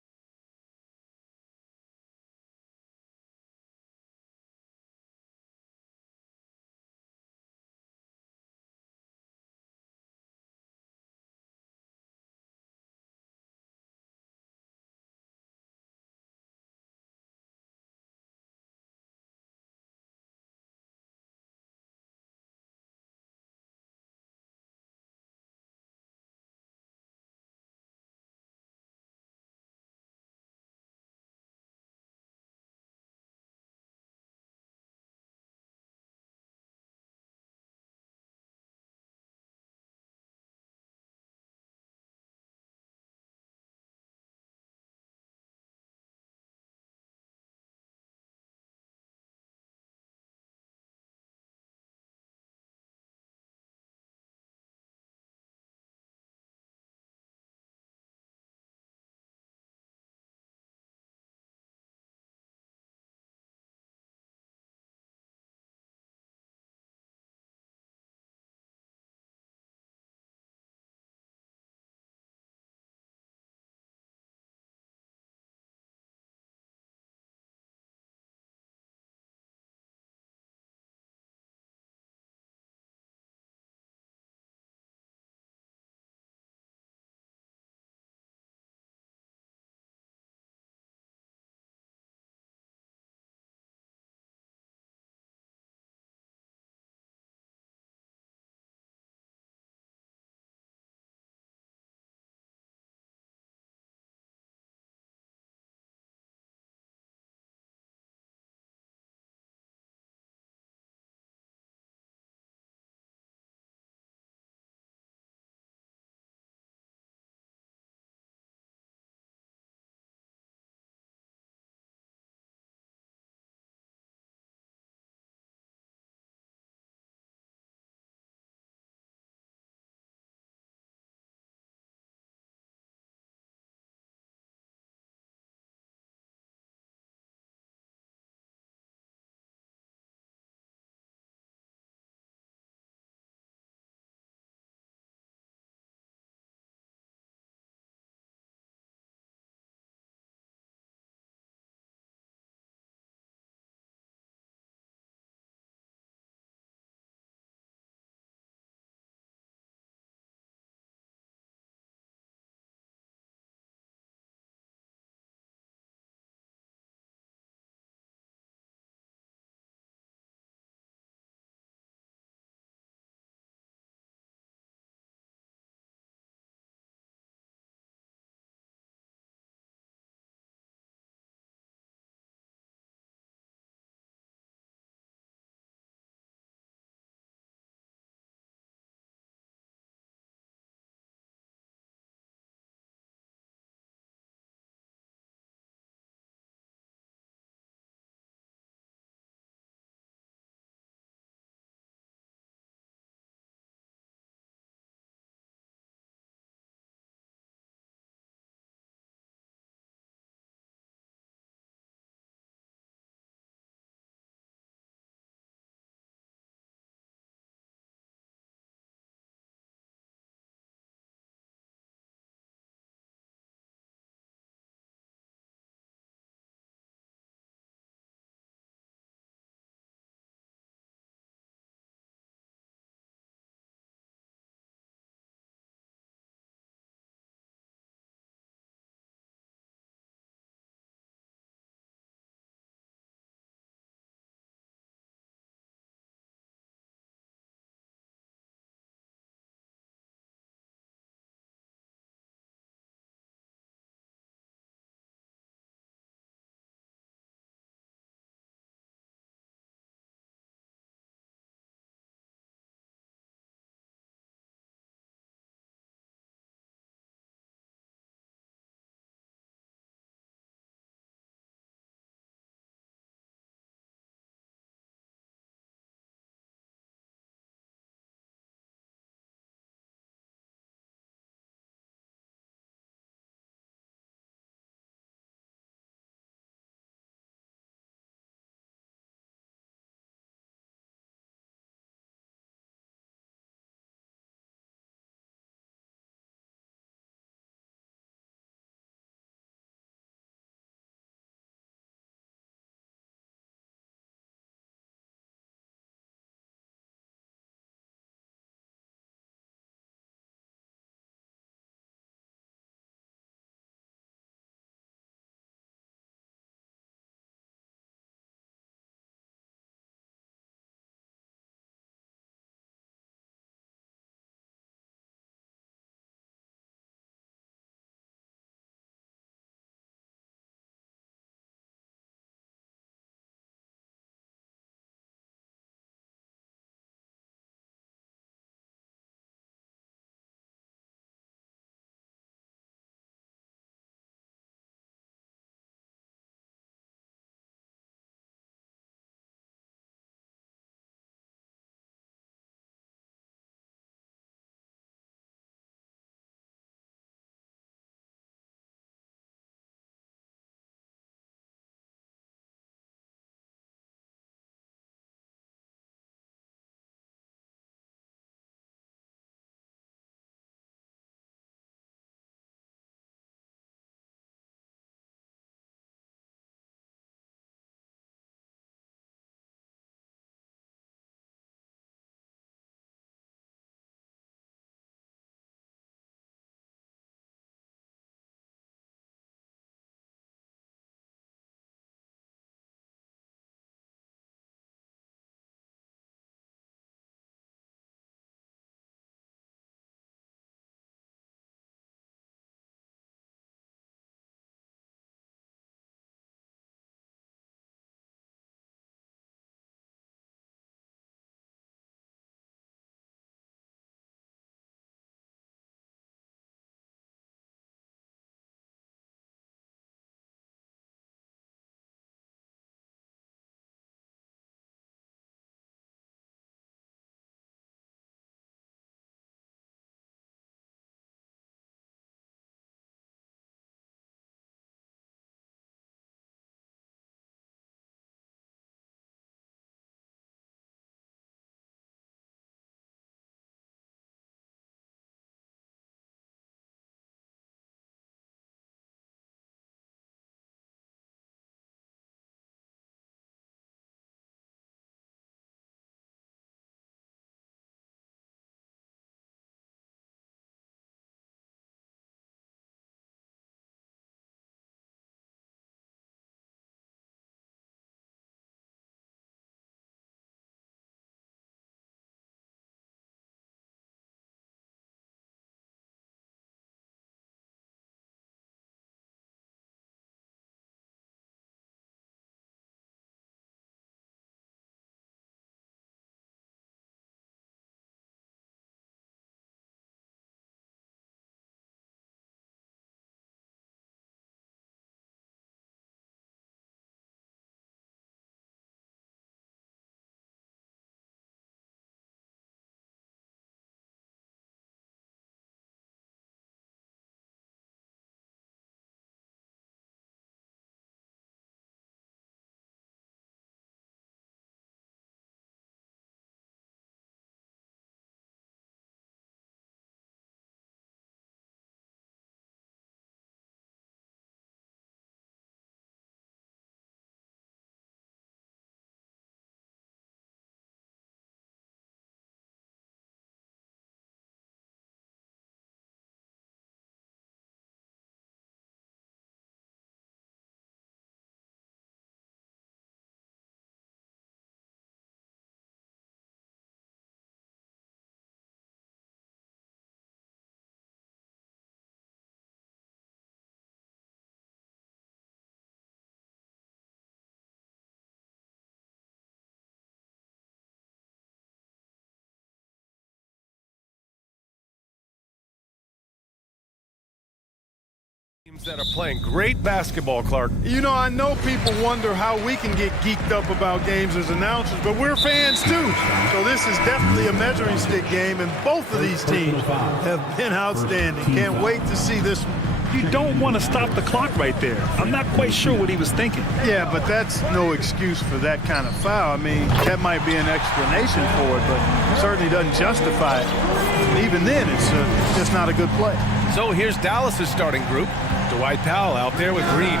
That are playing great basketball, Clark. You know, I know people wonder how we can get geeked up about games as announcers, but we're fans too. So this is definitely a measuring stick game, and both of these teams have been outstanding. Can't wait to see this one. You don't want to stop the clock right there. I'm not quite sure what he was thinking. Yeah, but that's no excuse for that kind of foul. I mean, that might be an explanation for it, but certainly doesn't justify it. Even then, it's just not a good play. So here's Dallas's starting group. Dwight Powell out there with Green.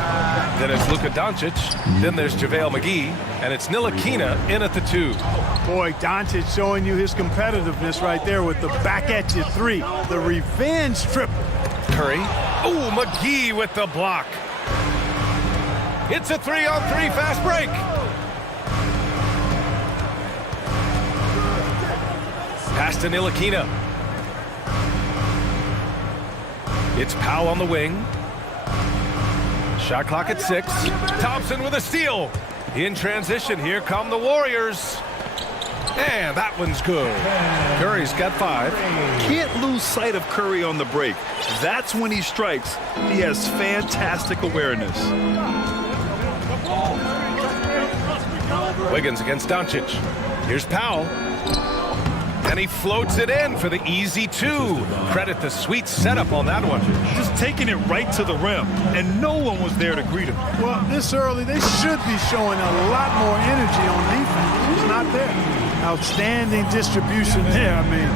Then it's Luka Doncic. Then there's JaVale McGee. And it's Ntilikina in at the 2. Boy, Doncic showing you his competitiveness right there with the back-at-you 3. The revenge triple. Curry. Oh, McGee with the block. It's a 3-on-3 fast break. Pass to Ntilikina. It's Powell on the wing. Shot clock at 6. Thompson with a steal. In transition, here come the Warriors. And that one's good. Curry's got 5. Can't lose sight of Curry on the break. That's when he strikes. He has fantastic awareness. Wiggins against Doncic. Here's Powell. And he floats it in for the easy 2. Credit the sweet setup on that one. Just taking it right to the rim, and no one was there to greet him. Well, this early, they should be showing a lot more energy on defense. It's not there. Outstanding distribution there. I mean,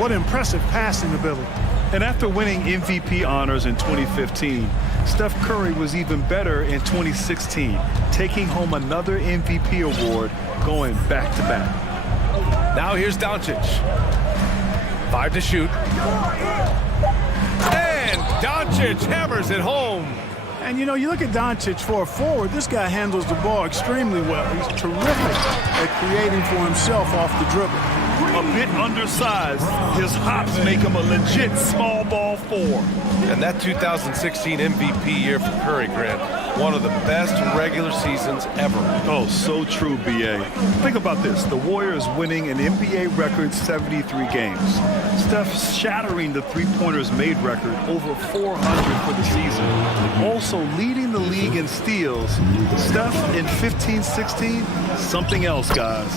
what impressive passing ability. And after winning MVP honors in 2015, Steph Curry was even better in 2016, taking home another MVP award, going back-to-back. Now here's Doncic. 5 to shoot. And Doncic hammers it home. And, you know, you look at Doncic for a forward, this guy handles the ball extremely well. He's terrific at creating for himself off the dribble. A bit undersized, his hops make him a legit small ball 4. And that 2016 MVP year for Curry, Grant, one of the best regular seasons ever. Oh, so true, B.A. Think about this. The Warriors winning an NBA record 73 games. Steph shattering the three-pointers made record, over 400 for the season. Also leading the league in steals. Steph in 15-16, something else, guys.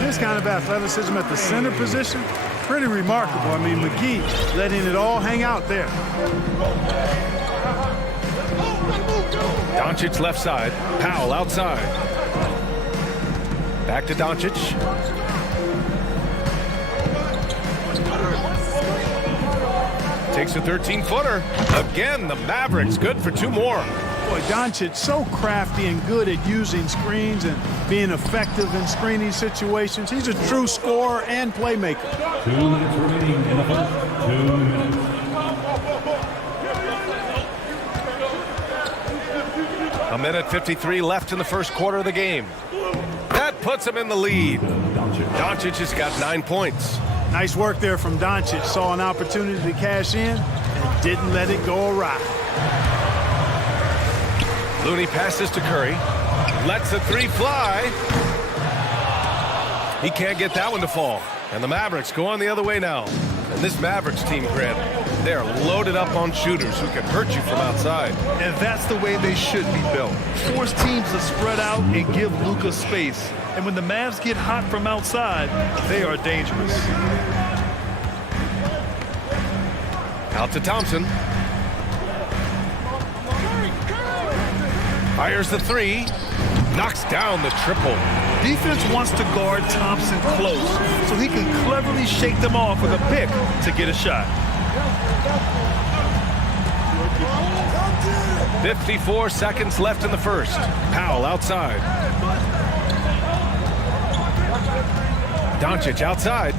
This kind of athleticism at the center position, pretty remarkable. I mean, McGee letting it all hang out there. Doncic left side. Powell outside. Back to Doncic. Takes a 13-footer. Again, the Mavericks good for 2 more. Boy, Doncic so crafty and good at using screens and being effective in screening situations. He's a true scorer and playmaker. 2 minutes remaining in the first. 2 minutes. A minute 53 left in the first quarter of the game. That puts him in the lead. Doncic has got 9 points. Nice work there from Doncic. Saw an opportunity to cash in and didn't let it go awry. Looney passes to Curry. Lets a 3 fly. He can't get that one to fall. And the Mavericks go on the other way now. And this Mavericks team, Grant, they're loaded up on shooters who can hurt you from outside. And that's the way they should be built. Force teams to spread out and give Luka space. And when the Mavs get hot from outside, they are dangerous. Out to Thompson. Fires the 3. Knocks down the triple. Defense wants to guard Thompson close so he can cleverly shake them off with a pick to get a shot. 54 seconds left in the first. Powell outside. Doncic outside.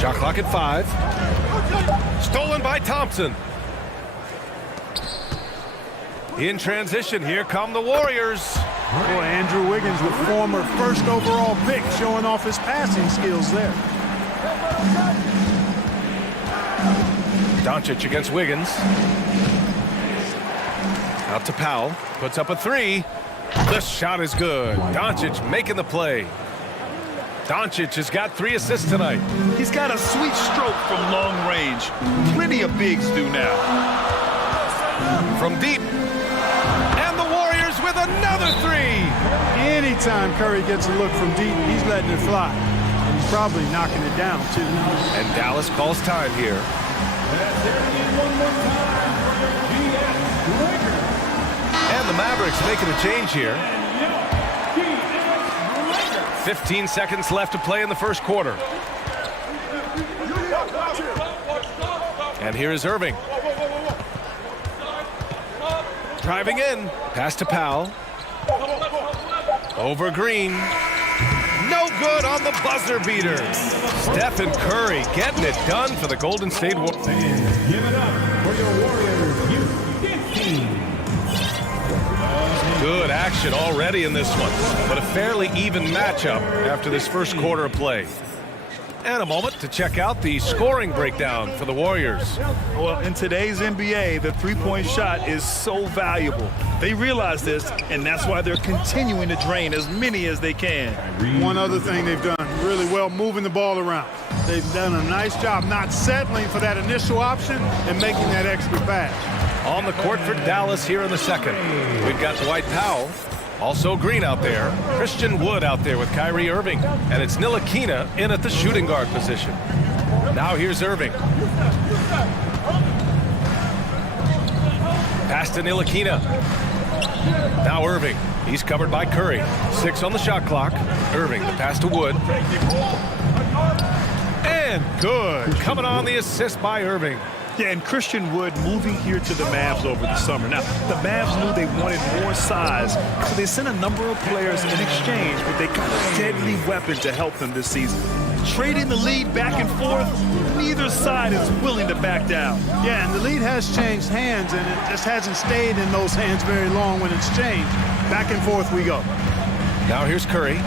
Shot clock at 5. Stolen by Thompson. In transition, here come the Warriors. Boy, Andrew Wiggins with former first overall pick showing off his passing skills there. Doncic against Wiggins. Out to Powell. Puts up a 3. The shot is good. Doncic making the play. Doncic has got 3 assists tonight. He's got a sweet stroke from long range. Plenty of bigs do now. From deep. And the Warriors with another three. Anytime Curry gets a look from deep, he's letting it fly. And he's probably knocking it down, too. And Dallas calls time here. And the Mavericks making a change here. 15 seconds left to play in the first quarter. And here is Irving. Driving in. Pass to Powell. Over Green. No good on the buzzer beater. Stephen Curry getting it done for the Golden State Warriors. Give it up for your Warriors Youth 15. Good action already in this one, but a fairly even matchup after this first quarter of play. And a moment to check out the scoring breakdown for the Warriors. Well, in today's NBA, the three-point shot is so valuable. They realize this, and that's why they're continuing to drain as many as they can. One other thing they've done really well, moving the ball around. They've done a nice job not settling for that initial option and making that extra pass. On the court for Dallas here in the second. We've got Dwight Powell. Also Green out there. Christian Wood out there with Kyrie Irving. And it's Ntilikina in at the shooting guard position. Now here's Irving. Pass to Ntilikina. Now Irving. He's covered by Curry. 6 on the shot clock. Irving, the pass to Wood. And good. Coming on the assist by Irving. Yeah, and Christian Wood moving here to the Mavs over the summer. Now, the Mavs knew they wanted more size, so they sent a number of players in exchange, but they got a deadly weapon to help them this season. Trading the lead back and forth, neither side is willing to back down. Yeah, and the lead has changed hands, and it just hasn't stayed in those hands very long when it's changed. Back and forth we go. Now here's Curry.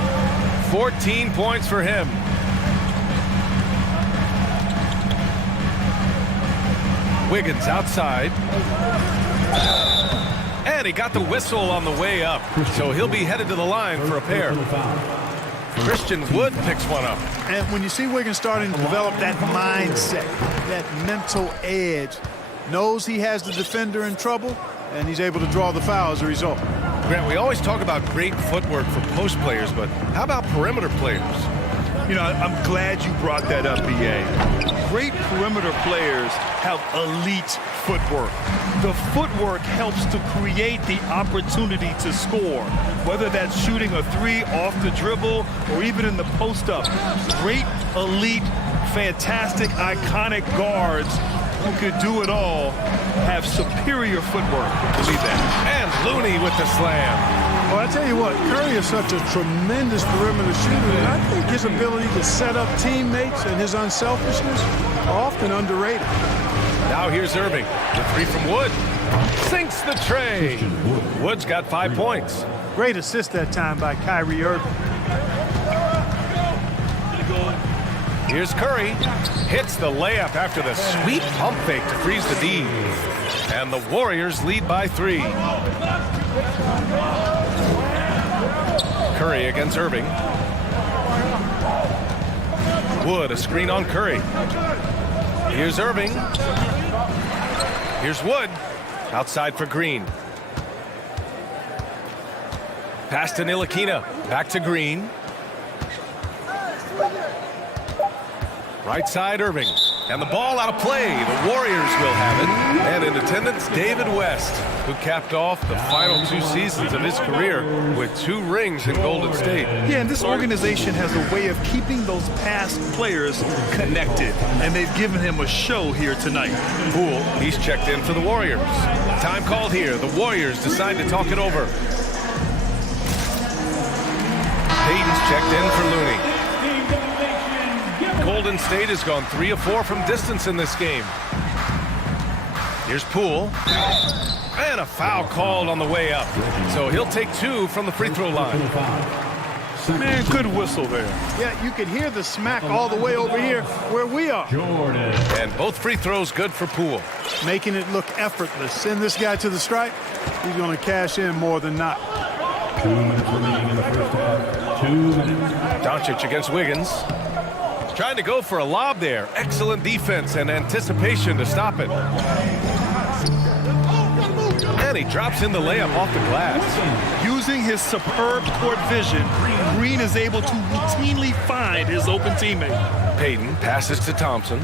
14 points for him. Wiggins outside. And he got the whistle on the way up. So he'll be headed to the line for a pair. Christian Wood picks one up. And when you see Wiggins starting to develop that mindset, that mental edge, knows he has the defender in trouble, and he's able to draw the foul as a result. Grant, we always talk about great footwork for post players, but how about perimeter players? You know, I'm glad you brought that up, B.A. Great perimeter players have elite footwork. The footwork helps to create the opportunity to score, whether that's shooting a three off the dribble or even in the post-up. Great, elite, fantastic, iconic guards who could do it all have superior footwork. Believe that. And Looney with the slam. Well, I tell you what, Curry is such a tremendous perimeter shooter, and I think his ability to set up teammates and his unselfishness are often underrated. Now here's Irving. The three from Wood. Sinks the tray. Wood's got 5 points. Great assist that time by Kyrie Irving. Here's Curry. Hits the layup after the sweet pump fake to freeze the D. And the Warriors lead by 3. Curry against Irving. Wood, a screen on Curry. Here's Irving. Here's Wood. Outside for Green. Pass to Ntilikina. Back to Green. Right side, Irving. And the ball out of play. The Warriors will have it. And in attendance, David West, who capped off the final 2 seasons of his career with 2 rings in Golden State. Yeah, and this organization has a way of keeping those past players connected. And they've given him a show here tonight. Poole, he's checked in for the Warriors. Time called here. The Warriors decide to talk it over. Payton's checked in for Looney. Golden State has gone 3 of 4 from distance in this game. Here's Poole. And a foul called on the way up. So he'll take 2 from the free throw line. Man, good whistle there. Yeah, you could hear the smack all the way over here where we are. Jordan. And both free throws good for Poole. Making it look effortless. Send this guy to the stripe. He's going to cash in more than not. 2 minutes remaining in the first half. 2 minutes. Doncic against Wiggins. Trying to go for a lob there. Excellent defense and anticipation to stop it. And he drops in the layup off the glass. Using his superb court vision, Green is able to routinely find his open teammate. Payton passes to Thompson.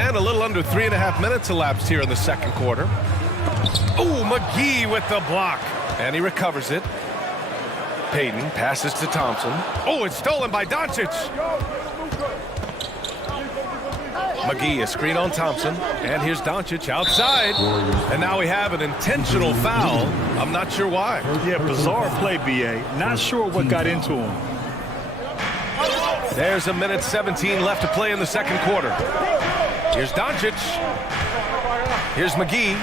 And a little under 3.5 minutes elapsed here in the second quarter. Oh, McGee with the block. And he recovers it. Payton passes to Thompson. Oh, it's stolen by Doncic. McGee, a screen on Thompson. And here's Doncic outside. And now we have an intentional foul. I'm not sure why. Yeah, bizarre play, B.A. Not sure what got into him. There's a minute 17 left to play in the second quarter. Here's Doncic. Here's McGee.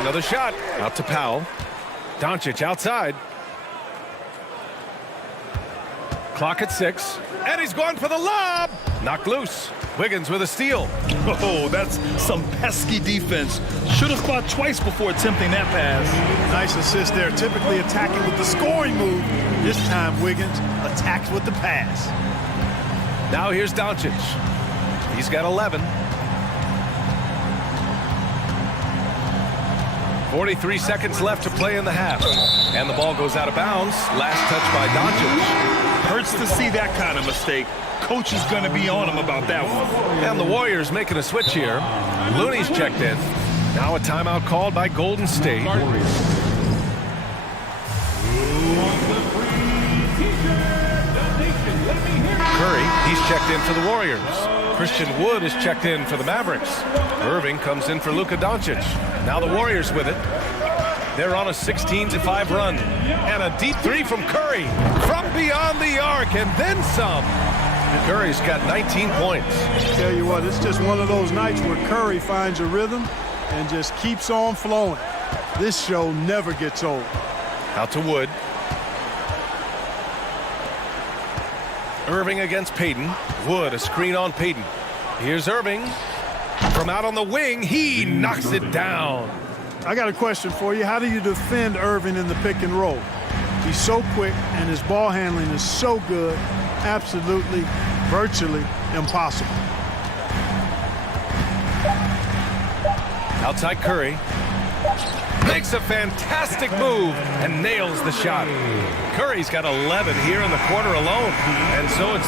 Another shot out to Powell. Doncic outside. Clock at 6. And he's going for the lob. Knocked loose. Wiggins with a steal. Oh, that's some pesky defense. Should have thought twice before attempting that pass. Nice assist there. Typically attacking with the scoring move. This time, Wiggins attacks with the pass. Now here's Doncic. He's got 11. 43 seconds left to play in the half. And the ball goes out of bounds. Last touch by Doncic. Hurts to see that kind of mistake. Coach is going to be on him about that one. And the Warriors making a switch here. Looney's checked in. Now a timeout called by Golden State. Curry, he's checked in for the Warriors. Christian Wood is checked in for the Mavericks. Irving comes in for Luka Doncic. Now the Warriors with it. They're on a 16-5 run. And a deep three from Curry. From beyond the arc and then some. Curry's got 19 points. Tell you what, it's just one of those nights where Curry finds a rhythm and just keeps on flowing. This show never gets old. Out to Wood. Irving against Payton. Wood, a screen on Payton. Here's Irving. From out on the wing, he knocks it down. I got a question for you. How do you defend Irving in the pick and roll? He's so quick and his ball handling is so good. Absolutely, virtually impossible. Outside Curry. Makes a fantastic move and nails the shot. Curry's got 11 here in the quarter alone. And so it's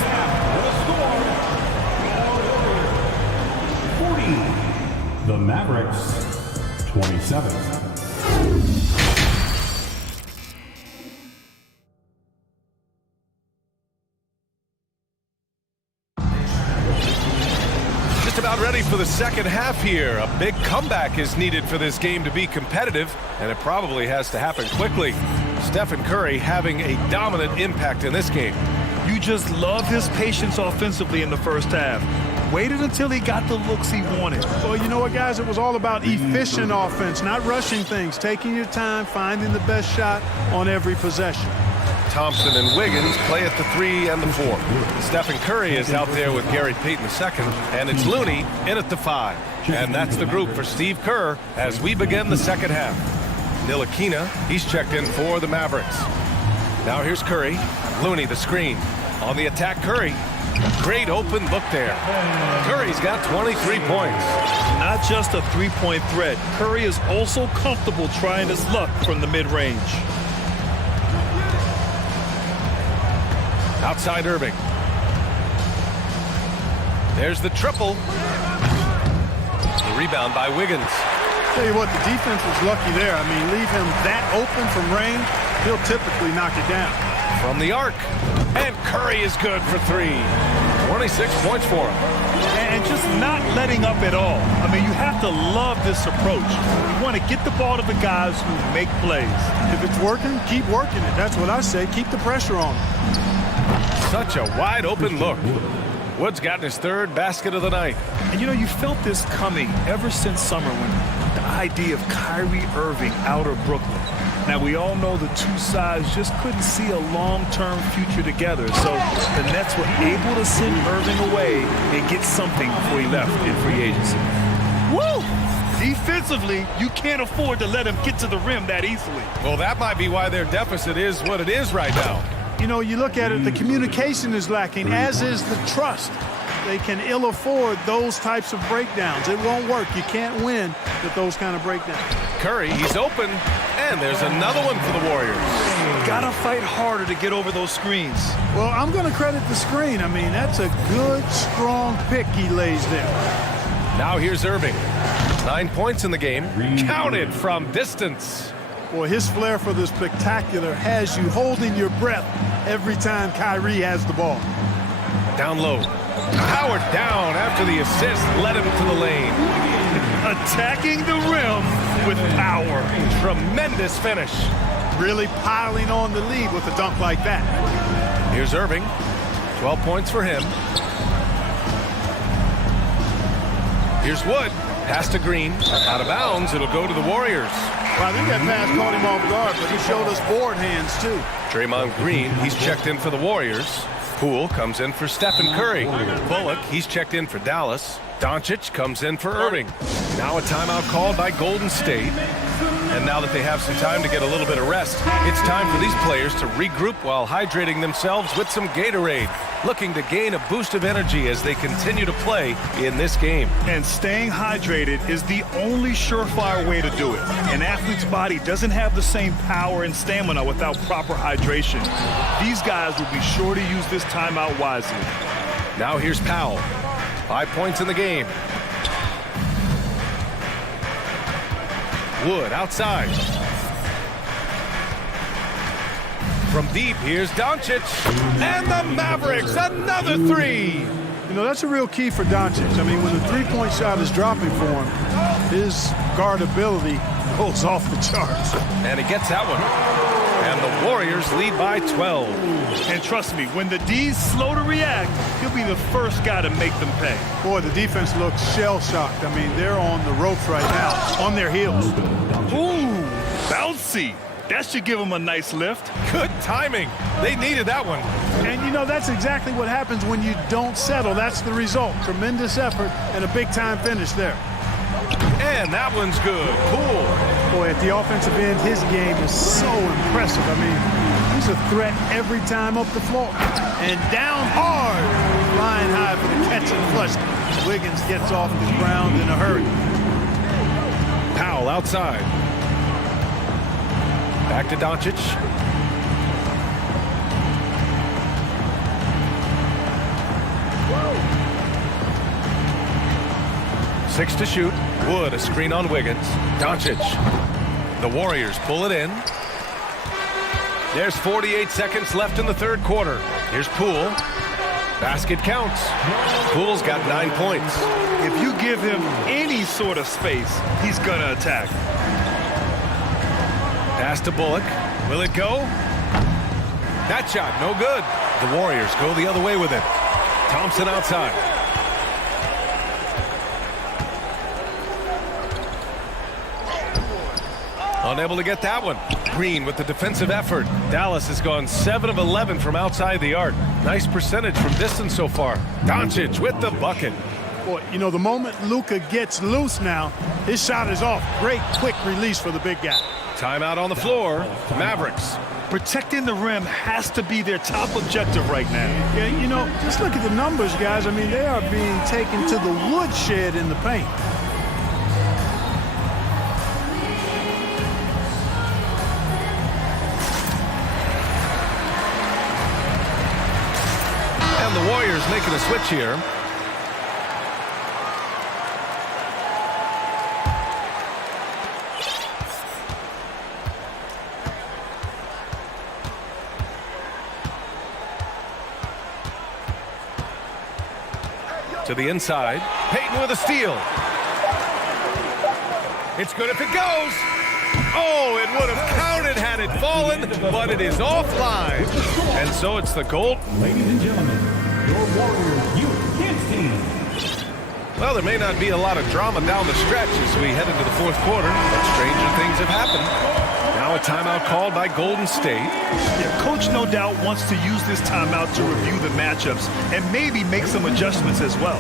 40. The Mavericks, 27. just about ready for the second half here. A big comeback is needed for this game to be competitive, and it probably has to happen quickly. Stephen Curry having a dominant impact in this game. You just love his patience offensively in the first half. Waited until he got the looks he wanted. Well, you know what, guys? It was all about efficient offense, not rushing things, taking your time, finding the best shot on every possession. Thompson and Wiggins play at the 3 and the 4. Stephen Curry is out there with Gary Payton II, and it's Looney in at the 5. And that's the group for Steve Kerr as we begin the second half. Ntilikina, he's checked in for the Mavericks. Now here's Curry. Looney the screen. On the attack, Curry. Great open look there. Curry's got 23 points. Not just a three-point threat. Curry is also comfortable trying his luck from the mid-range. Outside Irving. There's the triple. The rebound by Wiggins. Tell you what, the defense was lucky there. I mean, leave him that open from range, he'll typically knock it down. From the arc. And Curry is good for 3. 26 points for him. And just not letting up at all. I mean, you have to love this approach. You want to get the ball to the guys who make plays. If it's working, keep working it. That's what I say. Keep the pressure on. Such a wide open look. Wood's gotten his third basket of the night. And you know, you felt this coming ever since summer when the idea of Kyrie Irving out of Brooklyn. Now, we all know the two sides just couldn't see a long-term future together. So the Nets were able to send Irving away and get something before he left in free agency. Woo! Defensively, you can't afford to let him get to the rim that easily. Well, that might be why their deficit is what it is right now. You know, you look at it, the communication is lacking, as is the trust. they can ill afford those types of breakdowns. It won't work. You can't win with those kind of breakdowns. Curry, he's open, and there's another one for the Warriors. Gotta fight harder to get over those screens. Well, I'm going to credit the screen. I mean, that's a good, strong pick he lays there. Now here's Irving. 9 points in the game, counted from distance. Boy, his flair for the spectacular has you holding your breath every time Kyrie has the ball. Down low. Howard down after the assist led him to the lane. Attacking the rim with power. Tremendous finish. Really piling on the lead with a dunk like that. Here's Irving. 12 points for him. Here's Wood. Pass to Green. Out of bounds. It'll go to the Warriors. Well, I think that pass caught him off guard, but he showed us board hands, too. Draymond Green, he's checked in for the Warriors. Poole comes in for Stephen Curry. Bullock, he's checked in for Dallas. Doncic comes in for Irving. Now a timeout called by Golden State. And now that they have some time to get a little bit of rest, it's time for these players to regroup while hydrating themselves with some Gatorade, looking to gain a boost of energy as they continue to play in this game. And staying hydrated is the only surefire way to do it. An athlete's body doesn't have the same power and stamina without proper hydration. These guys will be sure to use this timeout wisely. Now here's Powell. 5 points in the game. Wood outside. From deep, here's Doncic. And the Mavericks, another three. You know, that's a real key for Doncic. I mean, when the three-point shot is dropping for him, his guardability goes off the charts. And he gets that one. And the Warriors lead by 12. And trust me, when the D's slow to react, he'll be the first guy to make them pay. Boy, the defense looks shell-shocked. I mean, they're on the ropes right now, on their heels. Ooh, bouncy. That should give them a nice lift. Good timing. They needed that one. And, you know, that's exactly what happens when you don't settle. That's the result. Tremendous effort and a big-time finish there. And that one's good. Cool. Boy, at the offensive end, his game is so impressive. I mean, he's a threat every time up the floor. And down hard, flying high for the catch and flush. Wiggins gets off the ground in a hurry. Powell outside. Back to Doncic. Six to shoot. Wood, a screen on Wiggins. Doncic. The Warriors pull it in. There's 48 seconds left in the third quarter. Here's Poole. Basket counts. Poole's got 9 points. If you give him any sort of space, he's gonna attack. Pass to Bullock. Will it go? That shot, no good. The Warriors go the other way with it. Thompson outside. Unable to get that one. Green with the defensive effort. Dallas has gone 7 of 11 from outside the arc. Nice percentage from distance so far. Doncic with the bucket. Boy, you know, the moment Luka gets loose now, his shot is off. Great quick release for the big guy. Timeout on the floor. Mavericks. Protecting the rim has to be their top objective right now. Yeah, you know, just look at the numbers, guys. I mean, they are being taken to the woodshed in the paint. And the Warriors making a switch here. To the inside. Payton with a steal. It's good if it goes. Oh, it would have counted had it fallen, but it is offline. And so it's the goal. Ladies and gentlemen, your Warriors Youth Kids team. Well, there may not be a lot of drama down the stretch as we head into the fourth quarter, but stranger things have happened. Now a timeout called by Golden State. Yeah, Coach no doubt wants to use this timeout to review the matchups and maybe make some adjustments as well.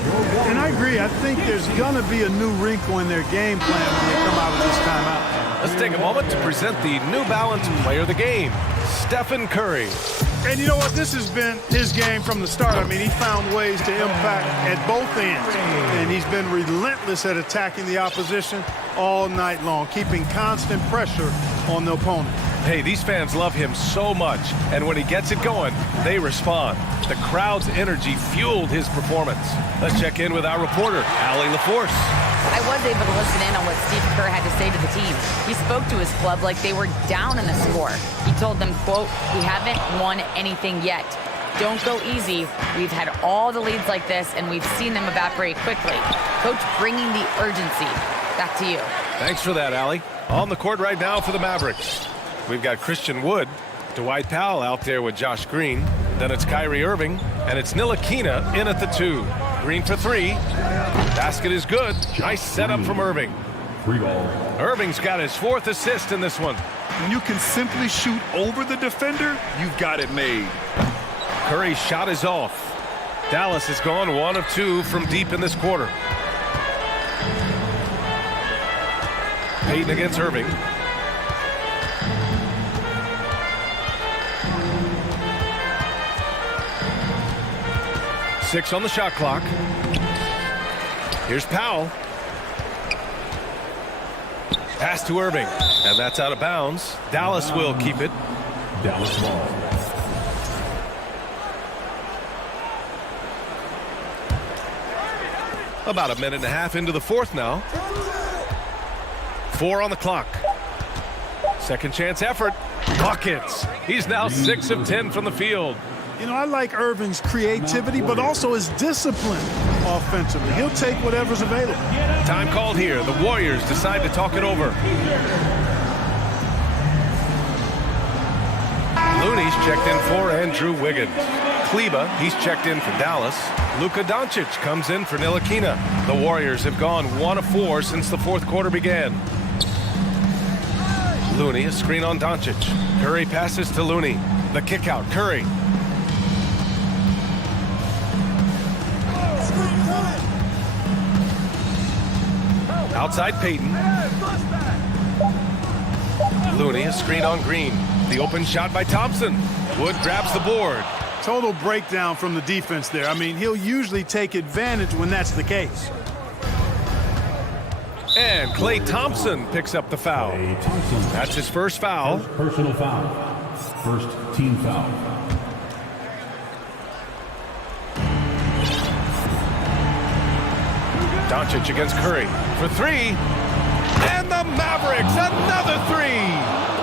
And I agree. I think there's going to be a new wrinkle in their game plan when they come out of this timeout. Let's take a moment to present the New Balance Player of the Game, Stephen Curry. And you know what? This has been his game from the start. I mean, he found ways to impact at both ends. And he's been relentless at attacking the opposition all night long, keeping constant pressure on the opponent. Hey, these fans love him so much, and when he gets it going, they respond. The crowd's energy fueled his performance. Let's check in with our reporter, Allie LaForce. I was able to listen in on what Steve Kerr had to say to the team. He spoke to his club like they were down in the score. He told them, quote, "We haven't won anything yet. Don't go easy. We've had all the leads like this, and we've seen them evaporate quickly." Coach bringing the urgency. Back to you. Thanks for that, Allie. On the court right now for the Mavericks. We've got Christian Wood, Dwight Powell out there with Josh Green. Then it's Kyrie Irving, and it's Ntilikina in at the 2. Green for 3. Basket is good. Nice setup from Irving. Irving's got his 4th assist in this one. When you can simply shoot over the defender, you've got it made. Curry's shot is off. Dallas has gone 1 of 2 from deep in this quarter. Payton against Irving. Six on the shot clock. Here's Powell. Pass to Irving, and that's out of bounds. Dallas will keep it. Dallas ball. About a minute and a half into the 4th now. 4 on the clock. Second chance effort. Buckets. He's now 6 of 10 from the field. You know, I like Irving's creativity, but also his discipline offensively. He'll take whatever's available. Time called here. The Warriors decide to talk it over. Looney's checked in for Andrew Wiggins. Kleba, he's checked in for Dallas. Luka Doncic comes in for Ntilikina. The Warriors have gone 1 of 4 since the 4th quarter began. Looney, a screen on Doncic. Curry passes to Looney. The kick out, Curry. Outside Payton. Looney, a screen on Green. The open shot by Thompson. Wood grabs the board. Total breakdown from the defense there. I mean, he'll usually take advantage when that's the case. And Klay Thompson picks up the foul. That's his first foul. Personal foul. First team foul. Doncic against Curry for 3. And the Mavericks, another 3.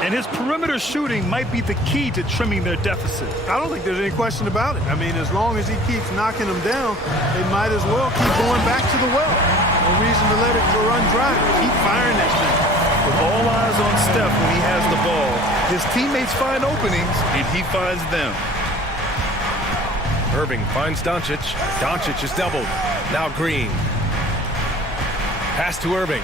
And his perimeter shooting might be the key to trimming their deficit. I don't think there's any question about it. I mean, as long as he keeps knocking them down, they might as well keep going back to the well. No reason to let it run dry. Keep firing that thing. With all eyes on Steph when he has the ball, his teammates find openings, and he finds them. Irving finds Doncic. Doncic is doubled. Now Green. Pass to Irving.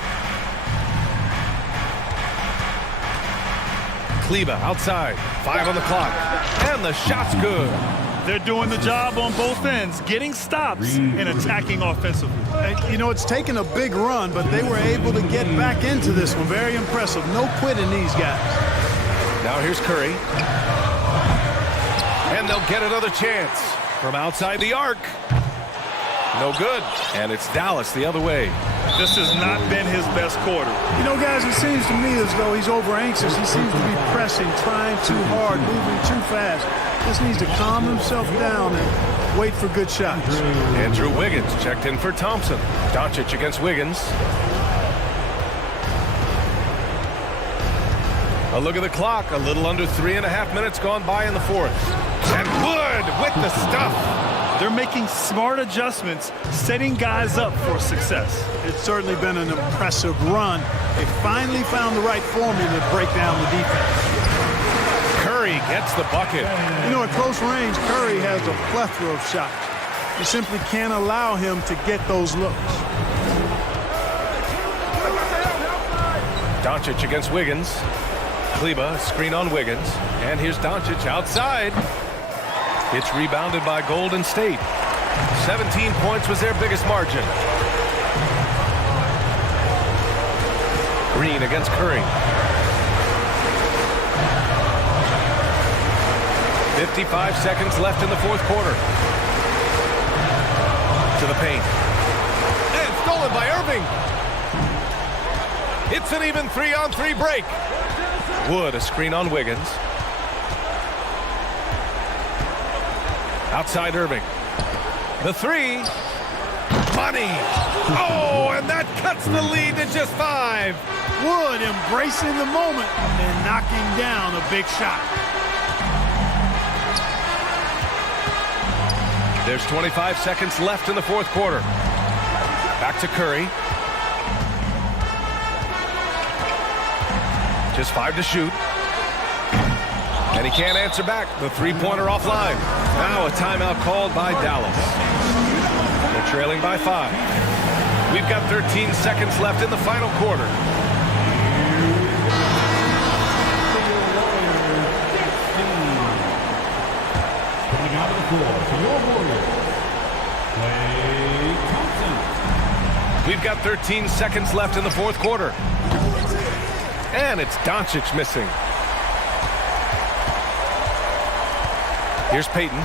Kleba outside. 5 on the clock. And the shot's good. They're doing the job on both ends, getting stops and attacking offensively. You know, it's taken a big run, but they were able to get back into this one. Very impressive. No quitting these guys. Now here's Curry. And they'll get another chance from outside the arc. No good. And it's Dallas the other way. This has not been his best quarter. You know, guys, it seems to me as though he's over anxious. He seems to be pressing, trying too hard, moving too fast. Just needs to calm himself down and wait for good shots. Andrew Wiggins checked in for Thompson. Doncic against Wiggins. A look at the clock. A little under 3.5 minutes gone by in the 4th. And Wood with the stuff. They're making smart adjustments, setting guys up for success. It's certainly been an impressive run. They finally found the right formula to break down the defense. Curry gets the bucket. You know, at close range, Curry has a plethora of shots. You simply can't allow him to get those looks. Doncic against Wiggins. Kleba, screen on Wiggins. And here's Doncic outside. It's rebounded by Golden State. 17 points was their biggest margin. Green against Curry. 55 seconds left in the fourth quarter. To the paint. And stolen by Irving. It's an even 3-on-3 break. Wood, a screen on Wiggins. Outside Irving. The three. Money. Oh, and that cuts the lead to just 5. Wood embracing the moment and knocking down a big shot. There's 25 seconds left in the fourth quarter. Back to Curry. Just 5 to shoot. And he can't answer back. The three-pointer offline. Now a timeout called by Dallas. They're trailing by 5. We've got 13 seconds left in the final quarter. Coming out of the floor for your Warriors, Klay Thompson. We've got 13 seconds left in the fourth quarter. And it's Doncic missing. Here's Peyton.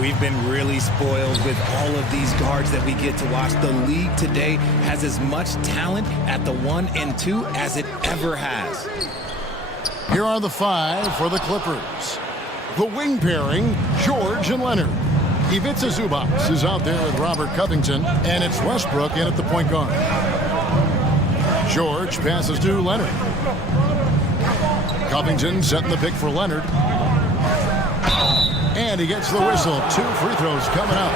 We've been really spoiled with all of these guards that we get to watch. The league today has as much talent at the 1 and 2 as it ever has. Here are the 5 for the Clippers. The wing pairing, George and Leonard. Ivica Zubac is out there with Robert Covington, and it's Westbrook in at the point guard. George passes to Leonard. Covington setting the pick for Leonard. And he gets the whistle. 2 free throws coming up.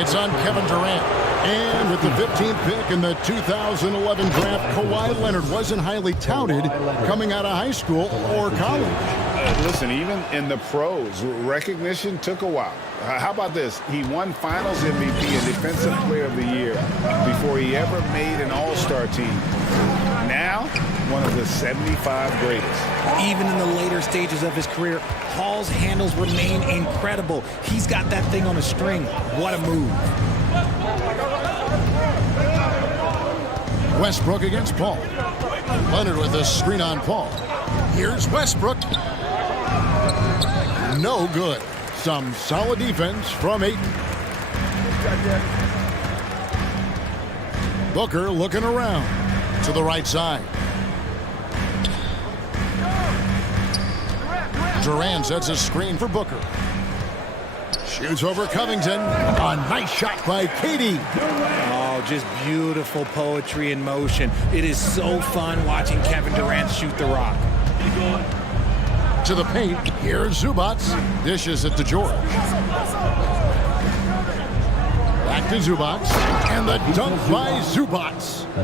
It's on Kevin Durant. And with the 15th pick in the 2011 draft, Kawhi Leonard wasn't highly touted coming out of high school or college. Listen, even in the pros, recognition took a while. How about this? He won Finals MVP and Defensive Player of the Year before he ever made an All-Star team. Now, one of the 75 greatest. Even in the later stages of his career, Hall's handles remain incredible. He's got that thing on a string. What a move. Westbrook against Paul. Leonard with a screen on Paul. Here's Westbrook. No good. Some solid defense from Ayton. Booker looking around to the right side. Durant sets a screen for Booker. Shoots over Covington. A nice shot by KD. Oh, just beautiful poetry in motion. It is so fun watching Kevin Durant shoot the rock. To the paint. Here's Zubac. Dishes it to George. Back to Zubac. And the dunk by Zubac.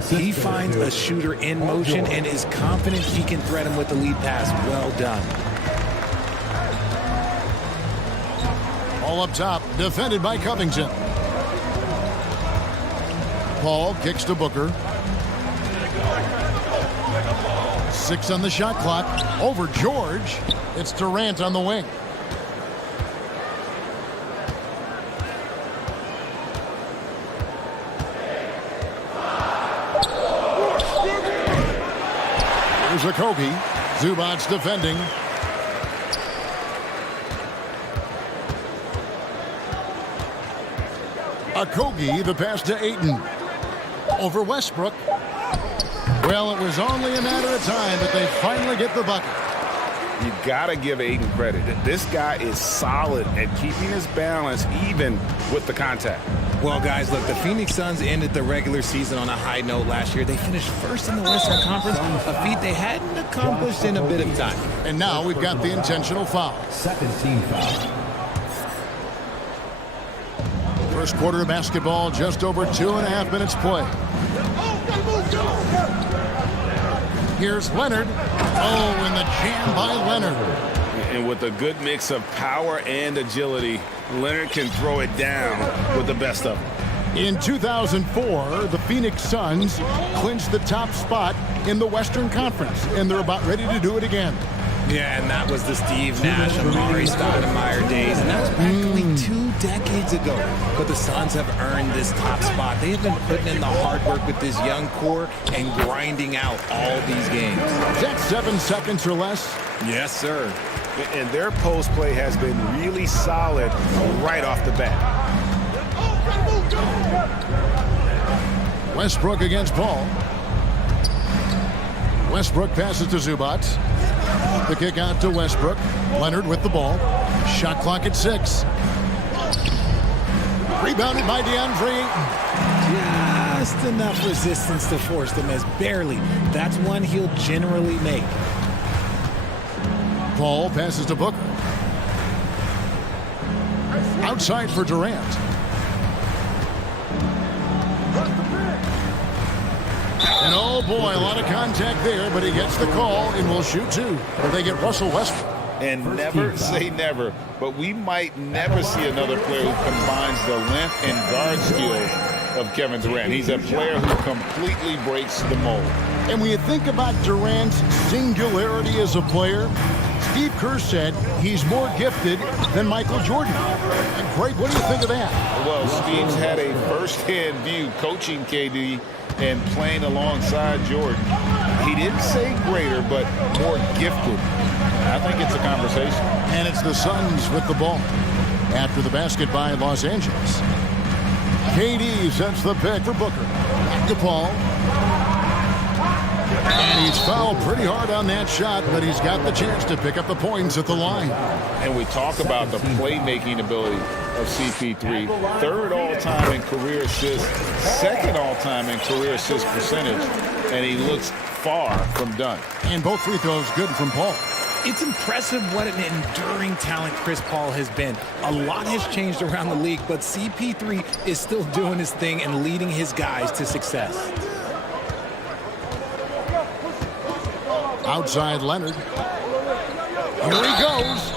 He finds a shooter in motion and is confident he can thread him with the lead pass. Well done. All up top. Defended by Covington. Paul kicks to Booker. 6 on the shot clock. Over George. It's Durant on the wing. Here's Okogie. Zubac defending. Okogie, the pass to Ayton. Over Westbrook. Well, it was only a matter of time, but they finally get the bucket. You gotta give Ayton credit. This guy is solid at keeping his balance even with the contact. Well, guys, look, the Phoenix Suns ended the regular season on a high note last year. They finished first in the Western Conference, a feat they hadn't accomplished in a bit of time. And now we've got the intentional foul. Second team foul. First quarter of basketball, just over 2.5 minutes play. Here's Leonard. Oh, and the jam by Leonard. And with a good mix of power and agility, Leonard can throw it down with the best of them. In 2004, the Phoenix Suns clinched the top spot in the Western Conference, and they're about ready to do it again. Yeah, and that was the Steve Nash, Amari Stoudemire days, and that was practically 2 decades ago. But the Suns have earned this top spot. They have been putting in the hard work with this young core and grinding out all these games. Is that 7 seconds or less? Yes, sir. And their post play has been really solid right off the bat. Westbrook against Paul. Westbrook passes to Zubac. The kick out to Westbrook. Leonard with the ball. Shot clock at 6. Rebounded by DeAndre Ayton. Just enough resistance to force the miss. Barely. That's one he'll generally make. Paul passes to Booker. Outside for Durant. And oh boy, a lot of contact there, but he gets the call and will shoot 2. They get Russell Westbrook. And never say never, but we might never see another player who combines the length and guard skills of Kevin Durant. He's a player who completely breaks the mold. And when you think about Durant's singularity as a player, Steve Kerr said he's more gifted than Michael Jordan. And Craig, what do you think of that? Well, Steve's had a first-hand view coaching KD and playing alongside Jordan. He didn't say greater, but more gifted. I think it's a conversation. And it's the Suns with the ball. after the basket by Los Angeles. KD sets the pick for Booker. Back to Paul. And he's fouled pretty hard on that shot, but he's got the chance to pick up the points at the line. And we talk about the playmaking ability of CP3. Third all-time in career assists, second all-time in career assist percentage, and he looks far from done. And both free throws good from Paul. It's impressive what an enduring talent Chris Paul has been. A lot has changed around the league, but CP3 is still doing his thing and leading his guys to success. Outside Leonard. Here he goes.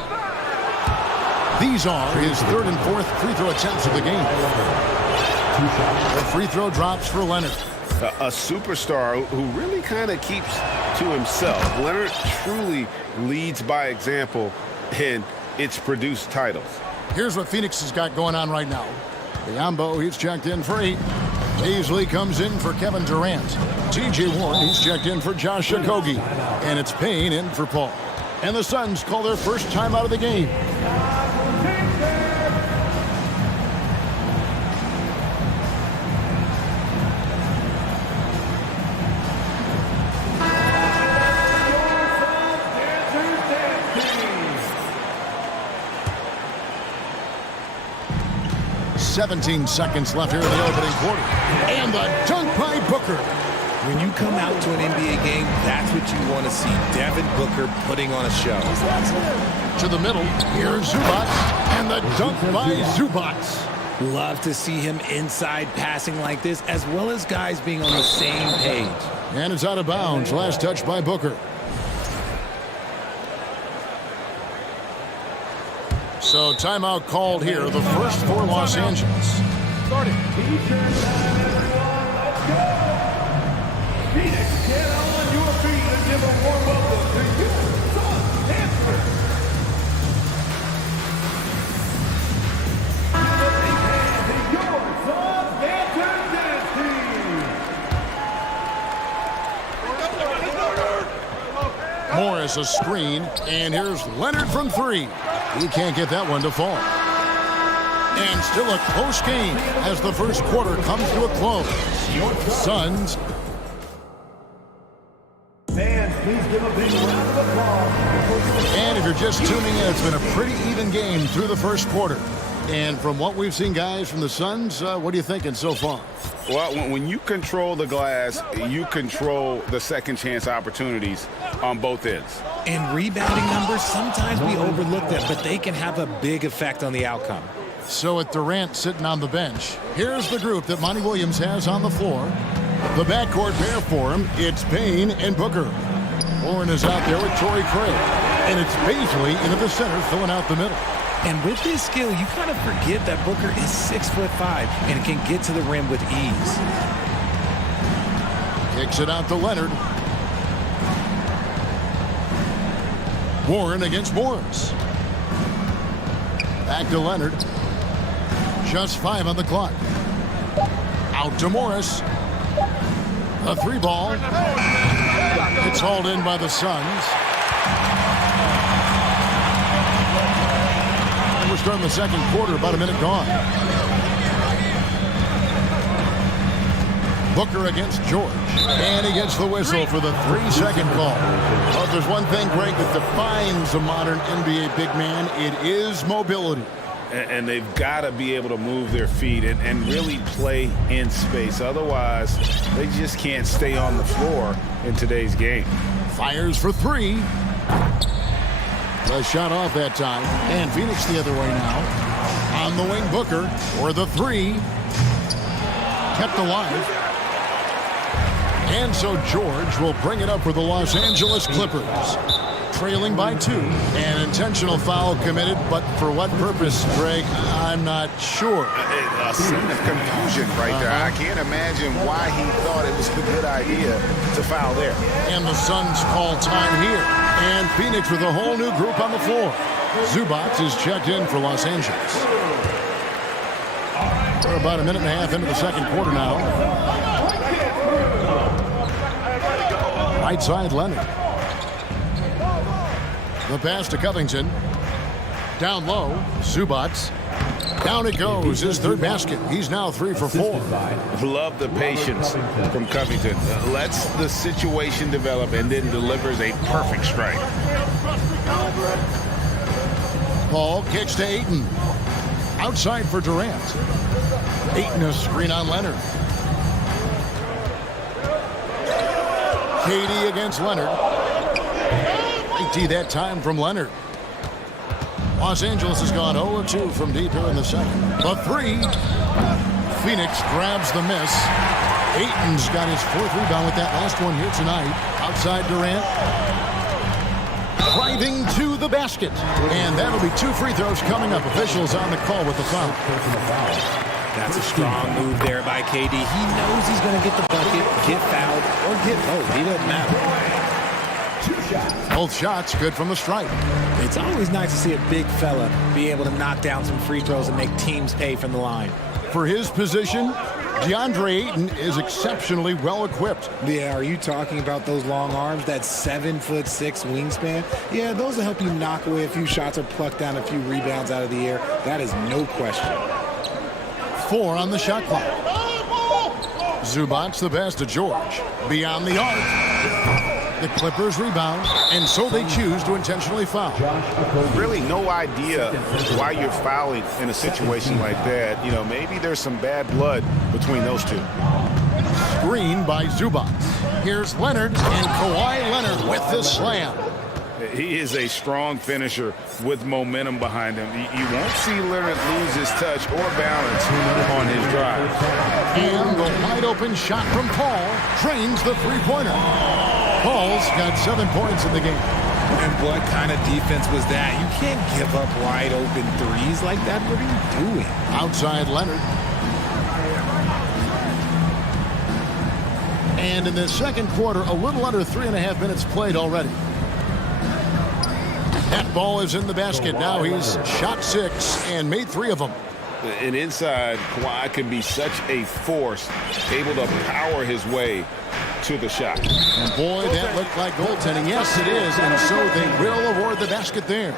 These are his third and fourth free throw attempts of the game. The free throw drops for Leonard. A superstar who really kind of keeps to himself. Leonard truly leads by example, and it's produced titles. Here's what Phoenix has got going on right now. Biombo, he's checked in for 8. Beasley comes in for Kevin Durant. T.J. Warren, he's checked in for Josh Okogie. And it's Payne in for Paul. And the Suns call their first time out of the game. "17 seconds left here in the opening quarter. And the dunk by Booker. When you come out to an NBA game, that's what you want to see. Devin Booker putting on a show. To the middle, here's Zubac. And the dunk by Zubac. Love to see him inside passing like this, as well as guys being on the same page. And it's out of bounds. Last touch by Booker. So timeout called here, the first for Los Angeles. Starting. Phoenix, get on your feet and give a warm welcome to your Suns dancers. Give a big hand to your Suns dancers dance team. Morris a screen, and here's Leonard from 3. He can't get that one to fall. And still a close game as the first quarter comes to a close. Suns. Fans, please give a big round of applause. And if you're just tuning in, it's been a pretty even game through the first quarter. And from what we've seen, guys, from the Suns, what are you thinking so far? Well, when you control the glass, you control the second chance opportunities on both ends. And rebounding numbers, sometimes we overlook them, but they can have a big effect on the outcome. So with Durant sitting on the bench, here's the group that Monty Williams has on the floor. The backcourt pair for him, it's Payne and Booker. Warren is out there with Torrey Craig. And it's Beasley into the center, filling out the middle. And with his skill, you kind of forget that Booker is 6'5" and can get to the rim with ease. Kicks it out to Leonard. Warren against Morris. Back to Leonard. Just 5 on the clock. Out to Morris. A 3 ball. It's hauled in by the Suns. And we're starting the second quarter, about a minute gone. Booker against George. And he gets the whistle for the 3-second call. Well, if there's one thing, Greg, that defines a modern NBA big man, it is mobility. And they've got to be able to move their feet and really play in space. Otherwise, they just can't stay on the floor in today's game. Fires for 3. The shot off that time. And Phoenix the other way now. On the wing, Booker for the 3. Kept alive. And so George will bring it up for the Los Angeles Clippers. Trailing by 2. An intentional foul committed, but for what purpose, Greg, I'm not sure. A scene of confusion right there. I can't imagine why he thought it was a good idea to foul there. And the Suns call time here. And Phoenix with a whole new group on the floor. Zubac is checked in for Los Angeles. We're about a minute and a half into the second quarter now. Right side, Leonard. The pass to Covington. Down low, Zubats. Down it goes, his third basket. He's now 3 for 4. Love the patience from Covington. Lets the situation develop and then delivers a perfect strike. Paul kicks to Ayton. Outside for Durant. Ayton a screen on Leonard. KD against Leonard. 80 that time from Leonard. Los Angeles has gone 0-2 from deep here in the second. The three. Phoenix grabs the miss. Ayton's got his 4th rebound with that last one here tonight. Outside Durant. Driving to the basket. And that'll be 2 free throws coming up. Officials on the call with the foul. That's a strong move there by KD. He knows he's going to get the bucket, get fouled, or get both. He doesn't matter. Both shots good from the stripe. It's always nice to see a big fella be able to knock down some free throws and make teams pay from the line. For his position, DeAndre Ayton is exceptionally well equipped. Yeah, are you talking about those long arms, that 7'6" wingspan? Yeah, those will help you knock away a few shots or pluck down a few rebounds out of the air. That is no question. 4 on the shot clock. Zubats the pass to George. Beyond the arc. The Clippers rebound, and so they choose to intentionally foul. Really no idea why you're fouling in a situation like that. You know, maybe there's some bad blood between those two. Screen by Zubats. Here's Leonard, and Kawhi Leonard with the slam. He is a strong finisher with momentum behind him. You won't see Leonard lose his touch or balance on his drive. And the wide open shot from Paul drains the three-pointer. Paul's got 7 points in the game. And what kind of defense was that? You can't give up wide open threes like that. What are you doing? Outside Leonard. And in the second quarter, a little under 3.5 minutes played already. That ball is in the basket. Now he's shot 6 and made 3 of them. And inside, Kawhi can be such a force, able to power his way to the shot. And boy, that looked like goaltending. Yes, it is. And so they will award the basket there.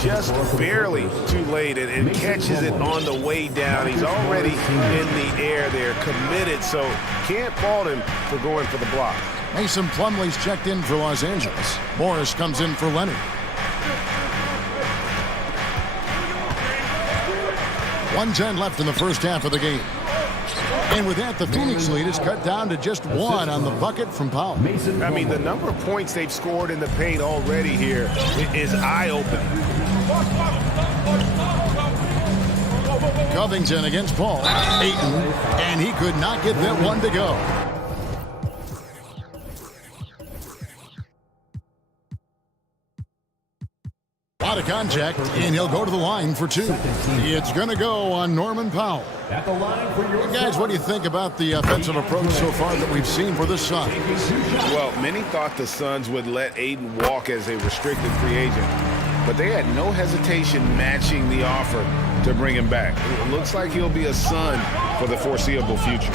Just barely too late and catches it on the way down. He's already in the air there, committed, so can't fault him for going for the block. Mason Plumlee's checked in for Los Angeles. Morris comes in for Leonard. 1:10 left in the first half of the game. And with that, the Phoenix lead is cut down to just 1 on the bucket from Powell. I mean, the number of points they've scored in the paint already here is eye-opening. Covington against Paul. Ayton, and he could not get that one to go. Out of contact, and he'll go to the line for 2. It's going to go on Norman Powell. At the line for your guys, what do you think about the offensive approach so far that we've seen for the Suns? Well, many thought the Suns would let Ayton walk as a restricted free agent, but they had no hesitation matching the offer to bring him back. It looks like he'll be a Sun for the foreseeable future.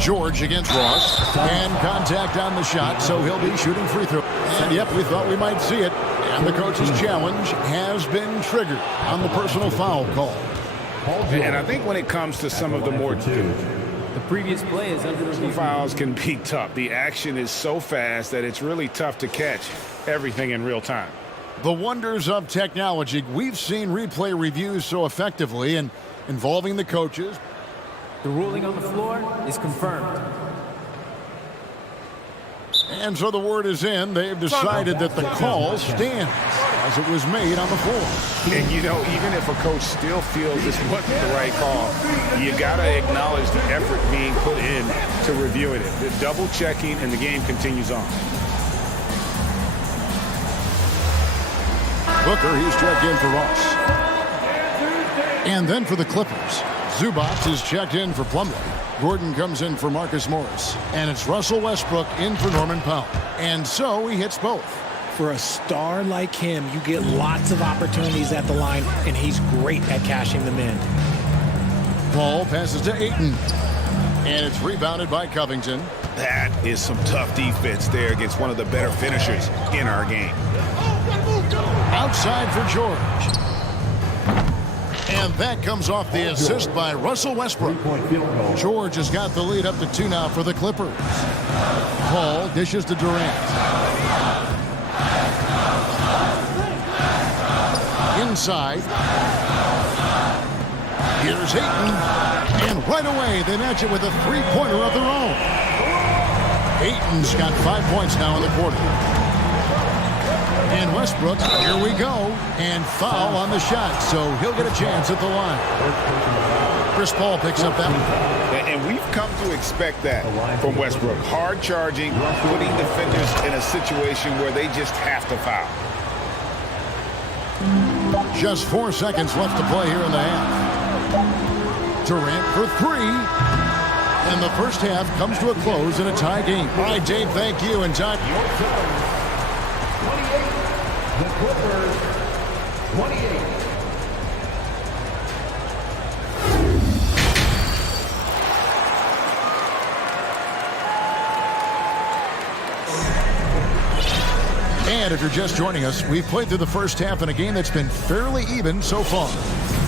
George against Ross, and contact on the shot, so he'll be shooting free throw. And yep, we thought we might see it, and the coach's challenge has been triggered on the personal foul call. And I think when it comes to some of the more the previous play is under review. Fouls can be tough. The action is so fast that it's really tough to catch everything in real time. The wonders of technology. We've seen replay reviews so effectively and involving the coaches. The ruling on the floor is confirmed. And so the word is in. They've decided that the call stands as it was made on the floor. And, you know, even if a coach still feels this wasn't the right call, you got to acknowledge the effort being put in to reviewing it. The double checking, and the game continues on. Booker, he's checked in for Ross. And then for the Clippers, Zubats is checked in for Plumlee. Gordon comes in for Marcus Morris. And it's Russell Westbrook in for Norman Powell. And so he hits both. For a star like him, you get lots of opportunities at the line, and he's great at cashing them in. Paul passes to Ayton. And it's rebounded by Covington. That is some tough defense there against one of the better finishers in our game. Outside for George. And that comes off the assist by Russell Westbrook. George has got the lead up to 2 now for the Clippers. Paul dishes to Durant. Inside. Here's Ayton. And right away, they match it with a three-pointer of their own. Ayton's got 5 points now in the quarter. And Westbrook, here we go, and foul on the shot, so he'll get a chance at the line. Chris Paul picks up that one. And we've come to expect that from Westbrook. Hard charging, putting defenders in a situation where they just have to foul. Just 4 seconds left to play here in the half. Durant for 3. And the first half comes to a close in a tie game. All right, Dave, thank you. And John. The Clippers, 28. And if you're just joining us, we've played through the first half in a game that's been fairly even so far.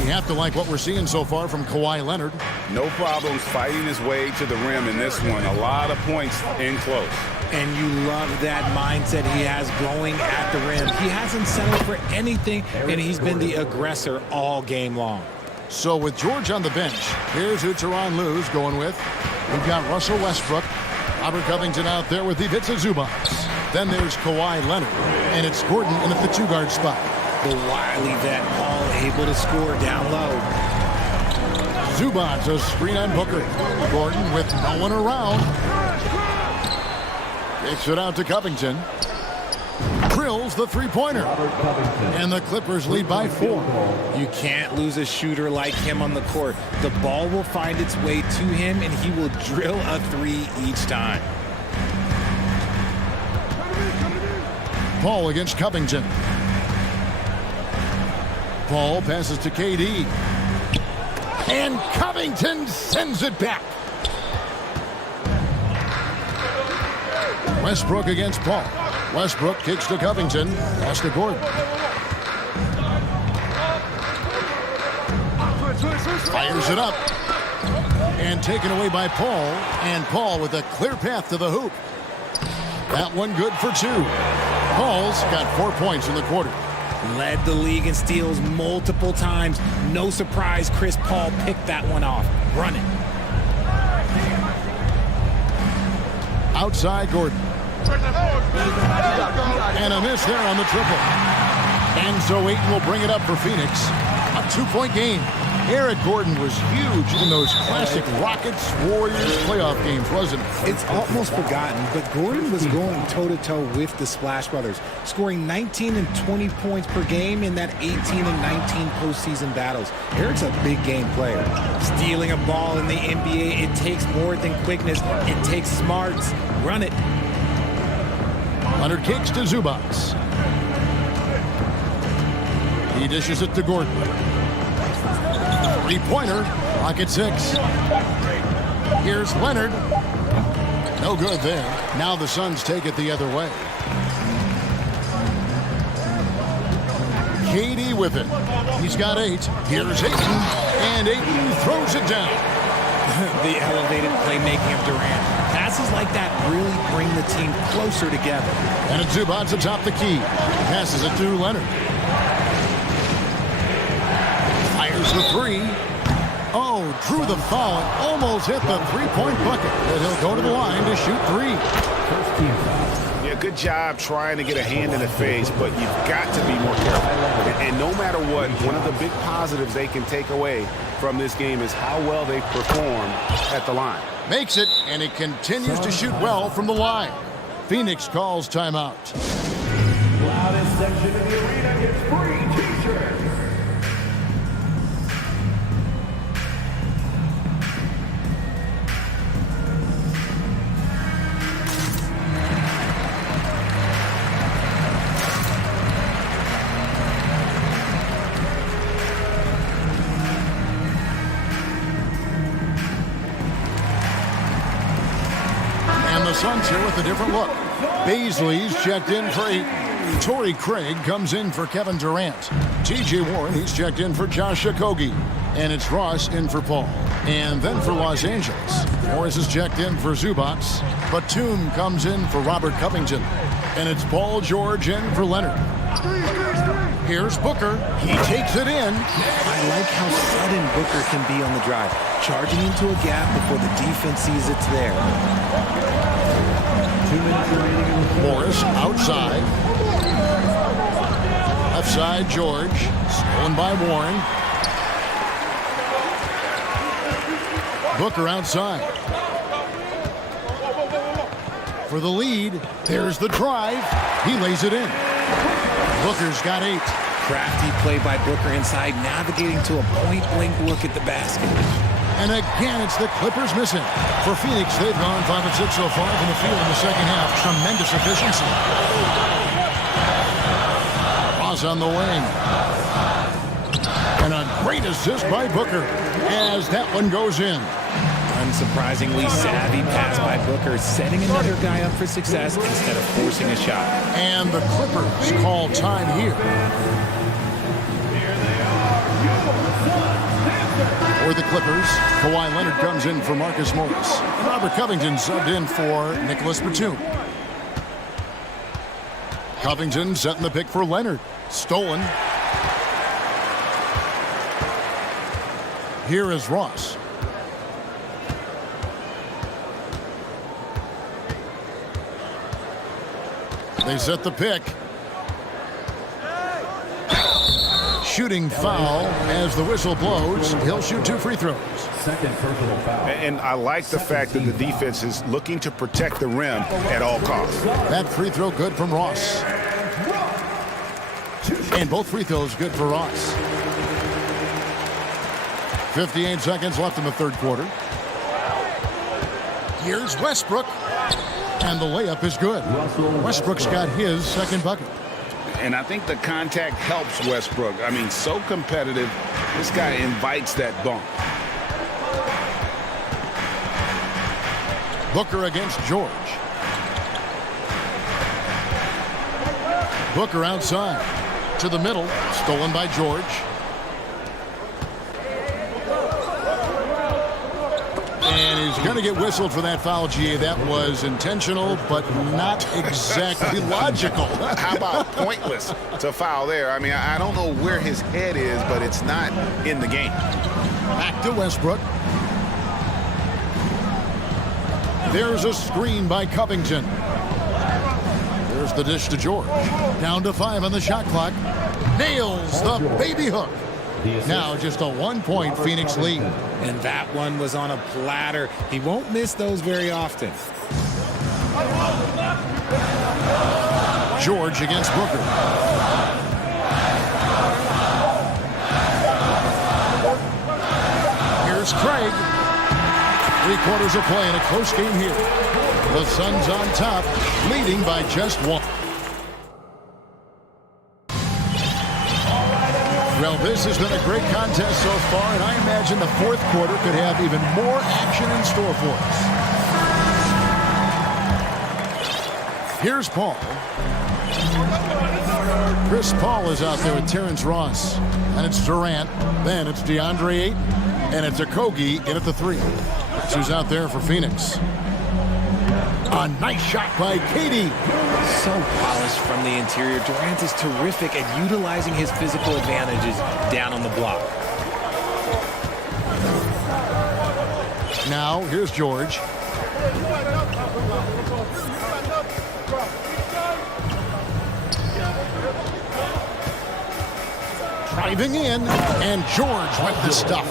You have to like what we're seeing so far from Kawhi Leonard. No problems fighting his way to the rim in this one. A lot of points in close. And you love that mindset he has going at the rim. He hasn't settled for anything, and he's been the aggressor all game long. So with George on the bench, here's who Tyronn Lue's going with. We've got Russell Westbrook, Robert Covington out there with Ivica Zubac. Then there's Kawhi Leonard, and it's Gordon in at the 2-guard spot. The wily vet, Paul able to score down low. Zubac a screen on Booker. Gordon with no one around. Kicks it out to Covington. Drills the three-pointer. And the Clippers lead by 4. You can't lose a shooter like him on the court. The ball will find its way to him, and he will drill a 3 each time. Paul against Covington. Paul passes to KD. And Covington sends it back. Westbrook against Paul. Westbrook kicks to Covington. Pass to Gordon. Fires it up. And taken away by Paul. And Paul with a clear path to the hoop. That one good for 2. Paul's got 4 points in the quarter. Led the league in steals multiple times. No surprise Chris Paul picked that one off. Run it. Outside Gordon. And a miss there on the triple. And so Ayton will bring it up for Phoenix. A 2-point game. Eric Gordon was huge in those classic Rockets Warriors playoff games, wasn't it? It's almost forgotten, but Gordon was going toe-to-toe with the Splash Brothers, scoring 19 and 20 points per game in that 18 and 19 postseason battles. Eric's a big game player. Stealing a ball in the NBA, it takes more than quickness. It takes smarts. Run it. Leonard kicks to Zubac. He dishes it to Gordon. Three-pointer, Rocket 6. Here's Leonard. No good there. Now the Suns take it the other way. KD with it. He's got 8. Here's Ayton. And Ayton throws it down. The elevated playmaking of Durant. Passes like that really bring the team closer together. And it's Zubac atop the key. Passes it to Leonard. Fires the 3. Oh, drew the foul and almost hit the three-point bucket. But he'll go to the line to shoot 3. Yeah, good job trying to get a hand in the face, but you've got to be more careful. And no matter what, one of the big positives they can take away from this game is how well they perform at the line. Makes it, and he continues to shoot well from the line. Phoenix calls timeout. Loudest section of the arena gets free t-shirts. Suns here with a different look. Baisley's checked in for 8. Torrey Craig comes in for Kevin Durant. T.J. Warren, he's checked in for Josh Okogie. And it's Ross in for Paul. And then for Los Angeles, Morris is checked in for Zubac. Batum comes in for Robert Covington. And it's Paul George in for Leonard. Here's Booker. He takes it in. I like how sudden Booker can be on the drive, charging into a gap before the defense sees it's there. 2 minutes remaining. Morris outside. Left side, George. Stolen by Warren. Booker outside. For the lead, there's the drive. He lays it in. Booker's got 8. Crafty play by Booker inside, navigating to a point-blank look at the basket. And again, it's the Clippers missing. For Phoenix, they've gone 5 of 6 so far from the field in the second half. Tremendous efficiency. Ross on the wing. And a great assist by Booker as that one goes in. Unsurprisingly savvy pass by Booker, setting another guy up for success instead of forcing a shot. And the Clippers call time here. For the Clippers, Kawhi Leonard comes in for Marcus Morris. Robert Covington subbed in for Nicholas Batum. Covington setting the pick for Leonard. Stolen. Here is Ross. They set the pick. Shooting foul as the whistle blows. He'll shoot 2 free throws. Second personal foul. And I like the fact that the defense is looking to protect the rim at all costs. That free throw good from Ross. And both free throws good for Ross. 58 seconds left in the third quarter. Here's Westbrook. And the layup is good. Westbrook's got his second bucket. And I think the contact helps Westbrook. I mean, so competitive. This guy invites that bump. Booker against George. Booker outside. To the middle. Stolen by George. And he's going to get whistled for that foul, G. That was intentional, but not exactly logical. How about pointless to foul there? I mean, I don't know where his head is, but it's not in the game. Back to Westbrook. There's a screen by Covington. There's the dish to George. Down to 5 on the shot clock. Nails the baby hook. Now just a 1-point Phoenix lead. And that one was on a platter. He won't miss those very often. George against Booker. Here's Craig. 3 quarters of play in a close game here. The Suns on top, leading by just 1. Well, this has been a great contest so far, and I imagine the fourth quarter could have even more action in store for us. Here's Paul. Chris Paul is out there with Terrence Ross. And it's Durant. Then it's DeAndre Ayton. And it's Okogie in at the 3. That's who's out there for Phoenix. A nice shot by Katie. So polished from the interior. Durant is terrific at utilizing his physical advantages down on the block. Now, here's George. Driving in, and George with the stuff.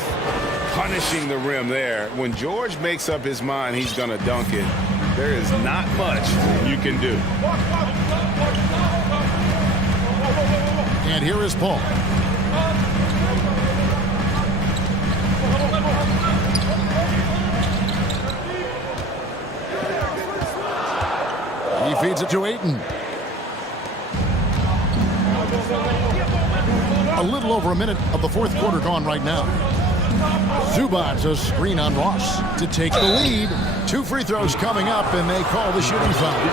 Punishing the rim there. When George makes up his mind he's going to dunk it, there is not much you can do. And here is Paul. He feeds it to Ayton. A little over a minute of the fourth quarter gone right now. Zubac's a screen on Ross to take the lead. 2 free throws coming up, and they call the shooting foul.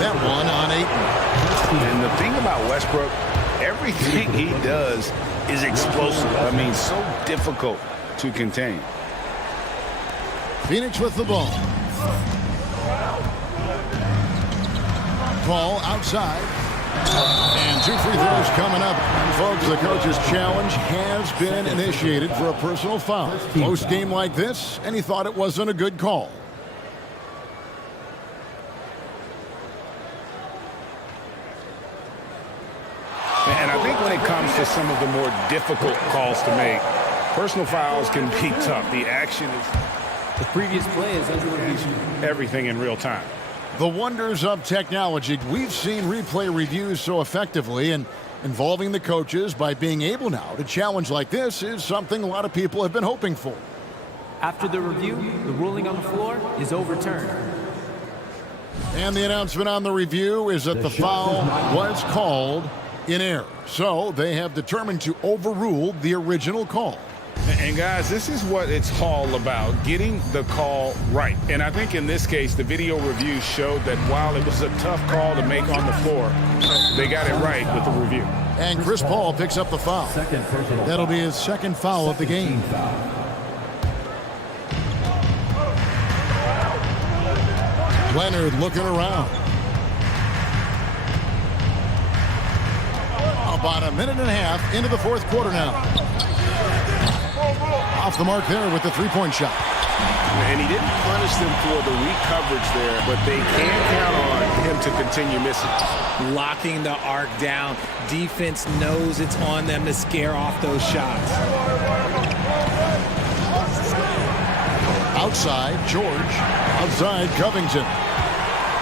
That one on Ayton. And the thing about Westbrook, everything he does is explosive. I mean, so difficult to contain. Phoenix with the ball. Ball outside. And 2 free throws coming up. Folks, the coach's challenge has been initiated for a personal foul. Close game like this, and he thought it wasn't a good call. And I think when it comes to some of the more difficult calls to make, personal fouls can be tough. The action is... The previous play is under review. Everything in real time. The wonders of technology. We've seen replay reviews so effectively, and involving the coaches by being able now to challenge like this is something a lot of people have been hoping for. After the review, the ruling on the floor is overturned. And the announcement on the review is that the foul was called in error. So they have determined to overrule the original call. And guys, this is what it's all about, getting the call right. And I think in this case, the video review showed that while it was a tough call to make on the floor, they got it right with the review. And Chris Paul picks up the foul. That'll be his second foul of the game. Leonard looking around. About a minute and a half into the fourth quarter now. Off the mark there with the three-point shot. And he didn't punish them for the weak coverage there, but they can count on him to continue missing. Locking the arc down. Defense knows it's on them to scare off those shots. Outside, George. Outside, Covington.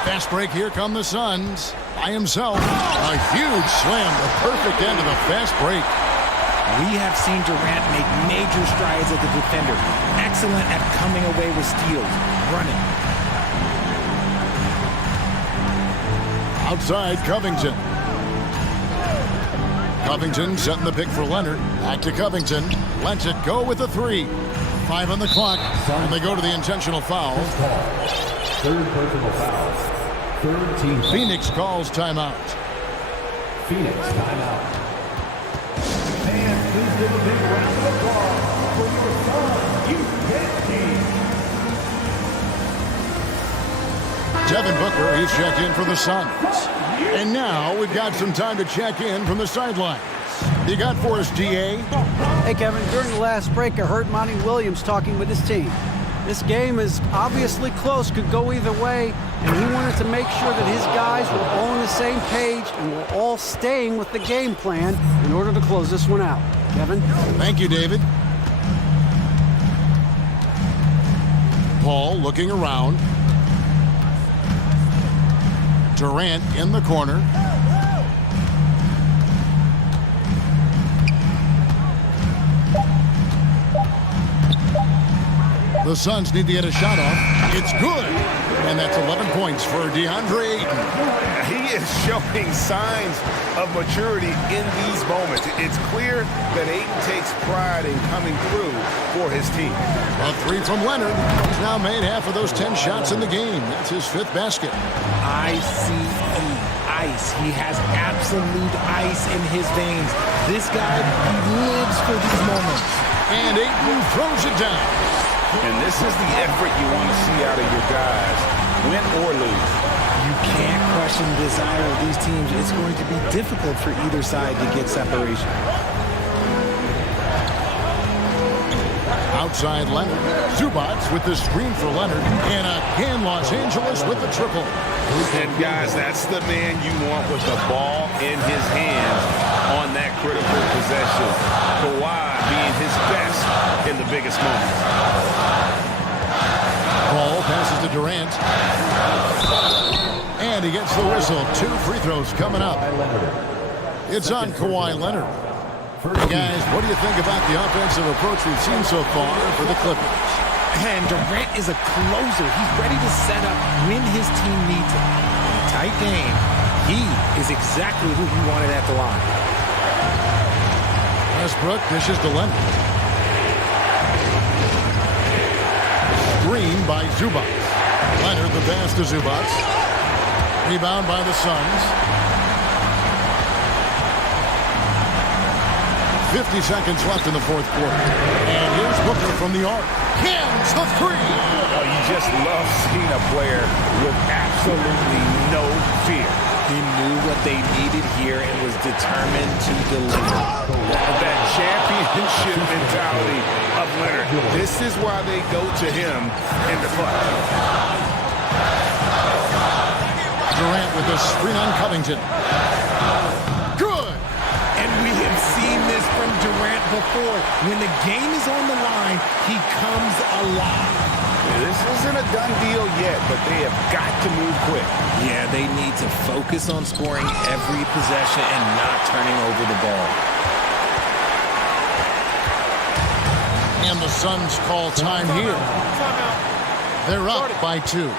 Fast break, here come the Suns. By himself, a huge slam, the perfect end of the fast break. We have seen Durant make major strides as a defender. Excellent at coming away with steals, running. Outside, Covington. Covington setting the pick for Leonard. Back to Covington. Lets it go with a 3. 5 on the clock, and they go to the intentional foul. Third personal foul. Third team. Phoenix calls timeout. Phoenix timeout. And please give a big round of applause for your Suns team. Devin Booker, he's checked in for the Suns. And now we've got some time to check in from the sidelines. You got for us, DA? Hey, Kevin, during the last break, I heard Monty Williams talking with his team. This game is obviously close, could go either way, and he wanted to make sure that his guys were all on the same page and were all staying with the game plan in order to close this one out. Kevin? Thank you, David. Paul looking around. Durant in the corner. The Suns need to get a shot off. It's good. And that's 11 points for DeAndre Ayton. He is showing signs of maturity in these moments. It's clear that Ayton takes pride in coming through for his team. A 3 from Leonard. He's now made half of those 10 shots in the game. That's his 5th basket. ICE. Ice. He has absolute ice in his veins. This guy, he lives for these moments. And Ayton throws it down. And this is the effort you want to see out of your guys, win or lose. You can't question the desire of these teams. It's going to be difficult for either side to get separation. Outside Leonard. Zubac's with the screen for Leonard. And again, Los Angeles with the triple. And guys, that's the man you want with the ball in his hands on that critical possession. Kawhi being his best in the biggest moments. Ball passes to Durant. And he gets the whistle. 2 free throws coming up. It's on Kawhi Leonard. Guys, what do you think about the offensive approach we've seen so far for the Clippers? And Durant is a closer. He's ready to set up when his team needs him. In a tight game, he is exactly who he wanted at the line. Westbrook dishes to Leonard. screen by Zubac. Leonard the pass to Zubac. Rebound by the Suns. 50 seconds left in the fourth quarter. And here's Booker from the arc. Cans the three. Oh, you just love seeing a player with absolutely no fear. He knew what they needed here and was determined to deliver. That championship mentality of Leonard. This is why they go to him in the clutch. Durant with a screen on Covington. Good. And we have seen this from Durant before. When the game is on the line, he comes alive. This isn't a done deal yet, but they have got to move quick. Yeah, they need to focus on scoring every possession and not turning over the ball. And the Suns call time here. They're up by 2.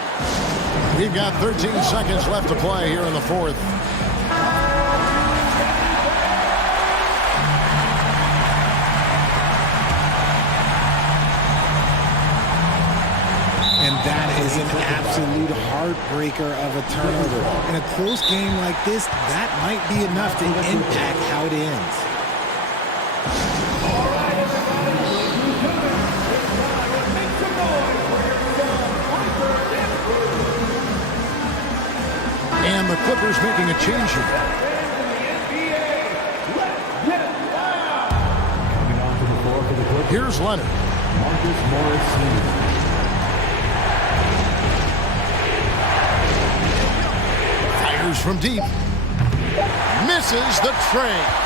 We've got 13 seconds left to play here in the fourth. And that is an absolute heartbreaker of a turnover. In a close game like this, that might be enough to impact how it ends. And the Clippers making a change here. Coming onto the floor for the Clippers. Here's Leonard. Marcus Morris Sr. Fires from deep. Misses the tray.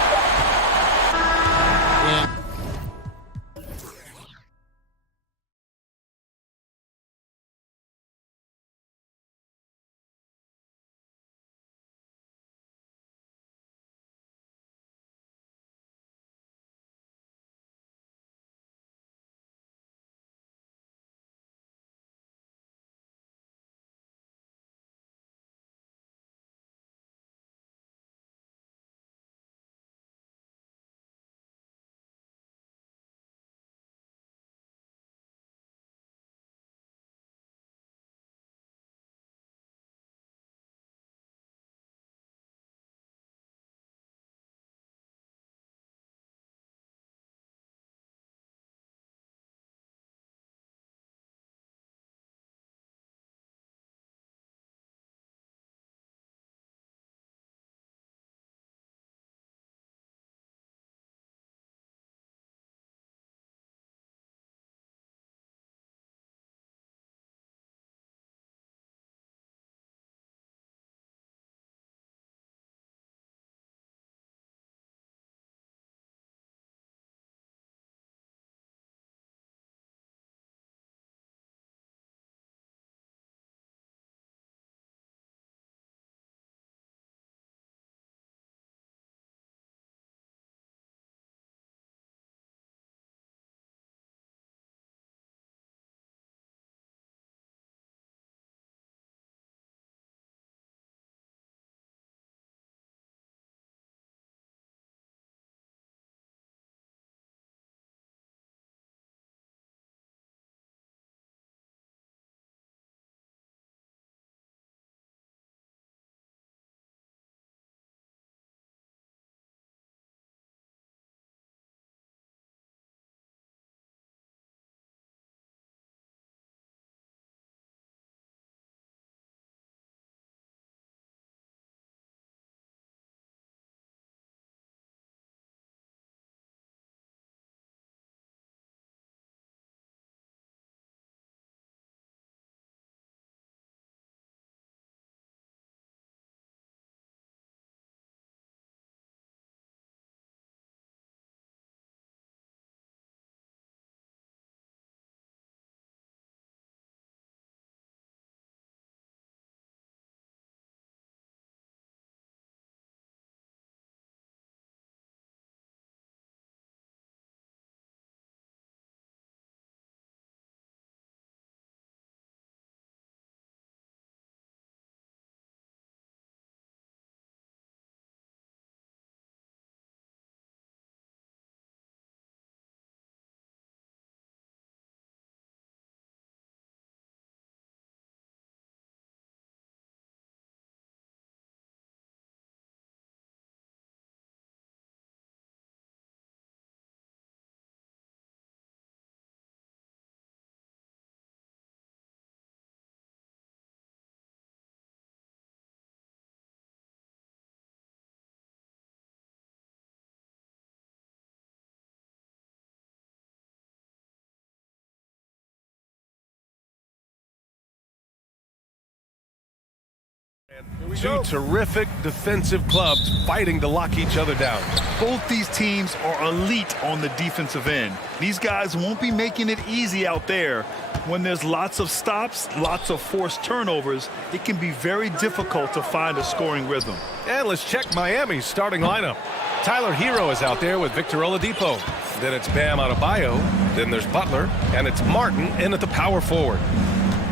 Two terrific defensive clubs fighting to lock each other down. Both these teams are elite on the defensive end. These guys won't be making it easy out there. When there's lots of stops, lots of forced turnovers, it can be very difficult to find a scoring rhythm. And let's check Miami's starting lineup. Tyler Hero is out there with Victor Oladipo. Then it's Bam Adebayo. Then there's Butler. And it's Martin in at the power forward.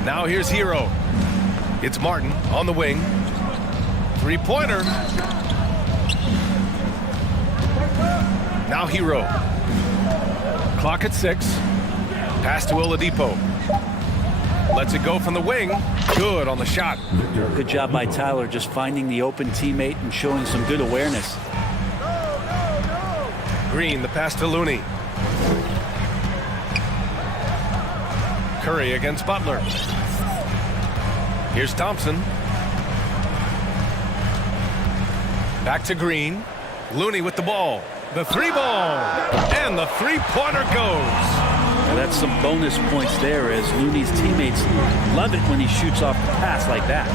Now here's Hero. It's Martin on the wing. Three-pointer. Now Hero. Clock at 6. Pass to Oladipo. Lets it go from the wing. Good on the shot. Good job by Tyler just finding the open teammate and showing some good awareness. Green, the pass to Looney. Curry against Butler. Here's Thompson. Back to Green. Looney with the ball. The three ball. And the three-pointer goes. Now that's some bonus points there as Looney's teammates love it when he shoots off the pass like that.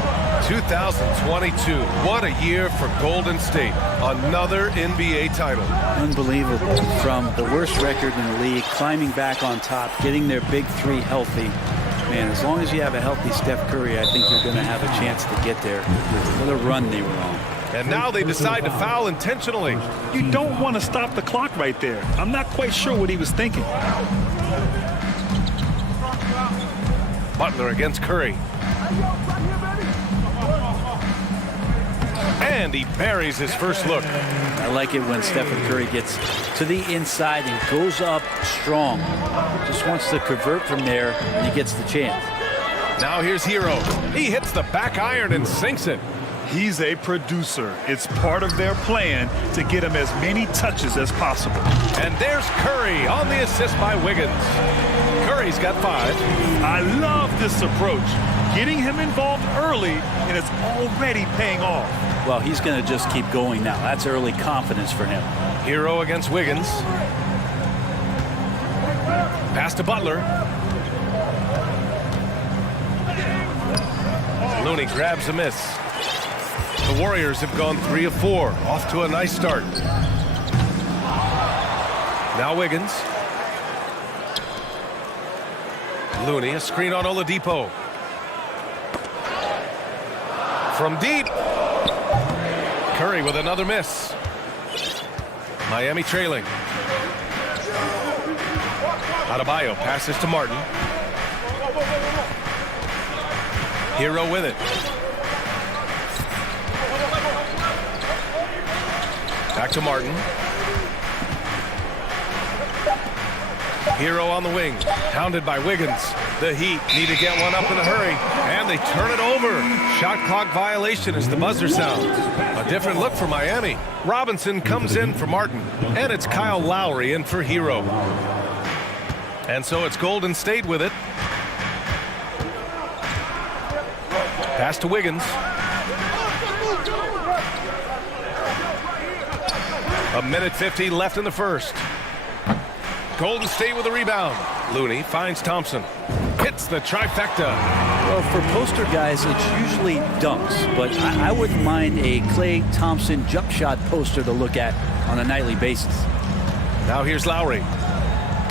2022. What a year for Golden State. Another NBA title. Unbelievable. From the worst record in the league, climbing back on top, getting their big three healthy. Man, as long as you have a healthy Steph Curry, I think you're going to have a chance to get there. What a run they were on. And now they decide to foul intentionally. You don't want to stop the clock right there. I'm not quite sure what he was thinking. Butler against Curry. And he buries his first look. I like it when Stephen Curry gets to the inside and goes up strong. Just wants to convert from there and he gets the chance. Now here's Hero. He hits the back iron and sinks it. He's a producer. It's part of their plan to get him as many touches as possible. And there's Curry on the assist by Wiggins. Curry's got 5. I love this approach. Getting him involved early, and it's already paying off. Well, he's going to just keep going now. That's early confidence for him. Hero against Wiggins. Pass to Butler. Looney grabs a miss. The Warriors have gone 3 of 4. Off to a nice start. Now Wiggins. Looney, a screen on Oladipo. From deep. Curry with another miss. Miami trailing. Adebayo passes to Martin. Hero with it. Back to Martin. Hero on the wing. Hounded by Wiggins. The Heat need to get one up in a hurry. And they turn it over. Shot clock violation as the buzzer sounds. A different look for Miami. Robinson comes in for Martin. And it's Kyle Lowry in for Hero. And so it's Golden State with it. Pass to Wiggins. A minute 50 left in the first. Golden State with a rebound. Looney finds Thompson. Hits the trifecta. Well, for poster guys, it's usually dunks, but I wouldn't mind a Klay Thompson jump shot poster to look at on a nightly basis. Now here's Lowry.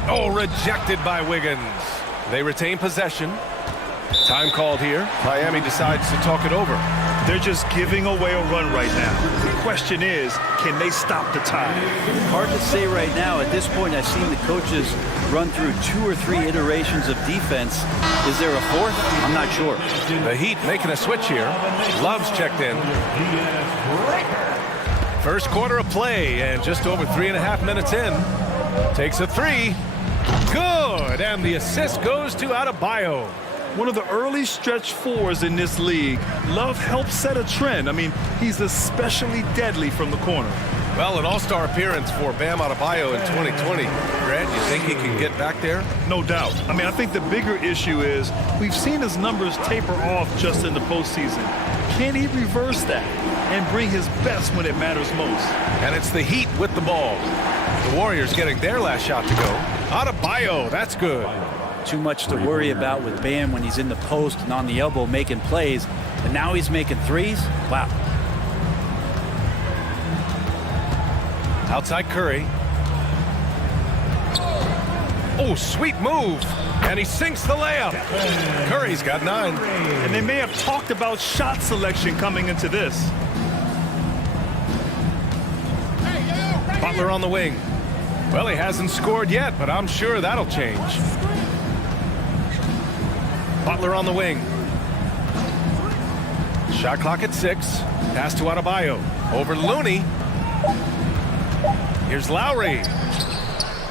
Oh, rejected by Wiggins. They retain possession. Time called here. Miami decides to talk it over. They're just giving away a run right now. The question is, can they stop the tide? Hard to say right now. At this point, I've seen the coaches run through 2 or 3 iterations of defense. Is there a fourth? I'm not sure. The Heat making a switch here. Love's checked in. First quarter of play, and just over 3.5 minutes in. Takes a 3. Good, and the assist goes to Adebayo. One of the early stretch 4s in this league. Love helps set a trend. I mean, he's especially deadly from the corner. Well, an all-star appearance for Bam Adebayo in 2020. Grant, you think he can get back there? No doubt. I mean, I think the bigger issue is we've seen his numbers taper off just in the postseason. Can he reverse that and bring his best when it matters most? And it's the Heat with the ball. The Warriors getting their last shot to go. Adebayo, that's good. Too much to worry about with Bam when he's in the post and on the elbow making plays. And now he's making threes. Wow. Outside Curry. Oh, sweet move. And he sinks the layup. Curry's got 9. And they may have talked about shot selection coming into this. Butler on the wing. Well, he hasn't scored yet, but I'm sure that'll change. Butler on the wing. Shot clock at 6. Pass to Adebayo. Over Looney. Here's Lowry.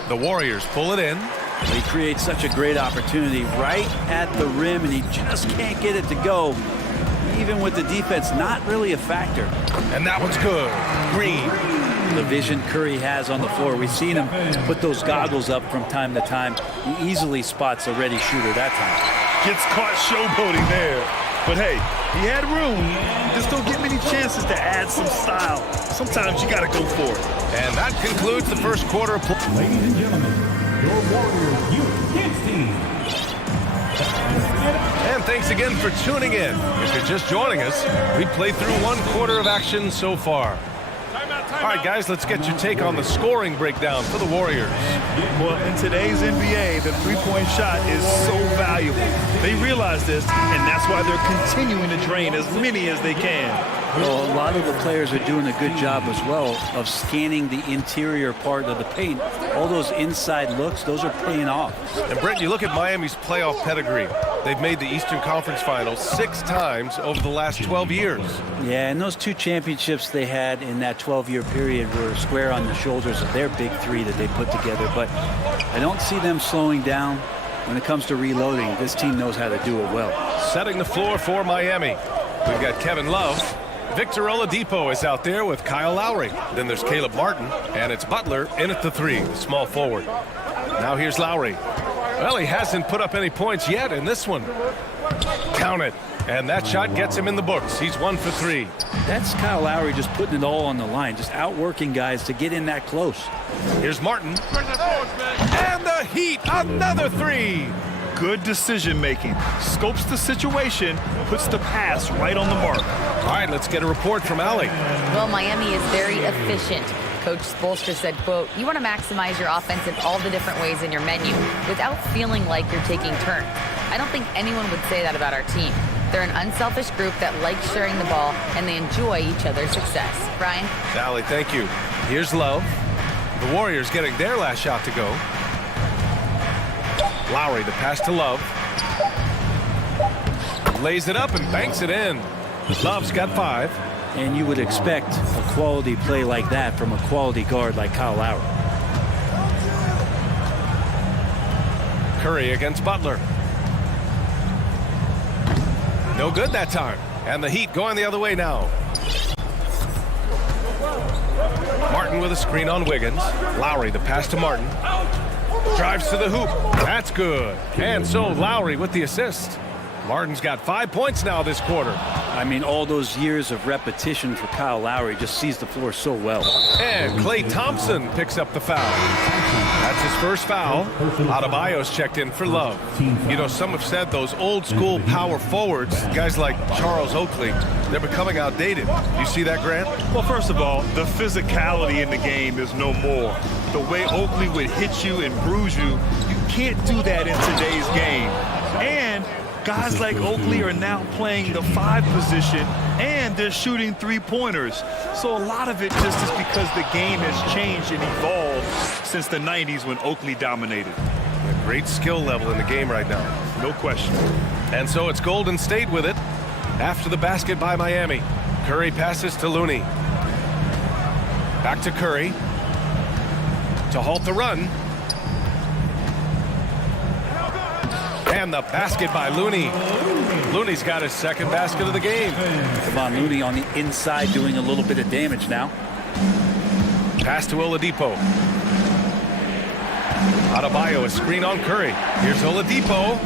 The Warriors pull it in. He creates such a great opportunity right at the rim, and he just can't get it to go. Even with the defense not really a factor. And that one's good. Green. The vision Curry has on the floor. We've seen him put those goggles up from time to time. He easily spots a ready shooter that time. Gets caught showboating there. But hey, he had room. You just don't get many chances to add some style. Sometimes you got to go for it. And that concludes the first quarter of play. Ladies and gentlemen, your Warriors Youth Kids team. And thanks again for tuning in. If you're just joining us, we played through 1 quarter of action so far. All right, guys, let's get your take on the scoring breakdown for the Warriors. Well, in today's NBA, the three-point shot is so valuable. They realize this, and that's why they're continuing to drain as many as they can. Well, a lot of the players are doing a good job as well of scanning the interior part of the paint. All those inside looks, those are paying off. And Brent, you look at Miami's playoff pedigree. They've made the Eastern Conference Finals 6 times over the last 12 years. Yeah, and those 2 championships they had in that 12-year period were square on the shoulders of their big 3 that they put together. But I don't see them slowing down when it comes to reloading. This team knows how to do it well. Setting the floor for Miami. We've got Kevin Love. Victor Oladipo is out there with Kyle Lowry. Then there's Caleb Martin, and it's Butler in at the 3, the small forward. Now here's Lowry. Well, he hasn't put up any points yet in this one. Count it. And that shot gets him in the books. He's 1 for 3. That's Kyle Lowry just putting it all on the line, just outworking guys to get in that close. Here's Martin. And the Heat, another 3. Good decision-making. Scopes the situation, puts the pass right on the mark. All right, let's get a report from Allie. Well, Miami is very efficient. Coach Spoelstra said, quote, "You want to maximize your offense in all the different ways in your menu without feeling like you're taking turns." I don't think anyone would say that about our team. They're an unselfish group that likes sharing the ball, and they enjoy each other's success. Brian? Allie, thank you. Here's Love. The Warriors getting their last shot to go. Lowry, the pass to Love. Lays it up and banks it in. Love's got 5. And you would expect a quality play like that from a quality guard like Kyle Lowry. Curry against Butler. No good that time. And the Heat going the other way now. Martin with a screen on Wiggins. Lowry, the pass to Martin. Drives to the hoop. That's good. And so Lowry with the assist. Martin's got 5 points now this quarter. I mean, all those years of repetition for Kyle Lowry just sees the floor so well. And Klay Thompson picks up the foul. That's his first foul. Adebayo's checked in for Love. You know, some have said those old school power forwards, guys like Charles Oakley, they're becoming outdated. You see that, Grant? Well, first of all, the physicality in the game is no more. The way Oakley would hit you and bruise you, you can't do that in today's game. And guys like Oakley are now playing the 5 position, and they're shooting 3-pointers. So a lot of it just is because the game has changed and evolved since the 90s when Oakley dominated. A great skill level in the game right now. No question. And so it's Golden State with it. After the basket by Miami. Curry passes to Looney. Back to Curry. To halt the run. And the basket by Looney. Looney's got his second basket of the game. Come on, Looney on the inside doing a little bit of damage now. Pass to Oladipo. Adebayo, a screen on Curry. Here's Oladipo.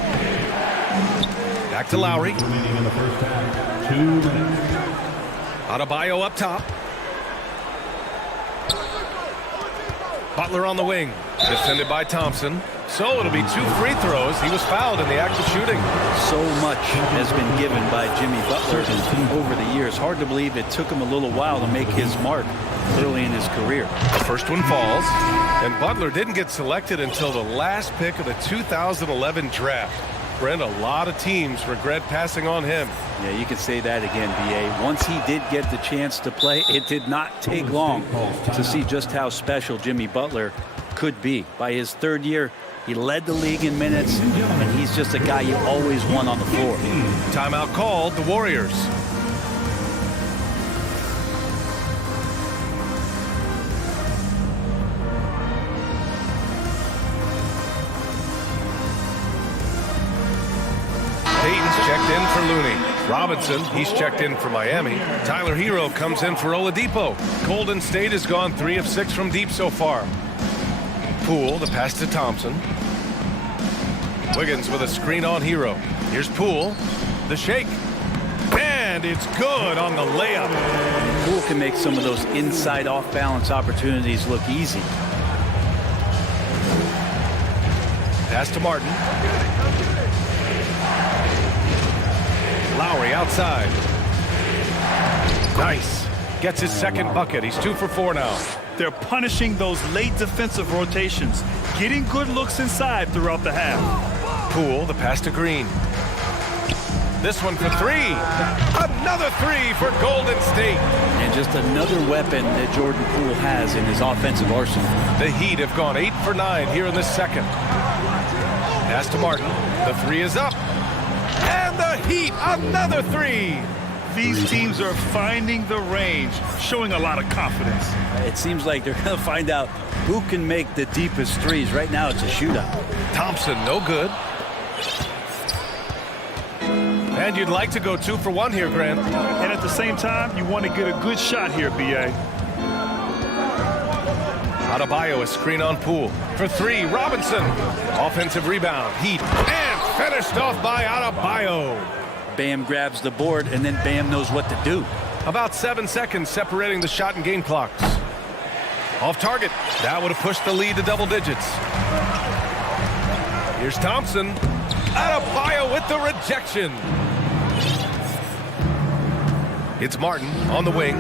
Back to Lowry. Adebayo up top. Butler on the wing. Defended by Thompson. So it'll be 2 free throws. He was fouled in the act of shooting. So much has been given by Jimmy Butler over the years. Hard to believe it took him a little while to make his mark early in his career. The first one falls, and Butler didn't get selected until the last pick of the 2011 draft. Brent, a lot of teams regret passing on him. Yeah, you can say that again, B.A. Once he did get the chance to play, it did not take long to see just how special Jimmy Butler could be. By his third year, he led the league in minutes, and he's just a guy you always want on the floor. Timeout called, the Warriors. Payton's checked in for Looney. Robinson, he's checked in for Miami. Tyler Hero comes in for Oladipo. Golden State has gone 3 of 6 from deep so far. Poole, the pass to Thompson. Wiggins with a screen on Hero. Here's Poole, the shake. And it's good on the layup. Poole can make some of those inside off-balance opportunities look easy. Pass to Martin. Lowry outside. Nice. Gets his second bucket. He's 2 for 4 now. They're punishing those late defensive rotations, getting good looks inside throughout the half. Poole, the pass to Green. This one for 3. Another 3 for Golden State. And just another weapon that Jordan Poole has in his offensive arsenal. The Heat have gone 8 for 9 here in the second. Pass to Martin. The 3 is up. And the Heat, another 3. These teams are finding the range, showing a lot of confidence. It seems like they're going to find out who can make the deepest threes. Right now, it's a shootout. Thompson, no good. And you'd like to go 2 for 1 here, Grant. And at the same time, you want to get a good shot here, B.A. Adebayo, a screen on Poole. For 3, Robinson. Offensive rebound, Heat. And finished off by Adebayo. Bam grabs the board, and then Bam knows what to do. About 7 seconds separating the shot and game clocks. Off target. That would have pushed the lead to double digits. Here's Thompson. Adebayo with the rejection. It's Martin on the wing.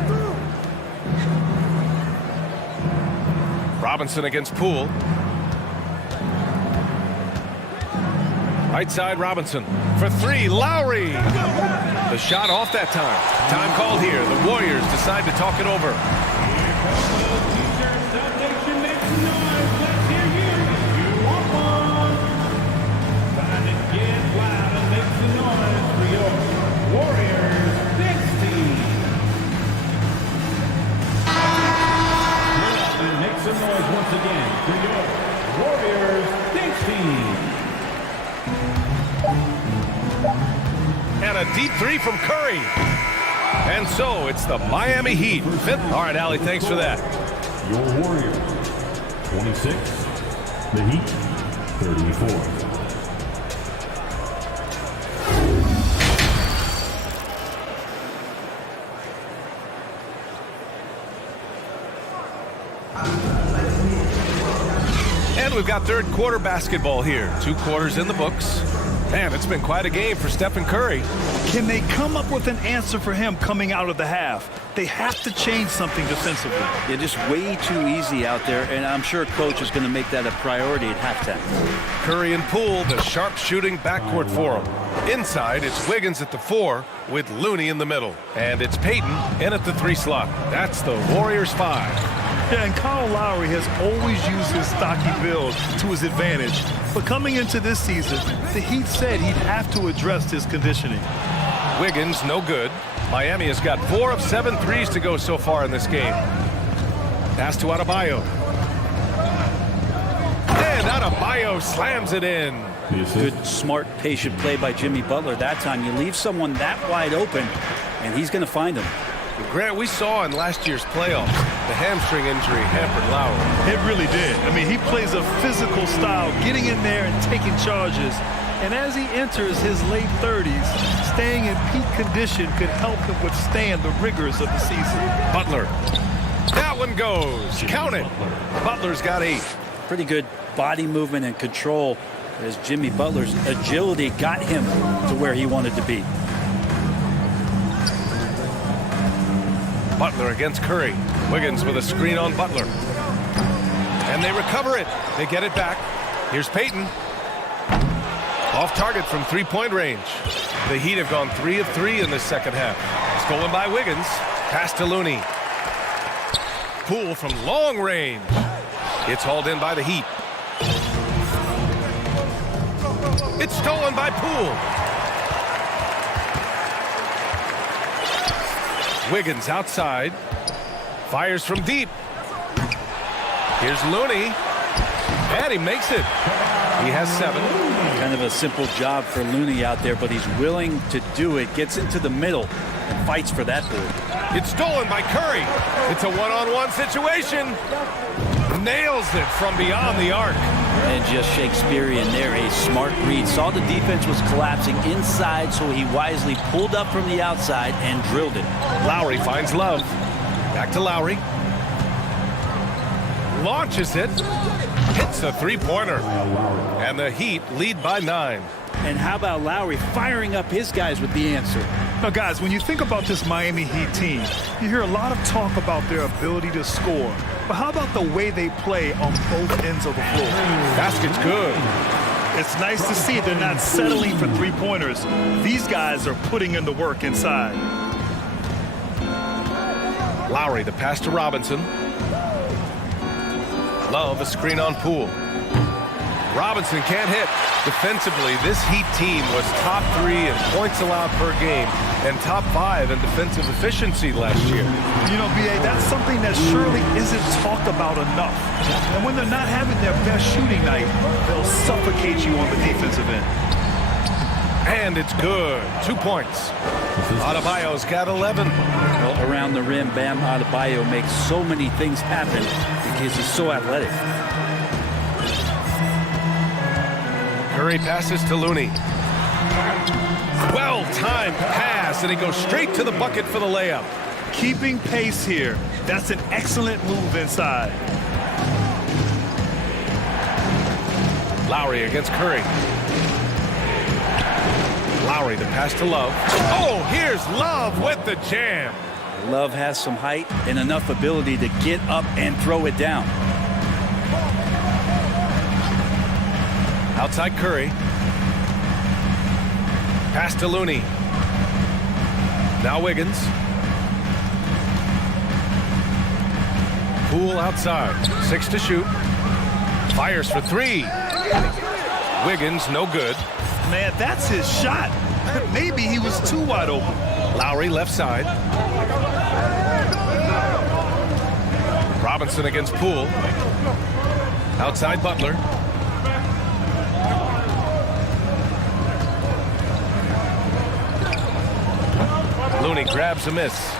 Robinson against Poole. Right side, Robinson. For 3, Lowry. The shot off that time. Time called here. The Warriors decide to talk it over. Make some noise once again for your Warriors Thanks Team. And a deep 3 from Curry. And so it's the Miami Heat. 5th. All right, Allie, thanks for that. Your Warriors, 26. The Heat, 34. And we've got third quarter basketball here. 2 quarters in the books. Man, it's been quite a game for Stephen Curry. Can they come up with an answer for him coming out of the half? They have to change something defensively. They're just way too easy out there, and I'm sure coach is going to make that a priority at halftime. Curry and Poole, the sharp shooting backcourt for him. Inside, it's Wiggins at the 4 with Looney in the middle. And it's Payton in at the 3 slot. That's the Warriors 5. Yeah, and Kyle Lowry has always used his stocky build to his advantage. But coming into this season, the Heat said he'd have to address his conditioning. Wiggins, no good. Miami has got 4 of 7 threes to go so far in this game. Pass to Adebayo. And Adebayo slams it in. Good, smart, patient play by Jimmy Butler. That time you leave someone that wide open, and he's going to find him. Grant, we saw in last year's playoffs, the hamstring injury hampered Lowry. It really did. I mean, he plays a physical style, getting in there and taking charges. And as he enters his late 30s, staying in peak condition could help him withstand the rigors of the season. Butler. That one goes. Count it. Butler's got 8. Pretty good body movement and control as Jimmy Butler's agility got him to where he wanted to be. Butler against Curry. Wiggins with a screen on Butler. And they recover it. They get it back. Here's Payton. Off target from three-point range. The Heat have gone 3 of 3 in this second half. Stolen by Wiggins. Pass to Looney. Poole from long range. It's hauled in by the Heat. It's stolen by Poole. Wiggins outside. Fires from deep. Here's Looney. And he makes it. He has 7. Kind of a simple job for Looney out there, but he's willing to do it. Gets into the middle and fights for that board. It's stolen by Curry. It's a one-on-one situation. Nails it from beyond the arc. And just Shakespearean there, a smart read. Saw the defense was collapsing inside, so he wisely pulled up from the outside and drilled it. Lowry finds Love. Back to Lowry. Launches it. Hits a three-pointer. And the Heat lead by 9. And how about Lowry firing up his guys with the answer? Now, guys, when you think about this Miami Heat team, you hear a lot of talk about their ability to score. But how about the way they play on both ends of the floor? Basket's good. It's nice to see they're not settling for three-pointers. These guys are putting in the work inside. Lowry, the pass to Robinson. Love, a screen on Poole. Robinson can't hit. Defensively, this Heat team was top 3 in points allowed per game and top 5 in defensive efficiency last year. You know, B.A., that's something that surely isn't talked about enough. And when they're not having their best shooting night, they'll suffocate you on the defensive end. And it's good. 2 points. Adebayo's got 11. Well, around the rim, Bam Adebayo makes so many things happen because he's so athletic. Curry passes to Looney. Well-timed pass, and he goes straight to the bucket for the layup. Keeping pace here. That's an excellent move inside. Lowry against Curry. Lowry, the pass to Love. Oh, here's Love with the jam. Love has some height and enough ability to get up and throw it down. Outside Curry. Pass to Looney. Now Wiggins. Poole outside. 6 to shoot. Fires for 3. Wiggins, no good. Man, that's his shot. Maybe he was too wide open. Lowry left side. Robinson against Poole. Outside Butler. Looney grabs a miss.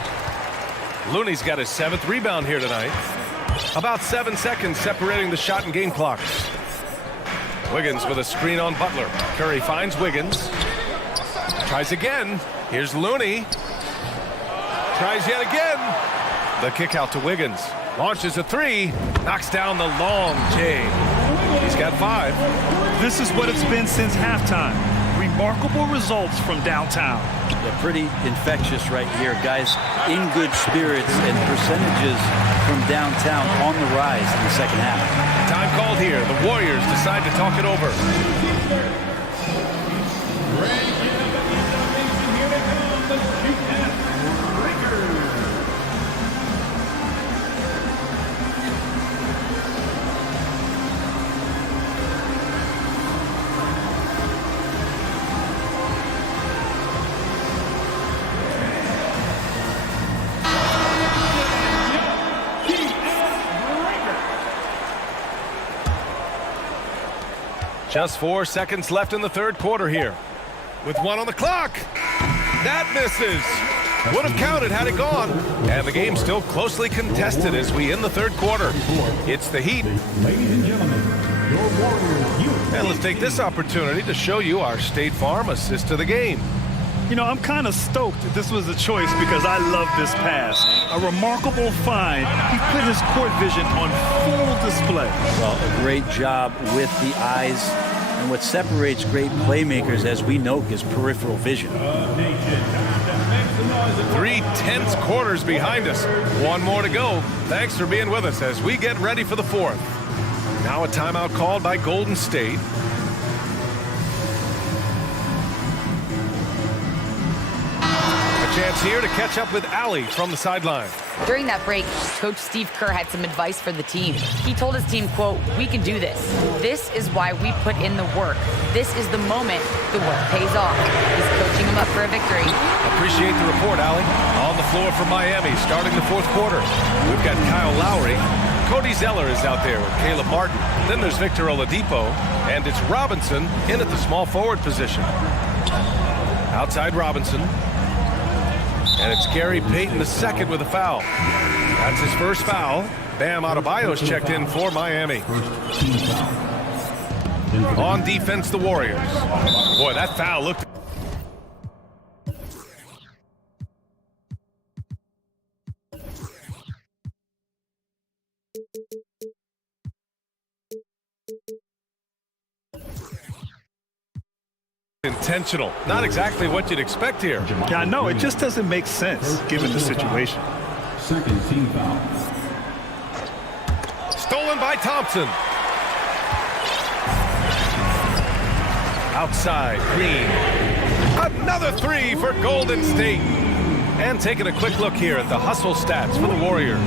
Looney's got his 7th rebound here tonight. About 7 seconds separating the shot and game clocks. Wiggins with a screen on Butler. Curry finds Wiggins. Tries again. Here's Looney. Tries yet again. The kick out to Wiggins. Launches a 3. Knocks down the long J. He's got 5. This is what it's been since halftime. Remarkable results from downtown. Yeah, pretty infectious right here. Guys in good spirits and percentages from downtown on the rise in the second half. Time called here. The Warriors decide to talk it over. Just 4 seconds left in the third quarter here. With 1 on the clock. That misses. Would have counted had it gone. And the game's still closely contested as we end the third quarter. It's the Heat. Ladies and gentlemen, your Warriors. And let's take this opportunity to show you our State Farm assist to the game. You know, I'm kind of stoked that this was a choice because I love this pass. A remarkable find. He put his court vision on full display. Well, a great job with the eyes. And what separates great playmakers, as we know, is peripheral vision. 3 tense quarters behind us. One more to go. Thanks for being with us as we get ready for the fourth. Now a timeout called by Golden State. Chance here to catch up with Allie from the sideline. During that break, Coach Steve Kerr had some advice for the team. He told his team, quote, "We can do this. This is why we put in the work. This is the moment the work pays off." He's coaching them up for a victory. Appreciate the report, Allie. On the floor for Miami, starting the fourth quarter. We've got Kyle Lowry. Cody Zeller is out there with Caleb Martin. Then there's Victor Oladipo. And it's Robinson in at the small forward position. Outside Robinson. And it's Gary Payton II with a foul. That's his first foul. Bam Adebayo's checked in for Miami. On defense, the Warriors. Boy, that foul looked... intentional. Not exactly what you'd expect here. Yeah, I know. It just doesn't make sense given the situation. Second team foul. Stolen by Thompson. Outside, Green. Another three for Golden State. And taking a quick look here at the hustle stats for the Warriors.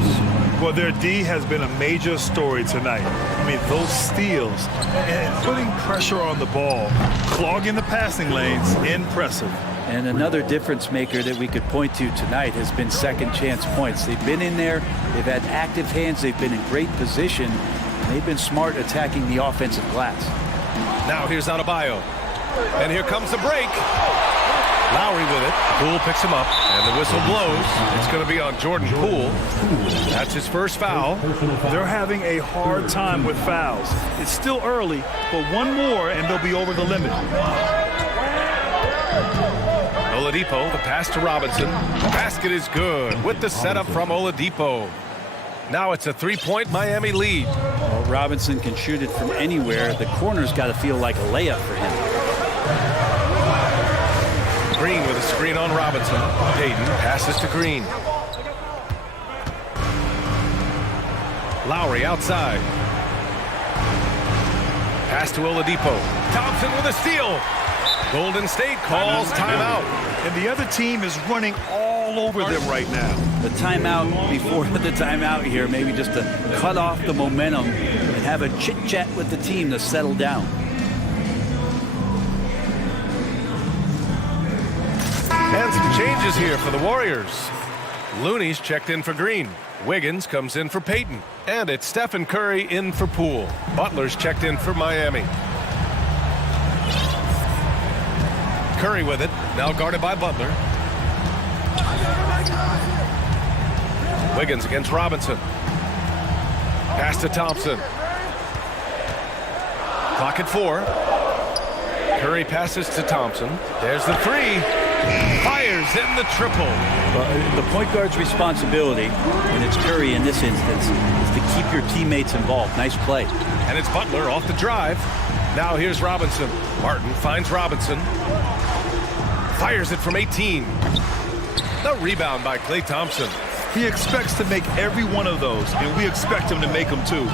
Well, their D has been a major story tonight. I mean, those steals and putting pressure on the ball, clogging the passing lanes, impressive. And another difference maker that we could point to tonight has been second chance points. They've been in there, they've had active hands, they've been in great position, and they've been smart attacking the offensive glass. Now here's Adebayo. And here comes the break. Lowry with it. Poole picks him up, and the whistle blows. It's going to be on Jordan Poole. That's his first foul. They're having a hard time with fouls. It's still early, but one more, and they'll be over the limit. Oladipo, the pass to Robinson. The basket is good with the setup from Oladipo. Now it's a three-point Miami lead. Well, Robinson can shoot it from anywhere. The corner's got to feel like a layup for him. Green with a screen on Robinson. Payton passes to Green. Lowry outside. Pass to Oladipo. Thompson with a steal. Golden State calls timeout. And the other team is running all over them right now. The timeout before the timeout here, maybe just to cut off the momentum and have a chit-chat with the team to settle down. And some changes here for the Warriors. Looney's checked in for Green. Wiggins comes in for Payton. And it's Stephen Curry in for Poole. Butler's checked in for Miami. Curry with it, now guarded by Butler. Wiggins against Robinson. Pass to Thompson. Clock at 4. Curry passes to Thompson. There's the three. Fires in the triple. The point guard's responsibility, and it's Curry in this instance, is to keep your teammates involved. Nice play. And it's Butler off the drive. Now here's Robinson. Martin finds Robinson. Fires it from 18. The rebound by Klay Thompson. He expects to make every one of those, and we expect him to make them too.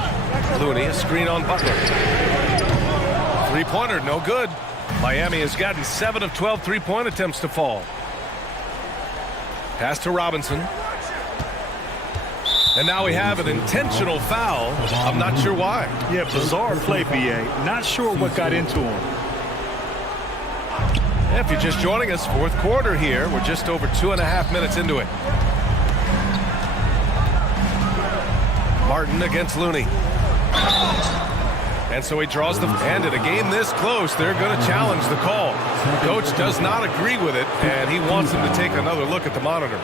Looney, a screen on Butler. Three-pointer, no good. Miami has gotten 7 of 12 three-point attempts to fall. Pass to Robinson. And now we have an intentional foul. I'm not sure why. Yeah, bizarre play, BA. Not sure what got into him. If you're just joining us, fourth quarter here. We're just over 2.5 minutes into it. Martin against Looney. And so he draws the hand. In a game this close, they're going to challenge the call. Coach does not agree with it, and he wants him to take another look at the monitor.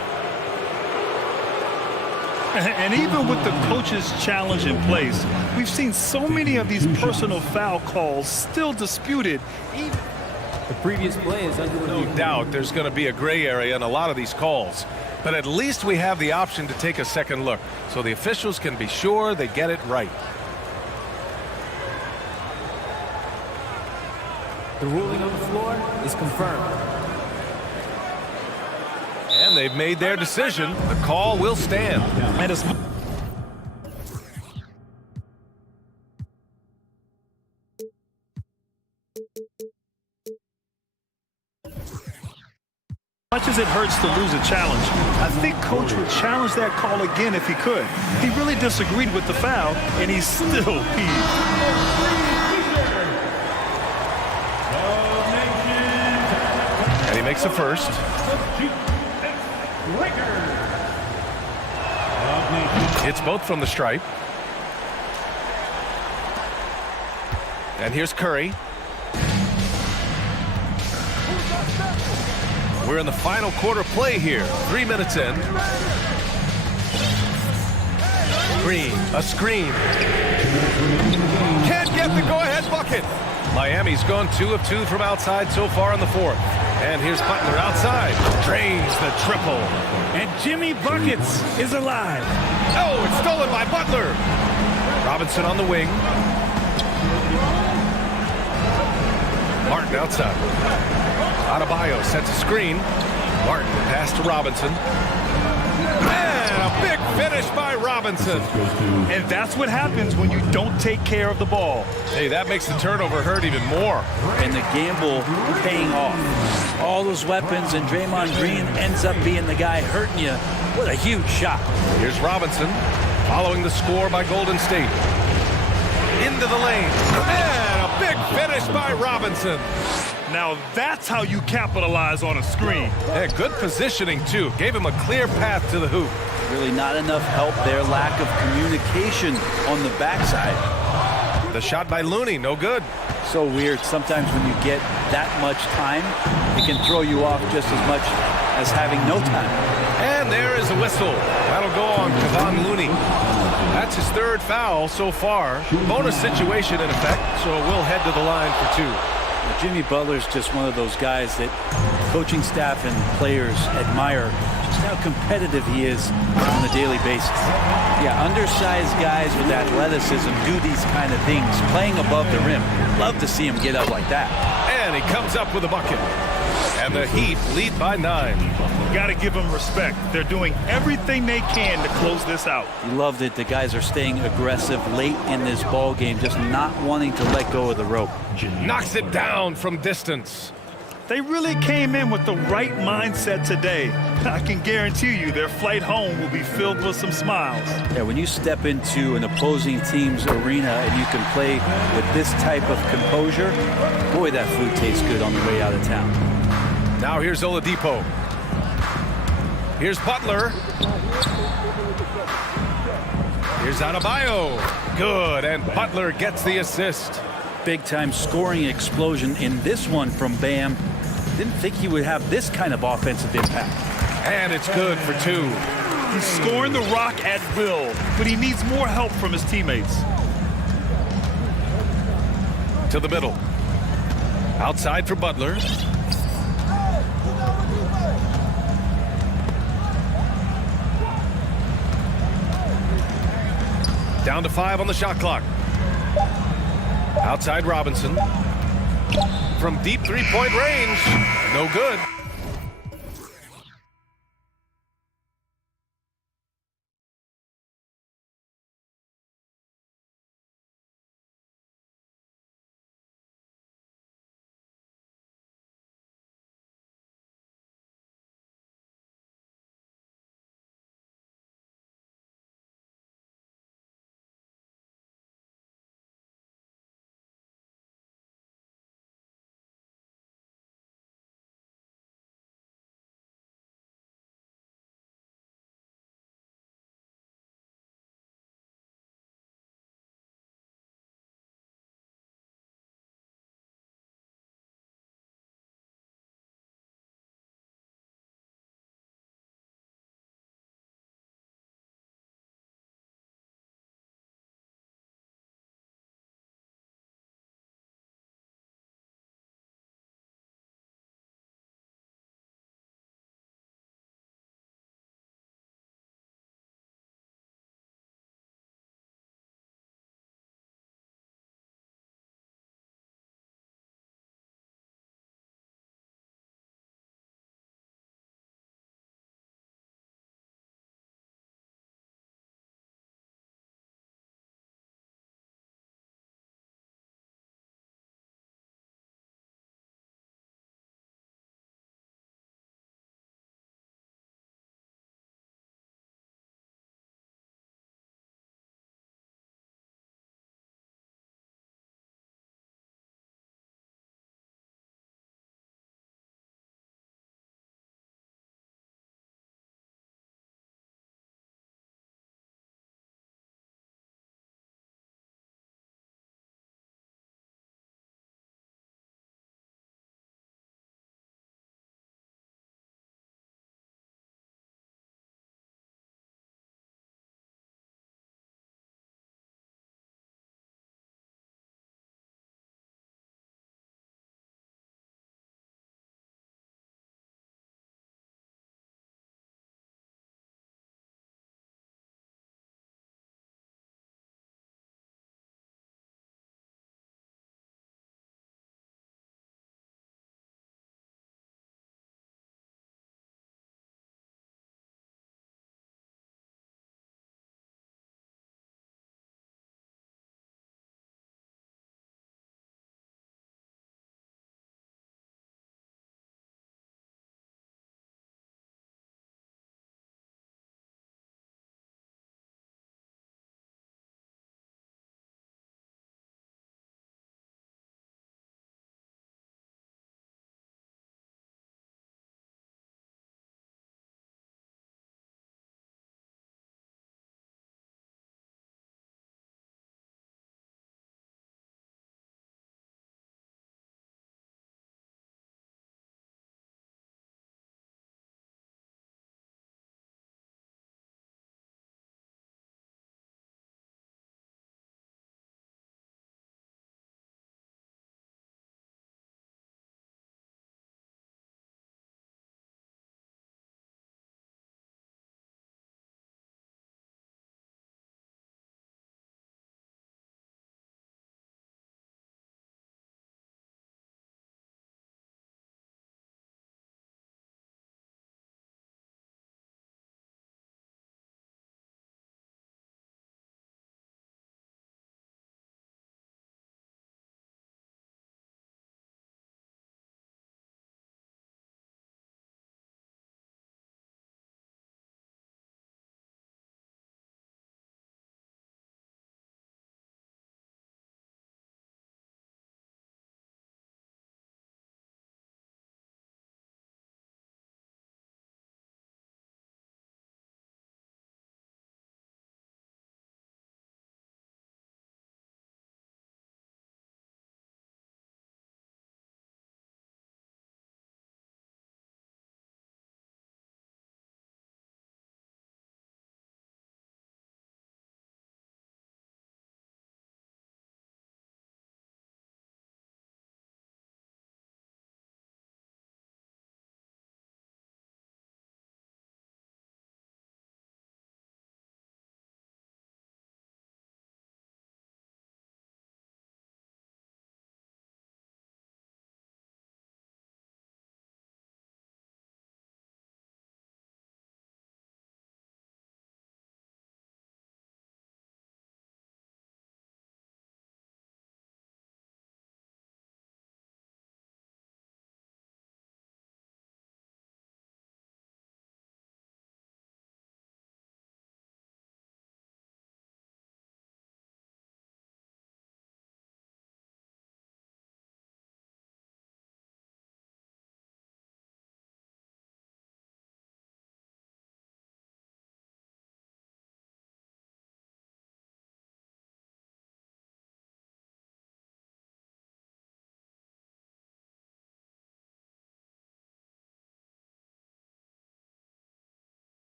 And even with the coach's challenge in place, we've seen so many of these personal foul calls still disputed. The previous play is under review. No doubt there's going to be a gray area in a lot of these calls. But at least we have the option to take a second look, so the officials can be sure they get it right. The ruling on the floor is confirmed. And they've made their decision. The call will stand. And as much as it hurts to lose a challenge, I think Coach would challenge that call again if he could. He really disagreed with the foul, and he's still peeved. And he makes the first. It's both from the stripe. And here's Curry. We're in the final quarter play here. 3 minutes in. Green, a screen. Can't get the go-ahead bucket. Miami's gone 2 of 2 from outside so far in the fourth. And here's Butler outside. Drains the triple. And Jimmy Buckets is alive. Oh, it's stolen by Butler. Robinson on the wing. Martin outside. Adebayo sets a screen. Martin pass to Robinson. And a big finish by Robinson. And that's what happens when you don't take care of the ball. Hey, that makes the turnover hurt even more. And the gamble paying off. All those weapons, and Draymond Green ends up being the guy hurting you. What a huge shot. Here's Robinson following the score by Golden State. Into the lane. And a big finish by Robinson. Now that's how you capitalize on a screen. Yeah, good positioning, too. Gave him a clear path to the hoop. Really not enough help there. Lack of communication on the backside. The shot by Looney, no good. So weird. Sometimes when you get that much time, it can throw you off just as much as having no time. And there is a whistle. That'll go on Kevon Looney. That's his third foul so far. Bonus situation in effect, so we'll head to the line for 2. Jimmy Butler's just one of those guys that coaching staff and players admire just how competitive he is on a daily basis. Yeah, undersized guys with athleticism do these kind of things, playing above the rim. Love to see him get up like that. And he comes up with a bucket. And the Heat lead by 9. Got to give them respect. They're doing everything they can to close this out. You love that the guys are staying aggressive late in this ball game, just not wanting to let go of the rope. Knocks it down from distance. They really came in with the right mindset today. I can guarantee you their flight home will be filled with some smiles. Yeah, when you step into an opposing team's arena and you can play with this type of composure, boy, that food tastes good on the way out of town. Now here's Oladipo. Here's Butler. Here's Adebayo. Good, and Butler gets the assist. Big-time scoring explosion in this one from Bam. Didn't think he would have this kind of offensive impact. And it's good for 2. He's scoring the rock at will, but he needs more help from his teammates. To the middle. Outside for Butler. Down to 5 on the shot clock. Outside Robinson. From deep three-point range. No good.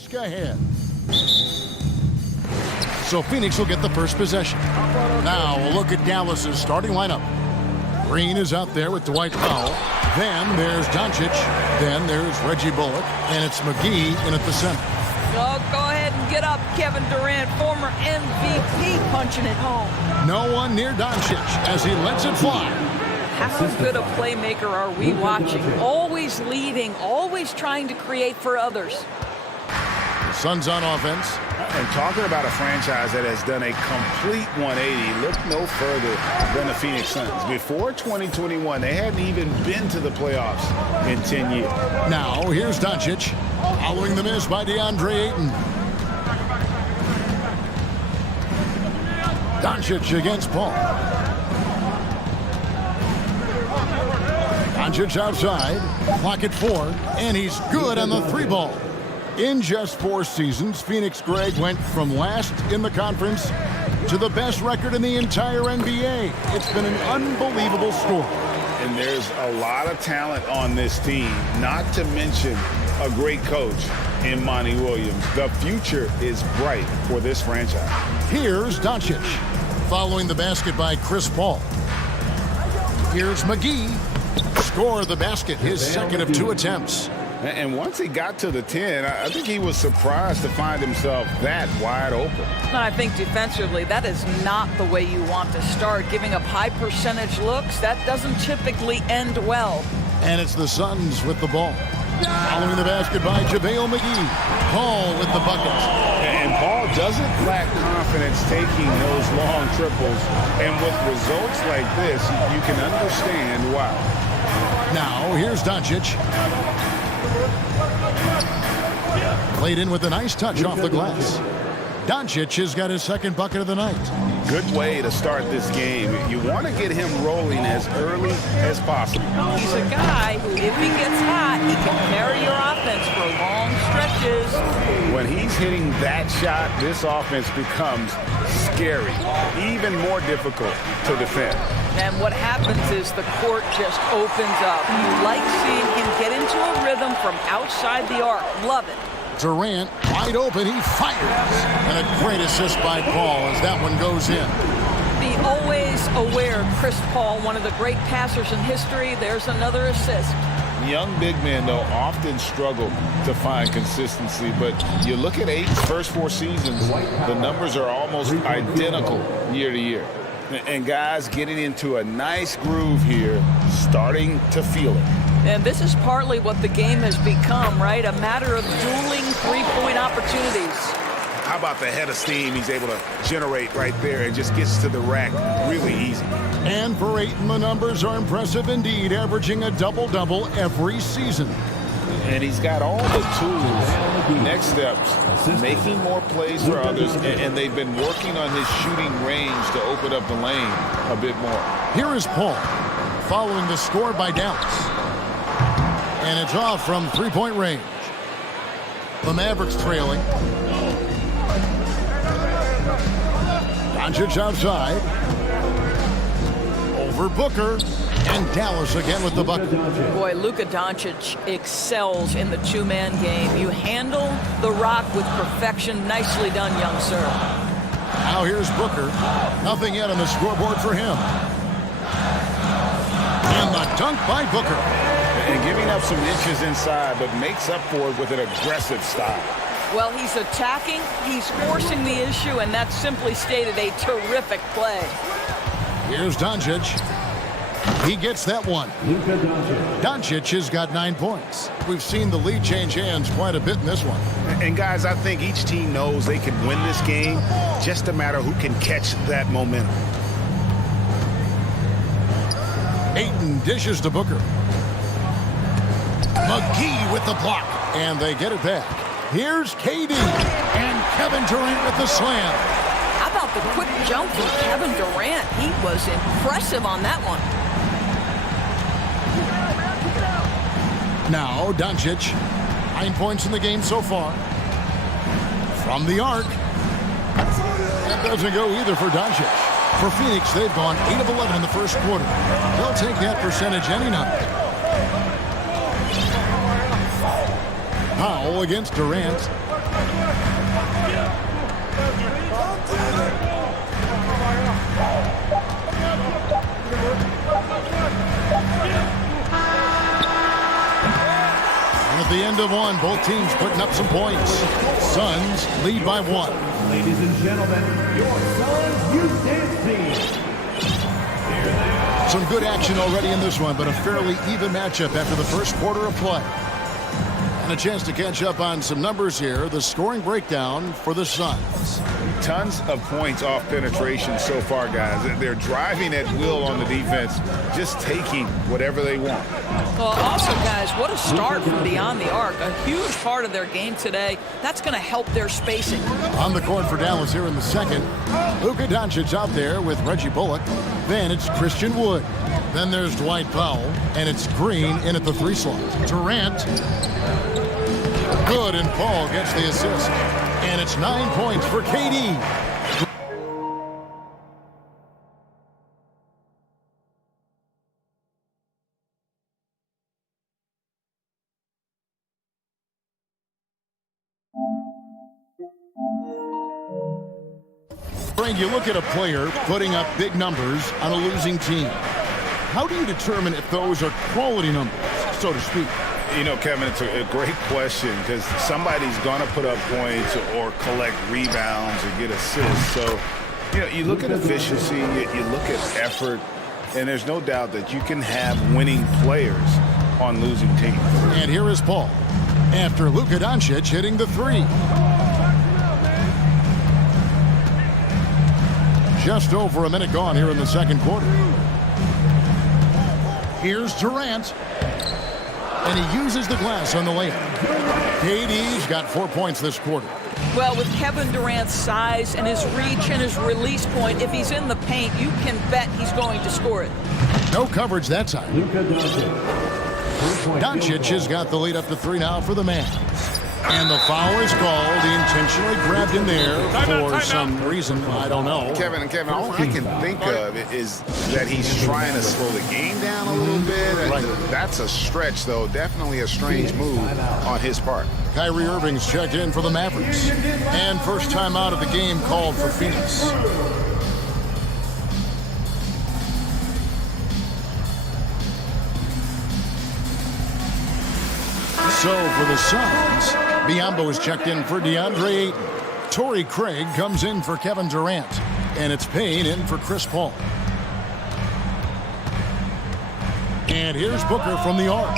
task ahead. So Phoenix will get the first possession. Now we'll look at Dallas's starting lineup. Green is out there with Dwight Powell. Then there's Doncic. Then there's Reggie Bullock. And it's McGee in at the center. Oh, go ahead and get up, Kevin Durant, former MVP, punching it home. No one near Doncic as he lets it fly. How good a playmaker are we watching? Always leading, always trying to create for others. The Suns on offense. And talking about a franchise that has done a complete 180, look no further than the Phoenix Suns. Before 2021, they hadn't even been to the playoffs in 10 years. Now, here's Doncic, following the miss by DeAndre Ayton. Doncic against Paul. Doncic outside, clock at 4, and he's good on the 3 ball. In just 4 seasons, Phoenix Greg went from last in the conference to the best record in the entire NBA. It's been an unbelievable story. And there's a lot of talent on this team, not to mention a great coach in Monty Williams. The future is bright for this franchise. Here's Doncic, following the basket by Chris Paul. Here's McGee, score the basket, his second of 2 attempts. And once he got to the 10, I think he was surprised to find himself that wide open. And I think defensively, that is not the way you want to start. Giving up high percentage looks, that doesn't typically end well. And it's the Suns with the ball. Following the basket by JaVale McGee. Paul with the bucket. And Paul doesn't lack confidence taking those long triples. And with results like this, you can understand why. Now, here's Doncic. Played in with a nice touch off the glass. Doncic has got his second bucket of the night. Good way to start this game. You want to get him rolling as early as possible. He's a guy who, if he gets hot, he can carry your offense for long stretches. When he's hitting that shot, this offense becomes scary, even more difficult to defend. And what happens is the court just opens up. You like seeing him get into a rhythm from outside the arc. Love it. Durant, wide open, he fires. And a great assist by Paul as that one goes in. Be always aware, Chris Paul, one of the great passers in history. There's another assist. Young big men, though, often struggle to find consistency. But you look at Ayton's first 4 seasons, the numbers are almost identical year to year. And guys getting into a nice groove here, starting to feel it. And this is partly what the game has become, right? A matter of dueling three-point opportunities. How about the head of steam he's able to generate right there and just gets to the rack really easy. And for Ayton, the numbers are impressive indeed, averaging a double-double every season. And he's got all the tools. Next steps, making more plays for others, and they've been working on his shooting range to open up the lane a bit more. Here is Paul, following the score by Dallas. And it's off from 3-point range. The Mavericks trailing. Doncic outside. Over Booker. And Dallas again with the bucket. Boy, Luka Doncic excels in the 2-man game. You handle the rock with perfection. Nicely done, young sir. Now here's Booker. Nothing yet on the scoreboard for him. And the dunk by Booker. And giving up some inches inside, but makes up for it with an aggressive style. Well, he's attacking, he's forcing the issue, and that's simply stated a terrific play. Here's Doncic. He gets that one. Doncic has got 9 points. We've seen the lead change hands quite a bit in this one. And guys, I think each team knows they can win this game, just a matter who can catch that momentum. Ayton dishes to Booker. McGee with the block. And they get it back. Here's KD. And Kevin Durant with the slam. How about the quick jump from Kevin Durant? He was impressive on that one. Now, Doncic. 9 points in the game so far. From the arc. That doesn't go either for Doncic. For Phoenix, they've gone 8 of 11 in the first quarter. They'll take that percentage any night. Powell against Durant. At the end of one, both teams putting up some points. Suns lead by 1. Ladies and gentlemen, your Suns Youth Dance Team. Some good action already in this one, but a fairly even matchup after the first quarter of play. And a chance to catch up on some numbers here. The scoring breakdown for the Suns. Tons of points off penetration so far, guys. They're driving at will on the defense, just taking whatever they want. Well, also, guys, what a start from beyond the arc. A huge part of their game today. That's going to help their spacing. On the court for Dallas here in the second. Luka Doncic out there with Reggie Bullock. Then it's Christian Wood. Then there's Dwight Powell. And it's Green in at the 3 slot. Durant. Good, and Paul gets the assist. And it's 9 points for KD. Frank, you look at a player putting up big numbers on a losing team. How do you determine if those are quality numbers, so to speak? You know, Kevin, it's a great question because somebody's going to put up points or collect rebounds or get assists. So, you know, you look at efficiency, you look at effort, and there's no doubt that you can have winning players on losing teams. And here is Paul after Luka Doncic hitting the 3. Just over a minute gone here in the second quarter. Here's Durant. And he uses the glass on the layup. KD's got 4 points this quarter. Well, with Kevin Durant's size and his reach and his release point, if he's in the paint, you can bet he's going to score it. No coverage that time. Doncic has got the lead up to 3 now for the Mavs. And the foul is called. He intentionally grabbed him there for some reason. I don't know. Kevin, all I can think of is that he's trying to slow the game down a little bit. Right. That's a stretch, though. Definitely a strange move on his part. Kyrie Irving's checked in for the Mavericks. And first time out of the game called for Phoenix. So for the Suns, Biyombo is checked in for DeAndre Ayton. Torrey Craig comes in for Kevin Durant. And it's Payne in for Chris Paul. And here's Booker from the arc.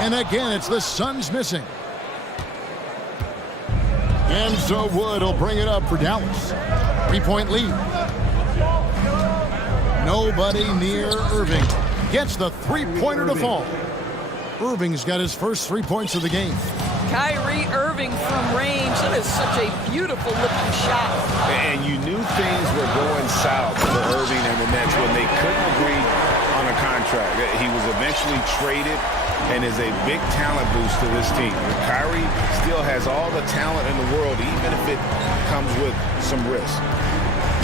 And again, it's the Suns missing. And so Wood will bring it up for Dallas. 3-point lead. Nobody near Irving. Gets the 3-pointer to fall. Irving's got his first 3 points of the game. Kyrie Irving from range. That is such a beautiful looking shot. And you knew things were going south for Irving and the Nets when they couldn't agree on a contract. He was eventually traded and is a big talent boost to this team. Kyrie still has all the talent in the world, even if it comes with some risk.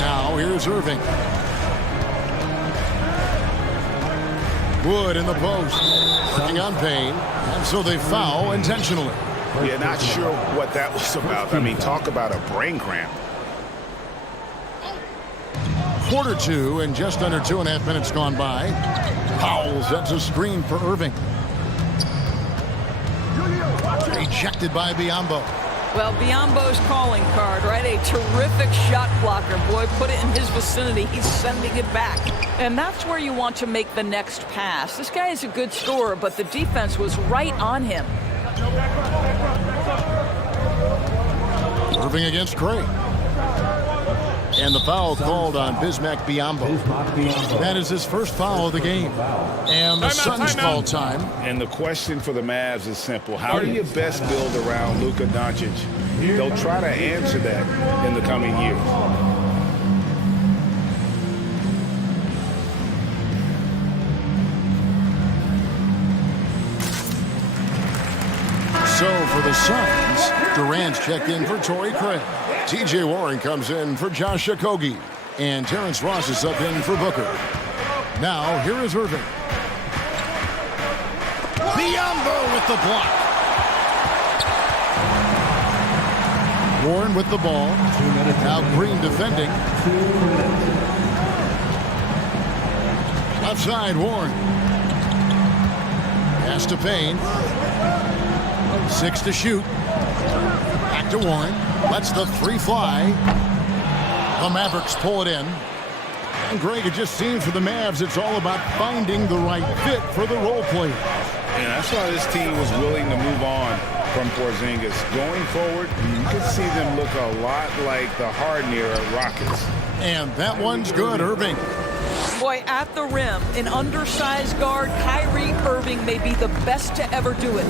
Now here's Irving. Wood in the post, working on Payne, and so they foul intentionally. Yeah, not sure what that was about. I mean, talk about a brain cramp. Quarter 2 and just under 2.5 minutes gone by. Powell sets a screen for Irving. Rejected by Biyombo. Well, Biyombo's calling card, right? A terrific shot blocker. Boy, put it in his vicinity. He's sending it back. And that's where you want to make the next pass. This guy is a good scorer, but the defense was right on him. Irving against Craig. And the foul called on Bismack Biyombo. That is his first foul of the game. And the Suns call time. And the question for the Mavs is simple. How do you best build around Luka Doncic? They'll try to answer that in the coming years. So for the Suns, Durant's checked in for Torrey Craig. T.J. Warren comes in for Josh Okogie. And Terrence Ross is up in for Booker. Now, here is Irving. Biyombo with the block. Warren with the ball. Now Green defending. Left side, Warren. Pass to Payne. 6 to shoot. Back to Warren. Lets the 3 fly. The Mavericks pull it in. And Greg, it just seems for the Mavs, it's all about finding the right fit for the role players. And that's why this team was willing to move on from Porzingis. Going forward, you can see them look a lot like the Harden era Rockets. And that one's good, Irving. Boy, at the rim, an undersized guard, Kyrie Irving may be the best to ever do it.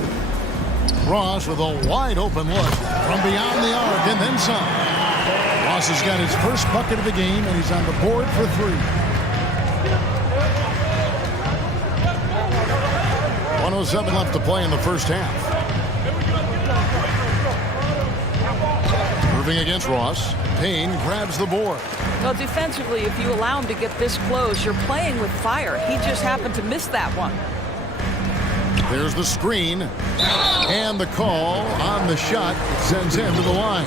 Ross with a wide open look from beyond the arc and then some. Ross has got his first bucket of the game, and he's on the board for 3. 1:07 left to play in the first half. Irving against Ross. Payne grabs the board. Well, defensively, if you allow him to get this close, you're playing with fire. He just happened to miss that one. There's the screen. And the call on the shot. It sends him to the line.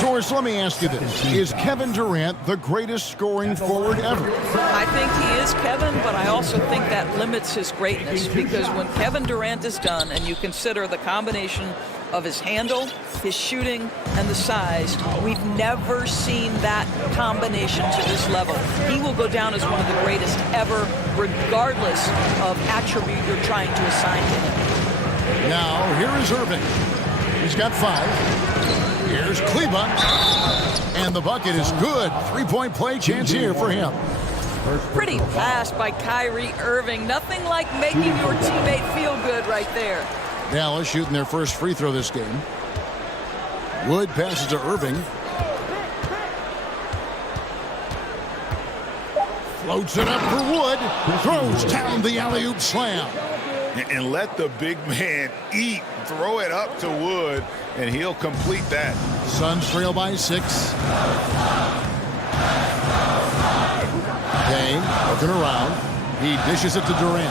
Doris, let me ask you this. Is Kevin Durant the greatest scoring forward ever? I think he is, Kevin, but I also think that limits his greatness, because when Kevin Durant is done and you consider the combination of his handle, his shooting, and the size, we've never seen that combination to this level. He will go down as one of the greatest ever, regardless of attribute you're trying to assign to him. Now, here is Irving. He's got 5. Here's Kleba. And the bucket is good. 3-point play chance here for him. Pretty pass by Kyrie Irving. Nothing like making your teammate feel good right there. Dallas shooting their first free throw this game. Wood passes to Irving. Floats it up for Wood. Throws down the alley-oop slam. And let the big man eat. Throw it up to Wood, and he'll complete that. Suns trail by 6. Payne looking around. He dishes it to Durant.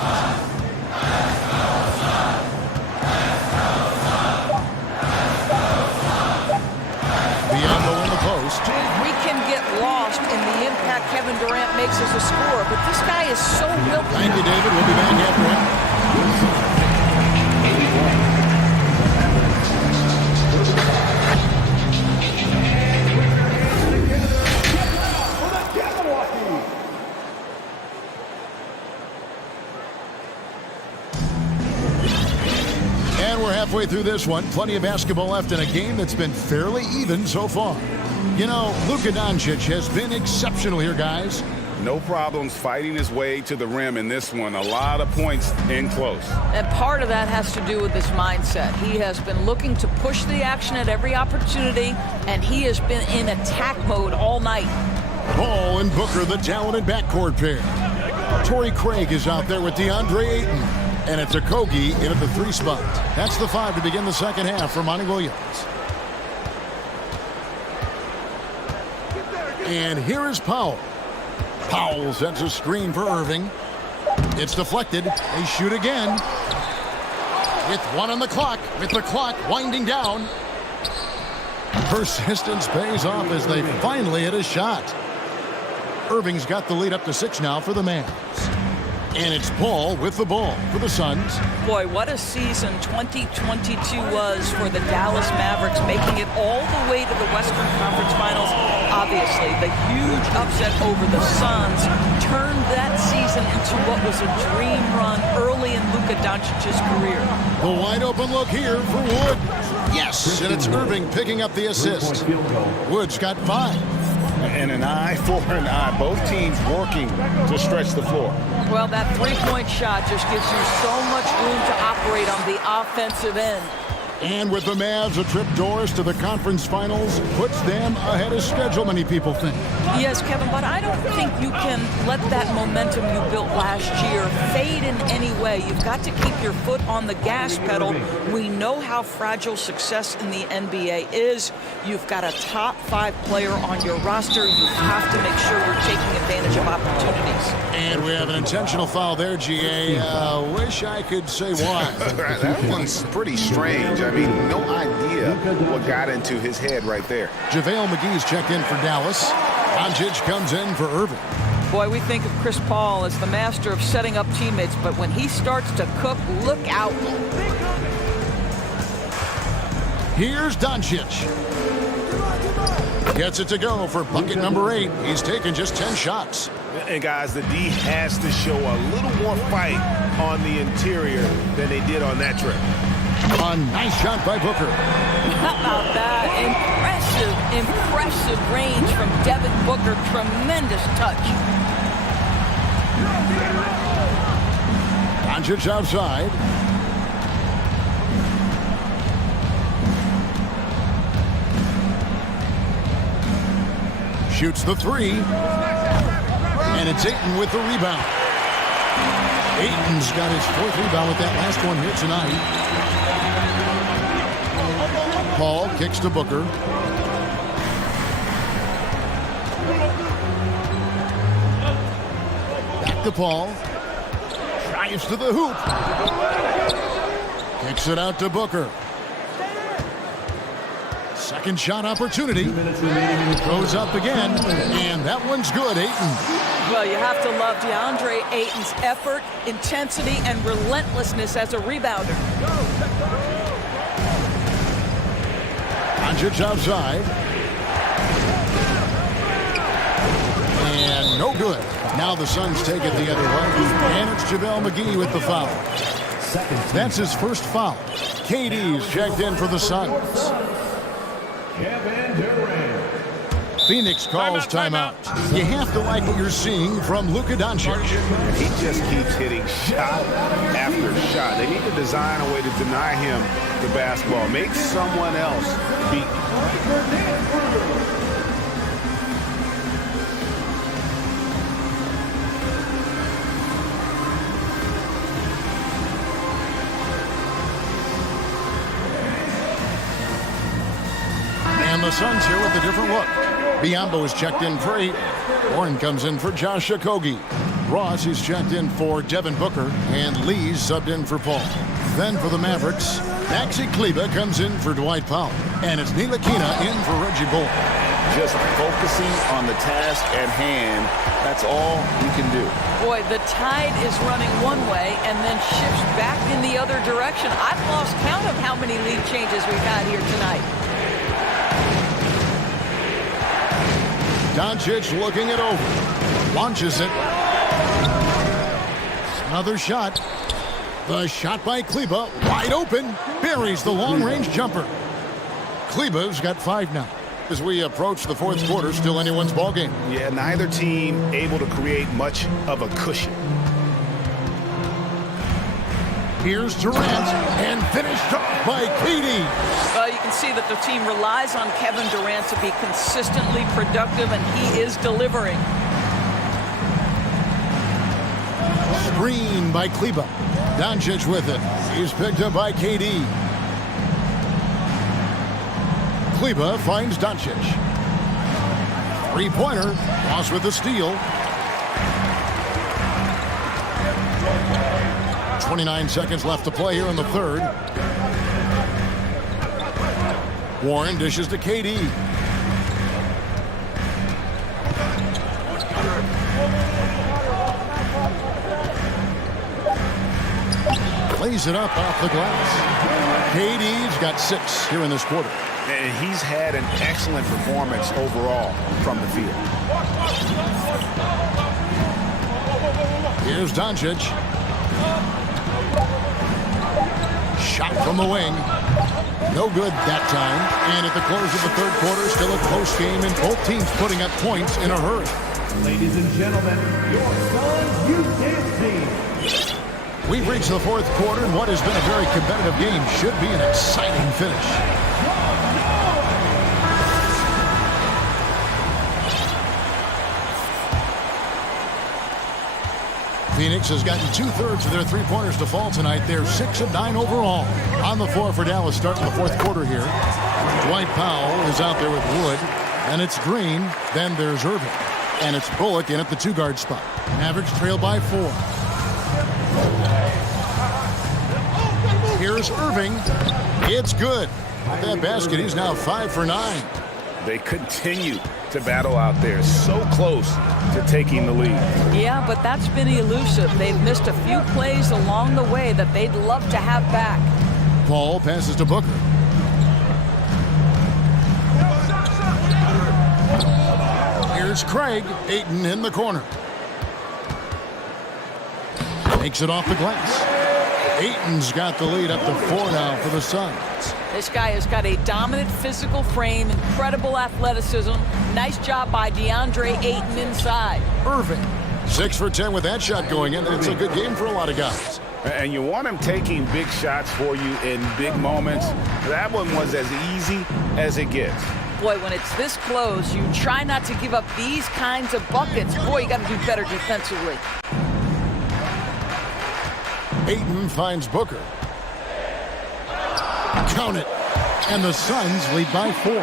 Biyombo in the post. We can get lost in the impact Kevin Durant makes as a scorer, but this guy is so built. Thank you, David. We'll be back after him. And we're halfway through this one. Plenty of basketball left in a game that's been fairly even so far. You know, Luka Doncic has been exceptional here, guys. No problems fighting his way to the rim in this one. A lot of points in close. And part of that has to do with his mindset. He has been looking to push the action at every opportunity, and he has been in attack mode all night. Ball and Booker, the talented backcourt pair. Torrey Craig is out there with DeAndre Ayton. And it's a Kogi in at the 3 spot. That's the 5 to begin the second half for Monty Williams. And here is Powell. Powell sets a screen for Irving. It's deflected. They shoot again. With 1 on the clock. With the clock winding down. Persistence pays off as they finally hit a shot. Irving's got the lead up to 6 now for the Mavs. And it's Paul with the ball for the Suns. Boy, what a season 2022 was for the Dallas Mavericks, making it all the way to the Western Conference Finals. Obviously, the huge upset over the Suns turned that season into what was a dream run early in Luka Doncic's career. The wide open look here for Wood. Yes, and it's Irving picking up the assist. Wood's got 5. And an eye for an eye. Both teams working to stretch the floor. Well, that 3-point shot just gives you so much room to operate on the offensive end. And with the Mavs, a trip, Doris, to the conference finals puts them ahead of schedule, many people think. Yes, Kevin, but I don't think you can let that momentum you built last year fade in any way. You've got to keep your foot on the gas pedal. We know how fragile success in the NBA is. You've got a top 5 player on your roster. You have to make sure you're taking advantage of opportunities. And we have an intentional foul there, GA. Wish I could say why. That one's pretty strange. I mean, no idea what got into his head right there. JaVale McGee's checked in for Dallas. Doncic comes in for Irving. Boy, we think of Chris Paul as the master of setting up teammates, but when he starts to cook, look out. Here's Doncic. Gets it to go for bucket number 8. He's taken just 10 shots. And guys, the D has to show a little more fight on the interior than they did on that trip. A nice shot by Booker. How about that? Impressive range from Devin Booker. Tremendous touch. Doncic outside. Shoots the 3. And it's Ayton with the rebound. Ayton's got his 4th rebound with that last one here tonight. Paul kicks to Booker. Back to Paul. Drives to the hoop. Kicks it out to Booker. Second shot opportunity. Goes up again, and that one's good, Ayton. Well, you have to love DeAndre Ayton's effort, intensity, and relentlessness as a rebounder. Doncic outside. And no good. Now the Suns take it the other way. And it's JaVale McGee with the foul. That's his first foul. KD's checked in for the Suns. Phoenix calls timeout. You have to like what you're seeing from Luka Doncic. He just keeps hitting shot after shot. They need to design a way to deny him the basketball. Make someone else beat. And the Suns here with a different look. Biyombo is checked in for 8. Warren comes in for Josh Okogie. Ross is checked in for Devin Booker. And Lee's subbed in for Paul. Then for the Mavericks, Maxi Kleber comes in for Dwight Powell. And it's Ntilikina in for Reggie Bullock. Just focusing on the task at hand. That's all you can do. Boy, the tide is running one way and then shifts back in the other direction. I've lost count of how many lead changes we've had here tonight. Doncic looking it over. Launches it. Another shot. The shot by Kleber. Wide open. Buries the long-range jumper. Kleber's got 5 now. As we approach the 4th quarter, still anyone's ballgame. Yeah, neither team able to create much of a cushion. Here's Durant, and finished off by KD. You can see that the team relies on Kevin Durant to be consistently productive, and he is delivering. Screen by Kleber. Doncic with it. He's picked up by KD. Kleber finds Doncic. 3-pointer. Ross with the steal. 29 seconds left to play here in the 3rd. Warren dishes to KD. Plays it up off the glass. KD's got 6 here in this quarter. And he's had an excellent performance overall from the field. Here's Doncic. Shot from the wing. No good that time. And at the close of the 3rd quarter, still a close game, and both teams putting up points in a hurry. Ladies and gentlemen, your Suns Youth Dance Team. We've reached the 4th quarter, and what has been a very competitive game should be an exciting finish. Phoenix has gotten 2/3 of their 3-pointers to fall tonight. They're 6 of 9 overall. On the floor for Dallas starting the 4th quarter here. Dwight Powell is out there with Wood. And it's Green. Then there's Irving. And it's Bullock in at the 2-guard spot. Mavericks trail by 4. Here's Irving. It's good. With that basket, he's now 5 for 9. They continue to battle out there, so close to taking the lead. Yeah, but that's been elusive. They've missed a few plays along the way that they'd love to have back. Paul passes to Booker. Here's Craig. Ayton in the corner. Makes it off the glass. Ayton's got the lead up to 4 now for the Suns. This guy has got a dominant physical frame, incredible athleticism. Nice job by DeAndre Ayton inside. Irving, 6 for 10 with that shot going in. It's a good game for a lot of guys. And you want him taking big shots for you in big moments. That one was as easy as it gets. Boy, when it's this close, you try not to give up these kinds of buckets. Boy, you got to do better defensively. Ayton finds Booker. Count it. And the Suns lead by 4.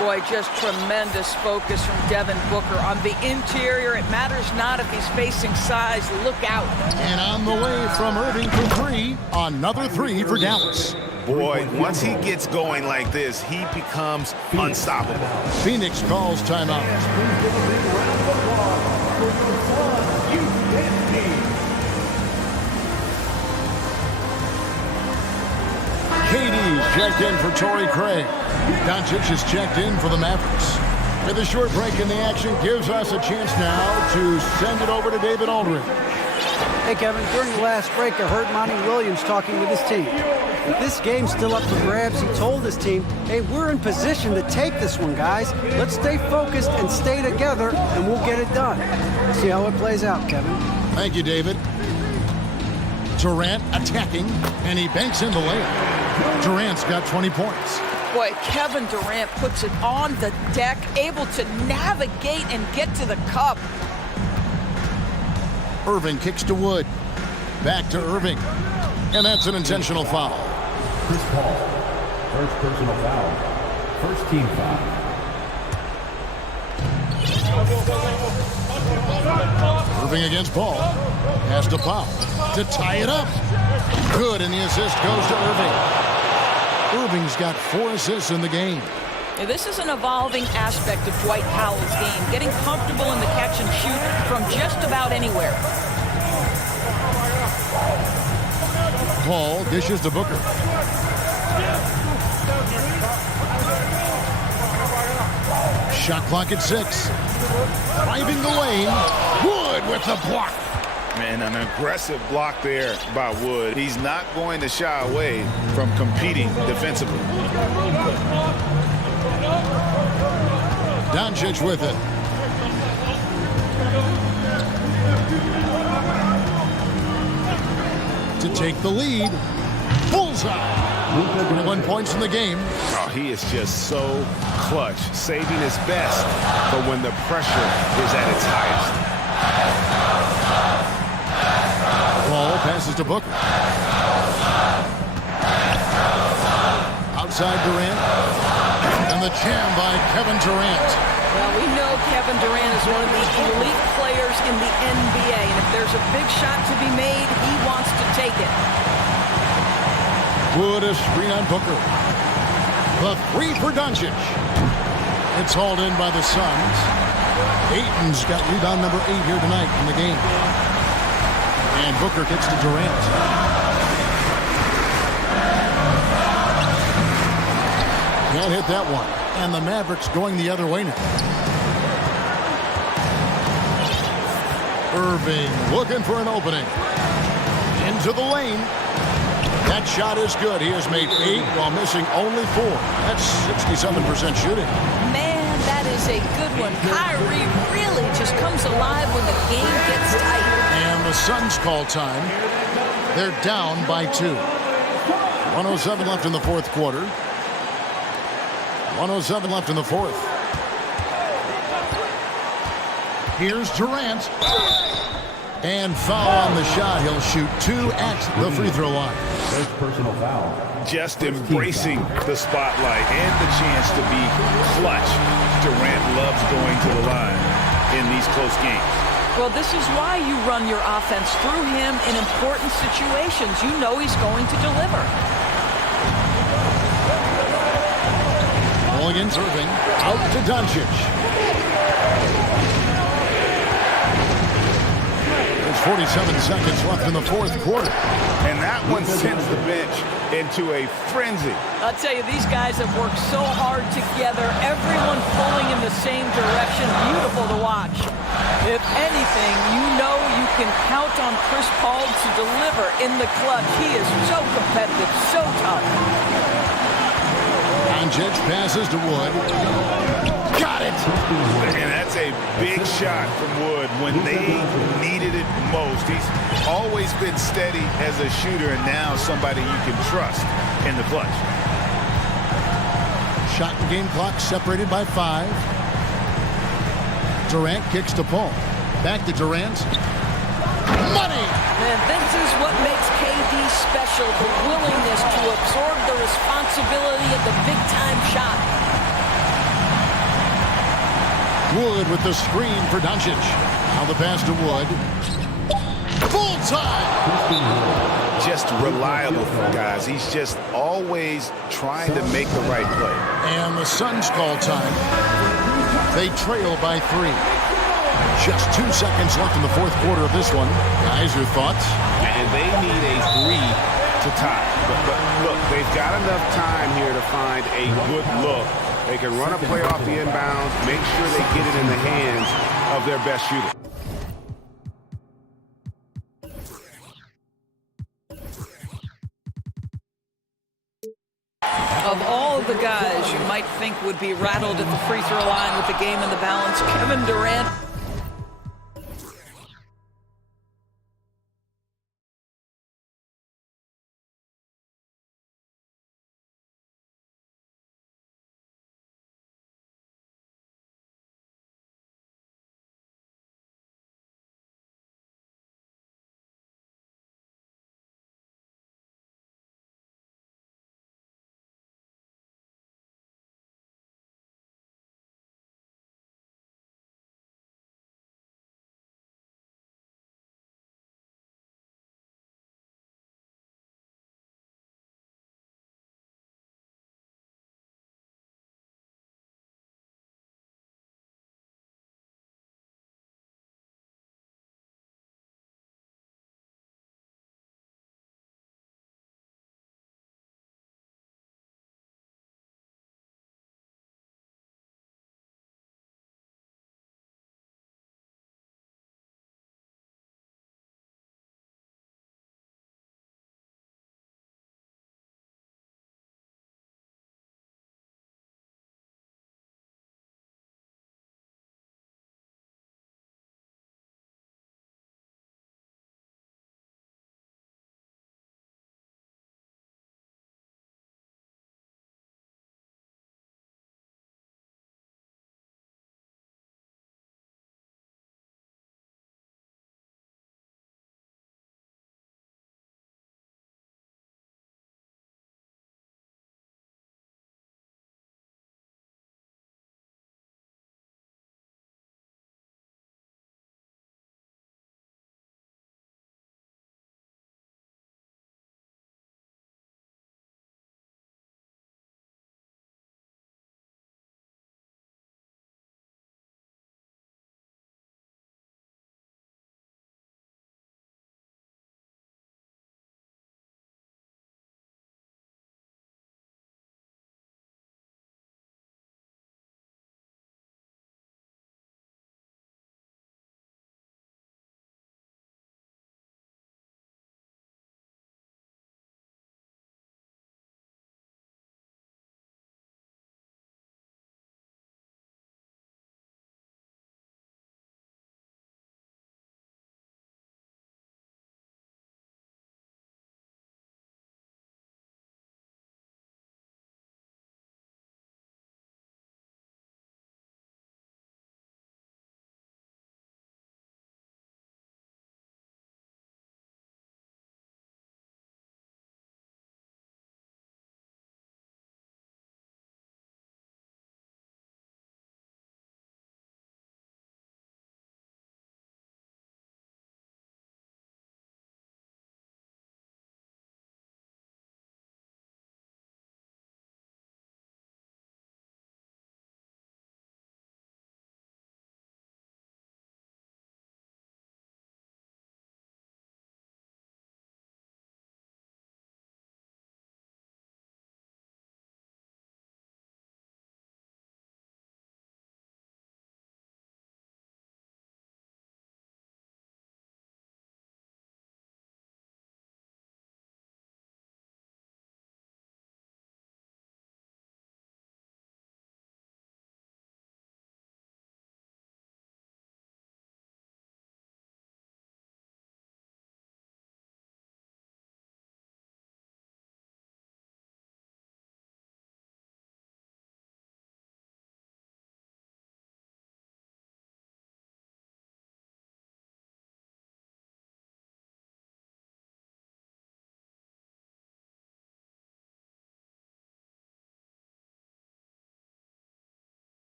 Boy, just tremendous focus from Devin Booker. On the interior, it matters not if he's facing size. Look out. And on the way from Irving for 3. Another 3 for Dallas. Boy, once he gets going like this, he becomes unstoppable. Phoenix calls timeout. KD's checked in for Torrey Craig. Doncic is checked in for the Mavericks. And the short break in the action gives us a chance now to send it over to David Aldridge. Hey, Kevin, during the last break, I heard Monty Williams talking with his team. With this game still up for grabs, he told his team, hey, we're in position to take this one, guys. Let's stay focused and stay together, and we'll get it done. See how it plays out, Kevin. Thank you, David. Durant attacking, and he banks in the layup. Durant's got 20 points. Boy, Kevin Durant puts it on the deck, able to navigate and get to the cup. Irving kicks to Wood. Back to Irving. And that's an intentional foul. Chris Paul, first personal foul. First team foul. Irving against Paul. Has to Powell to tie it up. Good, and the assist goes to Irving. Irving's got 4 assists in the game. Yeah, this is an evolving aspect of Dwight Powell's game, getting comfortable in the catch and shoot from just about anywhere. Paul dishes to Booker. Shot clock at 6. Driving the lane. Wood with the block. Man, an aggressive block there by Wood. He's not going to shy away from competing defensively. Doncic with it. To take the lead. Bullseye. 21 points in the game. Oh, he is just so clutch, saving his best for when the pressure is at its highest. Paul passes to Booker. Outside Durant. And the jam by Kevin Durant. Well, we know Kevin Durant is one of the elite players in the NBA, and if there's a big shot to be made, he wants to take it. Wood a screen on Booker. The 3 for Doncic. It's hauled in by the Suns. Ayton's got rebound number 8 here tonight in the game. And Booker kicks to Durant. Can't hit that one. And the Mavericks going the other way now. Irving looking for an opening. Into the lane. That shot is good. He has made 8 while missing only 4. That's 67% shooting. Man, that is a good one. Kyrie really just comes alive when the game gets tight. And the Suns call time. They're down by 2. 107 left in the fourth quarter. 107 left in the fourth. Here's Durant. And foul on the shot. He'll shoot 2 at the free throw line. First personal foul. Just embracing the spotlight and the chance to be clutch. Durant loves going to the line in these close games. Well, this is why you run your offense through him in important situations. You know he's going to deliver. Williams Irving out to Doncic. There's 47 seconds left in the fourth quarter. And that one sends the bench into a frenzy. I'll tell you, these guys have worked so hard together, everyone pulling in the same direction. Beautiful to watch. If anything, you know you can count on Chris Paul to deliver in the clutch. He is so competitive, so tough. Doncic passes to Wood. Got it! And that's a big shot from Wood when they needed it most. He's always been steady as a shooter, and now somebody you can trust in the clutch. Shot and game clock separated by 5. Durant kicks to Paul. Back to Durant. Money! And this is what makes KD special, the willingness to absorb the responsibility of the big-time shot. Wood with the screen for Doncic. Now the pass to Wood. Full time! Just reliable, guys. He's just always trying to make the right play. And the Suns call time. They trail by 3. Just 2 seconds left in the fourth quarter of this one. Guys, your thoughts? And they need a 3 to tie. But look, they've got enough time here to find a good look. They can run a play off the inbounds, make sure they get it in the hands of their best shooter. Of all of the guys you might think would be rattled at the free throw line with the game in the balance, Kevin Durant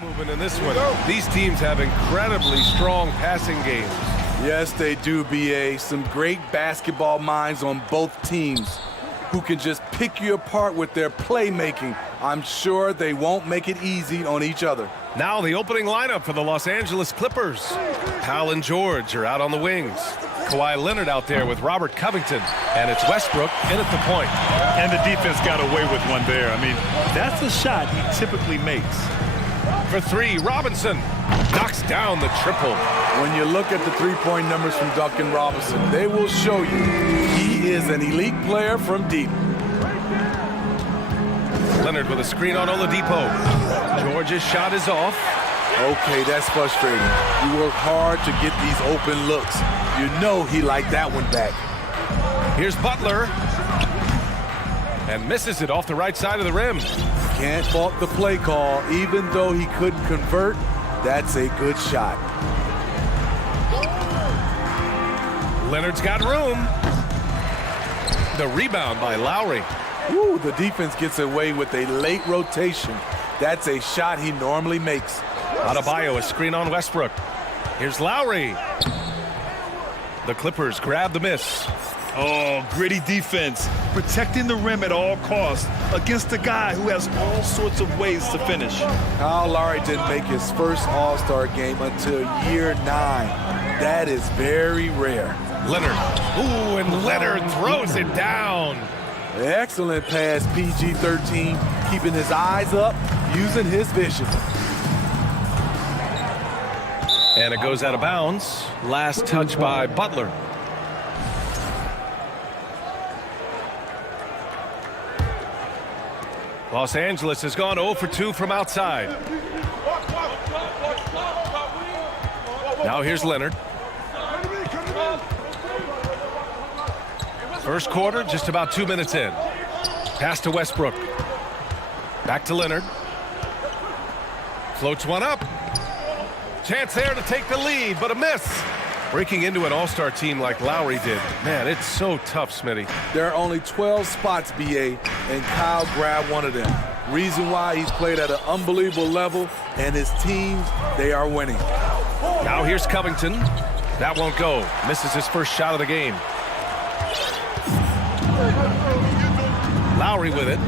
Moving in this one. These teams have incredibly strong passing games. Yes, they do, B.A. Some great basketball minds on both teams who can just pick you apart with their playmaking. I'm sure they won't make it easy on each other. Now the opening lineup for the Los Angeles Clippers. Powell and George are out on the wings. Kawhi Leonard out there with Robert Covington. And it's Westbrook in at the point. And the defense got away with one there. I mean, that's a shot he typically makes. For three, Robinson knocks down the triple. When you look at the three-point numbers from Duncan Robinson, they will show you he is an elite player from deep. Leonard with a screen on Oladipo. George's shot is off. Okay, that's frustrating. You work hard to get these open looks. You know he liked that one back. Here's Butler. And misses it off the right side of the rim. Can't fault the play call. Even though he couldn't convert, that's a good shot. Leonard's got room. The rebound by Lowry. Ooh, the defense gets away with a late rotation. That's a shot he normally makes. Adebayo, a screen on Westbrook. Here's Lowry. The Clippers grab the miss. Oh, gritty defense. Protecting the rim at all costs against a guy who has all sorts of ways to finish. Kyle Lowry didn't make his first All-Star game until year 9. That is very rare. Leonard. Ooh, and Leonard throws it down. Excellent pass, PG-13, keeping his eyes up, using his vision. And it goes out of bounds. Last touch by Butler. Los Angeles has gone 0 for 2 from outside. Now here's Leonard. First quarter, just about 2 minutes in. Pass to Westbrook. Back to Leonard. Floats one up. Chance there to take the lead, but a miss. Breaking into an all-star team like Lowry did. Man, it's so tough, Smitty. There are only 12 spots, B.A., and Kyle grabbed one of them. Reason why he's played at an unbelievable level, and his teams, they are winning. Now here's Covington. That won't go. Misses his first shot of the game. Lowry with it.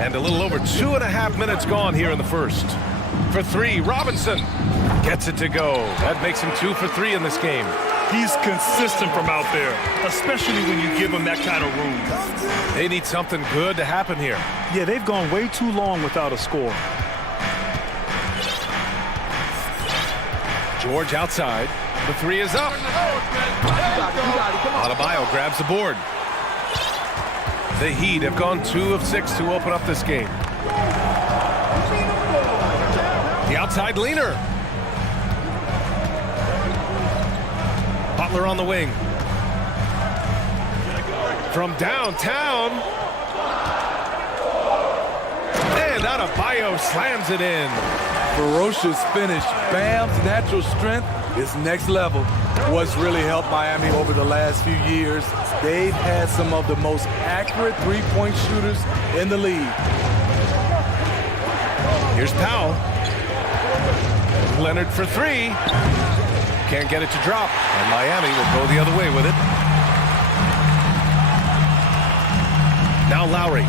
And a little over 2.5 minutes gone here in the first. For three, Robinson gets it to go. That makes him 2 for 3 in this game. He's consistent from out there, especially when you give him that kind of room. They need something good to happen here. Yeah, they've gone way too long without a score. George outside. The three is up. Adebayo grabs the board. The Heat have gone 2 of 6 to open up this game. The outside leaner. Butler on the wing. From downtown. And Adebayo slams it in. Ferocious finish. Bam's natural strength is next level. What's really helped Miami over the last few years, they've had some of the most accurate three-point shooters in the league. Here's Powell. Leonard for three. Can't get it to drop. And Miami will go the other way with it. Now Lowry.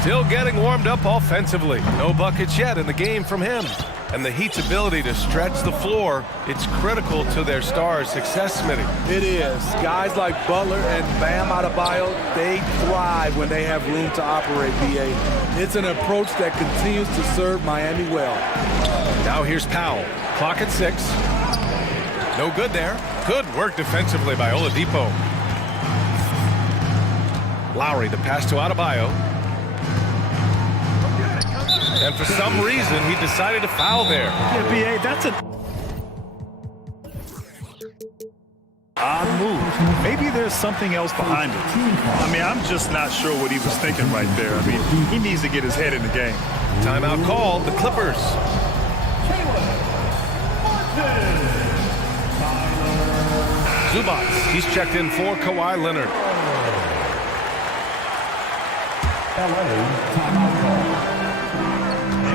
Still getting warmed up offensively. No buckets yet in the game from him. And the Heat's ability to stretch the floor, it's critical to their stars' success, Smitty. It is. Guys like Butler and Bam Adebayo, they thrive when they have room to operate, B.A. It's an approach that continues to serve Miami well. Now here's Powell. Clock at 6. No good there. Good work defensively by Oladipo. Lowry, the pass to Adebayo. And for some reason, he decided to foul there. Yeah, B.A., that's a odd move. Maybe there's something else behind it. I mean, I'm just not sure what he was thinking right there. I mean, he needs to get his head in the game. Timeout called, the Clippers. Zubats, he's checked in for Kawhi Leonard.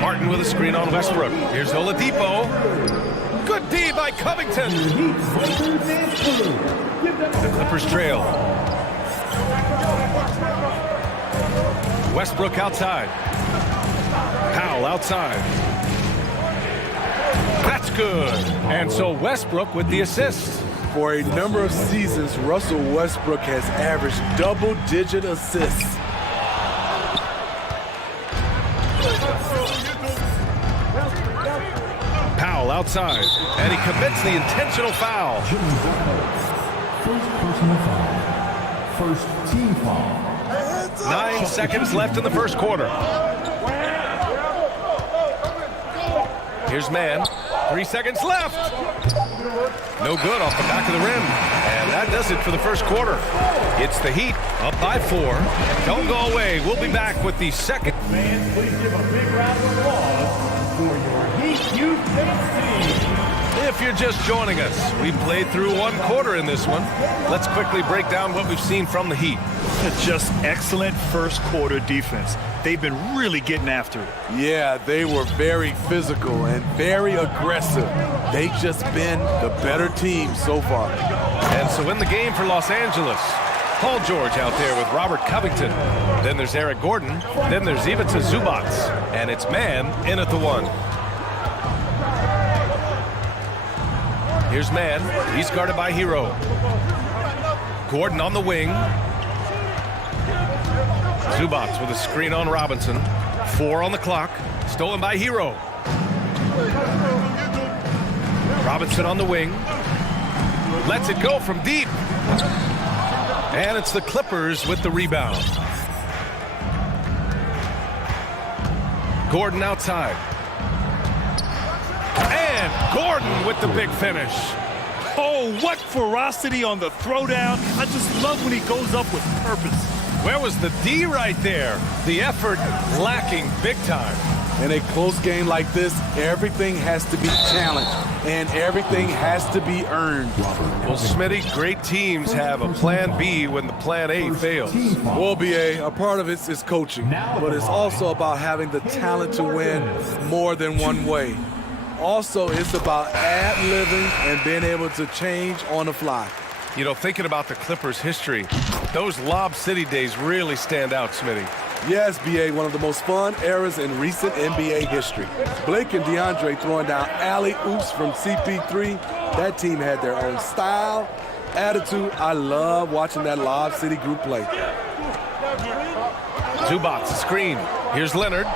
Martin with a screen on Westbrook. Here's Oladipo. Good D by Covington. The Clippers trail. Westbrook outside. Powell outside. That's good. And so Westbrook with the assist. For a number of seasons, Russell Westbrook has averaged double-digit assists. Powell outside, and he commits the intentional foul. First personal foul. First team foul. 9 seconds left in the first quarter. Here's Mann. 3 seconds left. No good off the back of the rim. And that does it for the first quarter. It's the Heat up by 4. Don't go away. We'll be back with the second. Fans, please give a big round of applause for your Heat Youth team. If you're just joining us, we played through one quarter in this one. Let's quickly break down what we've seen from the Heat. Just excellent first quarter defense. They've been really getting after it. Yeah, they were very physical and very aggressive. They've just been the better team so far. And so in the game for Los Angeles, Paul George out there with Robert Covington. Then there's Eric Gordon. Then there's Ivica Zubac. And it's Mann in at the 1. Here's Mann. He's guarded by Hero. Gordon on the wing. Zubac with a screen on Robinson. 4 on the clock. Stolen by Hero. Robinson on the wing. Lets it go from deep. And it's the Clippers with the rebound. Gordon outside. And Gordon with the big finish. Oh, what ferocity on the throwdown. I just love when he goes up with purpose. Where was the D right there? The effort lacking big time. In a close game like this, everything has to be challenged and everything has to be earned. Well, Smitty, great teams have a plan B when the plan A fails. Well, BA, a part of it is coaching, but it's also about having the talent to win more than one way. Also, it's about ad-libbing and being able to change on the fly. You know, thinking about the Clippers' history, those Lob City days really stand out, Smitty. Yes, BA, one of the most fun eras in recent NBA history. Blake and DeAndre throwing down alley-oops from CP3. That team had their own style, attitude. I love watching that Lob City group play. Zubac, screen. Here's Leonard.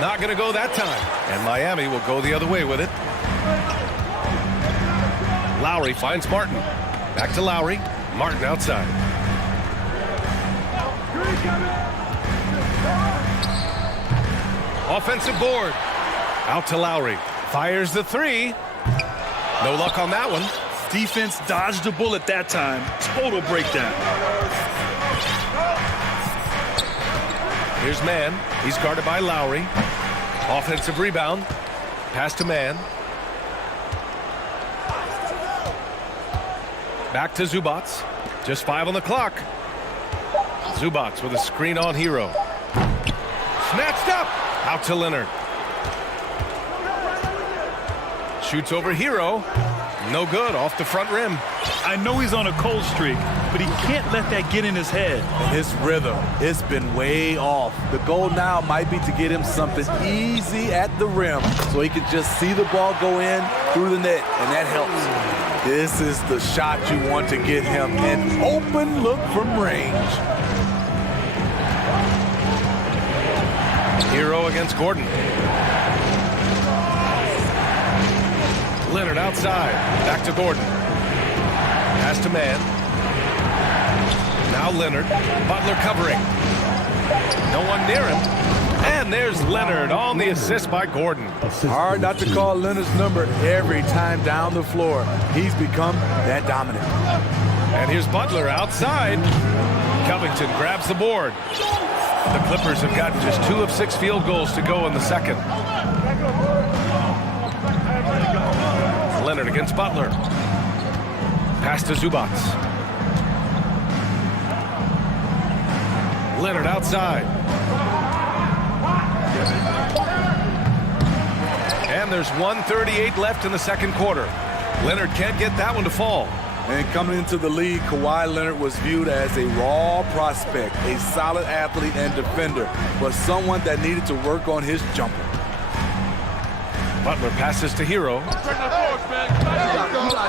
Not going to go that time. And Miami will go the other way with it. Lowry finds Martin. Back to Lowry. Martin outside. Offensive board. Out to Lowry. Fires the 3. No luck on that one. Defense dodged a bullet that time. Total breakdown. Here's Mann. He's guarded by Lowry. Offensive rebound. Pass to Mann. Back to Zubac. Just 5 on the clock. Zubac with a screen on Hero. Snatched up. Out to Leonard. Shoots over Hero. No good, off the front rim. I know he's on a cold streak, but he can't let that get in his head. And his rhythm, it's been way off. The goal now might be to get him something easy at the rim so he can just see the ball go in through the net, and that helps. This is the shot you want to get him, an open look from range. Hero against Gordon. Leonard outside. Back to Gordon. Pass to Mann. Now Leonard. Butler covering. No one near him. And there's Leonard on the assist by Gordon. Hard not to call Leonard's number every time down the floor. He's become that dominant. And here's Butler outside. Covington grabs the board. The Clippers have gotten just 2 of 6 field goals to go in the second. Leonard against Butler. Pass to Zubac. Leonard outside. And there's 1:38 left in the second quarter. Leonard can't get that one to fall. And coming into the league, Kawhi Leonard was viewed as a raw prospect, a solid athlete and defender, but someone that needed to work on his jumper. Butler passes to Hero.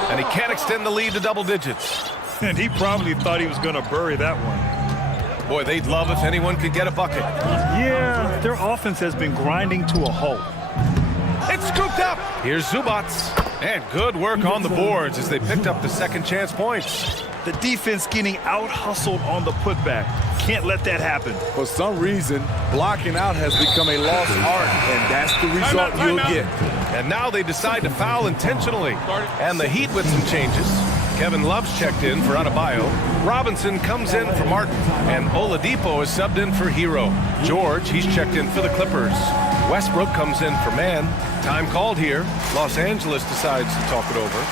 And he can't extend the lead to double digits. And he probably thought he was going to bury that one. Boy, they'd love if anyone could get a bucket. Yeah, their offense has been grinding to a halt. It's scooped up. Here's Zubac. And good work on the boards as they picked up the second chance points. The defense getting out-hustled on the putback. Can't let that happen. For some reason, blocking out has become a lost art, and that's the result you'll get. And now they decide to foul intentionally. And the Heat with some changes. Kevin Love's checked in for Adebayo. Robinson comes in for Martin. And Oladipo is subbed in for Hero. George, he's checked in for the Clippers. Westbrook comes in for Man. Time called here. Los Angeles decides to talk it over.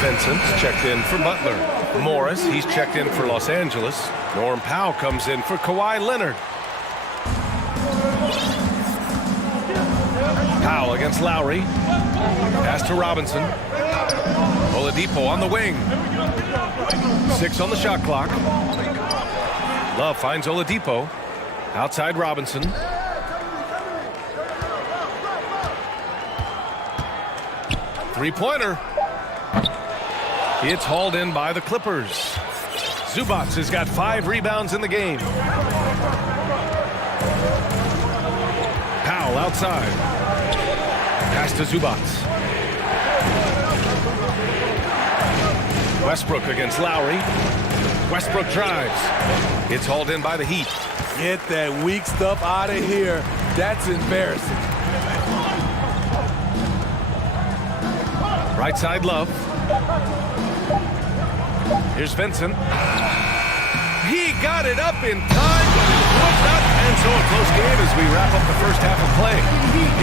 Vincent's checked in for Butler. Morris, he's checked in for Los Angeles. Norm Powell comes in for Kawhi Leonard. Powell against Lowry. Pass to Robinson. Oladipo on the wing. 6 on the shot clock. Love finds Oladipo. Outside Robinson. Three-pointer. It's hauled in by the Clippers. Zubac has got 5 rebounds in the game. Powell outside. Pass to Zubac. Westbrook against Lowry. Westbrook drives. It's hauled in by the Heat. Get that weak stuff out of here. That's embarrassing. Right side Love. Here's Vincent. He got it up in time, but it was not. And so a close game as we wrap up the first half of play.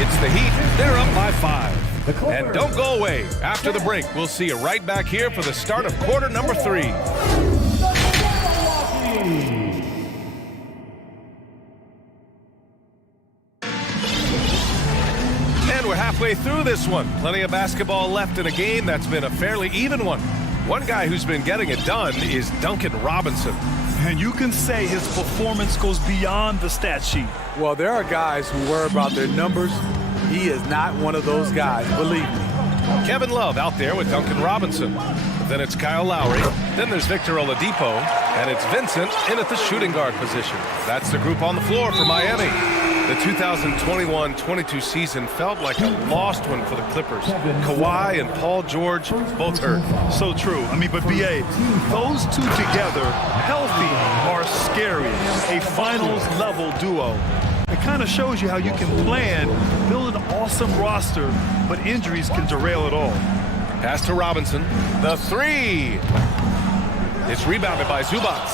It's the Heat. They're up by 5. And don't go away. After the break, we'll see you right back here for the start of quarter number 3. And we're halfway through this one. Plenty of basketball left in a game that's been a fairly even one. One guy who's been getting it done is Duncan Robinson. And you can say his performance goes beyond the stat sheet. Well, there are guys who worry about their numbers. He is not one of those guys, believe me. Kevin Love out there with Duncan Robinson. Then it's Kyle Lowry. Then there's Victor Oladipo. And it's Vincent in at the shooting guard position. That's the group on the floor for Miami. The 2021-22 season felt like a lost one for the Clippers. Kawhi and Paul George both hurt. So true. I mean, but B.A., those two together, healthy, are scary. A finals-level duo. It kind of shows you how you can plan, build an awesome roster, but injuries can derail it all. Pass to Robinson. The 3. It's rebounded by Zubac.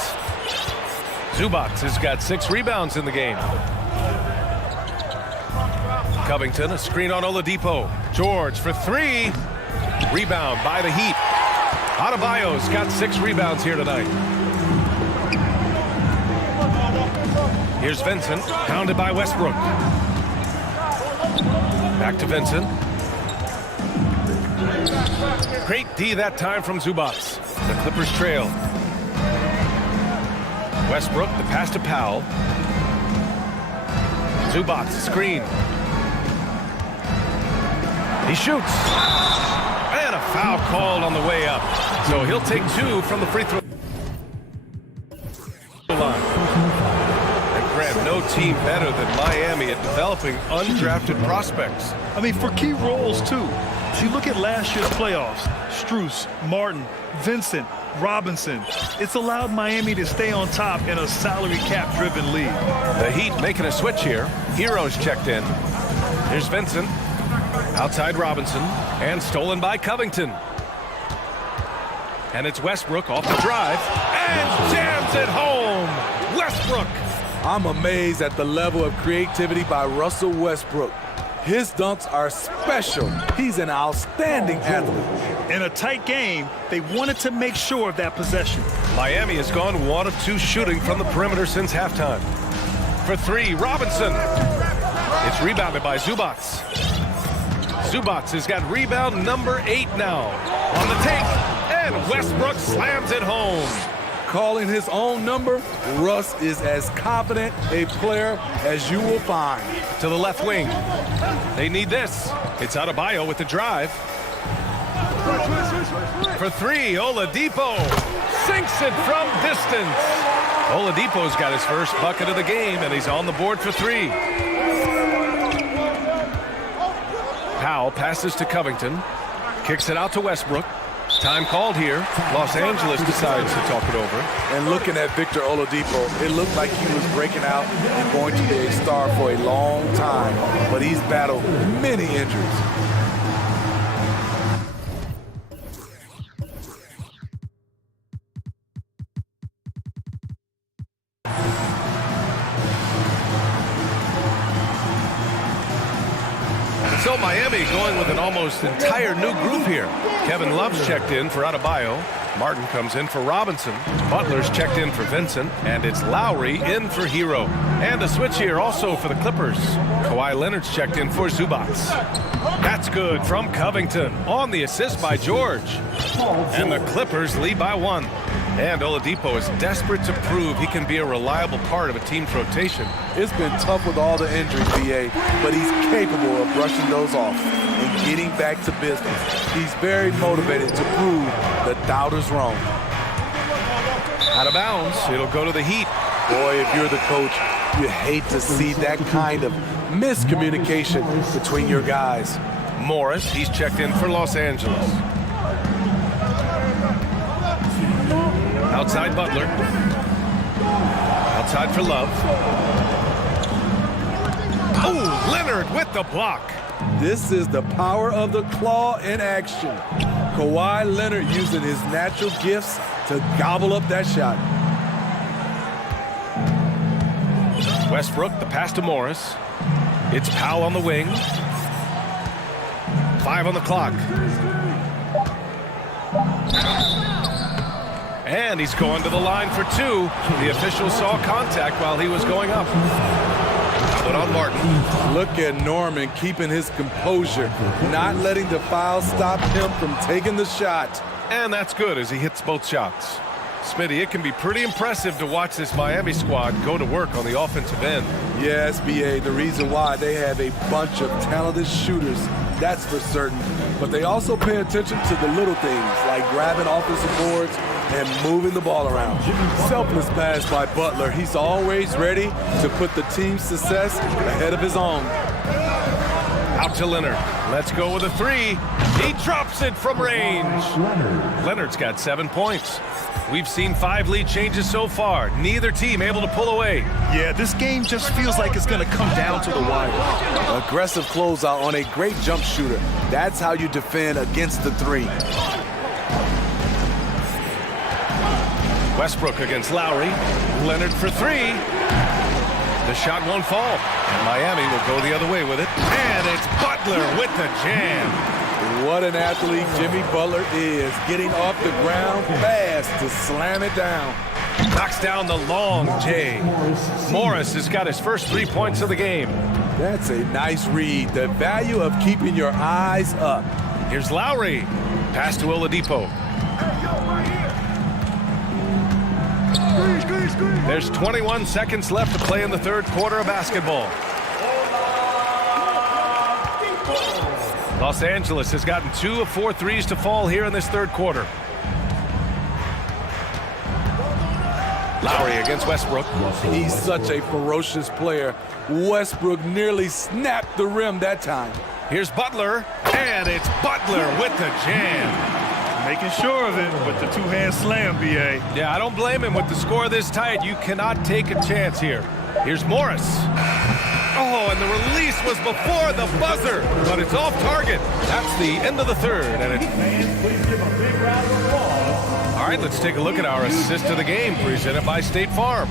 Zubac has got 6 rebounds in the game. Covington, a screen on Oladipo. George for 3. Rebound by the Heat. Adebayo's got 6 rebounds here tonight. Here's Vincent, pounded by Westbrook. Back to Vincent. Great D that time from Zubac. The Clippers trail. Westbrook, the pass to Powell. Zubac, screen. He shoots. And a foul called on the way up. So he'll take 2 from the free throw line. And Grant, no team better than Miami at developing undrafted prospects. I mean, for key roles, too. You look at last year's playoffs. Strus, Martin, Vincent, Robinson. It's allowed Miami to stay on top in a salary cap-driven league. The Heat making a switch here. Heroes checked in. Here's Vincent. Outside Robinson. And stolen by Covington. And it's Westbrook off the drive. And jams it home. Westbrook. I'm amazed at the level of creativity by Russell Westbrook. His dunks are special. He's an outstanding athlete. In a tight game, they wanted to make sure of that possession. Miami has gone 1 of 2 shooting from the perimeter since halftime. For 3, Robinson. It's rebounded by Zubats. Zubats has got rebound number 8 now. On the take, and Westbrook slams it home. Calling his own number, Russ is as confident a player as you will find. To the left wing. They need this. It's Adebayo with the drive. For 3, Oladipo sinks it from distance. Oladipo's got his first bucket of the game, and he's on the board for 3. Powell passes to Covington. Kicks it out to Westbrook. Time called here. Los Angeles decides to talk it over. And looking at Victor Oladipo, it looked like he was breaking out and going to be a star for a long time. But he's battled many injuries. So Miami going with an almost entire new group here. Kevin Love's checked in for Adebayo. Martin comes in for Robinson. Butler's checked in for Vincent. And it's Lowry in for Hero. And a switch here also for the Clippers. Kawhi Leonard's checked in for Zubats. That's good from Covington on the assist by George. And the Clippers lead by 1. And Oladipo is desperate to prove he can be a reliable part of a team's rotation. It's been tough with all the injuries, BA, but he's capable of brushing those off and getting back to business. He's very motivated to prove the doubters wrong. Out of bounds, it'll go to the Heat. Boy, if you're the coach, you hate to see that kind of miscommunication between your guys. Morris, he's checked in for Los Angeles. Outside Butler. Outside for Love. Oh, Leonard with the block. This is the power of the claw in action. Kawhi Leonard using his natural gifts to gobble up that shot. Westbrook, the pass to Morris. It's Powell on the wing. 5 on the clock. And he's going to the line for 2. The official saw contact while he was going up. But on Martin. Look at Norman keeping his composure, not letting the foul stop him from taking the shot. And that's good as he hits both shots. Smitty, it can be pretty impressive to watch this Miami squad go to work on the offensive end. Yes, BA, the reason why they have a bunch of talented shooters, that's for certain. But they also pay attention to the little things like grabbing offensive boards and moving the ball around. Selfless pass by Butler. He's always ready to put the team's success ahead of his own. Out to Leonard. Let's go with a 3. He drops it from range. Leonard's got 7 points. We've seen 5 lead changes so far. Neither team able to pull away. Yeah, this game just feels like it's going to come down to the wire. Aggressive closeout on a great jump shooter. That's how you defend against the 3. Westbrook against Lowry. Leonard for 3. The shot won't fall. And Miami will go the other way with it. And it's Butler with the jam. What an athlete Jimmy Butler is, getting off the ground fast to slam it down. Knocks down the long J. Morris has got his first 3 points of the game. That's a nice read. The value of keeping your eyes up. Here's Lowry. Pass to Oladipo. There's 21 seconds left to play in the third quarter of basketball. Los Angeles has gotten 2 of 4 threes to fall here in this third quarter. Lowry against Westbrook. He's such a ferocious player. Westbrook nearly snapped the rim that time. Here's Butler, and it's Butler with the jam. Making sure of it with the 2-hand slam, BA. Yeah, I don't blame him with the score this tight. You cannot take a chance here. Here's Morris. Oh, and the release was before the buzzer, but it's off target. That's the end of the third. And all right, let's take a look at our assist of the game presented by State Farm.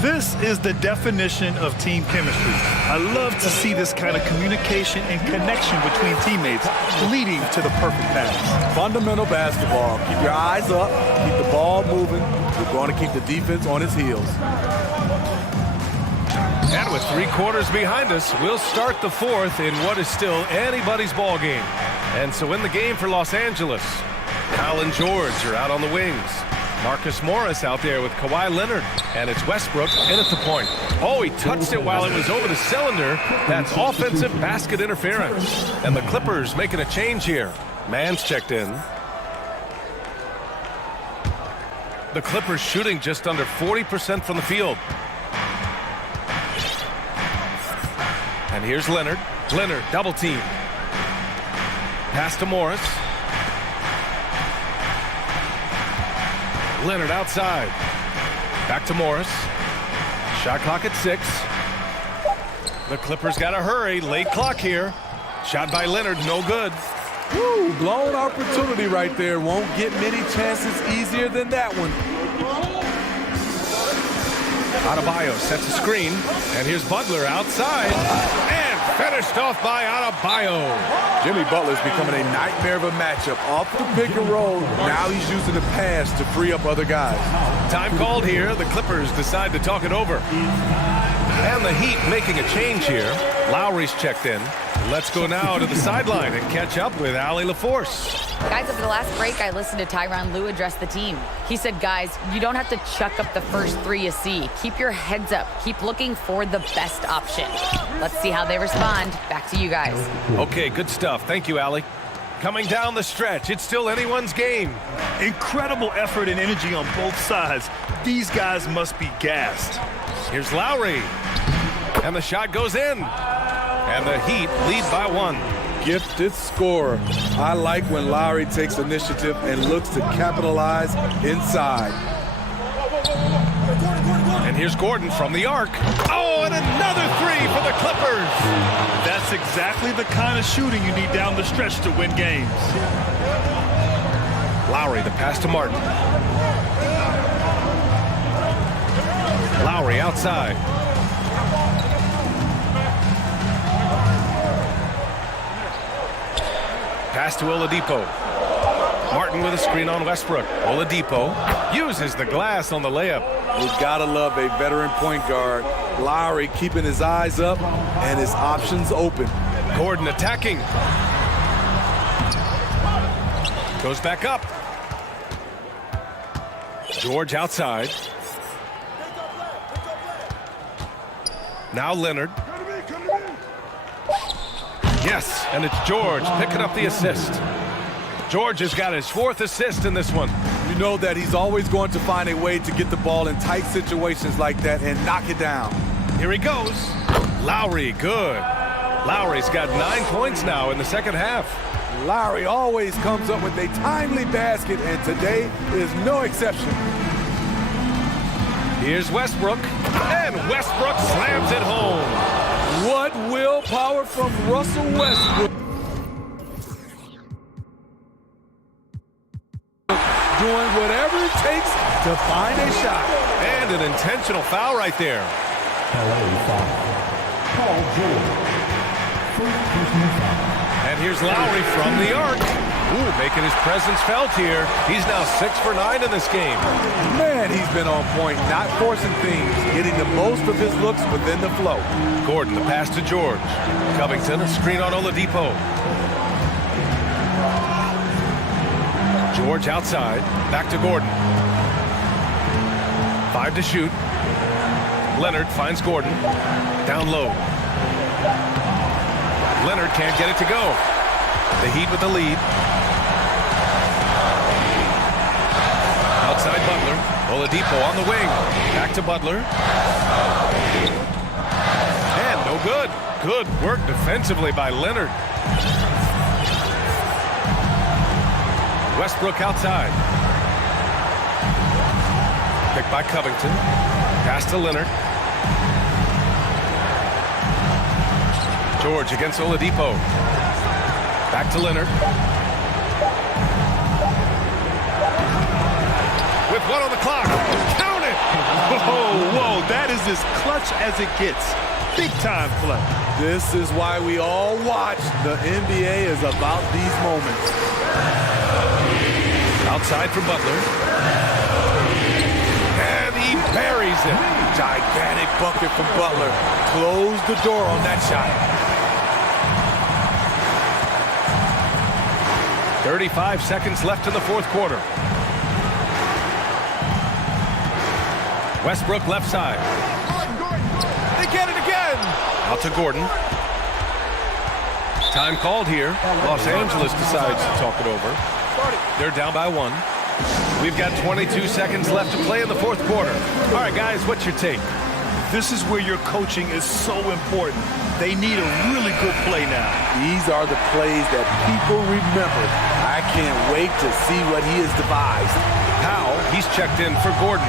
This is the definition of team chemistry. I love to see this kind of communication and connection between teammates leading to the perfect pass. Fundamental basketball. Keep your eyes up, keep the ball moving. We're going to keep the defense on its heels. And with 3 quarters behind us, we'll start the 4th in what is still anybody's ball game. And so in the game for Los Angeles, Kyle and George are out on the wings. Marcus Morris out there with Kawhi Leonard, and it's Westbrook in at the point. Oh, he touched it while it was over the cylinder. That's offensive basket interference. And the Clippers making a change here. Mann's checked in. The Clippers shooting just under 40% from the field. And here's Leonard. Leonard, double team. Pass to Morris. Leonard outside. Back to Morris. Shot clock at 6. The Clippers got to hurry. Late clock here. Shot by Leonard, no good. Woo, blown opportunity right there. Won't get many chances easier than that one. Adebayo sets a screen. And here's Butler outside. And finished off by Adebayo. Jimmy Butler's becoming a nightmare of a matchup. Off the pick and roll. Now he's using the pass to free up other guys. Time called here. The Clippers decide to talk it over. And the Heat making a change here. Lowry's checked in. Let's go now to the sideline and catch up with Allie LaForce. Guys, over the last break, I listened to Tyronn Lue address the team. He said, guys, you don't have to chuck up the first 3 you see. Keep your heads up. Keep looking for the best option. Let's see how they respond. Back to you guys. Okay, good stuff. Thank you, Allie. Coming down the stretch, it's still anyone's game. Incredible effort and energy on both sides. These guys must be gassed. Here's Lowry. And the shot goes in. And the Heat lead by 1. Gifted scorer. I like when Lowry takes initiative and looks to capitalize inside. And here's Gordon from the arc. Oh, and another 3 for the Clippers. That's exactly the kind of shooting you need down the stretch to win games. Lowry, the pass to Martin. Lowry outside. Pass to Oladipo. Martin with a screen on Westbrook. Oladipo uses the glass on the layup. You've got to love a veteran point guard. Lowry keeping his eyes up and his options open. Gordon attacking. Goes back up. George outside. Now Leonard. Yes, and it's George picking up the assist. George has got his 4th assist in this one. You know that he's always going to find a way to get the ball in tight situations like that and knock it down. Here he goes. Lowry, good. Lowry's got 9 points now in the second half. Lowry always comes up with a timely basket, and today is no exception. Here's Westbrook, and Westbrook slams it home. What willpower from Russell Westbrook. Doing whatever it takes to find a shot. And an intentional foul right there. Paul George. First personal foul. And here's Lowry from the arc. Ooh, making his presence felt here. He's now 6 for 9 in this game. Man, he's been on point, not forcing things, getting the most of his looks within the flow. Gordon, the pass to George. Covington, a screen on Oladipo. George outside, back to Gordon. 5 to shoot. Leonard finds Gordon. Down low. Leonard can't get it to go. The Heat with the lead. Outside Butler. Oladipo on the wing. Back to Butler. And no good. Good work defensively by Leonard. Westbrook outside. Picked by Covington. Pass to Leonard. George against Oladipo. Back to Leonard. With 1 on the clock. Count it! Whoa, that is as clutch as it gets. Big-time play. This is why we all watch. The NBA is about these moments. Outside for Butler. And he buries it. Gigantic bucket from Butler. Close the door on that shot. 35 seconds left in the fourth quarter. Westbrook left side. They get it again. Out to Gordon. Time called here. Los Angeles decides to talk it over. They're down by 1. We've got 22 seconds left to play in the fourth quarter. All right, guys, what's your take? This is where your coaching is so important. They need a really good play now. These are the plays that people remember. I can't wait to see what he has devised. Powell, he's checked in for Gordon.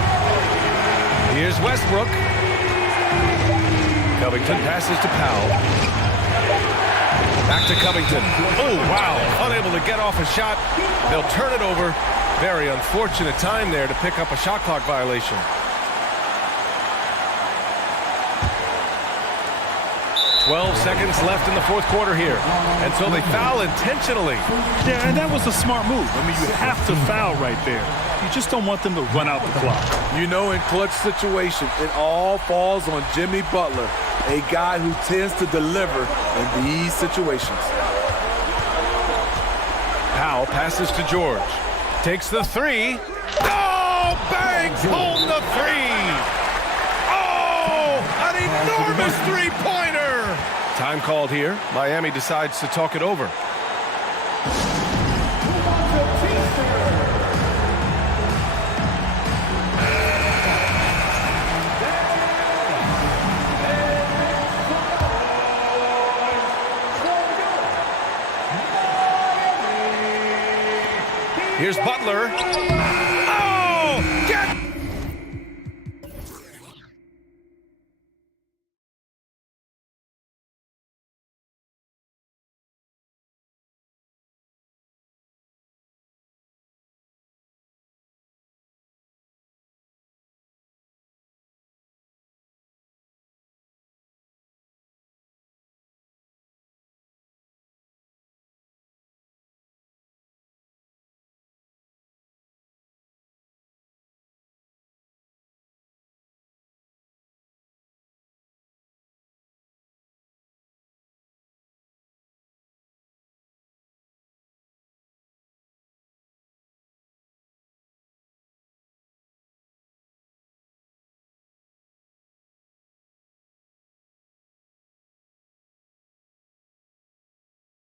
Here's Westbrook. Covington passes to Powell. Back to Covington. Oh, wow. Unable to get off a shot. They'll turn it over. Very unfortunate time there to pick up a shot clock violation. 12 seconds left in the fourth quarter here. And so they foul intentionally. Yeah, and that was a smart move. I mean, you have to foul right there. You just don't want them to run out the clock. You know, in clutch situations, it all falls on Jimmy Butler, a guy who tends to deliver in these situations. Powell passes to George. Takes the three. Oh, bangs home the three. Oh, an enormous three-pointer. Time called here. Miami decides to talk it over. Here's Butler.